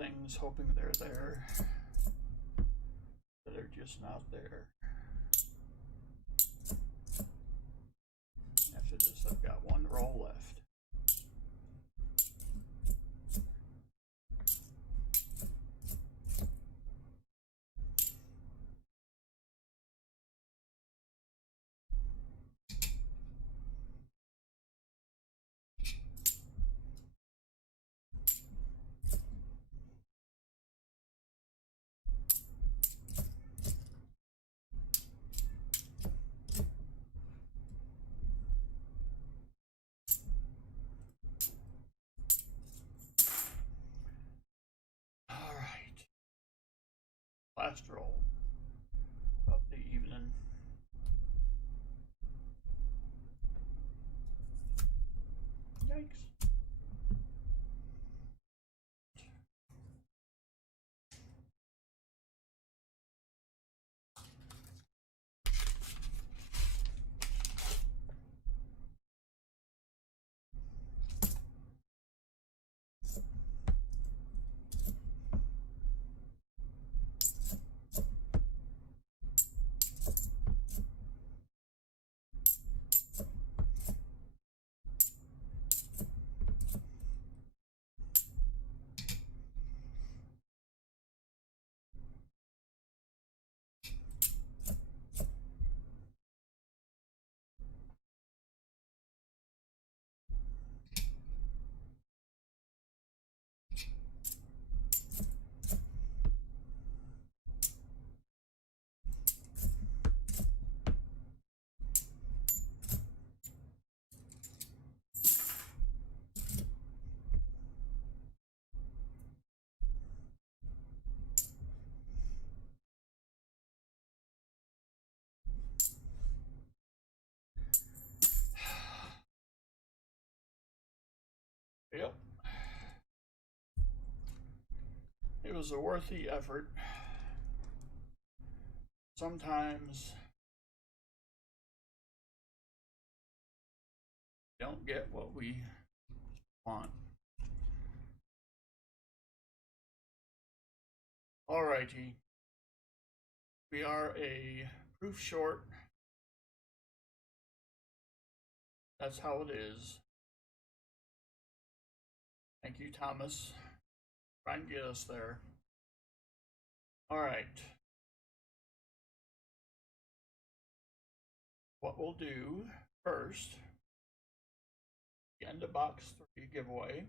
things hoping they're there, but they're just not there. After this, I've got one row left. Last roll of the evening. Yikes. Yep. It was a worthy effort. Sometimes we don't get what we want. Alrighty. We are a proof short. That's how it is. Thank you, Thomas. Try and get us there. Alright. What we'll do first, end of box 3 giveaway.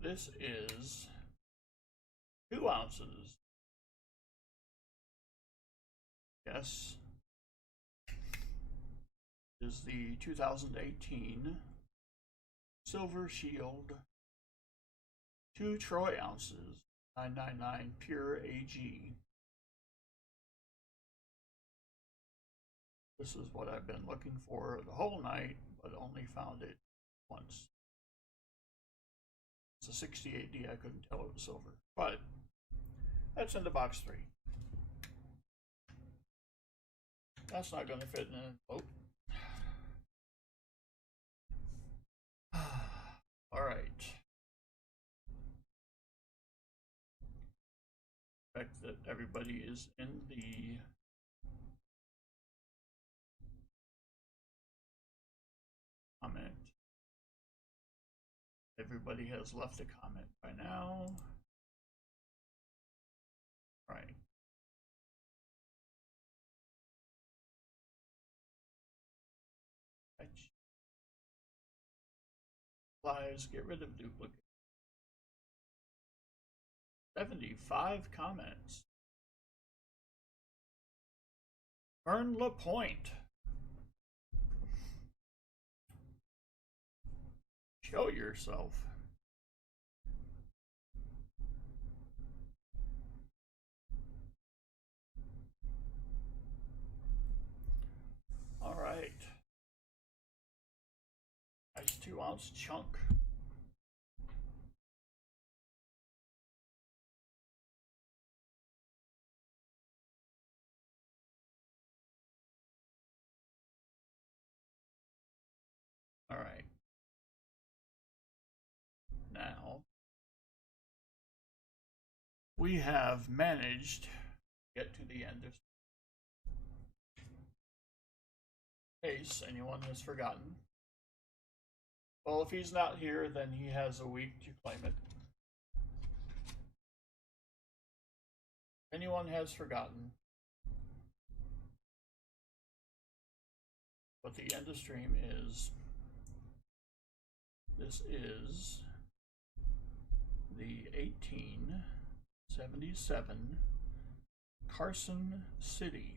This is 2 ounces. Yes. Is the 2018 Silver Shield 2 troy ounces, 999 pure AG. This is what I've been looking for the whole night, but only found it once. It's a 68D, I couldn't tell it was silver, but that's in the box 3. That's not going to fit in an envelope. All right. Expect that everybody is in the comment. Everybody has left a comment by now. All right. Flies, get rid of duplicate. 75 comments. Earn LaPointe. Show yourself. All right. Nice 2-ounce chunk. All right. Now, we have managed to get to the end of case anyone has forgotten. Well, if he's not here, then he has a week to claim it. Anyone has forgotten what the end of stream is. This is the 1877 Carson City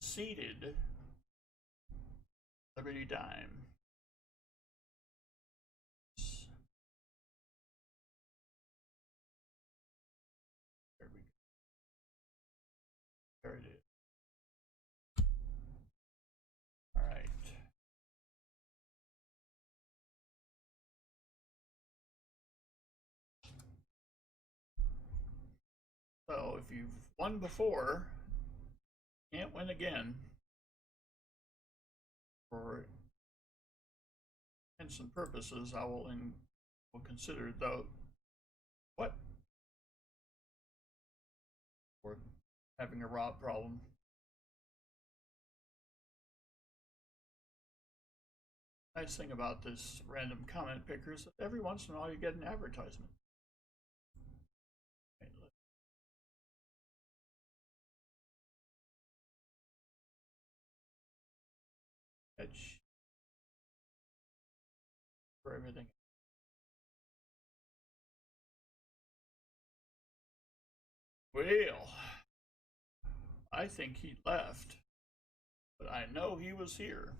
seated Liberty Dime. There we go. There it is. All right. So if you've won before, can't win again. For intents and purposes, I will consider though what for having a rob problem. Nice thing about this random comment picker is that every once in a while you get an advertisement. Edge for everything. Well, I think he left, but I know he was here.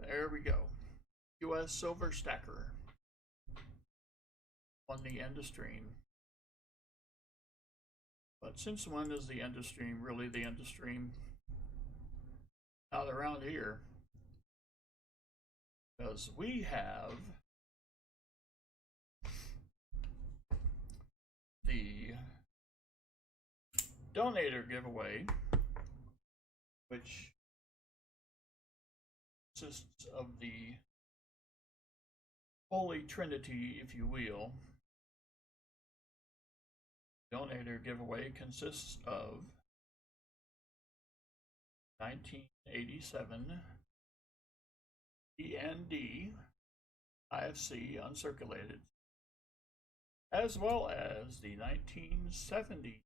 There we go. US Silver Stacker on the end of stream. But since when is the end of stream really the end of stream? Not around here. Because we have the donator giveaway, which consists of the Holy Trinity, if you will. Donator giveaway consists of 1987 END IFC uncirculated, as well as the 1970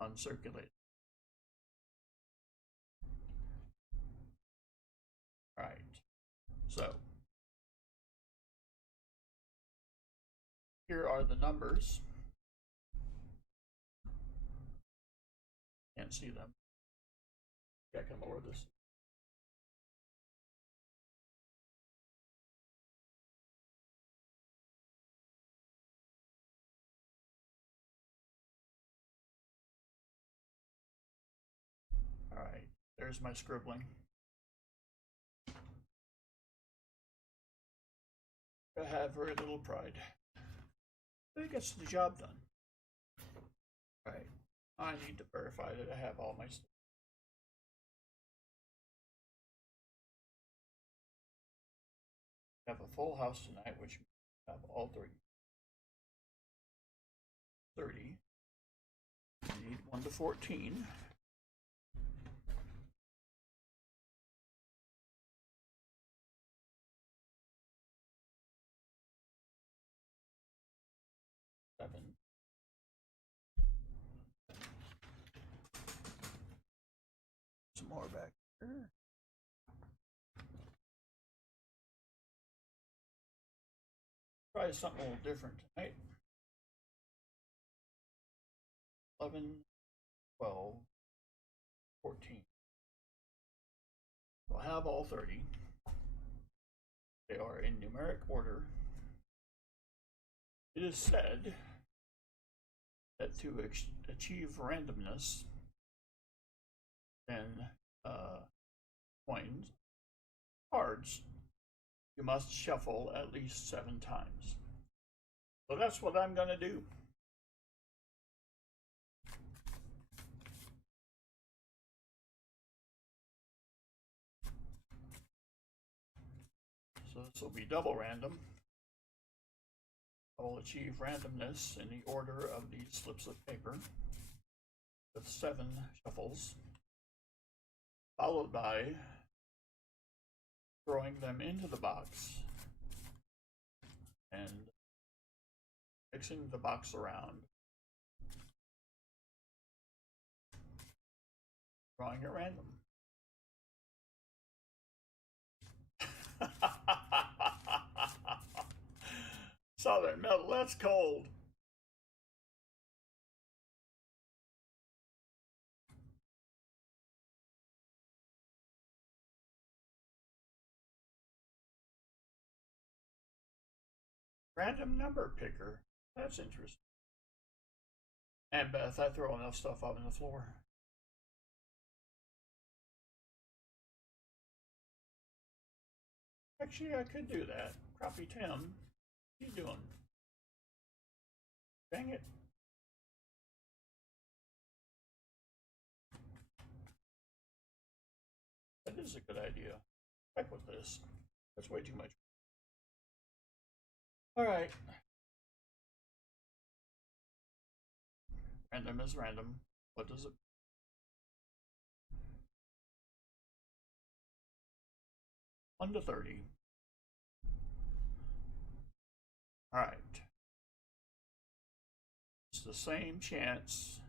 uncirculated. All right, so here are the numbers. Can't see them. I can lower this. All right, there's my scribbling. I have very little pride, but it gets the job done. All right, I need to verify that I have all my stuff. I have a full house tonight, which I have all 30. I need 1 to 14. Some more back here. Try something a little different tonight. 11, 12, 14. I'll have all 30. They are in numeric order. It is said that to achieve randomness, then cards, you must shuffle at least 7 times. So that's what I'm going to do. This will be double random. I will achieve randomness in the order of these slips of paper with 7 shuffles, followed by throwing them into the box and mixing the box around, drawing at random. Southern metal, that's cold. Random number picker, that's interesting. And Beth, I throw enough stuff up on the floor. Actually, I could do that. Crappy Tim, what are you doing? Dang it. That is a good idea. Heck with this. That's way too much. All right. Random is random. What does it? One to 30. All right. It's the same chance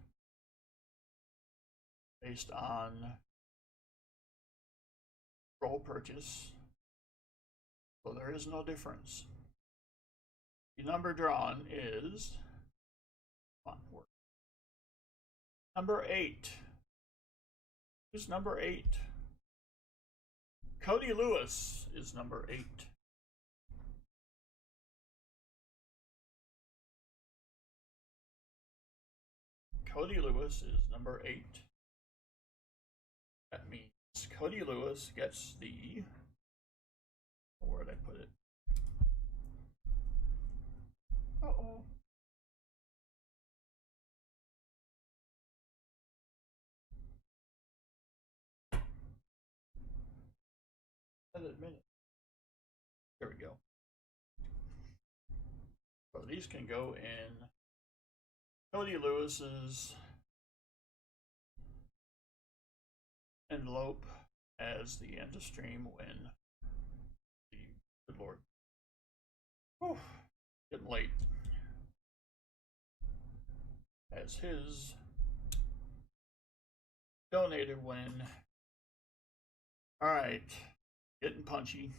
based on roll purchase, so there is no difference. The number drawn is number 8. Who's number 8? Cody Lewis is number 8. Cody Lewis is number 8. That means Cody Lewis gets the, where did I put it? Uh-oh. Edit minute. There we go. So these can go in Cody Lewis's envelope as the end of stream when the good Lord. Whew, getting late. As his donated win. Alright, getting punchy.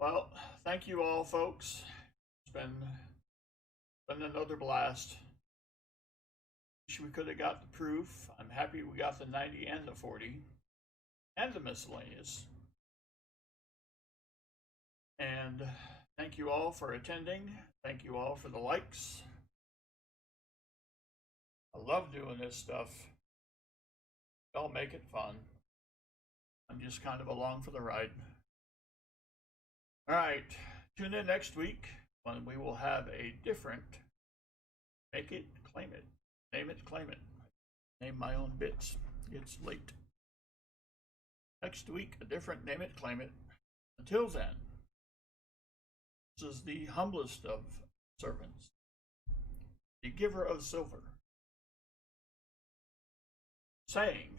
Well, thank you all, folks. It's been another blast. Wish we could have got the proof. I'm happy we got the 90 and the 40 and the miscellaneous. And thank you all for attending. Thank you all for the likes. I love doing this stuff. Y'all make it fun. I'm just kind of along for the ride. All right, tune in next week when we will have a different make it, claim it, name it, claim it. Name my own bits. It's late. Next week, a different name it, claim it. Until then, this is the humblest of servants, the giver of silver, saying,